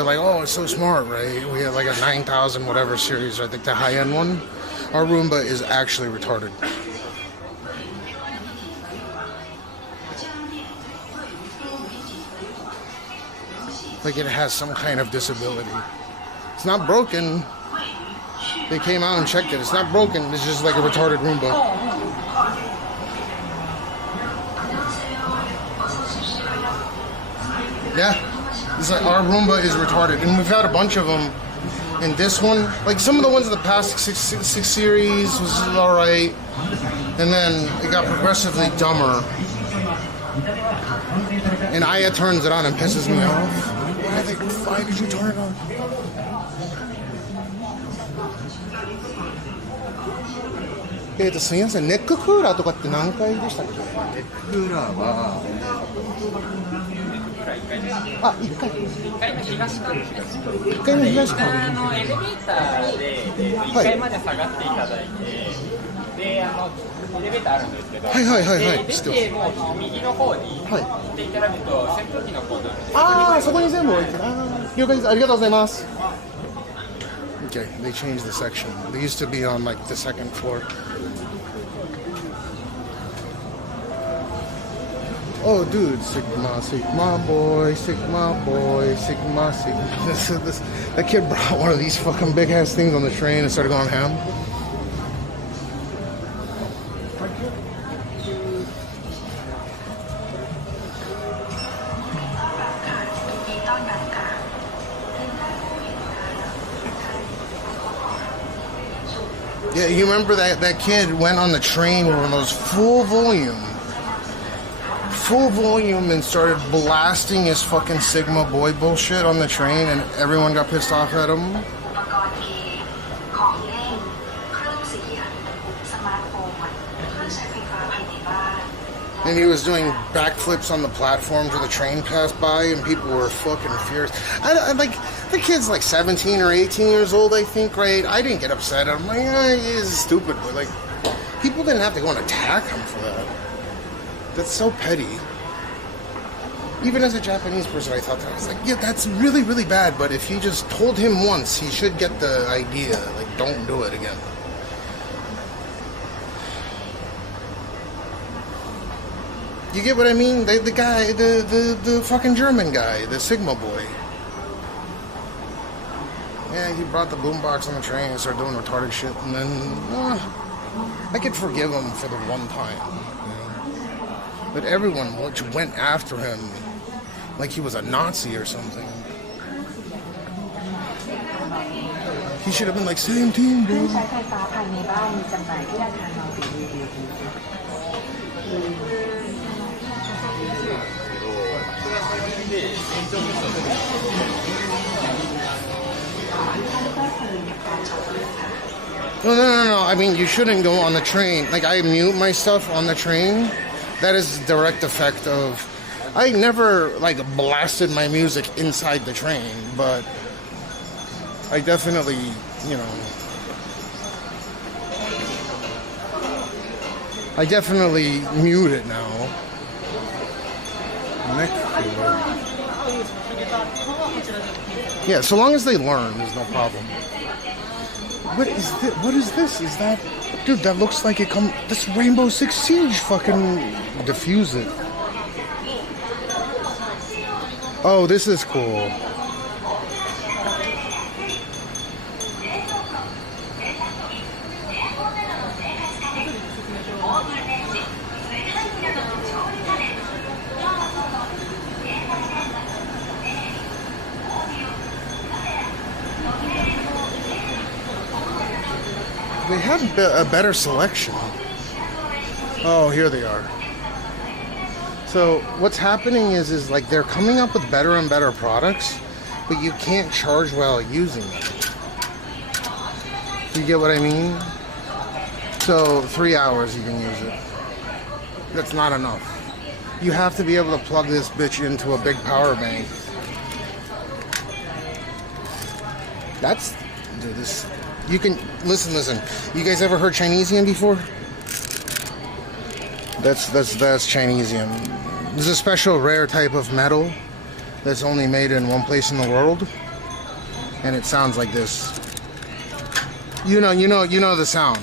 like, oh, it's so smart, right? We have like a 9000 whatever series, I think the high-end one. Our Roomba is actually retarded. Like it has some kind of disability. It's not broken. They came out and checked it. It's not broken. It's just like a retarded Roomba. Yeah. It's like our Roomba is retarded. And we've got a bunch of them. And this one, like some of the ones in the past 6 series was alright. And then it got progressively dumber. And Aya turns it on and pisses me off. I think, why did you turn it on? Neck cooler とかって何回でしたっけ？ネッククーラーはら1階です。あ、1階。1階の東側ですね。1階の東側。エレベーターで1階まで下がっていただいて、でエレベーターあるんですけど、はいはいはいはい。で出てもう右の方に行っていただくと扇風機のコーナーです。ああ、そこに全部置いてる。了解です。ありがとうございます。Okay, they changed the section. They used to be on like the second floor. Oh, dude, Sigma, Sigma boy, Sigma boy, Sigma, Sigma. That kid brought one of these fucking big ass things on the train and started going ham. Yeah, you remember that kid went on the train with one of those full volume and started blasting his fucking Sigma boy bullshit on the train, and everyone got pissed off at him. And he was doing backflips on the platforms where the train passed by, and people were fucking furious. I like, the kid's like 17 or 18 years old, I think, right? I didn't get upset. I'm like, he's stupid, but like, people didn't have to go and attack him for that. That's so petty. Even as a Japanese person, I thought that. I was like, yeah, that's really, really bad, but if you just told him once, he should get the idea. Like, don't do it again. You get what I mean? The guy, the fucking German guy, the Sigma boy. Yeah, he brought the boombox on the train and started doing retarded shit, and then I could forgive him for the one time. You know? But everyone went after him like he was a Nazi or something. He should have been like, same team, bro. No. I mean, you shouldn't go on the train. Like, I mute my stuff on the train. That is direct effect of... I never, like, blasted my music inside the train, but I definitely, you know... I definitely mute it now. Yeah, so long as they learn, there's no problem. What is this? What is this? Is that... Dude, that looks like it come... This Rainbow Six Siege fucking diffuse it. Oh, this is cool. They have a better selection. Oh, here they are. So what's happening is like they're coming up with better and better products, but you can't charge while using them. You get what I mean? So 3 hours you can use it. That's not enough. You have to be able to plug this bitch into a big power bank. That's... Dude, this... You can... Listen. You guys ever heard Chinesium before? That's Chinesium. This is a special rare type of metal that's only made in one place in the world. And it sounds like this. You know the sound.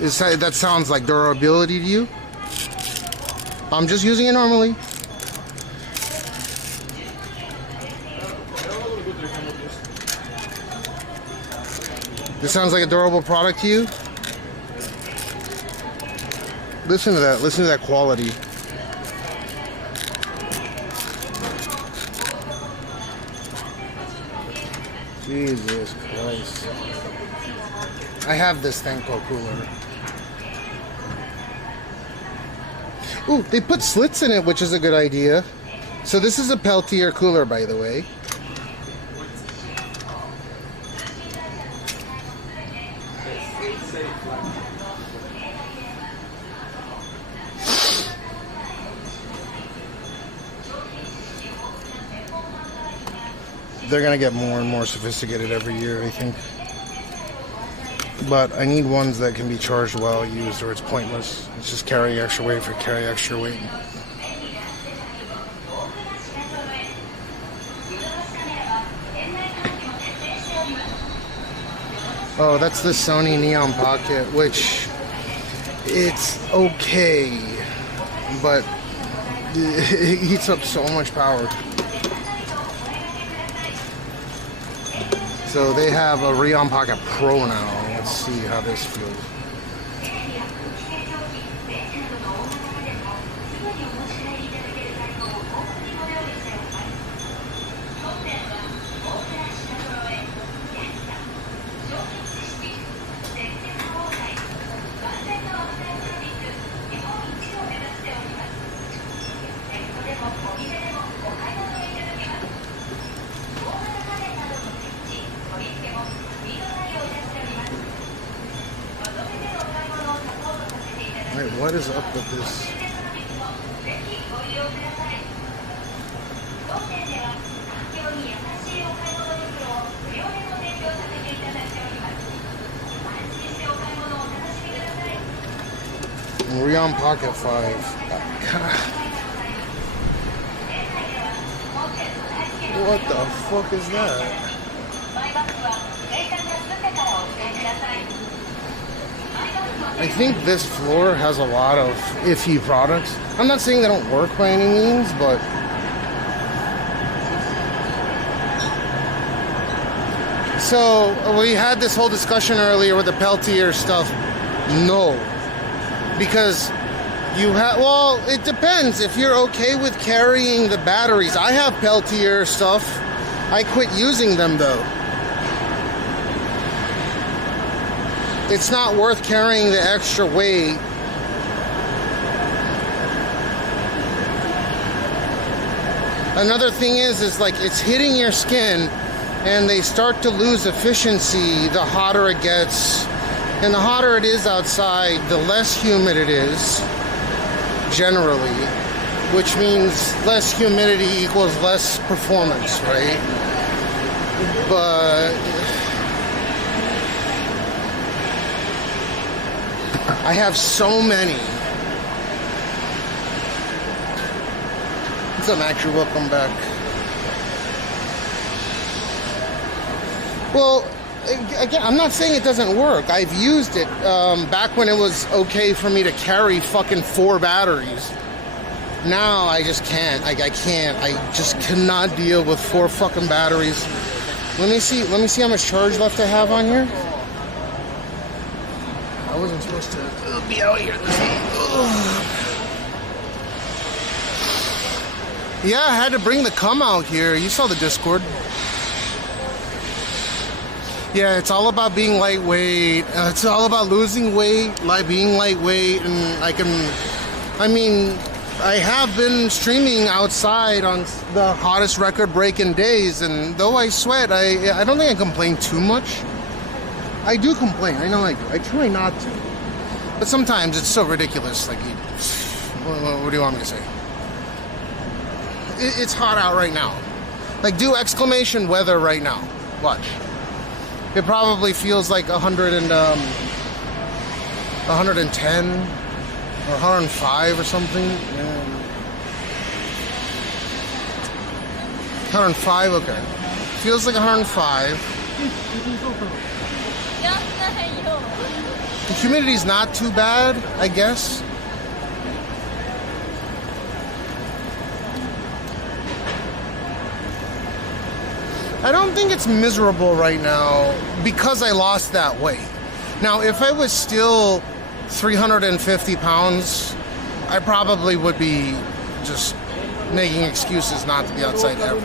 That sounds like durability to you? I'm just using it normally. This sounds like a durable product to you? Listen to that. Listen to that quality. Jesus Christ. I have this Thanko cooler. Ooh, they put slits in it, which is a good idea. So this is a Peltier cooler, by the way. they're gonna get more and more sophisticated every year, I think. But I need ones that can be charged while used, or it's pointless. It's just carry extra weight for carry extra weight. Oh, that's the Sony Neon Pocket, which it's okay, but it eats up so much power. So they have a Neon Pocket Pro now. Let's see how this feels. Wait, what is up with this? Neon Pocket 5. What the fuck is that? I think this floor has a lot of iffy products. I'm not saying they don't work by any means, but so we had this whole discussion earlier with the Peltier stuff. No, because you have, well, it depends if you're okay with carrying the batteries. I have Peltier stuff. I quit using them though. It's not worth carrying the extra weight. Another thing is like it's hitting your skin and they start to lose efficiency the hotter it gets. And the hotter it is outside, the less humid it is, generally, which means less humidity equals less performance, right? But I have so many. What's up, Max? You're welcome back. Well, again, I'm not saying it doesn't work. I've used it back when it was okay for me to carry fucking 4 batteries. Now I just can't. I can't. I just cannot deal with 4 fucking batteries. Let me see how much charge left I have on here. I wasn't supposed to be out here this long. Yeah, I had to bring the cum out here. You saw the Discord. Yeah, it's all about being lightweight. It's all about losing weight, like being lightweight, and I have been streaming outside on the hottest record-breaking days, and though I sweat, I don't think I complain too much. I do complain, I know I do. I try not to. But sometimes it's so ridiculous, like, what do you want me to say? It's hot out right now. Like, do exclamation weather right now. Watch. It probably feels like 110 or 105 or something. 105, okay. Feels like 105. The humidity's not too bad, I guess. I don't think it's miserable right now because I lost that weight. Now, if I was still 350 pounds, I probably would be just making excuses not to be outside ever.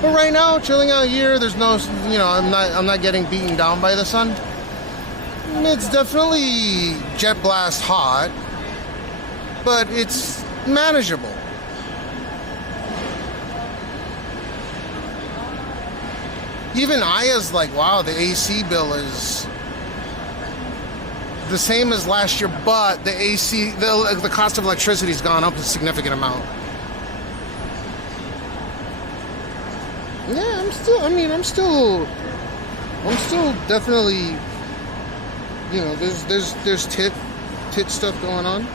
But right now, chilling out here, there's no, I'm not getting beaten down by the sun. It's definitely jet blast hot, but it's manageable. Even Aya's like, wow, the AC bill is the same as last year, but the AC, the cost of electricity's gone up a significant amount. Yeah, I'm still definitely, you know, there's tit stuff going on.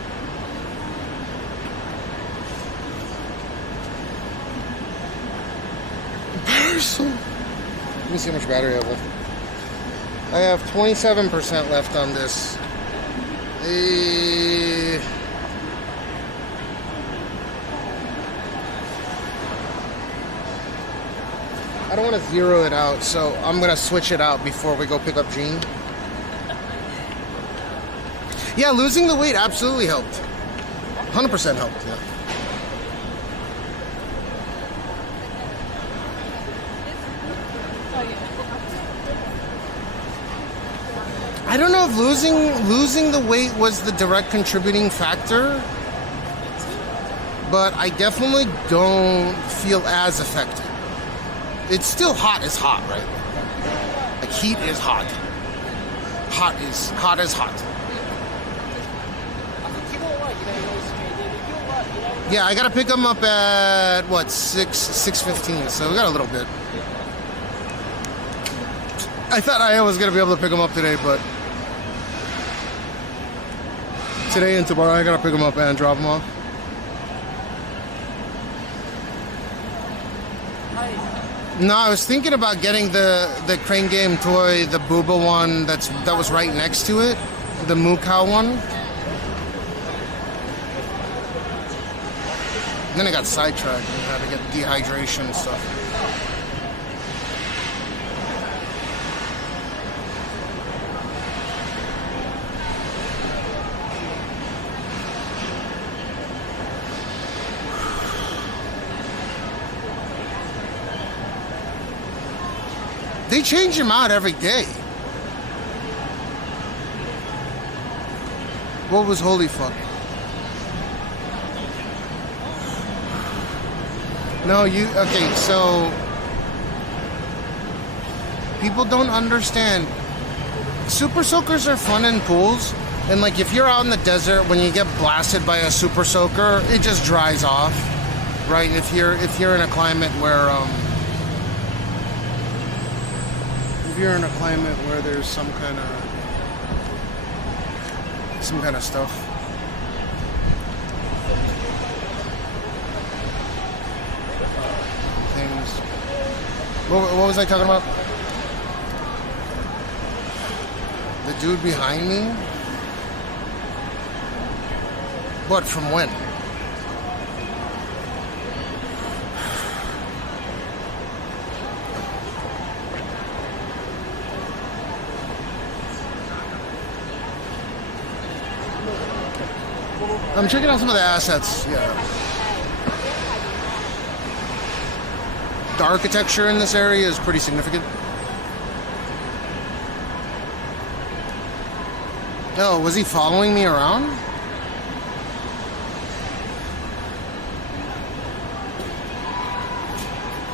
Let me see how much battery I have left. I have 27% left on this. I don't want to zero it out, so I'm going to switch it out before we go pick up Jean. Yeah, losing the weight absolutely helped. 100% helped, yeah. I don't know if losing the weight was the direct contributing factor, but I definitely don't feel as affected. It's still hot as hot, right? Like heat is hot. Hot is hot. Yeah, I gotta pick them up at what, 6:15. So we got a little bit. I thought I was gonna be able to pick them up today, but today and tomorrow I gotta pick them up and drop them off. No, I was thinking about getting the Crane Game toy, the Booba one that was right next to it, the Moo Cow one. Then I got sidetracked and had to get dehydration and stuff. They change them out every day. What was holy fuck? No, okay, so people don't understand. Super soakers are fun in pools, and like if you're out in the desert, when you get blasted by a super soaker, it just dries off, right? If you're in a climate where there's some kind of stuff. Things. What was I talking about? The dude behind me? What, from when? I'm checking out some of the assets, yeah. The architecture in this area is pretty significant. Oh, was he following me around?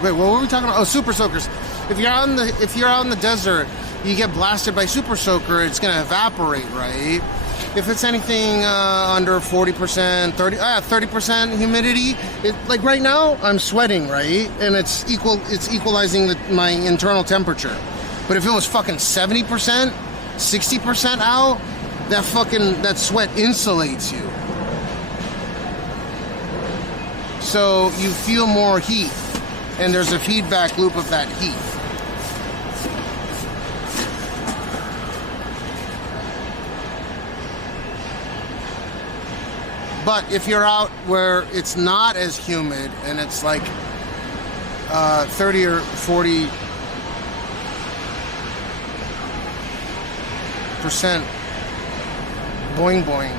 Wait, what were we talking about? Oh, super soakers. If you're out in the desert, you get blasted by super soaker, it's gonna evaporate, right? If it's anything under 40%, 30% humidity, like right now, I'm sweating, right? And it's equalizing my internal temperature. But if it was fucking 70%, 60% out, that sweat insulates you. So you feel more heat, and there's a feedback loop of that heat. But if you're out where it's not as humid and it's like 30 or 40% boing boing,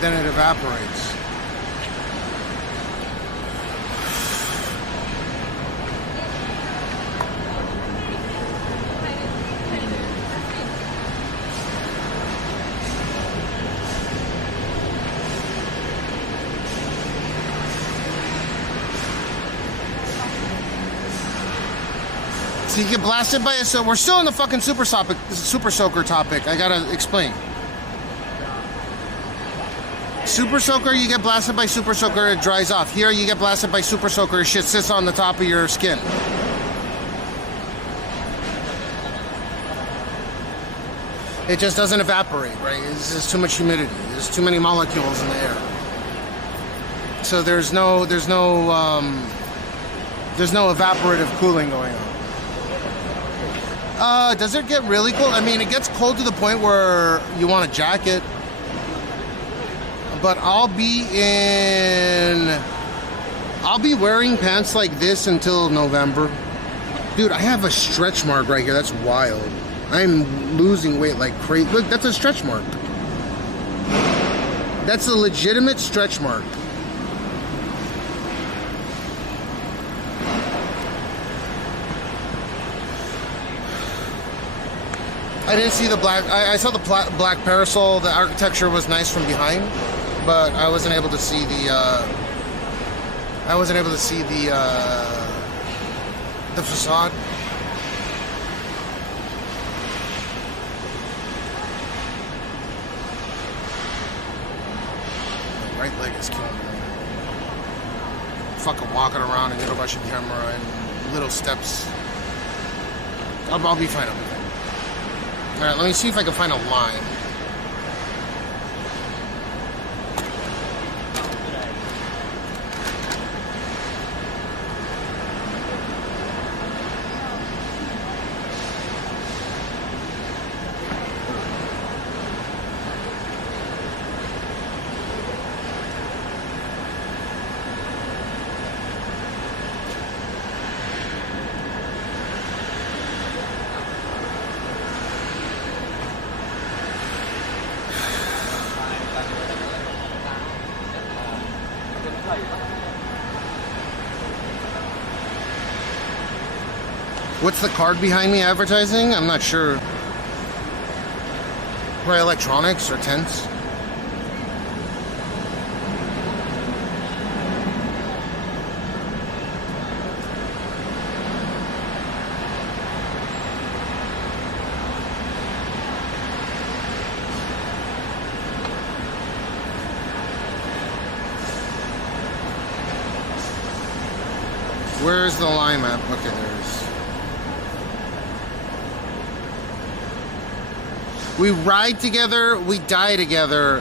then it evaporates. So you get blasted by it. So we're still in the fucking super soaker topic. I gotta explain. Super soaker, you get blasted by super soaker, it dries off. Here, you get blasted by super soaker, shit sits on the top of your skin. it just doesn't evaporate, right? It's just too much humidity. There's too many molecules in the air. So there's no evaporative cooling going on. Does it get really cold? I mean, it gets cold to the point where you want a jacket. But I'll be wearing pants like this until November. Dude, I have a stretch mark right here. That's wild. I'm losing weight like crazy. Look, that's a stretch mark. That's a legitimate stretch mark. I didn't see the black. I saw the black parasol. The architecture was nice from behind, but I wasn't able to see the. I wasn't able to see the facade. My right leg is killing me. Fucking walking around in Russian camera and little steps. I'll be fine. I'll be fine. All right, let me see if I can find a line. What's the card behind me advertising? I'm not sure. Probably electronics or tents. Where's the line map? Okay, there's. We ride together, we die together.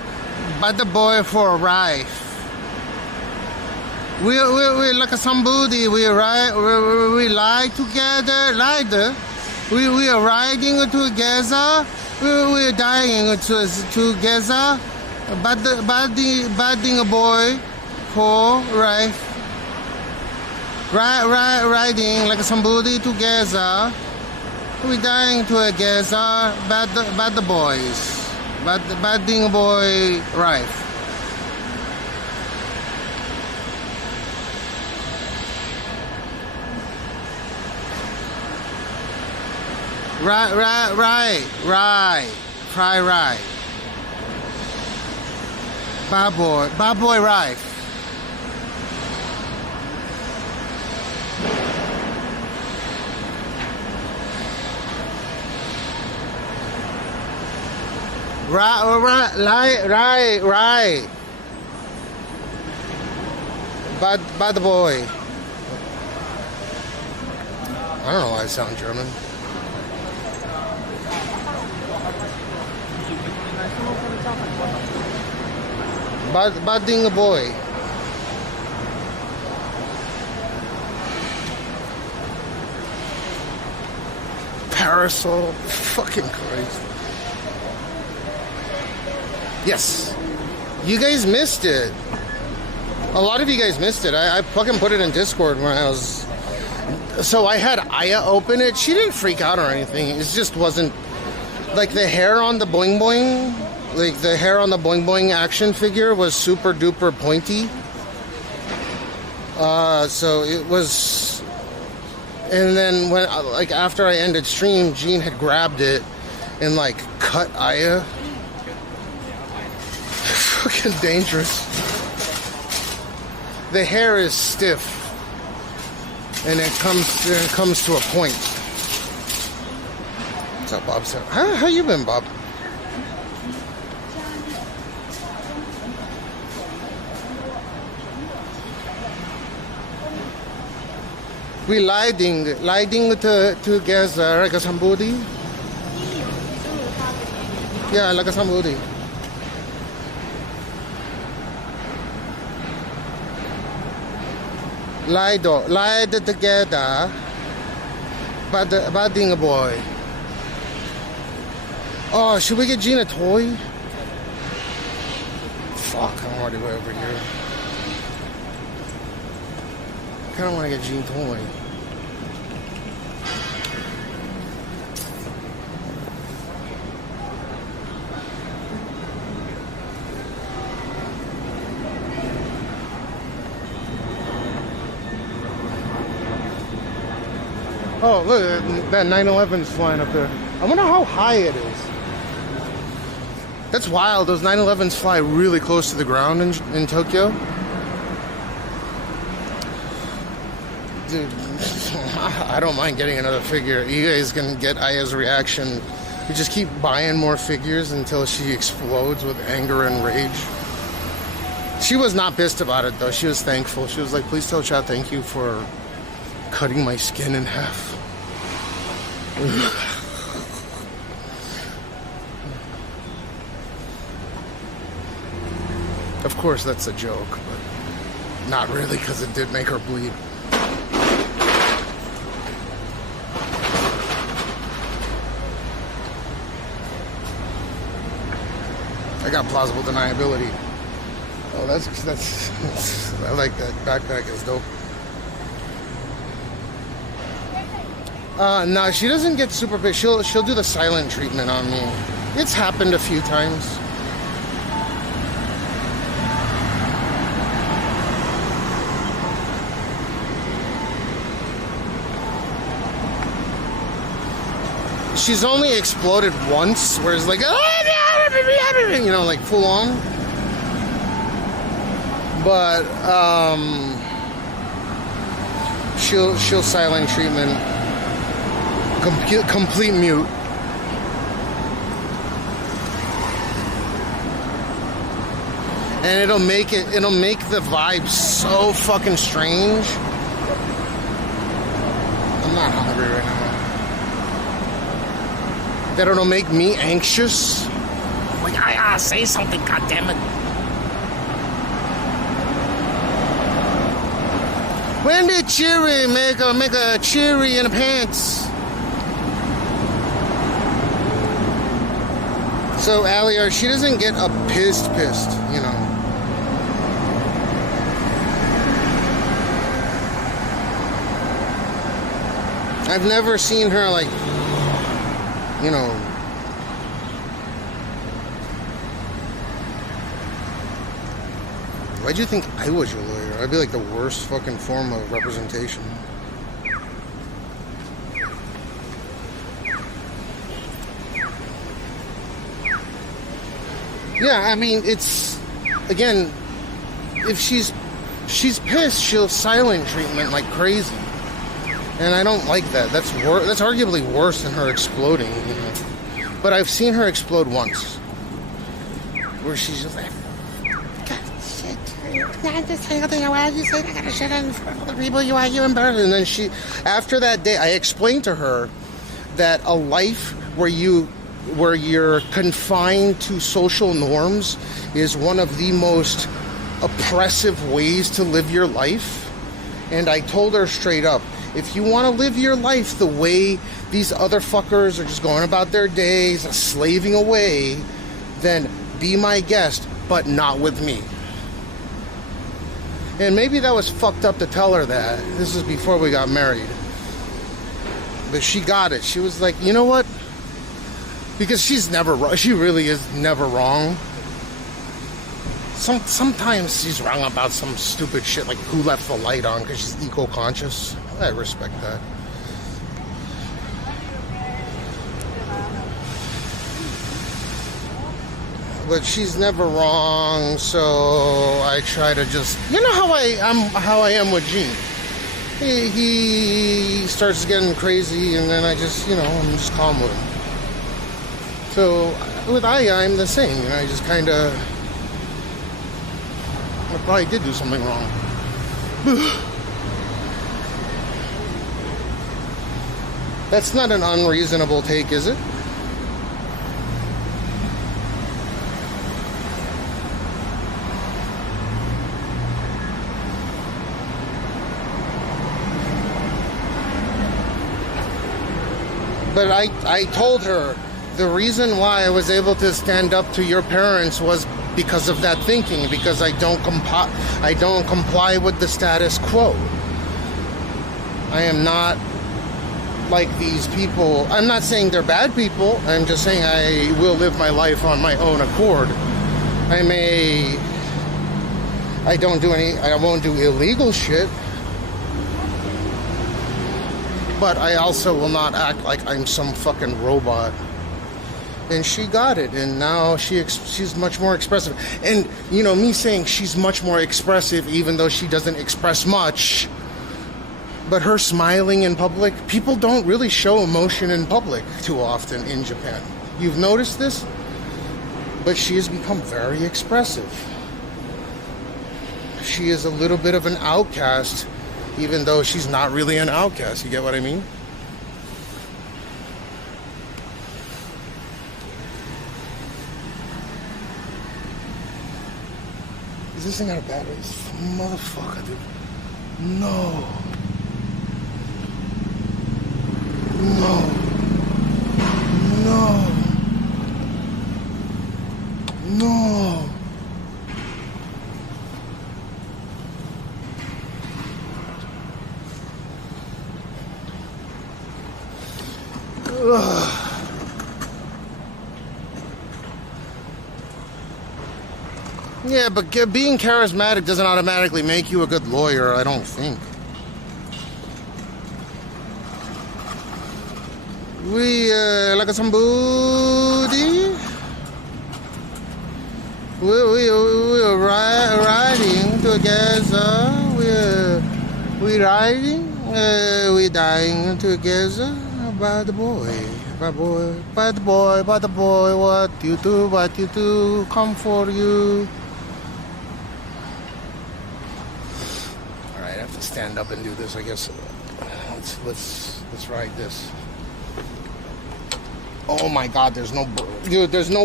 But the boy for a ride. We like somebody. We ride. We lie together. We are riding together. We are dying together. But the boy for ride. Riding like somebody together. We dying together, bad the boys, bad ding boy, rife. Right, fry right. Bad boy, rife. Right. Bad boy. I don't know why I sound German. Bad ding boy. Parasol. Fucking Christ. Yes. You guys missed it. A lot of you guys missed it. I fucking put it in Discord when I was... So I had Aya open it. She didn't freak out or anything. It just wasn't... Like the hair on the Boing Boing... Like the hair on the Boing Boing action figure was super duper pointy. So it was... And then when, like after I ended stream, Gene had grabbed it and like cut Aya. Fucking dangerous. The hair is stiff, and it comes to a point. What's up, Bob? How you been, Bob? We lying together like somebody. Yeah, like a samudi. Lied together. Budding a boy. Oh, should we get Jean a toy? Fuck, I'm already way over here. I kinda wanna get Jean a toy. Oh, look, that 911's flying up there. I wonder how high it is. That's wild. Those 911s fly really close to the ground in Tokyo. Dude, I don't mind getting another figure. You guys can get Aya's reaction. We just keep buying more figures until she explodes with anger and rage. She was not pissed about it, though. She was thankful. She was like, please tell Chad thank you for cutting my skin in half. Of course, that's a joke, but not really, because it did make her bleed. I got plausible deniability. Oh, that's I like that. Backpack is dope. No, she doesn't get super big. She'll do the silent treatment on me. It's happened a few times. She's only exploded once, where it's like, you know, like full on. But she'll silent treatment. Complete mute. And it'll make the vibe so fucking strange. I'm not hungry right now. That it'll make me anxious. Like, say something, goddammit. When did Cheery make a Cheery in the pants? So Allie, she doesn't get a pissed, you know. I've never seen her like, you know. Why'd you think I was your lawyer? I'd be like the worst fucking form of representation. Yeah, I mean, it's, again, if she's pissed, she'll silent treatment like crazy. And I don't like that. That's arguably worse than her exploding, you know. But I've seen her explode once. Where she's just like, God, shit, I just say nothing, why you say I gotta shit in front of the people, you embarrassed. And then after that day, I explained to her that a life where you're confined to social norms is one of the most oppressive ways to live your life. And I told her straight up, if you want to live your life the way these other fuckers are just going about their days, slaving away, then be my guest, but not with me. And maybe that was fucked up to tell her that. This is before we got married. But she got it. She was like, you know what? Because she's never wrong. She really is never wrong. Sometimes she's wrong about some stupid shit like who left the light on because she's eco-conscious. I respect that. But she's never wrong, so I try to just, you know how I am with Gene. He starts getting crazy, and then I just, you know, I'm just calm with him. So with Aya, I'm the same. You know, I just kind of, I probably did do something wrong. That's not an unreasonable take, is it? But I told her the reason why I was able to stand up to your parents was because of that thinking, because I don't comply with the status quo. I am not like these people. I'm not saying they're bad people. I'm just saying I will live my life on my own accord. I won't do illegal shit, but I also will not act like I'm some fucking robot. And she got it, and now she's much more expressive. And, you know, me saying she's much more expressive, even though she doesn't express much, but her smiling in public, people don't really show emotion in public too often in Japan. You've noticed this? But she has become very expressive. She is a little bit of an outcast, even though she's not really an outcast. You get what I mean? Is this thing out of battery? Motherfucker, dude. No. No. No. No. Ugh. Yeah, but being charismatic doesn't automatically make you a good lawyer, I don't think. We, like somebody, we're riding together, we're riding, we're dying together, by the boy, what you do, come for you. Alright, I have to stand up and do this, I guess. Let's ride this. Oh my god, there's no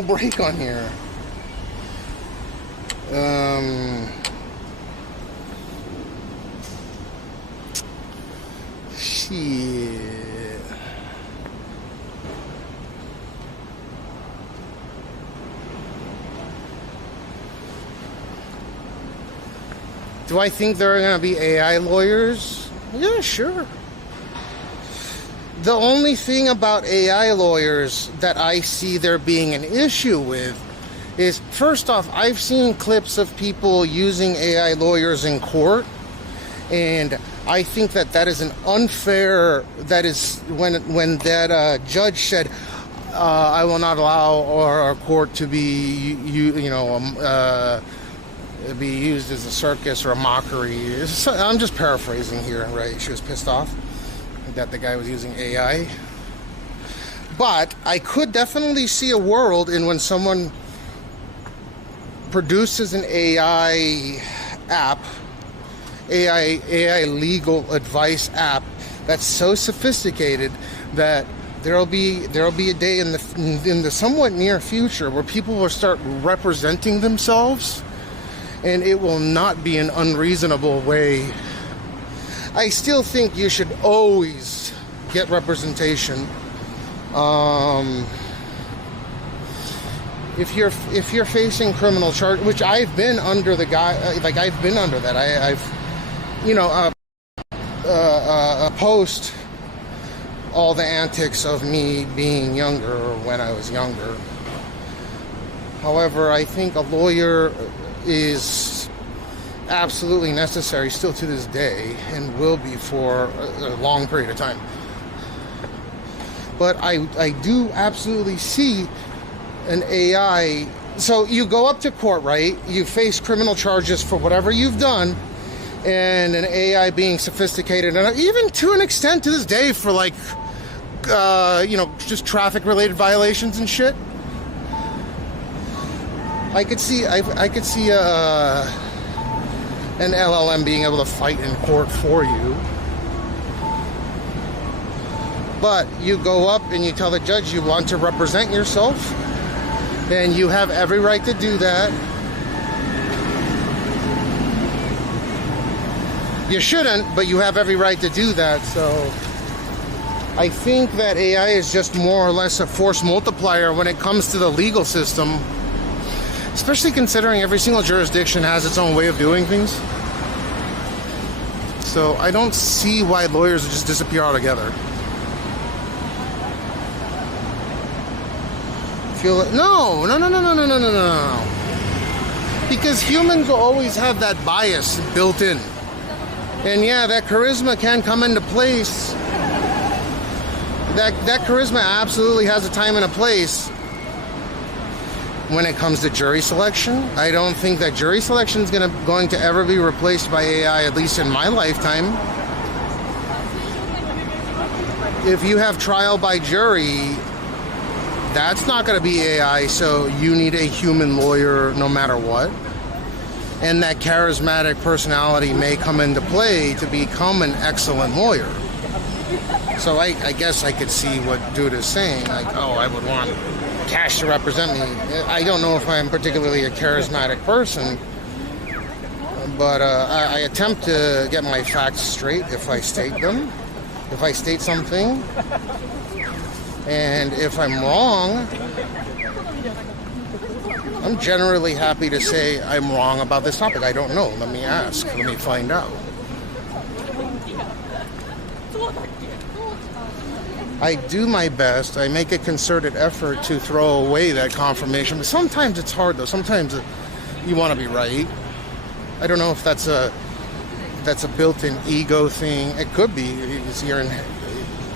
brake on here. Shit. Do I think there are going to be AI lawyers? Yeah, sure. The only thing about AI lawyers that I see there being an issue with is, first off, I've seen clips of people using AI lawyers in court, and I think that is an unfair, that is when that judge said, I will not allow our court to be, be used as a circus or a mockery. I'm just paraphrasing here, right? She was pissed off that the guy was using AI. But I could definitely see a world in when someone produces an AI app, AI legal advice app that's so sophisticated that there'll be a day in the somewhat near future where people will start representing themselves, and it will not be an unreasonable way. I still think you should always get representation. If you're facing criminal charge, which I've been under I've been under that. I've post all the antics of me being younger or when I was younger. However, I think a lawyer is absolutely necessary still to this day, and will be for a long period of time. But I do absolutely see an AI. So you go up to court, right? You face criminal charges for whatever you've done, and an AI being sophisticated, and even to an extent to this day for like, just traffic related violations and shit. I could see an LLM being able to fight in court for you. But you go up and you tell the judge you want to represent yourself, then you have every right to do that. You shouldn't, but you have every right to do that, so I think that AI is just more or less a force multiplier when it comes to the legal system, especially considering every single jurisdiction has its own way of doing things. So I don't see why lawyers would just disappear altogether. Feel like, no. Because humans will always have that bias built in. And yeah, that charisma can come into place. That charisma absolutely has a time and a place. When it comes to jury selection, I don't think that jury selection is going to ever be replaced by AI, at least in my lifetime. If you have trial by jury, that's not going to be AI, so you need a human lawyer no matter what. And that charismatic personality may come into play to become an excellent lawyer. So I guess I could see what dude is saying, like, oh, I would want Cash to represent me. I don't know if I'm particularly a charismatic person, but I attempt to get my facts straight if I state them. If I state something, and if I'm wrong, I'm generally happy to say I'm wrong about this topic. I don't know. Let me ask. Let me find out. I do my best. I make a concerted effort to throw away that confirmation. But sometimes it's hard, though. Sometimes you want to be right. I don't know if that's a built-in ego thing. It could be.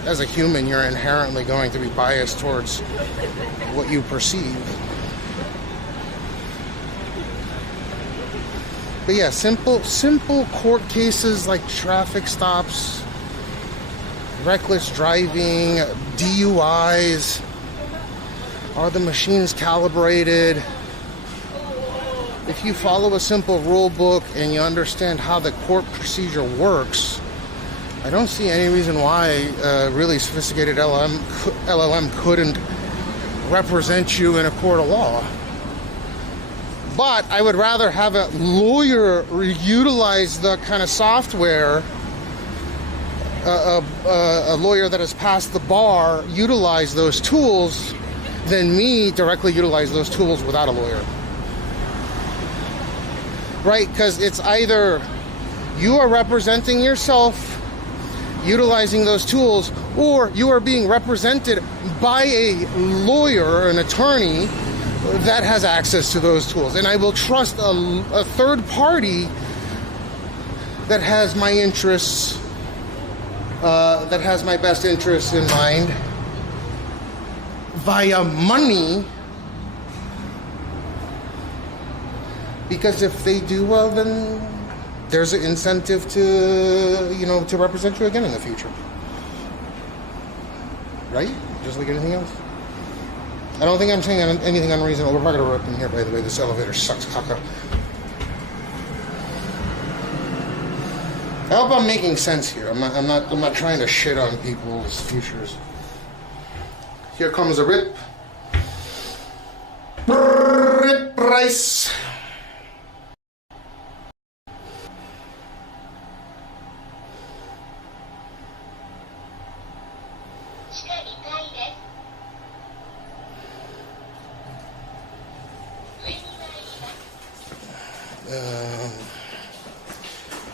As a human, you're inherently going to be biased towards what you perceive. But yeah, simple court cases like traffic stops, reckless driving, DUIs. Are the machines calibrated? If you follow a simple rule book and you understand how the court procedure works, I don't see any reason why a really sophisticated LLM couldn't represent you in a court of law. But I would rather have a lawyer utilize the kind of software, a lawyer that has passed the bar utilize those tools, than me directly utilize those tools without a lawyer. Right? Because it's either you are representing yourself utilizing those tools, or you are being represented by a lawyer or an attorney that has access to those tools. And I will trust a third party that has my interests, that has my best interests in mind via money, because if they do well, then there's an incentive to represent you again in the future. Right? Just like anything else. I don't think I'm saying anything unreasonable. We're probably going to rip in here, by the way. This elevator sucks caca. I hope I'm making sense here. I'm not trying to shit on people's futures. Here comes a rip. Rip price.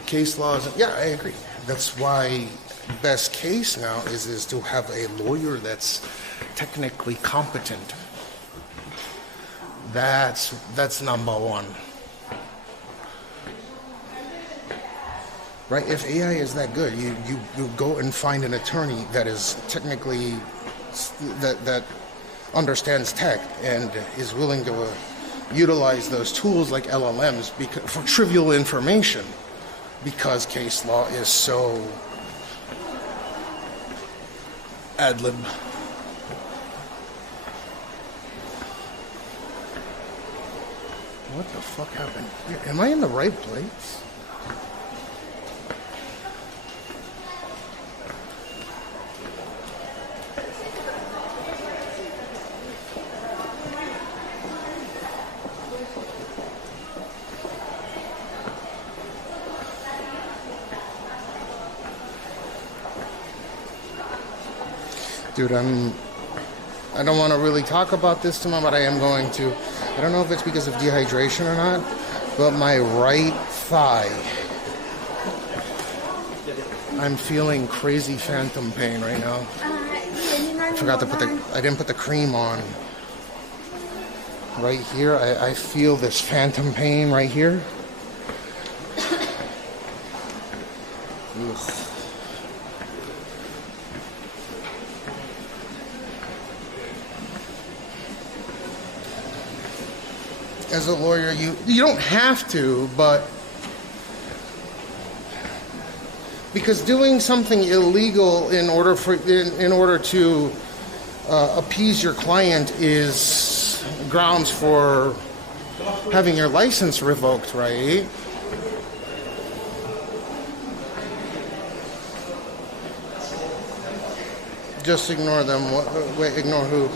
Case laws, yeah, I agree. That's why best case now is to have a lawyer that's technically competent. That's number one. Right? If AI is that good, you go and find an attorney that is technically that understands tech and is willing to utilize those tools like LLMs for trivial information, because case law is so ad lib. What the fuck happened here? Am I in the right place? Dude, I don't want to really talk about this too much, but I am going to. I don't know if it's because of dehydration or not, but my right thigh, I'm feeling crazy phantom pain right now. I forgot to I didn't put the cream on. Right here, I feel this phantom pain right here. Ugh. As a lawyer, you don't have to, but because doing something illegal in order to appease your client is grounds for having your license revoked, right? Just ignore them. Wait, ignore who?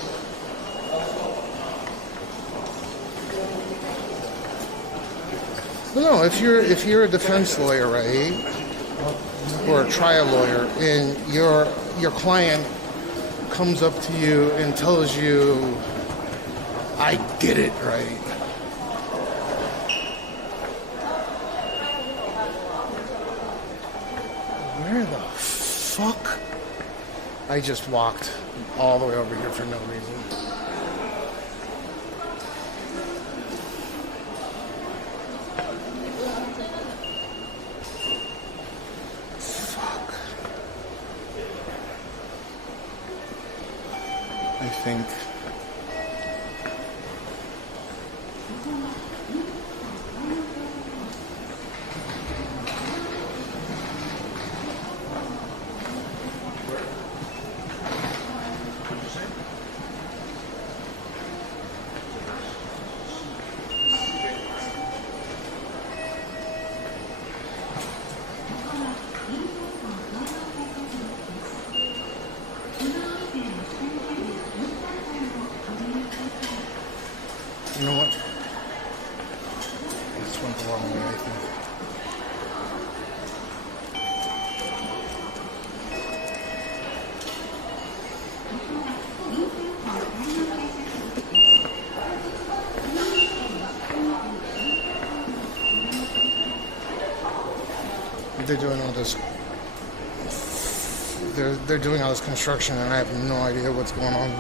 No, if you're a defense lawyer, right, or a trial lawyer, and your client comes up to you and tells you, "I did it," right? Where the fuck? I just walked all the way over here for no reason. I think. You know what? This went the wrong way, I think. They're doing all this. They're doing all this construction, and I have no idea what's going on.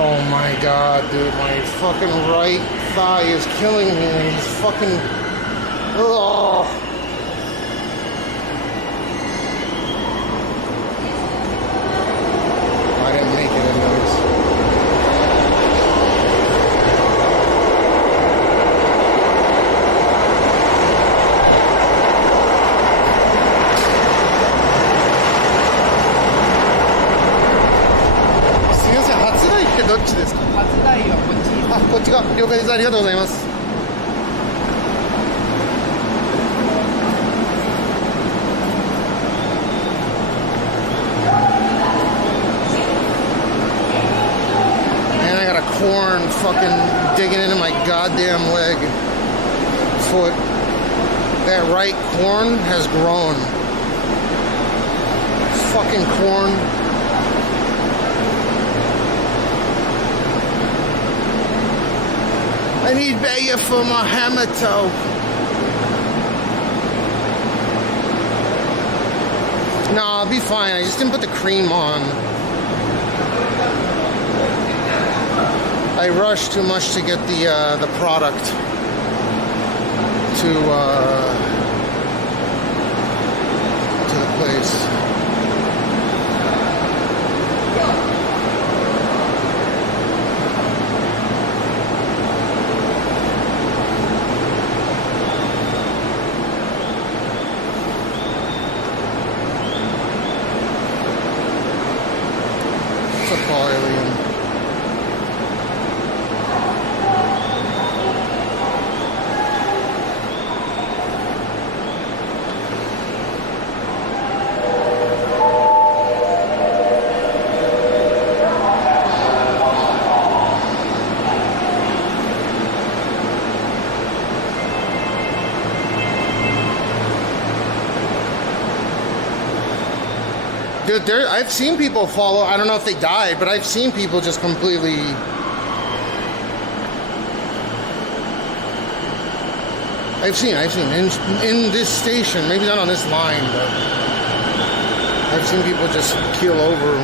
Oh my god, dude, my fucking right thigh is killing me. It's fucking... Ugh. I didn't make it in those.どっちですか？初台はこっち。あ、こっちが了解です。ありがとうございます。Man, I got a corn fucking digging into my goddamn leg. Foot. That right corn has grown. Fucking corn. I need Bayer for my hammer toe. No, I'll be fine. I just didn't put the cream on. I rushed too much to get the product to the place. Dude, I've seen people follow. I don't know if they died, but I've seen people just completely. I've seen in this station, maybe not on this line, but I've seen people just keel over.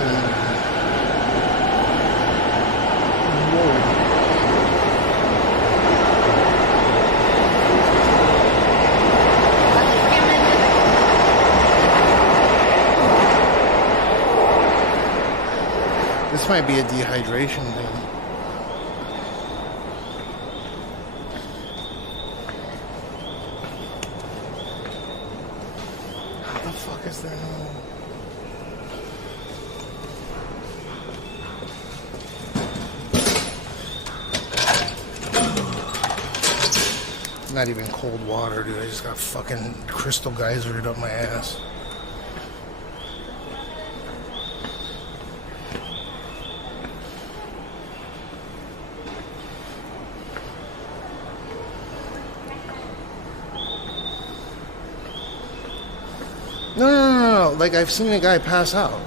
This might be a dehydration thing. How the fuck is there no... Not even cold water, dude. I just got fucking crystal geysered up my ass. No. Like, I've seen a guy pass out.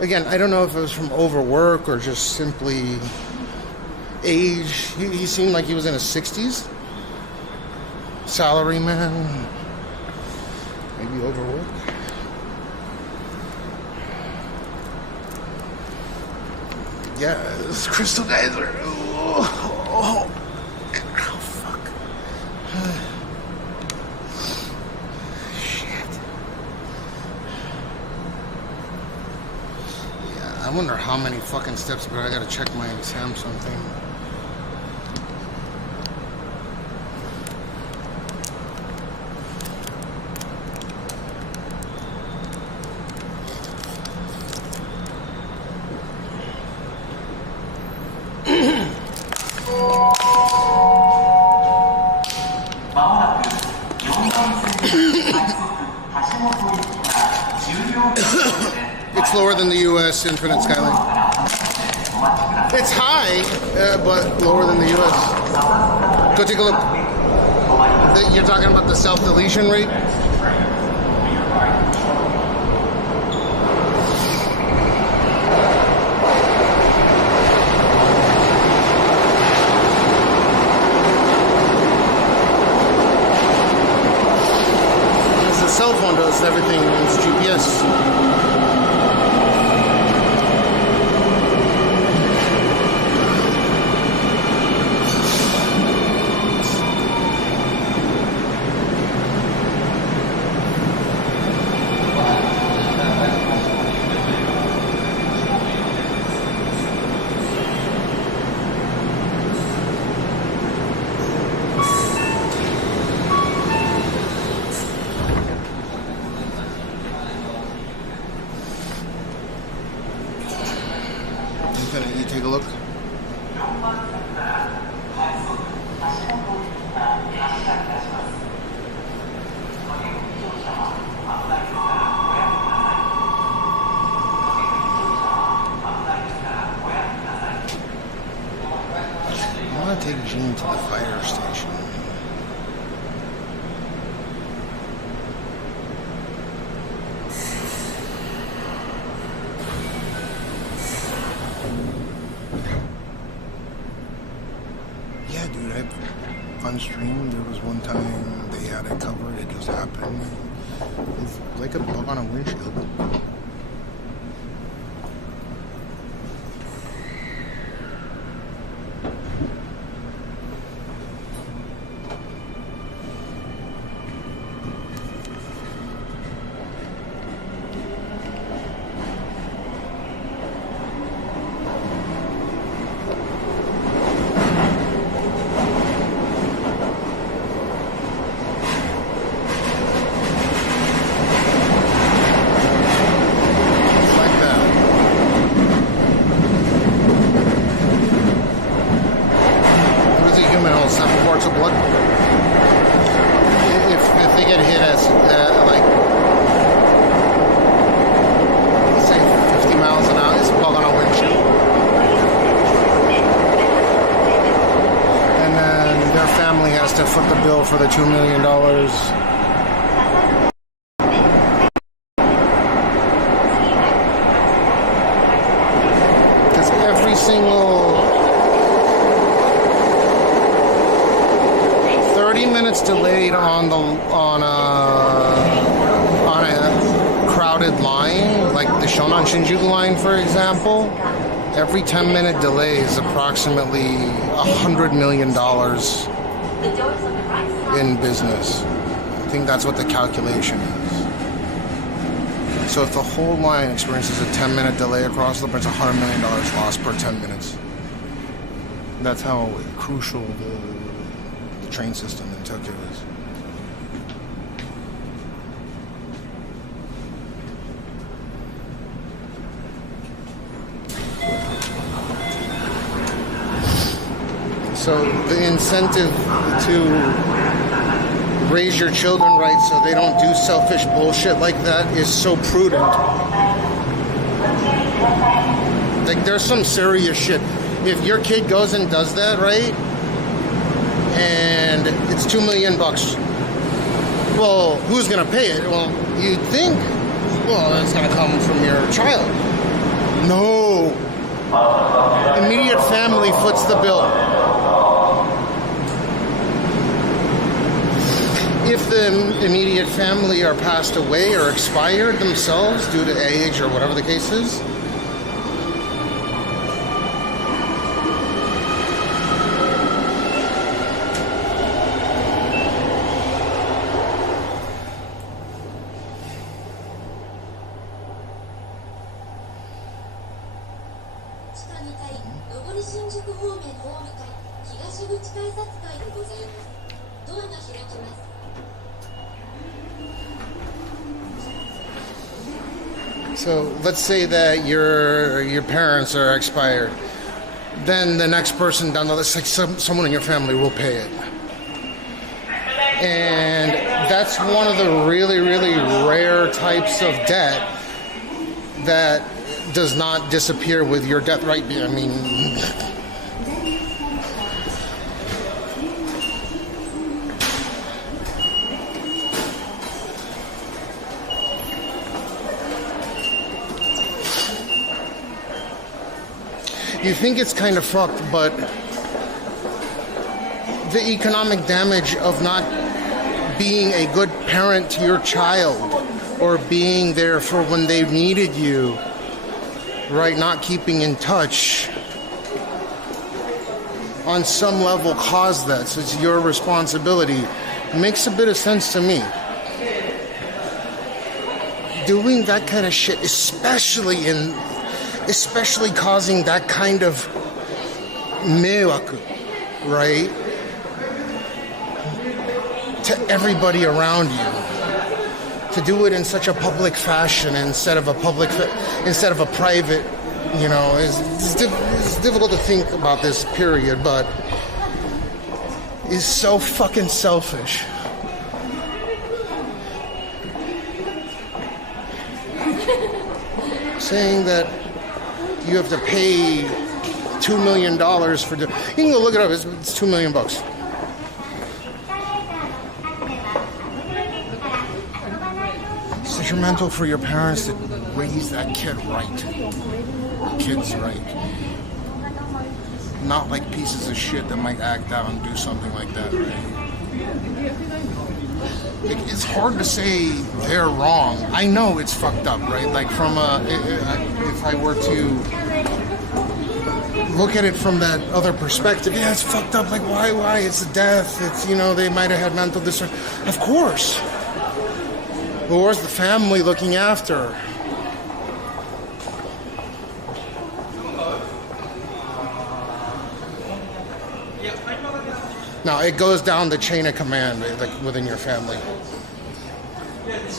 Again, I don't know if it was from overwork or just simply age. He seemed like he was in his 60s. Salary man. Maybe overwork. Yeah, this crystal geyser. Oh, fuck. I wonder how many fucking steps, but I gotta check my Samsung thing. It's lower than the US Infinite Skyline. It's high, but lower than the US. Go take a look. You're talking about the self-deletion rate? Because the cell phone does everything, it's GPS. You take a look. I want to take Gene to the fire station. Yeah, dude, on stream, there was one time they had it covered, it just happened. It's like a bug on a windshield. To foot the bill for the $2 million. Because every single 30 minutes delayed on a crowded line, like the Shonan Shinjuku line, for example, every 10-minute delay is approximately $100 million. In business. I think that's what the calculation is. So if the whole line experiences a 10-minute delay across the board, it's $100 million lost per 10 minutes. That's how crucial the train system in Tokyo is. So the incentive to raise your children right so they don't do selfish bullshit like that is so prudent. Like, there's some serious shit. If your kid goes and does that, right, and it's $2 million, well, who's gonna pay it? Well, you'd think, well, it's gonna come from your child. No. Immediate family foots the bill. If the immediate family are passed away or expired themselves due to age or whatever the case is, so let's say that your parents are expired. Then the next person down the list, like someone in your family will pay it. And that's one of the really, really rare types of debt that does not disappear with your death, right? I mean... You think it's kind of fucked, but the economic damage of not being a good parent to your child or being there for when they needed you, right, not keeping in touch, on some level caused that. So it's your responsibility. It makes a bit of sense to me. Doing that kind of shit, especially causing that kind of meiwaku, right, to everybody around you. To do it in such a public fashion instead of a private, you know, it's difficult to think about this period, but is so fucking selfish. Saying that you have to pay $2 million for you can go look it up. It's $2 million. It's detrimental for your parents to raise that kid right. The kid's right. Not like pieces of shit that might act out and do something like that, right? it's hard to say they're wrong. I know it's fucked up, right? Like from if I were to look at it from that other perspective, yeah, it's fucked up. Like why? It's a death. It's, you know, they might have had mental disorder. Of course. But where's the family looking after? Now, it goes down the chain of command, like within your family.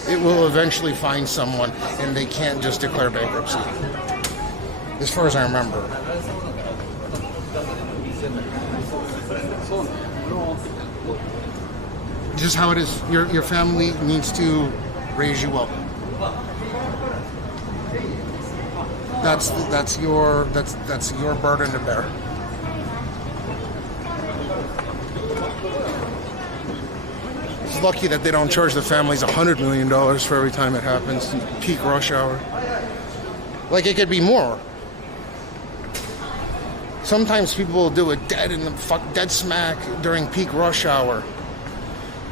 It will eventually find someone, and they can't just declare bankruptcy. As far as I remember. Just how it is. Your family needs to raise you up. That's your burden to bear. It's lucky that they don't charge the families $100 million for every time it happens in peak rush hour. Like, it could be more. Sometimes people will do it dead smack during peak rush hour.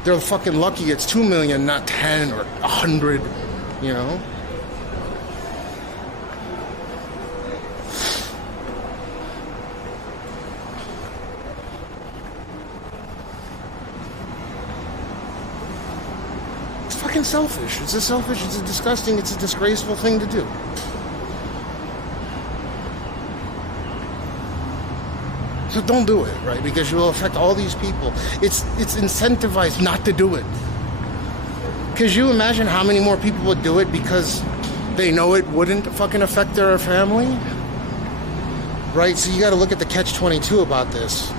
They're fucking lucky it's $2 million, not 10 or 100, you know? It's fucking selfish. It's a disgusting, it's a disgraceful thing to do. So don't do it, right? Because you will affect all these people. It's incentivized not to do it. Because you imagine how many more people would do it because they know it wouldn't fucking affect their family? Right? So you got to look at the catch-22 about this.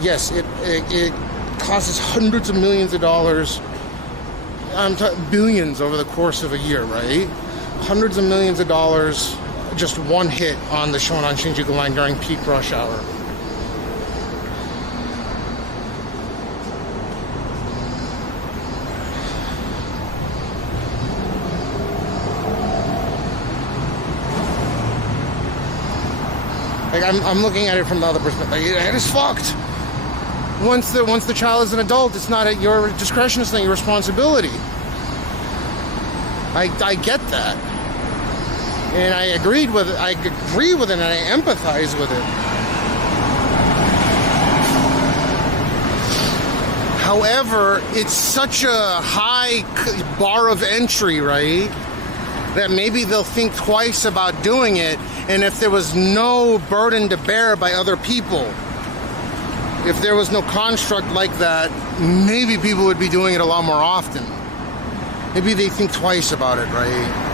Yes, it costs hundreds of millions of dollars. I'm talking billions over the course of a year, right? Hundreds of millions of dollars. Just one hit on the Shonan Shinjuku line during peak rush hour. Like, I'm looking at it from the other perspective. It is fucked. Once the child is an adult, it's not at your discretion. It's not your responsibility. I get that. And I agree with it, and I empathize with it. However, it's such a high bar of entry, right? That maybe they'll think twice about doing it, and if there was no burden to bear by other people, if there was no construct like that, maybe people would be doing it a lot more often. Maybe they think twice about it, right?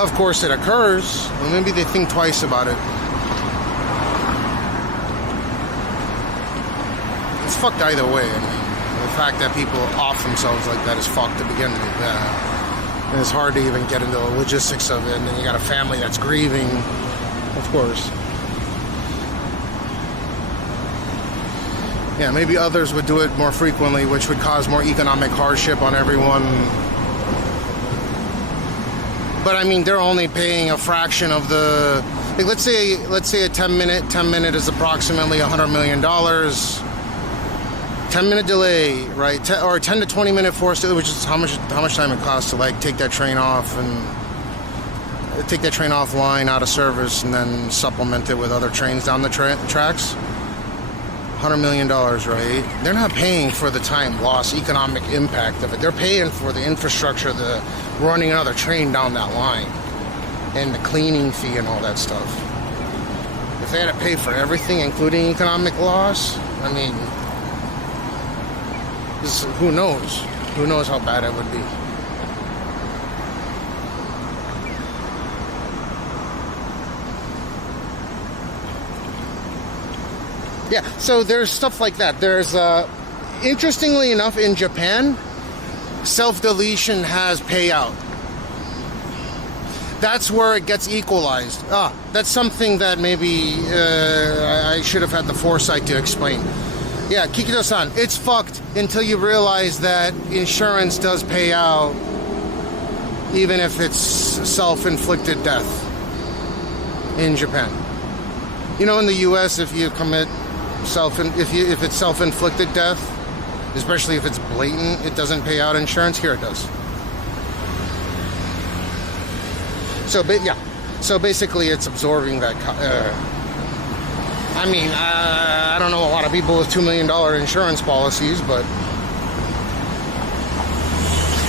Of course it occurs, but maybe they think twice about it. It's fucked either way. I mean, the fact that people off themselves like that is fucked to begin with. And it's hard to even get into the logistics of it. And then you got a family that's grieving, of course. Yeah, maybe others would do it more frequently, which would cause more economic hardship on everyone. But I mean, they're only paying a fraction of the. Like, let's say a 10 minute is approximately $100 million. 10-minute delay, right? Or a 10 to 20 minute forced delay, which is how much time it costs to like take that train off and take that train offline out of service and then supplement it with other trains down the tracks. $100 million, right? They're not paying for the time loss, economic impact of it. They're paying for the infrastructure, the running another train down that line, and the cleaning fee and all that stuff. If they had to pay for everything, including economic loss, I mean, who knows? Who knows how bad it would be? Yeah, so there's stuff like that. There's, interestingly enough, in Japan, self-deletion has payout. That's where it gets equalized. That's something that maybe I should have had the foresight to explain. Yeah, Kikito-san, it's fucked until you realize that insurance does pay out even if it's self-inflicted death in Japan. You know, in the US, if you commit if it's self-inflicted death, especially if it's blatant, it doesn't pay out insurance. Here it does. So, yeah. So basically, it's absorbing that. I mean, I don't know a lot of people with $2 million insurance policies, but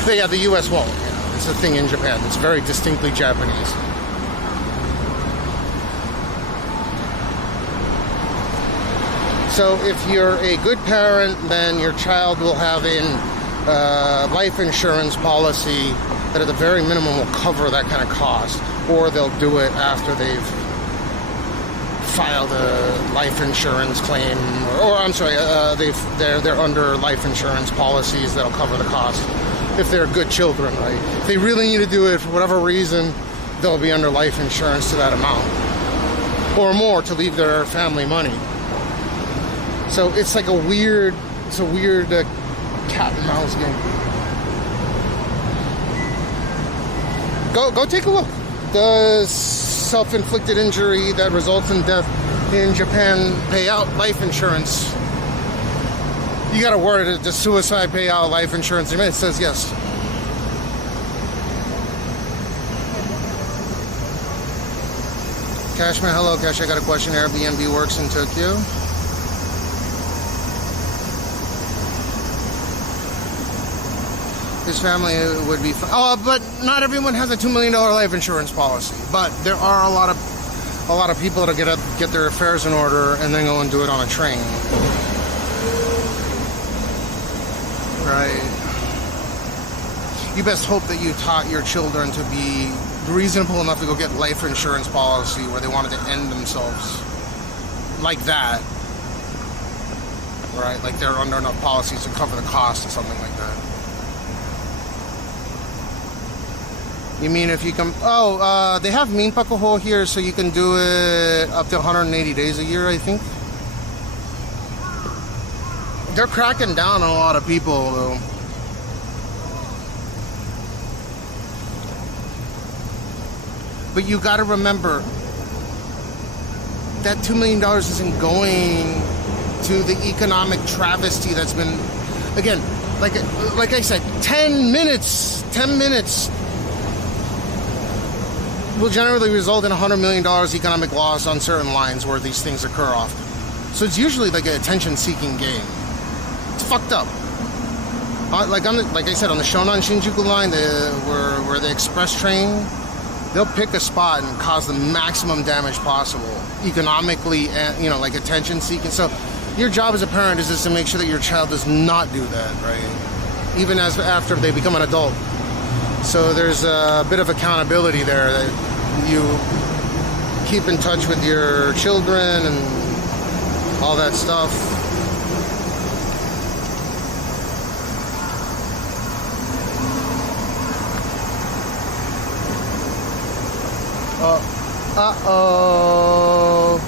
yeah, the U.S. won't. You know, it's a thing in Japan. It's very distinctly Japanese. So if you're a good parent, then your child will have a life insurance policy that at the very minimum will cover that kind of cost, or they'll do it after they've filed a life insurance claim, or I'm sorry, they're under life insurance policies that'll cover the cost if they're good children, right? If they really need to do it for whatever reason, they'll be under life insurance to that amount or more to leave their family money. So it's like a weird cat and mouse game. Go take a look. Does self-inflicted injury that results in death in Japan pay out life insurance? You gotta word it. Does suicide pay out life insurance? It says yes. Cashmeow, hello Cash. I got a question. Airbnb works in Tokyo. His family would be but not everyone has a $2 million life insurance policy. But there are a lot of people that'll get their affairs in order and then go and do it on a train. Right. You best hope that you taught your children to be reasonable enough to go get life insurance policy where they wanted to end themselves like that. Right? Like they're under enough policies to cover the cost or something like that. You mean if you can... they have minpakuho here, so you can do it up to 180 days a year, I think. They're cracking down on a lot of people, though. But you got to remember that $2 million isn't going to the economic travesty that's been... Again, like I said, 10 minutes will generally result in $100 million economic loss on certain lines where these things occur often. So it's usually like an attention-seeking game. It's fucked up. Like I said, on the Shonan Shinjuku line, where the express train, they'll pick a spot and cause the maximum damage possible, economically, and like attention-seeking. So your job as a parent is just to make sure that your child does not do that, right? Even after they become an adult. So there's a bit of accountability there that you keep in touch with your children and all that stuff. Uh-oh.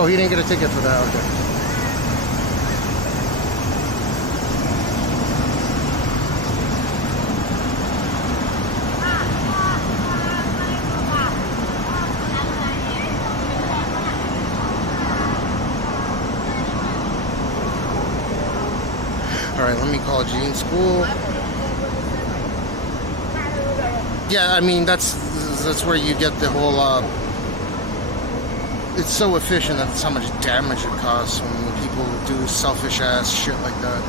Oh, he didn't get a ticket for that. Okay. All right, let me call Gene School. Yeah, I mean that's where you get the whole. It's so efficient. That's how much damage it causes when people do selfish ass shit like that.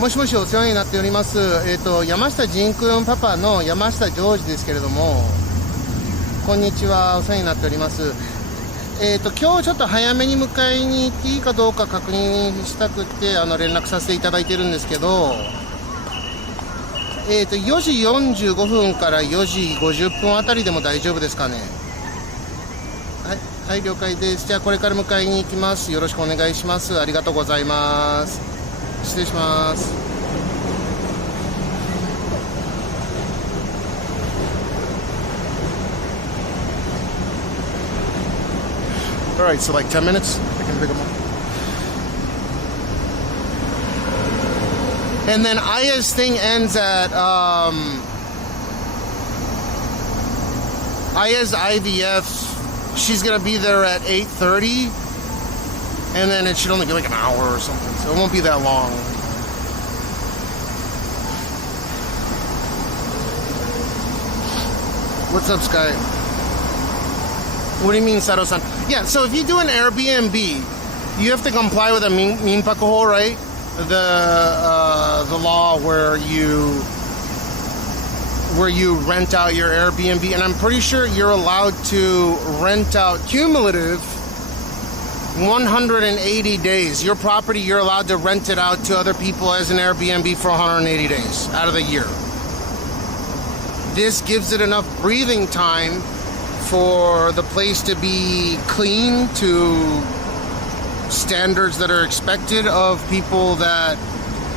もしもしお世話になっております。山下仁君パパの山下ジョージですけれども、こんにちは、お世話になっております。今日ちょっと早めに迎えに行っていいかどうか確認したくて連絡させていただいてるんですけど、4時45分から4時50分あたりでも大丈夫ですかね。はい、はい、了解です。じゃあこれから迎えに行きます。よろしくお願いします。ありがとうございます。失礼します。Alright, so like 10 minutes, I can pick them up. And then Aya's thing ends at, Aya's IVF, she's gonna be there at 8:30, and then it should only be like an hour or something, so it won't be that long. What's up, Sky? What do you mean, Sato-san? Yeah, so if you do an Airbnb, you have to comply with a minpakuho, right? The law where you rent out your Airbnb, and I'm pretty sure you're allowed to rent out cumulative 180 days. Your property, you're allowed to rent it out to other people as an Airbnb for 180 days out of the year. This gives it enough breathing time for the place to be clean to standards that are expected of people that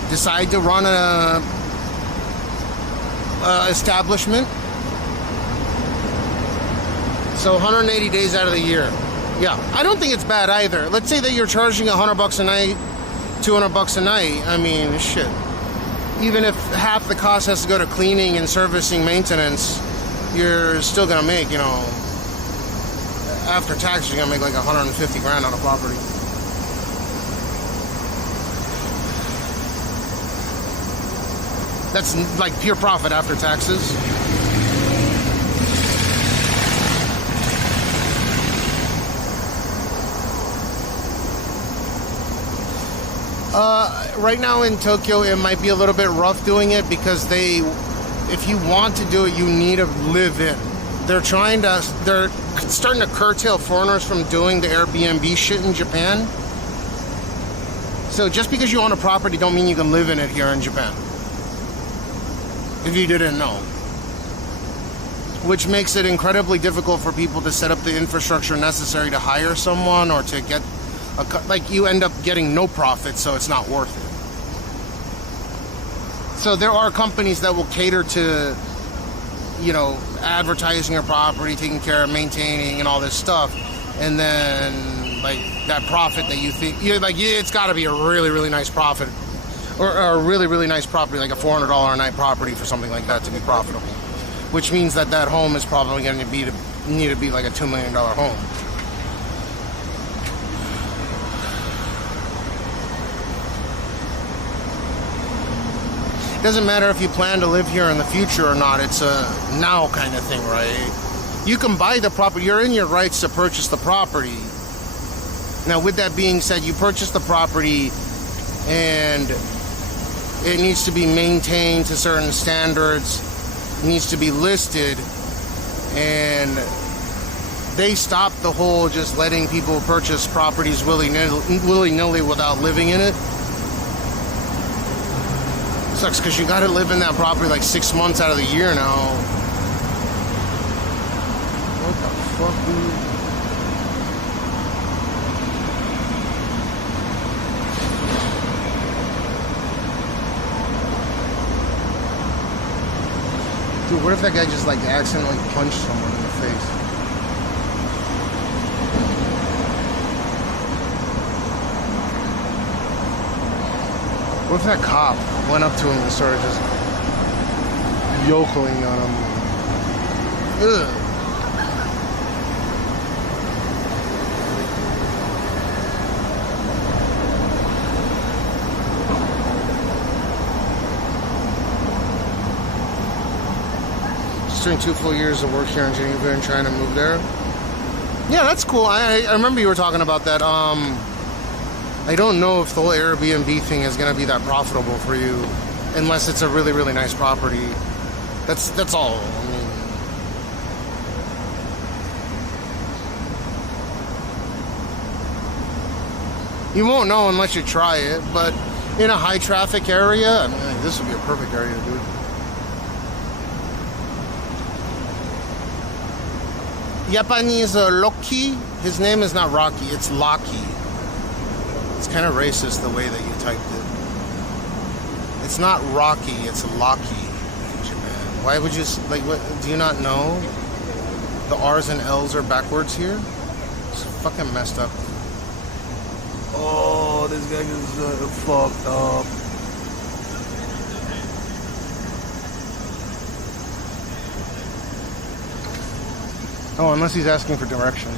decide to run a establishment. So 180 days out of the year. Yeah, I don't think it's bad either. Let's say that you're charging $100 a night, $200 a night. I mean, shit. Even if half the cost has to go to cleaning and servicing maintenance, you're still gonna make, you know, after tax, you're gonna make like 150 grand on a property. That's like pure profit after taxes. Right now in Tokyo, it might be a little bit rough doing it because if you want to do it, you need to live in. They're starting to curtail foreigners from doing the Airbnb shit in Japan. So just because you own a property don't mean you can live in it here in Japan. If you didn't know. Which makes it incredibly difficult for people to set up the infrastructure necessary to hire someone or to get like you end up getting no profit, so it's not worth it. So there are companies that will cater to, you know, advertising your property, taking care of maintaining and all this stuff, and then like that profit that you think it's got to be a really, really nice profit, or a really, really nice property, like a $400 a night property for something like that to be profitable, which means that home is probably going to need to be like a $2 million home. It doesn't matter if you plan to live here in the future or not. It's a now kind of thing, right? You can buy the property. You're in your rights to purchase the property. Now, with that being said, you purchase the property and it needs to be maintained to certain standards. It needs to be listed. And they stopped the whole just letting people purchase properties willy-nilly without living in it. Sucks because you gotta live in that property like 6 months out of the year now. What the fuck, dude? Dude, what if that guy just like accidentally punched someone in the face? What if that cop went up to him and started just yokeling on him? Ugh. Just doing 2 full years of work here in Geneva and trying to move there. Yeah, that's cool. I remember you were talking about that. I don't know if the whole Airbnb thing is going to be that profitable for you unless it's a really, really nice property. That's all. I mean, You won't know unless you try it, but in a high traffic area, I mean, this would be a perfect area to do it. Japanese Loki, his name is not Rocky, it's Locky. It's kind of racist the way that you typed it. It's not Rocky, it's Locky. Japan. Why would you, like, what, do you not know? The R's and L's are backwards here? It's fucking messed up. Oh, this guy is fucked up. Oh, unless he's asking for directions.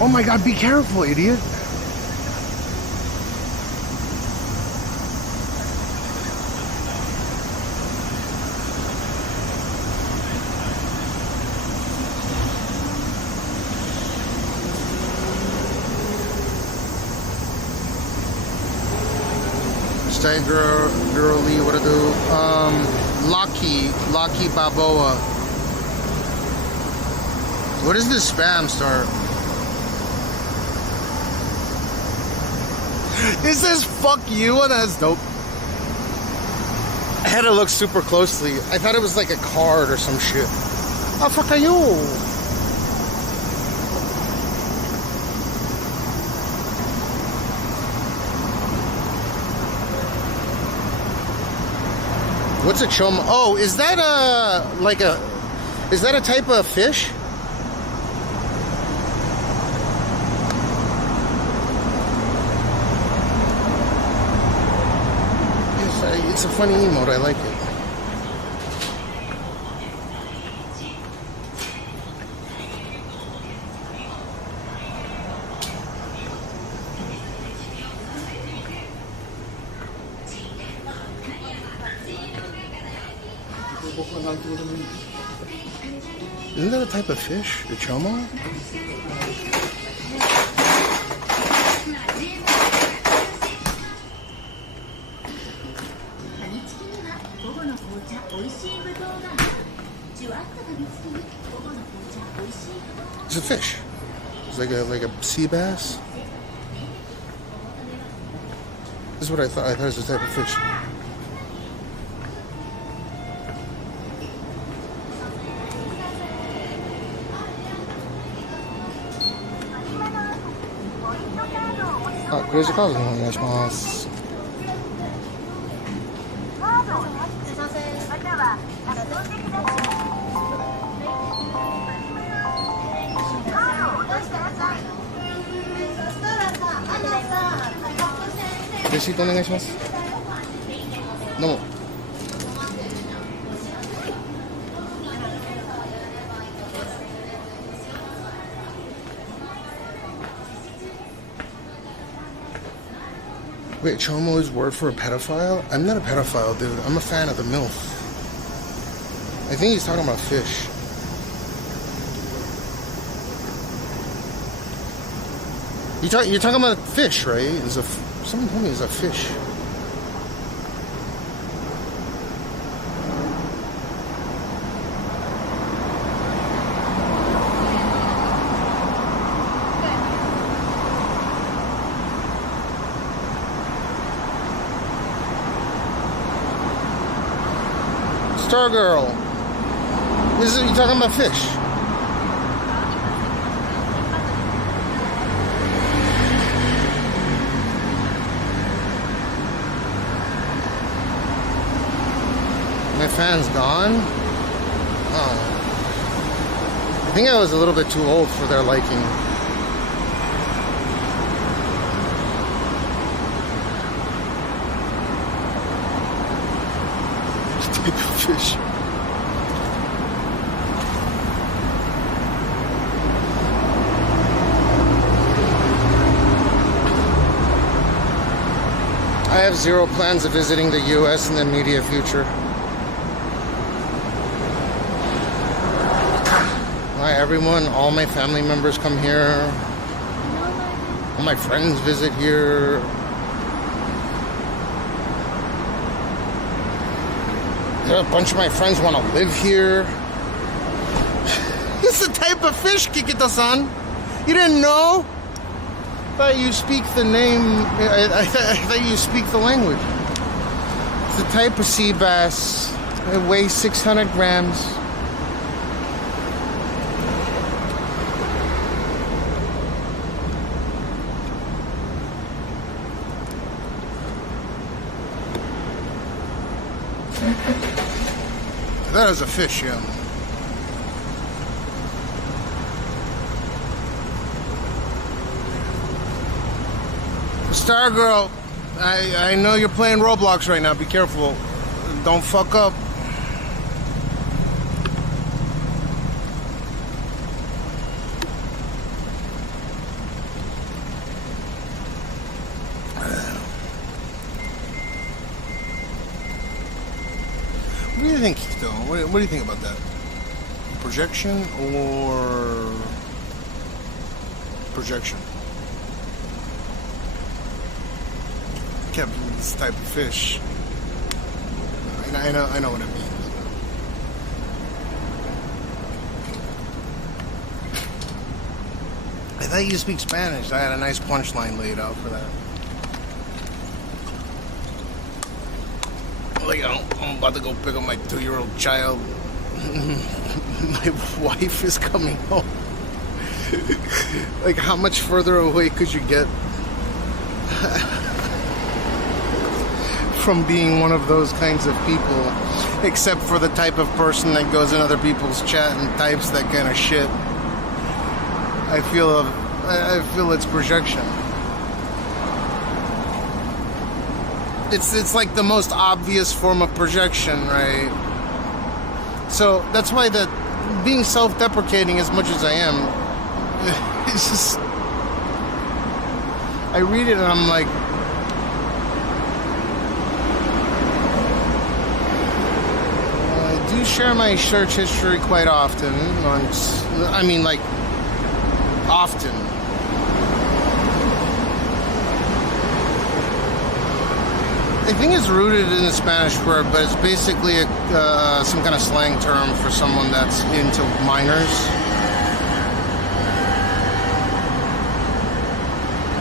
Oh my god, be careful, idiot. Stay girly, what to do? Lucky Balboa. What is this spam start? It says fuck you, and that's dope. I had to look super closely. I thought it was like a card or some shit. Oh, fuck you. What's a chomo? Oh, is that is that a type of fish? It's a funny emote, I like it. Isn't that a type of fish, the chomo? It's a fish. It's like a sea bass. This is what I thought. I thought it was a type of fish. Ah, クレジットカードお願いします。レシートお願いします。どうも。Wait, chomo is word for a pedophile? I'm not a pedophile, dude. I'm a fan of the MILF. I think he's talking about fish. You're talking about fish, right? Someone told me it's a fish. Stargirl. You're talking about fish. My fan's gone? Oh. I think I was a little bit too old for their liking. Type of fish. I have zero plans of visiting the US in the immediate future. everyone, all my family members come here. All my friends visit here. A bunch of my friends want to live here. This is the type of fish, Kikita-san. You didn't know? I thought you speak the name. I thought you speak the language. It's the type of sea bass. It weighs 600 grams. That is a fish, yeah. Star Girl, I know you're playing Roblox right now. Be careful. Don't fuck up. What do you think, though? What do you think about that? Projection or projection? Kept this type of fish. I know what it means. I thought you speak Spanish. I had a nice punchline laid out for that. Like, I'm about to go pick up my 2-year-old child. My wife is coming home. Like, how much further away could you get from being one of those kinds of people, except for the type of person that goes in other people's chat and types that kind of shit? I feel it's projection. It's like the most obvious form of projection, right? So that's why being self-deprecating as much as I am, it's just, I read it and I'm like, I do share my search history quite often. I mean, like, often. I think it's rooted in the Spanish word, but it's basically some kind of slang term for someone that's into minors.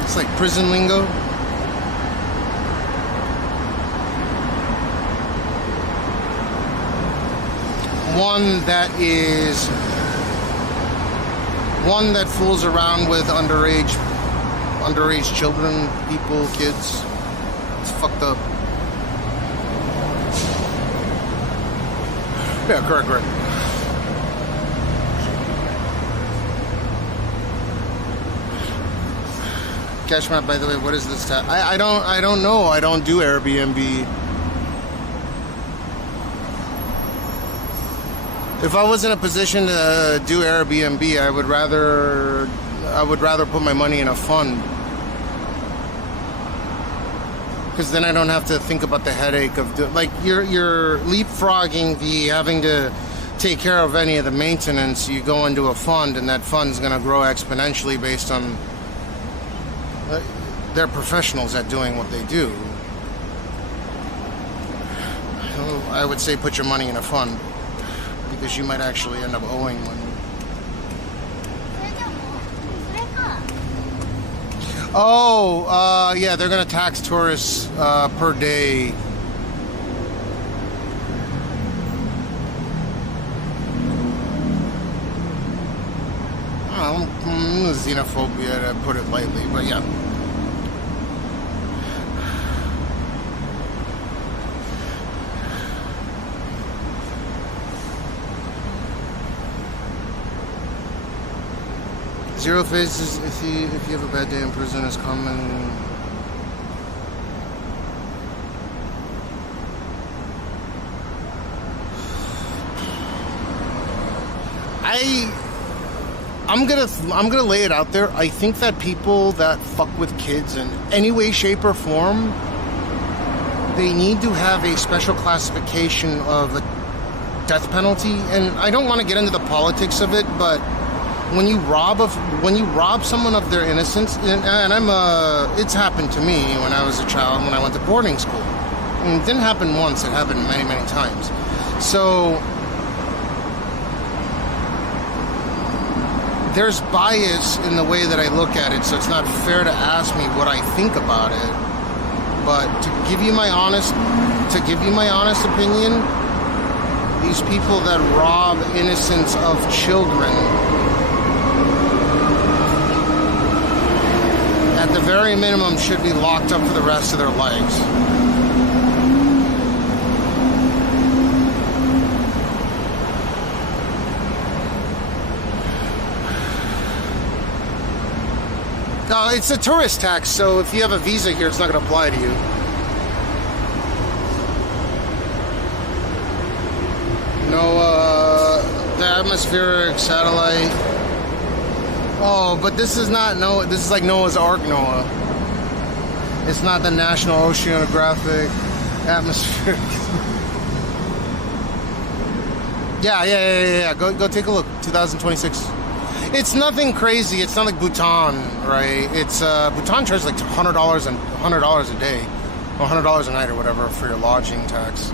It's like prison lingo. One that fools around with underage children, people, kids. It's fucked up. Yeah, correct. Cashmeow, by the way, what is this tab? I don't know. I don't do Airbnb. If I was in a position to do Airbnb, I would rather put my money in a fund. Because then I don't have to think about the headache of you're leapfrogging the having to take care of any of the maintenance. You go into a fund, and that fund's going to grow exponentially based on they're professionals at doing what they do. I would say put your money in a fund, because you might actually end up owing money. Oh, yeah, they're going to tax tourists per day. Xenophobia, to put it lightly, but yeah. Zero faces if you have a bad day in prison is common. I'm gonna lay it out there. I think that people that fuck with kids in any way, shape, or form, they need to have a special classification of death penalty. And I don't want to get into the politics of it, but when you rob someone of their innocence, and it's happened to me when I was a child, when I went to boarding school. And it didn't happen once, it happened many, many times. So there's bias in the way that I look at it, so it's not fair to ask me what I think about it. But to give you my honest opinion, these people that rob innocence of children, at the very minimum, should be locked up for the rest of their lives. It's a tourist tax, so if you have a visa here, it's not going to apply to you. The atmospheric satellite. Oh, but this is not Noah. This is like Noah's Ark, Noah. It's not the National Oceanographic Atmospheric. Yeah. Go take a look. 2026. It's nothing crazy. It's not like Bhutan, right? It's Bhutan charges like $100 a day, or $100 a night, or whatever, for your lodging tax.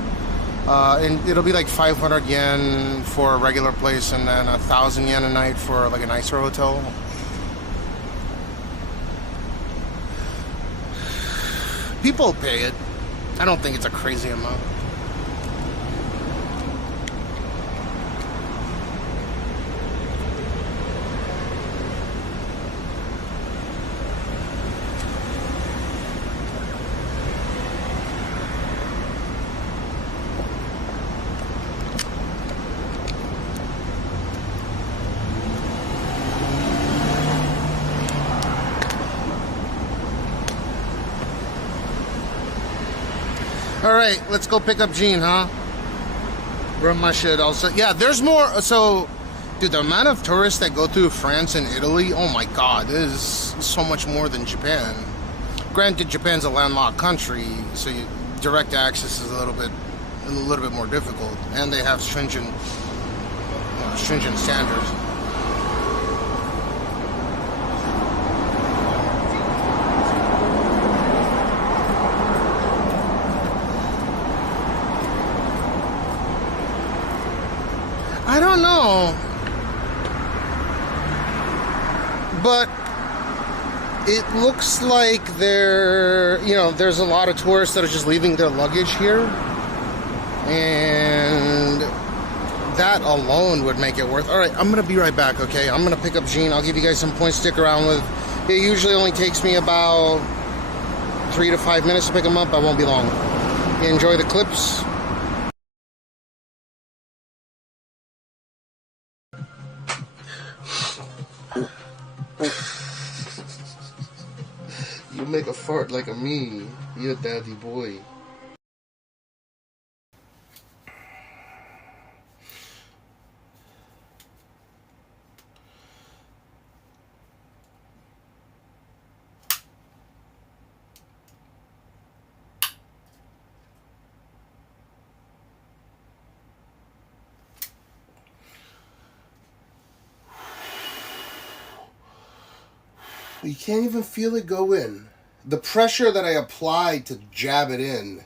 And it'll be like 500 yen for a regular place, and then 1,000 yen a night for like a nicer hotel. People pay it. I don't think it's a crazy amount. Alright, let's go pick up Gene, huh? Run my shit also. Yeah, there's more. So, dude, the amount of tourists that go through France and Italy, oh my god, this is so much more than Japan. Granted, Japan's a landlocked country, so direct access is a little bit more difficult, and they have stringent standards. I don't know, but it looks like there's a lot of tourists that are just leaving their luggage here, and that alone would make it worth. All right, I'm gonna be right back. Okay, I'm gonna pick up Gene. I'll give you guys some points to stick around with. It usually only takes me about 3 to 5 minutes to pick him up. I won't be long. Enjoy the clips. You make a fart like a me. You're a daddy boy. You can't even feel it go in. The pressure that I applied to jab it in.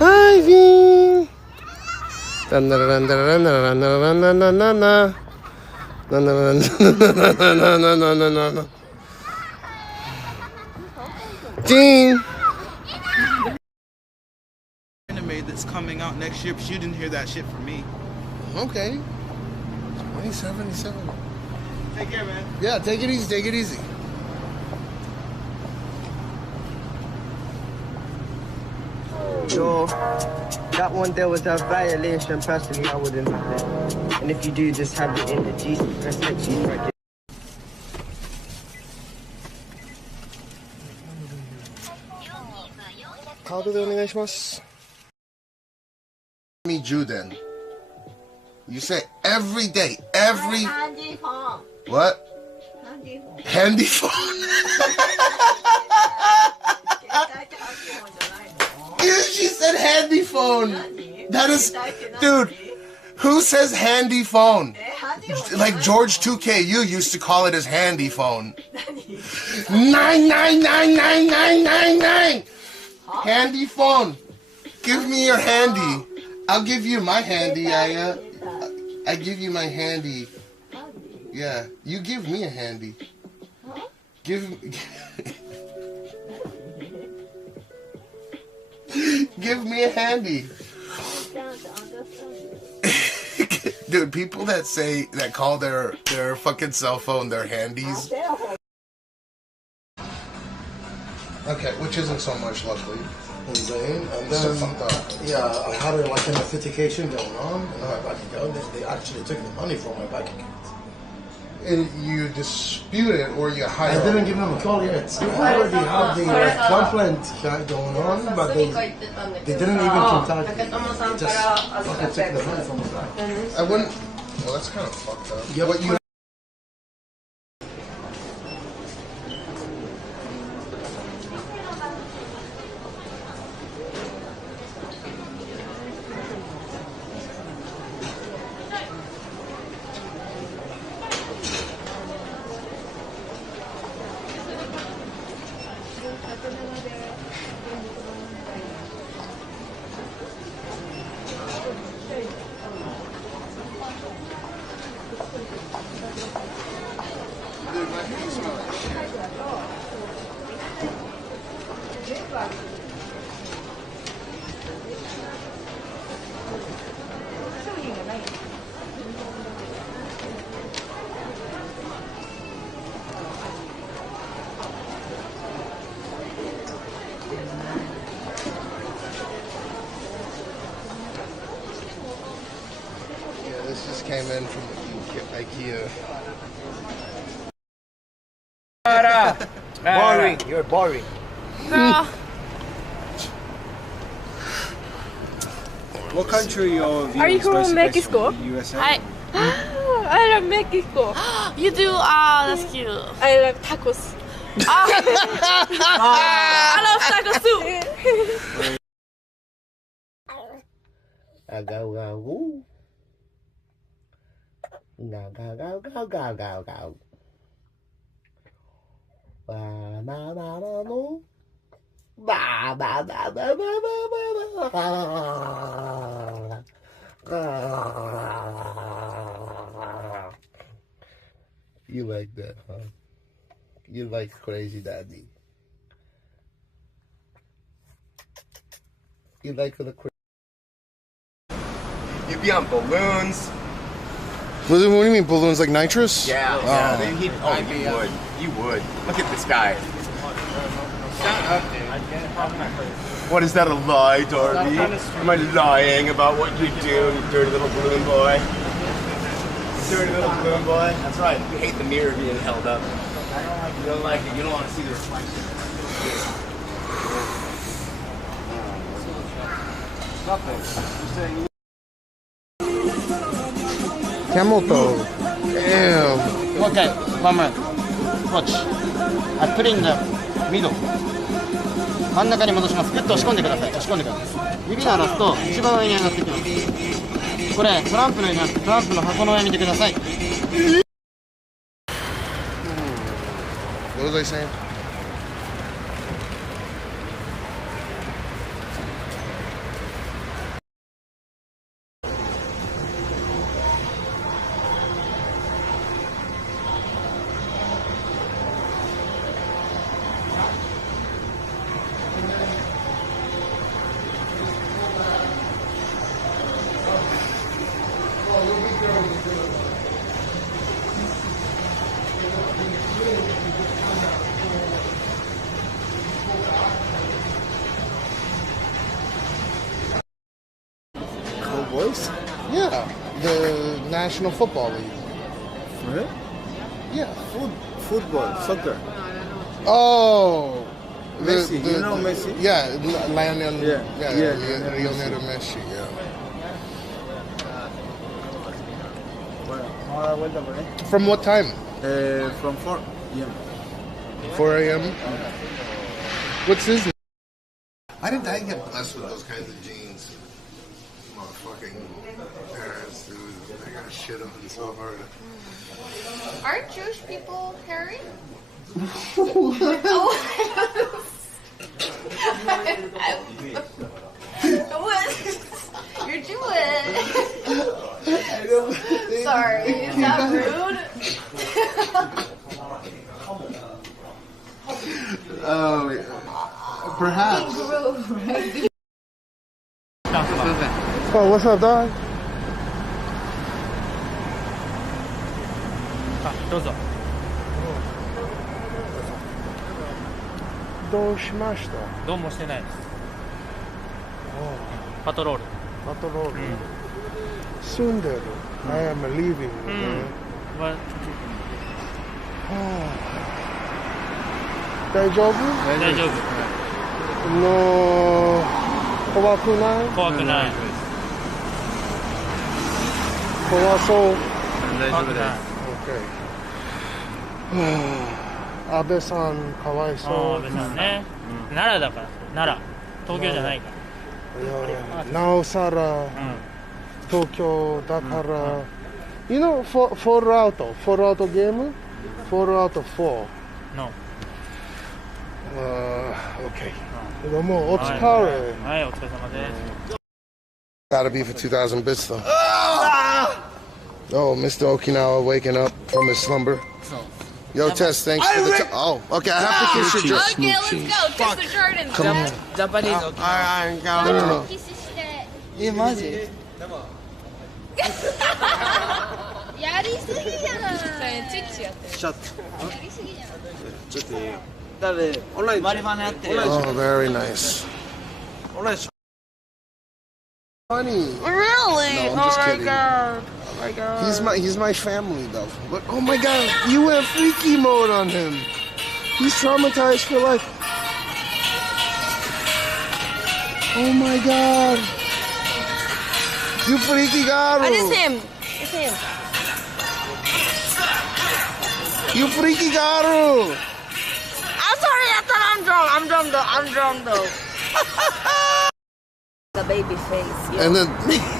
Ivy. Gene. That's coming out next year, but you didn't hear that shit from me. Okay. 2077. Take care, man. Yeah, take it easy, take it easy. So, that one there was a violation. Personally, I wouldn't have it. And if you do, just have it in the GC press section right there. How do they onegaishimasu? Me Juden. You say every day, every... Handy phone. What? Handy phone. Handy phone? She said handy phone. That is, dude. Who says handy phone? Like George 2KU used to call it his handy phone. 9999999. Handy phone. Give me your handy. I'll give you my handy, Aya. I give you my handy. Yeah, you give me a handy. Give me a handy. Dude, people that call their fucking cell phone their handies. Okay, which isn't so much, luckily. And then, yeah, I had like an authentication going on in my bank account. They actually took the money from my bank account. And you dispute it or you hide it? I didn't give them a call yet. They already have the complaint going on, but they didn't even contact me. They just fucking took the money from the bank. I wouldn't. Well, that's kind of fucked up. Yeah, what you? This just came in from IKEA. Boring. You're boring. What country of Are you from Mexico? USA? I love Mexico. You do? Ah, that's cute. I love tacos. I love taco soup. Go, go, go. Go, go, go, go, go, go, go. Ba, ba, ba, ba, ba. Ba, ba, ba, ba, ba, ba, ba. You like that, huh? You like Crazy Daddy. You like the crazy. You be on balloons. What do you mean, balloons like nitrous? Yeah, yeah. You would. You would. Look at this guy. Shut up, dude. What is that, a lie, Darby? Am I lying about what you do, you dirty little balloon boy? Dirty little balloon boy? That's right. You hate the mirror being held up. You don't like it. You don't want to see the reflection. Nothing. Just saying. Camel toe. Damn. Okay, 1 minute. Watch. I put in the middle. 真ん中に戻します。グッと押し込んでください。押し込んでください。指の離すと一番上に上がってきます。これトランプの上じゃなくてトランプの箱の上見てください。What was I saying? Cowboys? Yeah, the National Football League. Really? Yeah. Football, soccer. Oh. Messi, you know Messi? Yeah, Lionel. Yeah. Lionel Messi. Yeah. Well, From what time? From 4 p.m. 4 a.m. What's his name? I didn't get blessed with those kinds of genes. Motherfucking parents, dude. They got shit on so hard. Aren't Jewish people hairy? You're Jewish. Sorry, is that rude? Perhaps. He grew, right? Oh, what's up, dog? どうぞ。どうしました？どうもしてないです。パトロール。パトロール。住んでる。I am leaving. 大丈夫？大丈夫。怖くない？怖くない。怖そう。大丈夫です。安倍さんかわいそう。安倍さんね。奈良だから。奈良。東京じゃないから。なおさら東京だから。You know, Fallout game? Fallout 4. No. Okay. もうお疲れ。はい、お疲れ様です。Gotta be for 2,000 bits though. Oh, Mr. Okinawa waking up from his slumber. Yo, Tess, thanks for the oh, okay, I have to kiss your Jordan. Okay, let's go. Kiss the Jordan. Come on. Japanese. Alright, go. No. マジやりすぎじゃない。チッチやってる。シャット。やりすぎじゃない。ちょっといいよ。誰？オンライン。マリファナやってる。 Oh, very nice. オンライン。Funny. Really? No, I'm just oh kidding. My god. Oh my god. He's my family though. But oh my god, you went freaky mode on him. He's traumatized for life. Oh my god. You freaky garu. It is him. It's him. You freaky garu. I'm sorry, I thought I'm drunk though. The baby face. And then,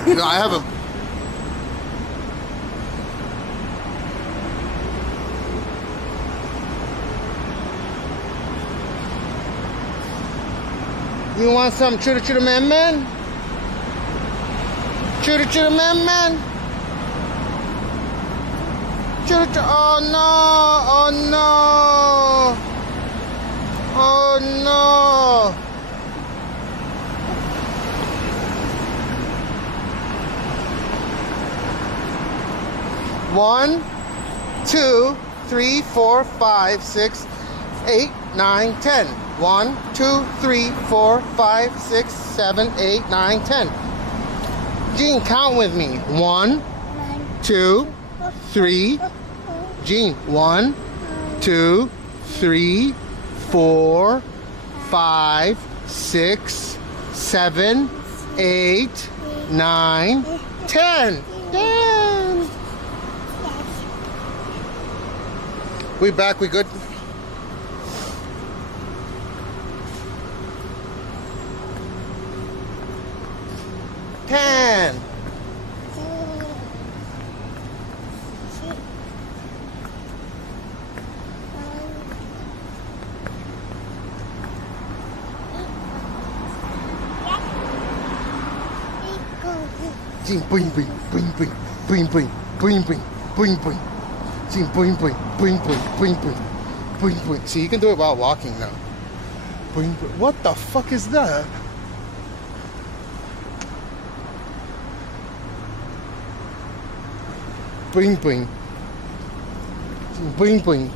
you know, I have a. You want some chitty chitty man man? Chitty chitty man man? Chitty chitty. Oh no! Oh no! Oh no! One, 2, 3, 4, 5, 6, 8, 9, 10. 1, 2, 3, 4, 5, 6, 7, 8, 9, 10. Gene, count with me. 1, 2, 3. Gene, 1, 2, 3, 4, 5, 6, 7, 8, 9, 10. Damn. We back, we good? Ten. Boing boing boing boing boing boing boing boing boing boing. See, boing boing boing boing boing boing boing boing. See, you can do it while walking now. Boing boing. What the fuck is that? Boing boing. Boing boing.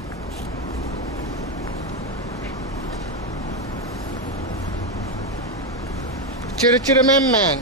Chitty chitty man man.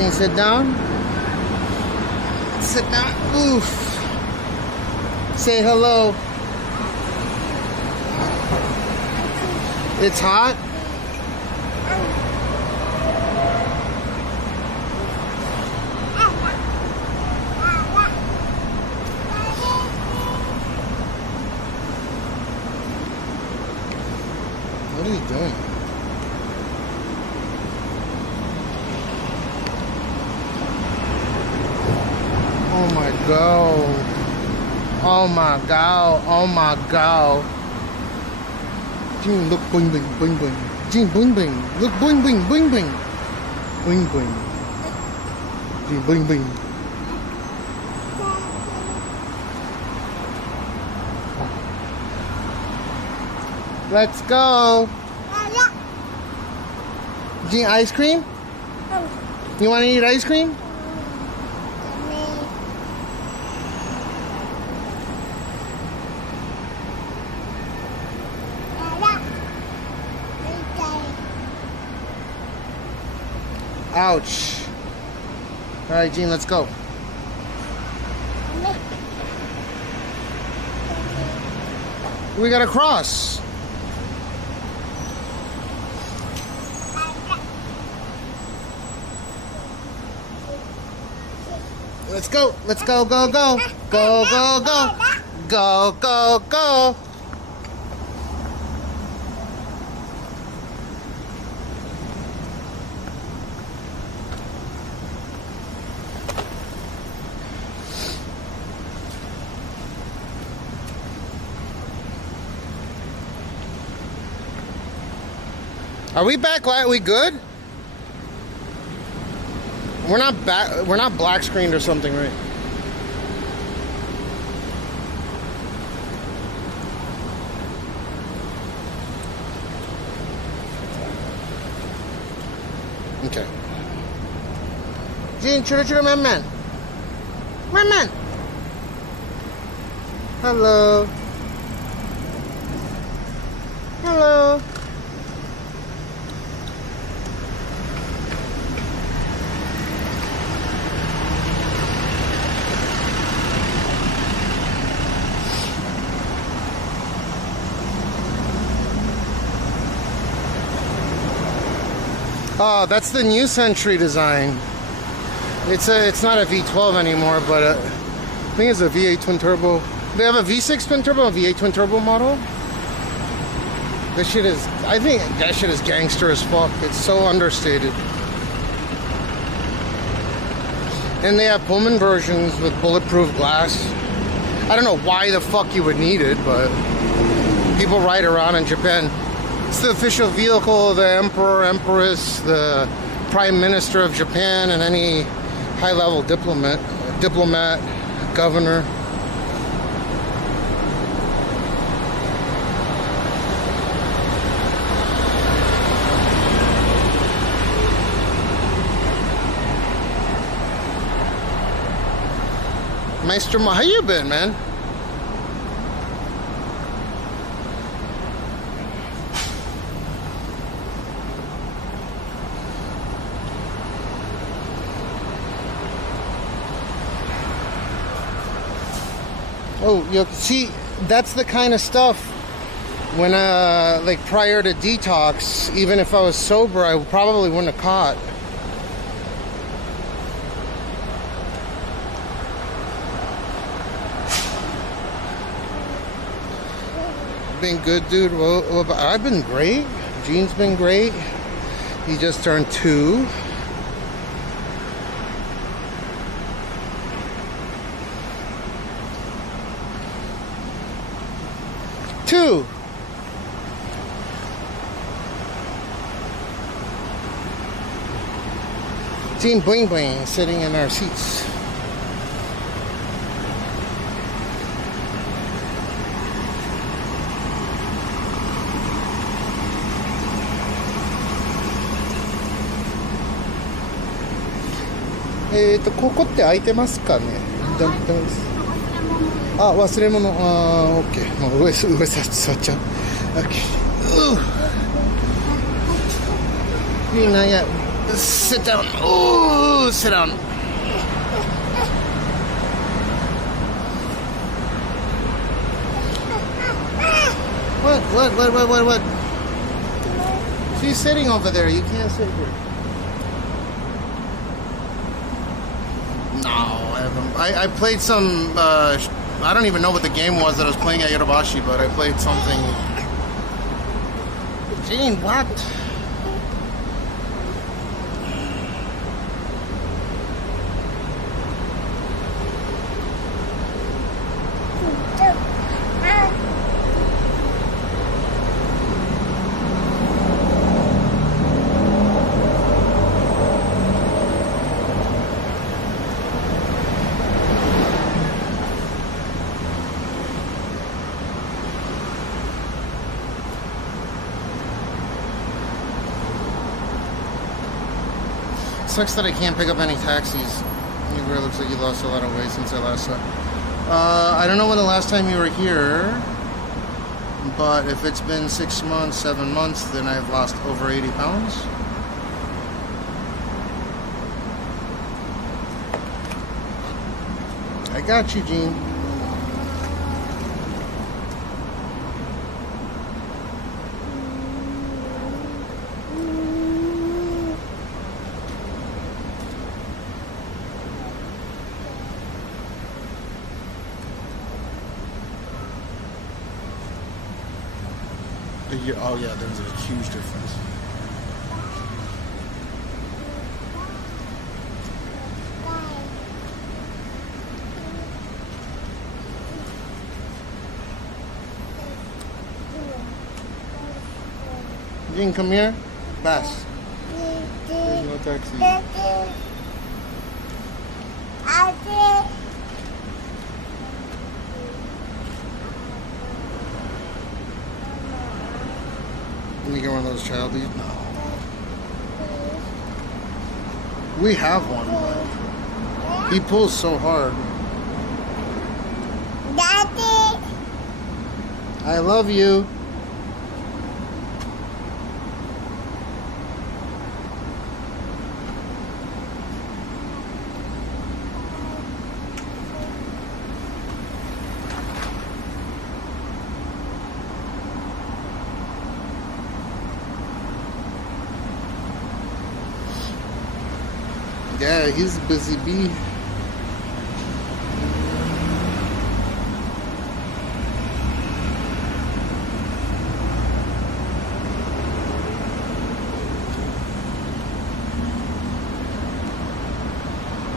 Jean, sit down. Sit down. Oof. Say hello. It's hot. What are you doing? Oh my god. Oh my god. Oh my god. Jean, look, boing, boing, boing, boing. Jean, boing, boing. Look, boing, boing, boing, boing. Boing, boing. Jean, boing, boing. Let's go. Jean, ice cream? You want to eat ice cream? Ouch. All right, Jean, let's go. We gotta cross. Let's go. Let's go, go, go. Go, go, go. Go, go, go. Are we back? Are we good? We're not back. We're not black screened or something, right? Okay. Jean, churu churu man man. Man man. Hello. Hello. Oh, that's the new Century design. It's not a V12 anymore, but I think it's a V8 twin turbo. They have a V6 twin turbo and a V8 twin turbo model. This shit is, I think that shit is gangster as fuck. It's so understated. And they have Pullman versions with bulletproof glass. I don't know why the fuck you would need it, but people ride around in Japan. It's the official vehicle of the Emperor, Empress, the Prime Minister of Japan, and any high-level diplomat, governor. Maestro, how you been, man? Oh, you see, that's the kind of stuff when, like prior to detox, even if I was sober, I probably wouldn't have caught. Been good, dude. Well, I've been great. Gene's been great. He just turned 2. Team Bling Bling sitting in our seats.ここって空いてますかね。あ、忘れ物。オッケー。もう上座っちゃう。オッケー。みんなや。Sit down. Ooh, sit down. What? She's sitting over there. You can't sit here. No, I haven't. I played some, I don't even know what the game was that I was playing at Yodobashi, but I played something. Gene, what? Sucks that I can't pick up any taxis. It really looks like you lost a lot of weight since I last saw. I don't know when the last time you were here, but if it's been 6 months, 7 months, then I've lost over 80 pounds. I got you, Gene. Oh yeah, there's a huge difference. Gene, come here. Pass. There's no taxi. Can you get one of those childies? No. We have one, but he pulls so hard. Daddy! I love you. Yeah, he's a busy bee.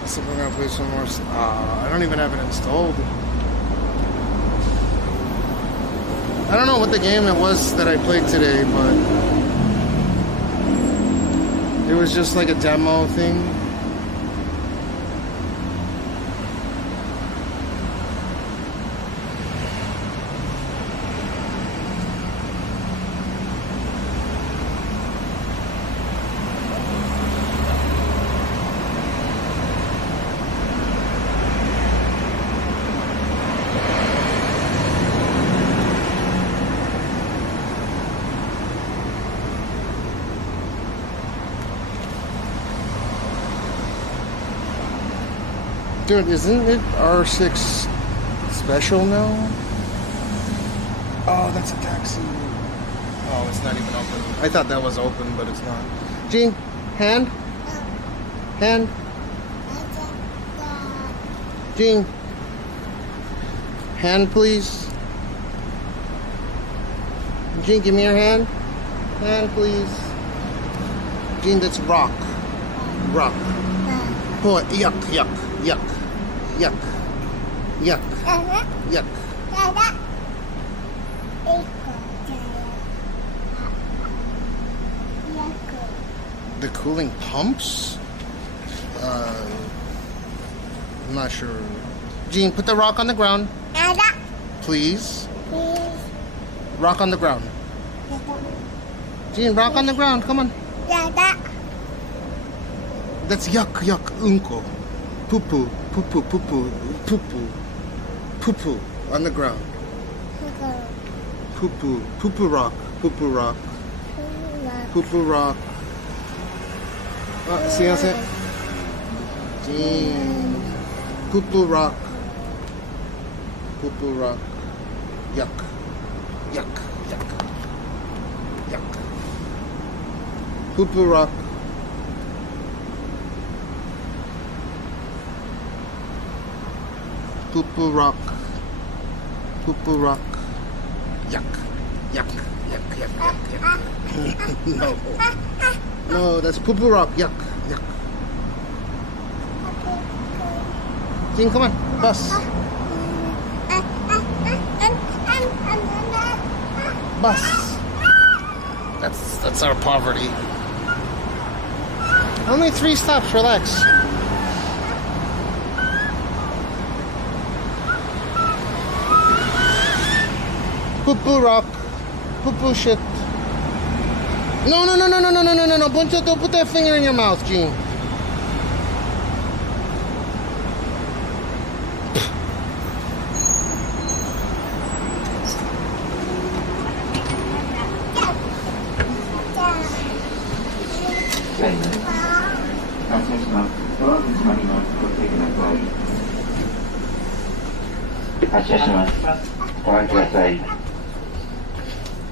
So we're gonna play some more. I don't even have it installed. I don't know what the game it was that I played today, but it was just like a demo thing. Dude, isn't it R6 special now? Oh, that's a taxi. Oh, it's not even open. I thought that was open, but it's not. Gene, hand? Hand? Gene, hand, please. Gene, give me your hand. Hand, please. Gene, that's rock. Rock. Boy, yuck, yuck, yuck. Yuck. Yuck. Yuck. The cooling pumps? I'm not sure. Gene, put the rock on the ground. Please. Rock on the ground. Gene, rock on the ground. Come on. That's yuck, yuck, unko. Poo poo, poo poo, poo poo, poo poo, poo poo on the ground. Poo poo, poo poo rock, poo poo rock, poo poo rock. See you soon. Gene. Poo poo rock. Poo poo rock. Yuck. Yuck. Yuck. Yuck. Poo poo rock. Poo poo rock. Poo poo rock. Yuck. Yuck. Yuck. Yuck. Yuck. Yuck. No. No, that's poo poo rock. Yuck. Yuck. Jean, come on. Bus. Bus. That's our poverty. Only 3 stops. Relax. Poo poo rock. Poo poo shit. No. Don't put that finger in your mouth, Gene.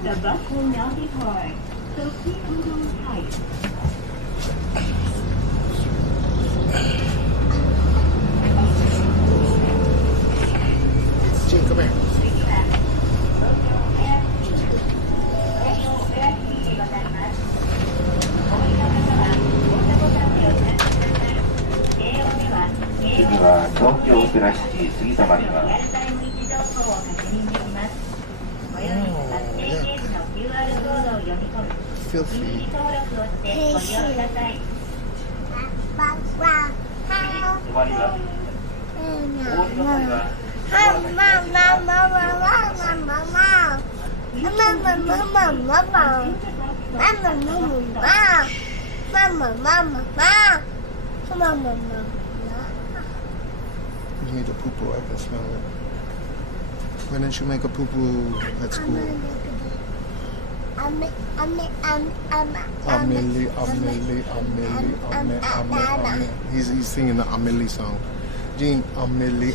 The bus will now depart. So keep moving tight. Gene, come here. Filthy. You need a poo-poo, I can smell it. Why didn't you make a poo-poo at school? He's singing the Amelie song. Gene, Amelie.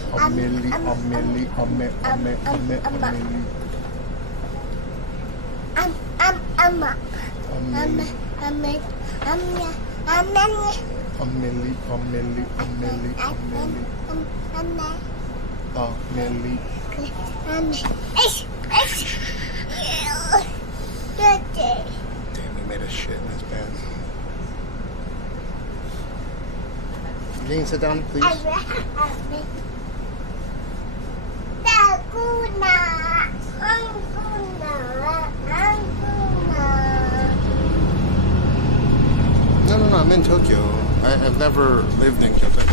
Damn, he made a shit in his pants. Gene, sit down, please. No, I'm in Tokyo. I've never lived in Japan.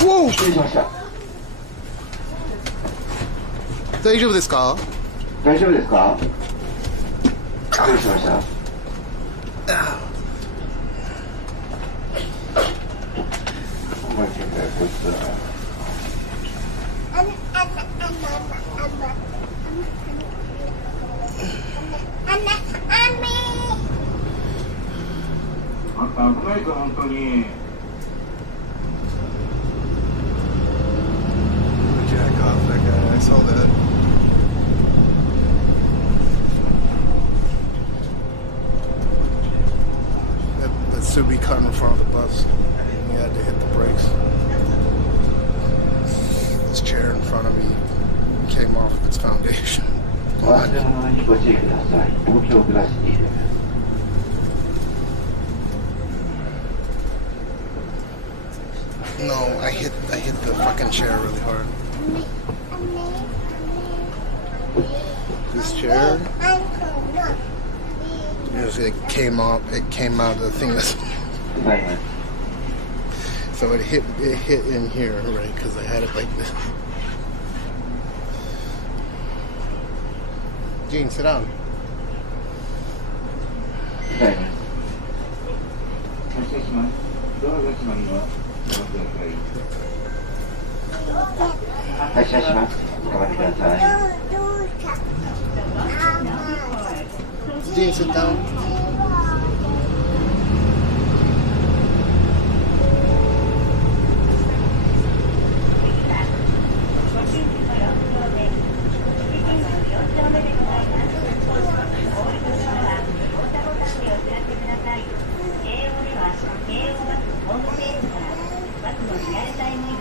Whoa! 大丈夫ですか？大丈夫ですか？どうしました？お前ちょっとこいつだ。あんた危ないぞ本当に。Jack off that guy. I saw that. That should be cutting in front of the bus. He had to hit the brakes. This chair in front of me came off its foundation. No, I hit the fucking chair really hard. This chair, it came out of the thing that's so it hit in here, right? Because I had it like this. Gene, sit down. Gene, sit down.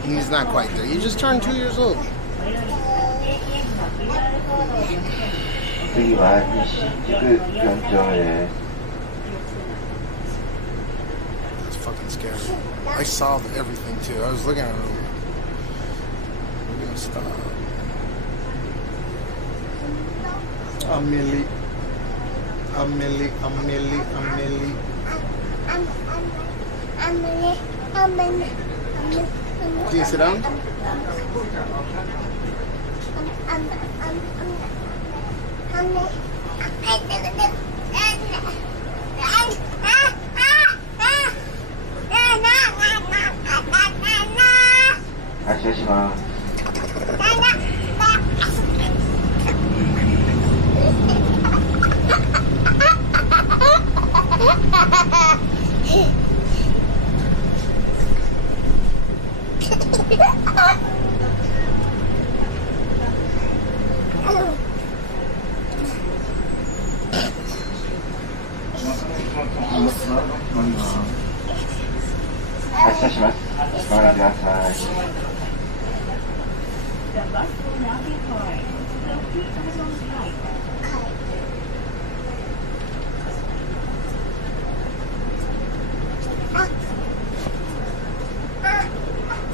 He's not quite there. He just turned 2 years old. 次は西宿4丁目です。 It's fucking scary. I saw everything too. I was looking at it. We're gonna stop. Amelie. Can you sit down?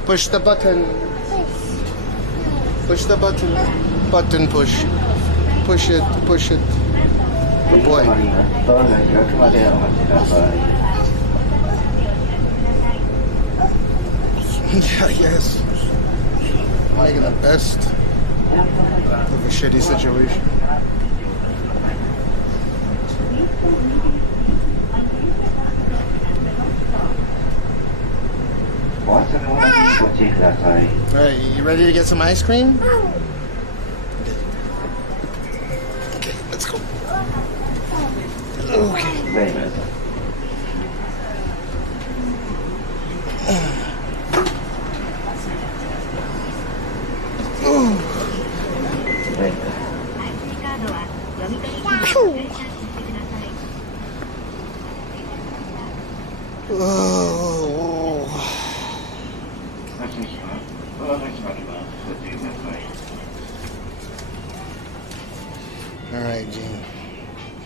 Push the button. Push the button. Button push. Push it. Push it. Good boy. Yeah, yes. Making the best of a shitty situation. Alright, you ready to get some ice cream? Okay, let's go. Okay. All right, Gene.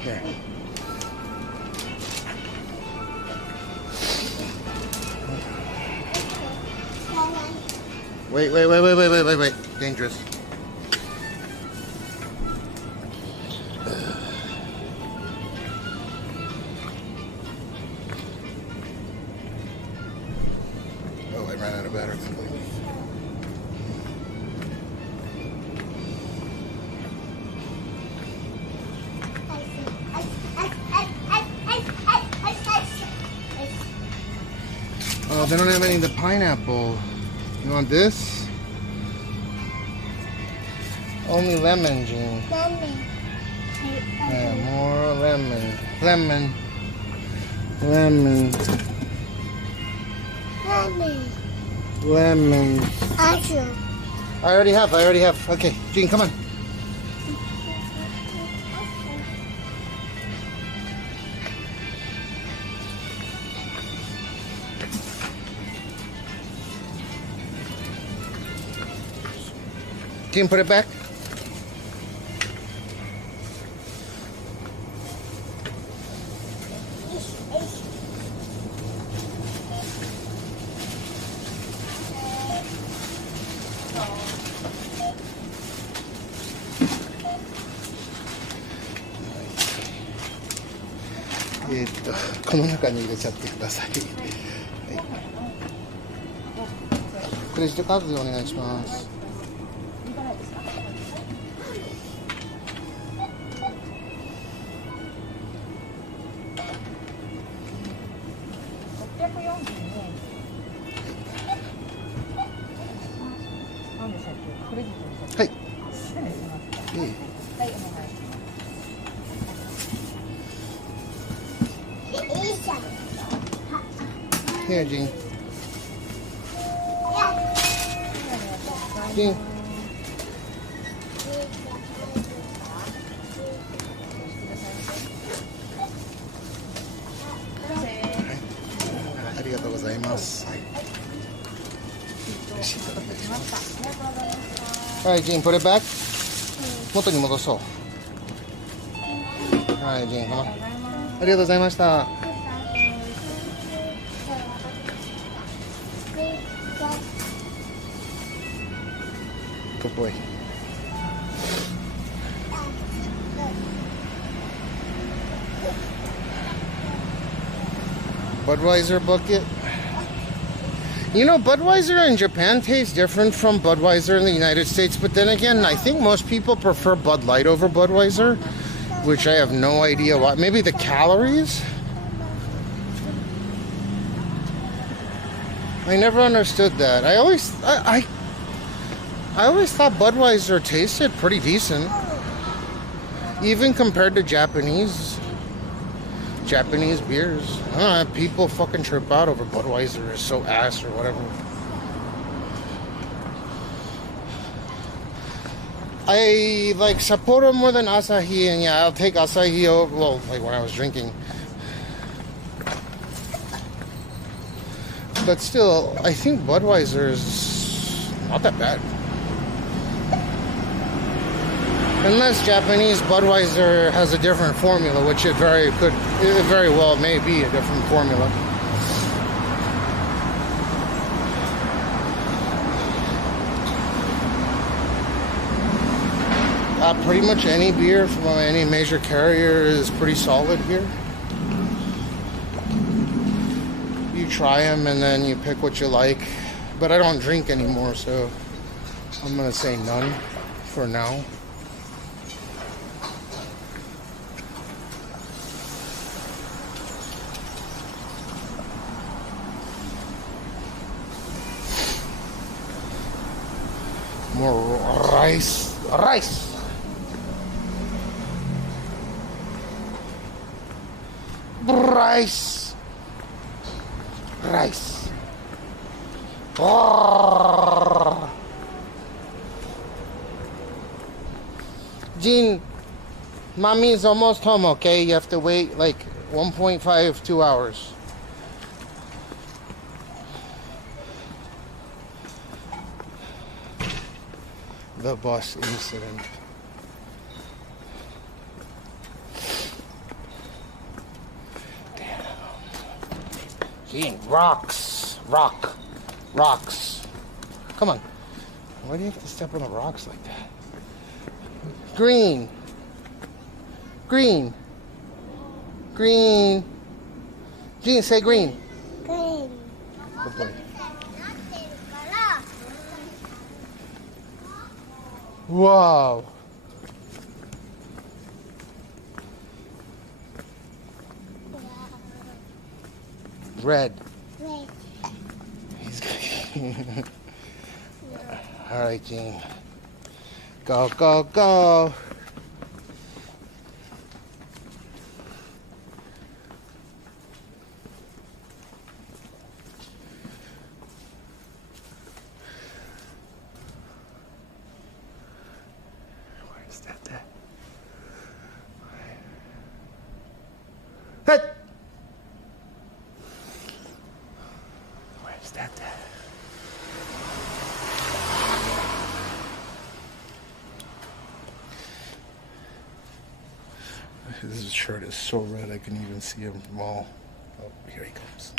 Here. Wait. Dangerous. Oh, I ran out of battery completely. Oh, they don't have any of the pineapple. You want this? Only lemon, Gene. Lemon. Yeah, more lemon. Lemon. Lemon. Lemon. Lemon. Awesome. I already have. Okay, Gene, come on. Gene, put it back.この中に入れちゃってください。はい、クレジットカードでお願いします。はい。Here, Gene. Gene. Arigatou gozaimasu. レシート Alright, Jean, put it back. 元に戻そう。はい、Jean, come on. ありがとうございました。Good boy. Budweiser bucket. You know, Budweiser in Japan tastes different from Budweiser in the United States, but then again, I think most people prefer Bud Light over Budweiser, which I have no idea why. Maybe the calories? I never understood that. I always thought Budweiser tasted pretty decent, even compared to Japanese beers. I don't know, people fucking trip out over Budweiser is so ass or whatever. I like Sapporo more than Asahi, and yeah, I'll take Asahi over, well, like when I was drinking. But still, I think Budweiser is not that bad. Unless Japanese Budweiser has a different formula, which it very well may be a different formula. Pretty much any beer from any major carrier is pretty solid here. You try them and then you pick what you like. But I don't drink anymore, so I'm gonna say none for now. More rice. Rice! Rice! Rice! Oh. Jean, mommy's almost home, okay? You have to wait like 1.5, 2 hours. The bus incident. Damn. Gee, rocks. Rocks. Come on. Why do you have to step on the rocks like that? Green. Green. Green. Gene, say green. Green. Good boy. Wow. Red. He's all right, Gene. Go, go, go. Where's that? His shirt is so red I can even see him from all. Oh, here he comes.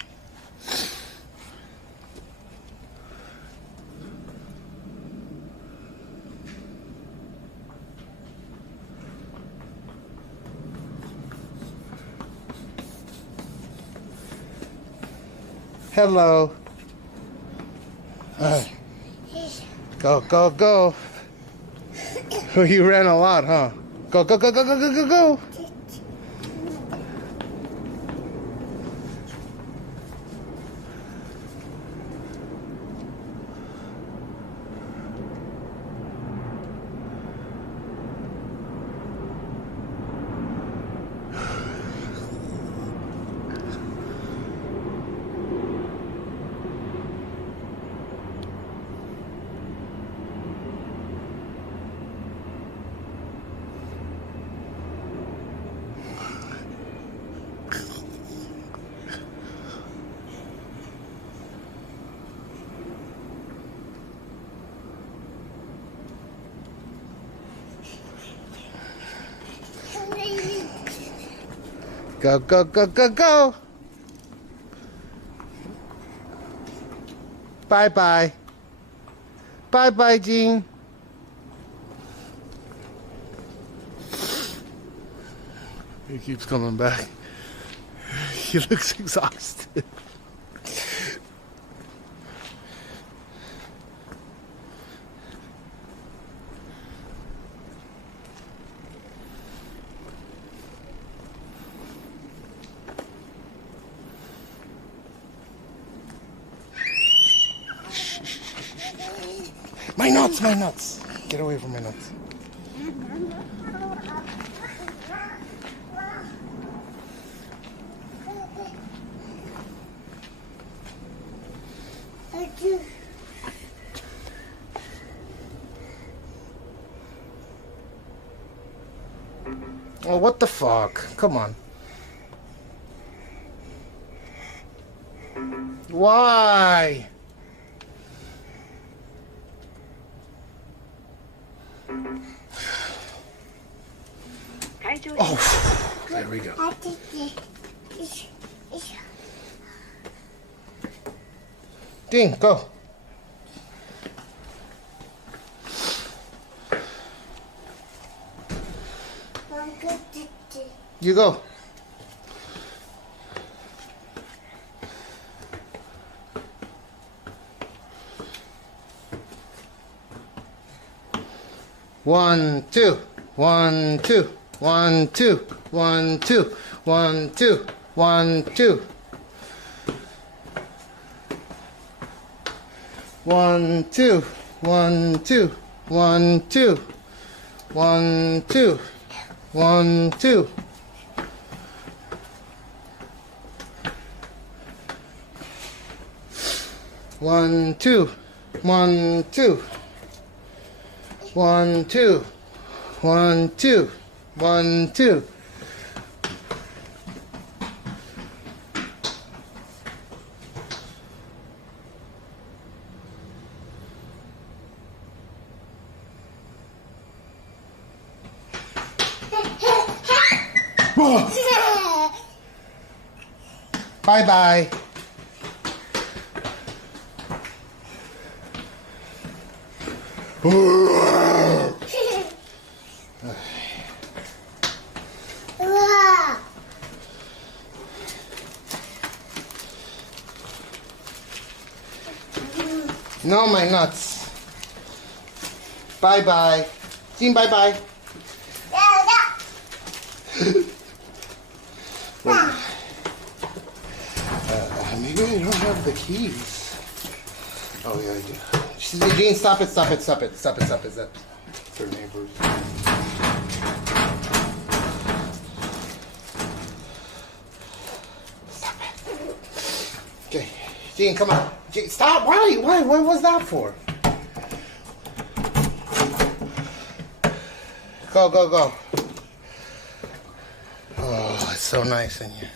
Hello. Go, go, go. You ran a lot, huh? Go, go, go, go, go, go, go, go. Go, go, go, go, go. Bye-bye. Bye-bye, Gene. He keeps coming back. He looks exhausted. My nuts, my nuts. Get away from my nuts. Oh, what the fuck? Come on. Why? Oh, there we go. Ding, go. You go. One, two, 1, 2, 1, 2, 1, 2, 1, 2, 1, 2. 1, 2, 1, 2, 1, 2, 1, 2, 1, 2. One, two, 1, 2, 1, 2, 1, 2, 1, 2. Bye bye. No, my nuts. Bye bye. Team, bye bye. Maybe I don't have the keys. Oh yeah, I do. She said, Gene, stop it, stop it, stop it, stop it, stop it. That's her neighbors. Stop it. Okay, Gene, come on. Gene, stop. Why? What was that for? Go, go, go. Oh, it's so nice in here.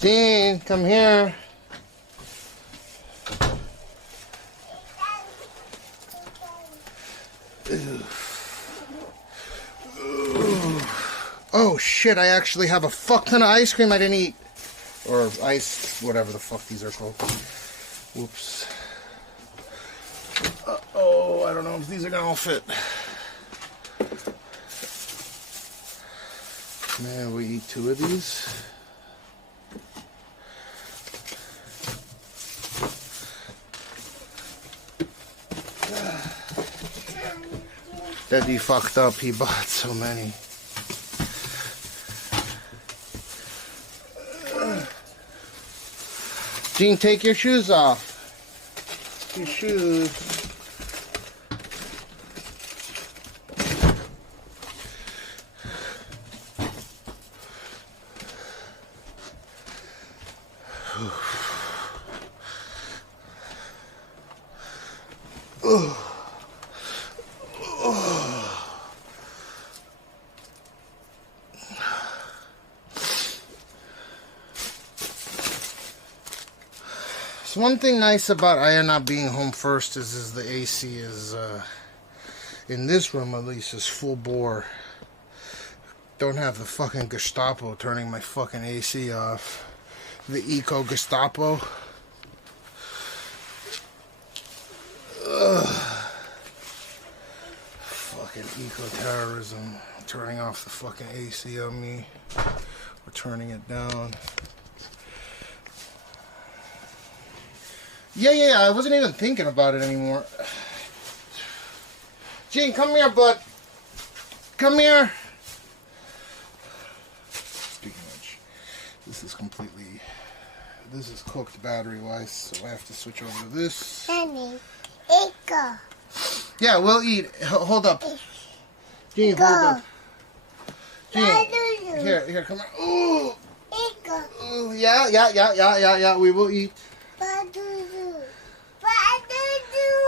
Gene, come here. Oh shit, I actually have a fuck ton of ice cream I didn't eat. Or ice, whatever the fuck these are called. Whoops. Oh, I don't know if these are gonna all fit. Man, we eat 2 of these. Daddy fucked up, he bought so many. Gene, take your shoes off. Your shoes. So one thing nice about Aya not being home first is the AC is, in this room at least, is full bore. Don't have the fucking Gestapo turning my fucking AC off. The Eco Gestapo. Ugh. Fucking eco-terrorism. Turning off the fucking AC on me. Or turning it down. Yeah, I wasn't even thinking about it anymore. Gene, come here, bud. Come here. Speaking of which, this is cooked battery-wise, so I have to switch over to this. Honey, Eco. Yeah, we'll eat. Hold up. Gene, hold up. Gene, here, come on. Ooh. Eco. Ooh, yeah, we will eat.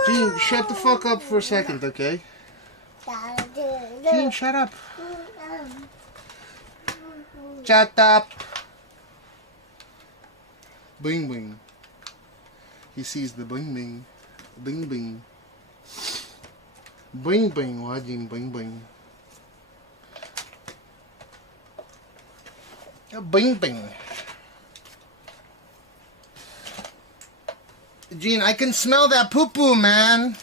Gene, shut the fuck up for a second, okay? Gene, shut up. Shut up. Bing bing. He sees the bing bing. Bing bing. Bing bing. Why, Gene? Bing bing. Bing bing. Gene, I can smell that poo-poo, man.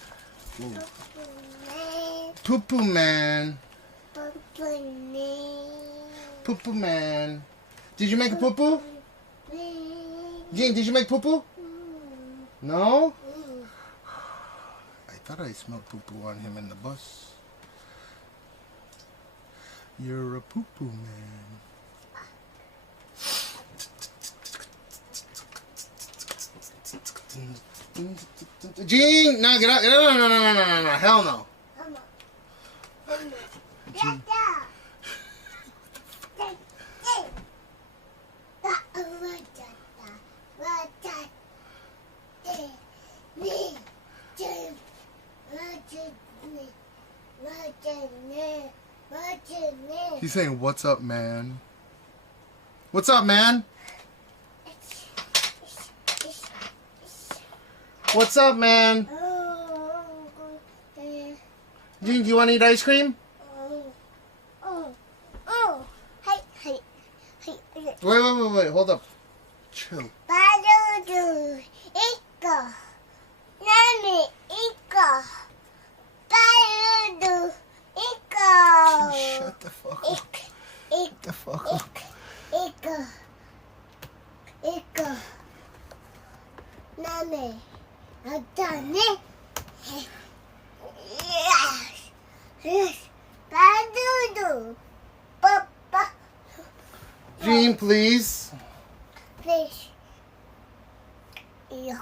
Poo-poo, man. Poo-poo, man. Did you make a poo-poo? Gene, did you make poo-poo? No? I thought I smelled poo-poo on him in the bus. You're a poo-poo, man. Gene, no, get out! No, hell no! Gene. He's saying, "What's up, man? What's up, man? What's up, man? Gene, do you want to eat ice cream? Wait, hold up. Chill. Shut the fuck up. Shut the fuck up. Gene, please. Fish. Yeah.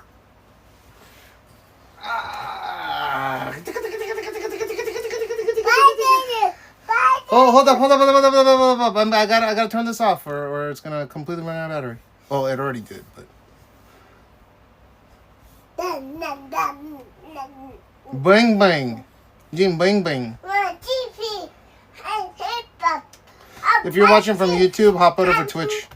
Oh, hold up. I gotta turn this off or it's gonna completely run out of battery. Oh, it already did, but. Bang bang. Gene, bang bang. If you're watching from YouTube, hop over to Twitch.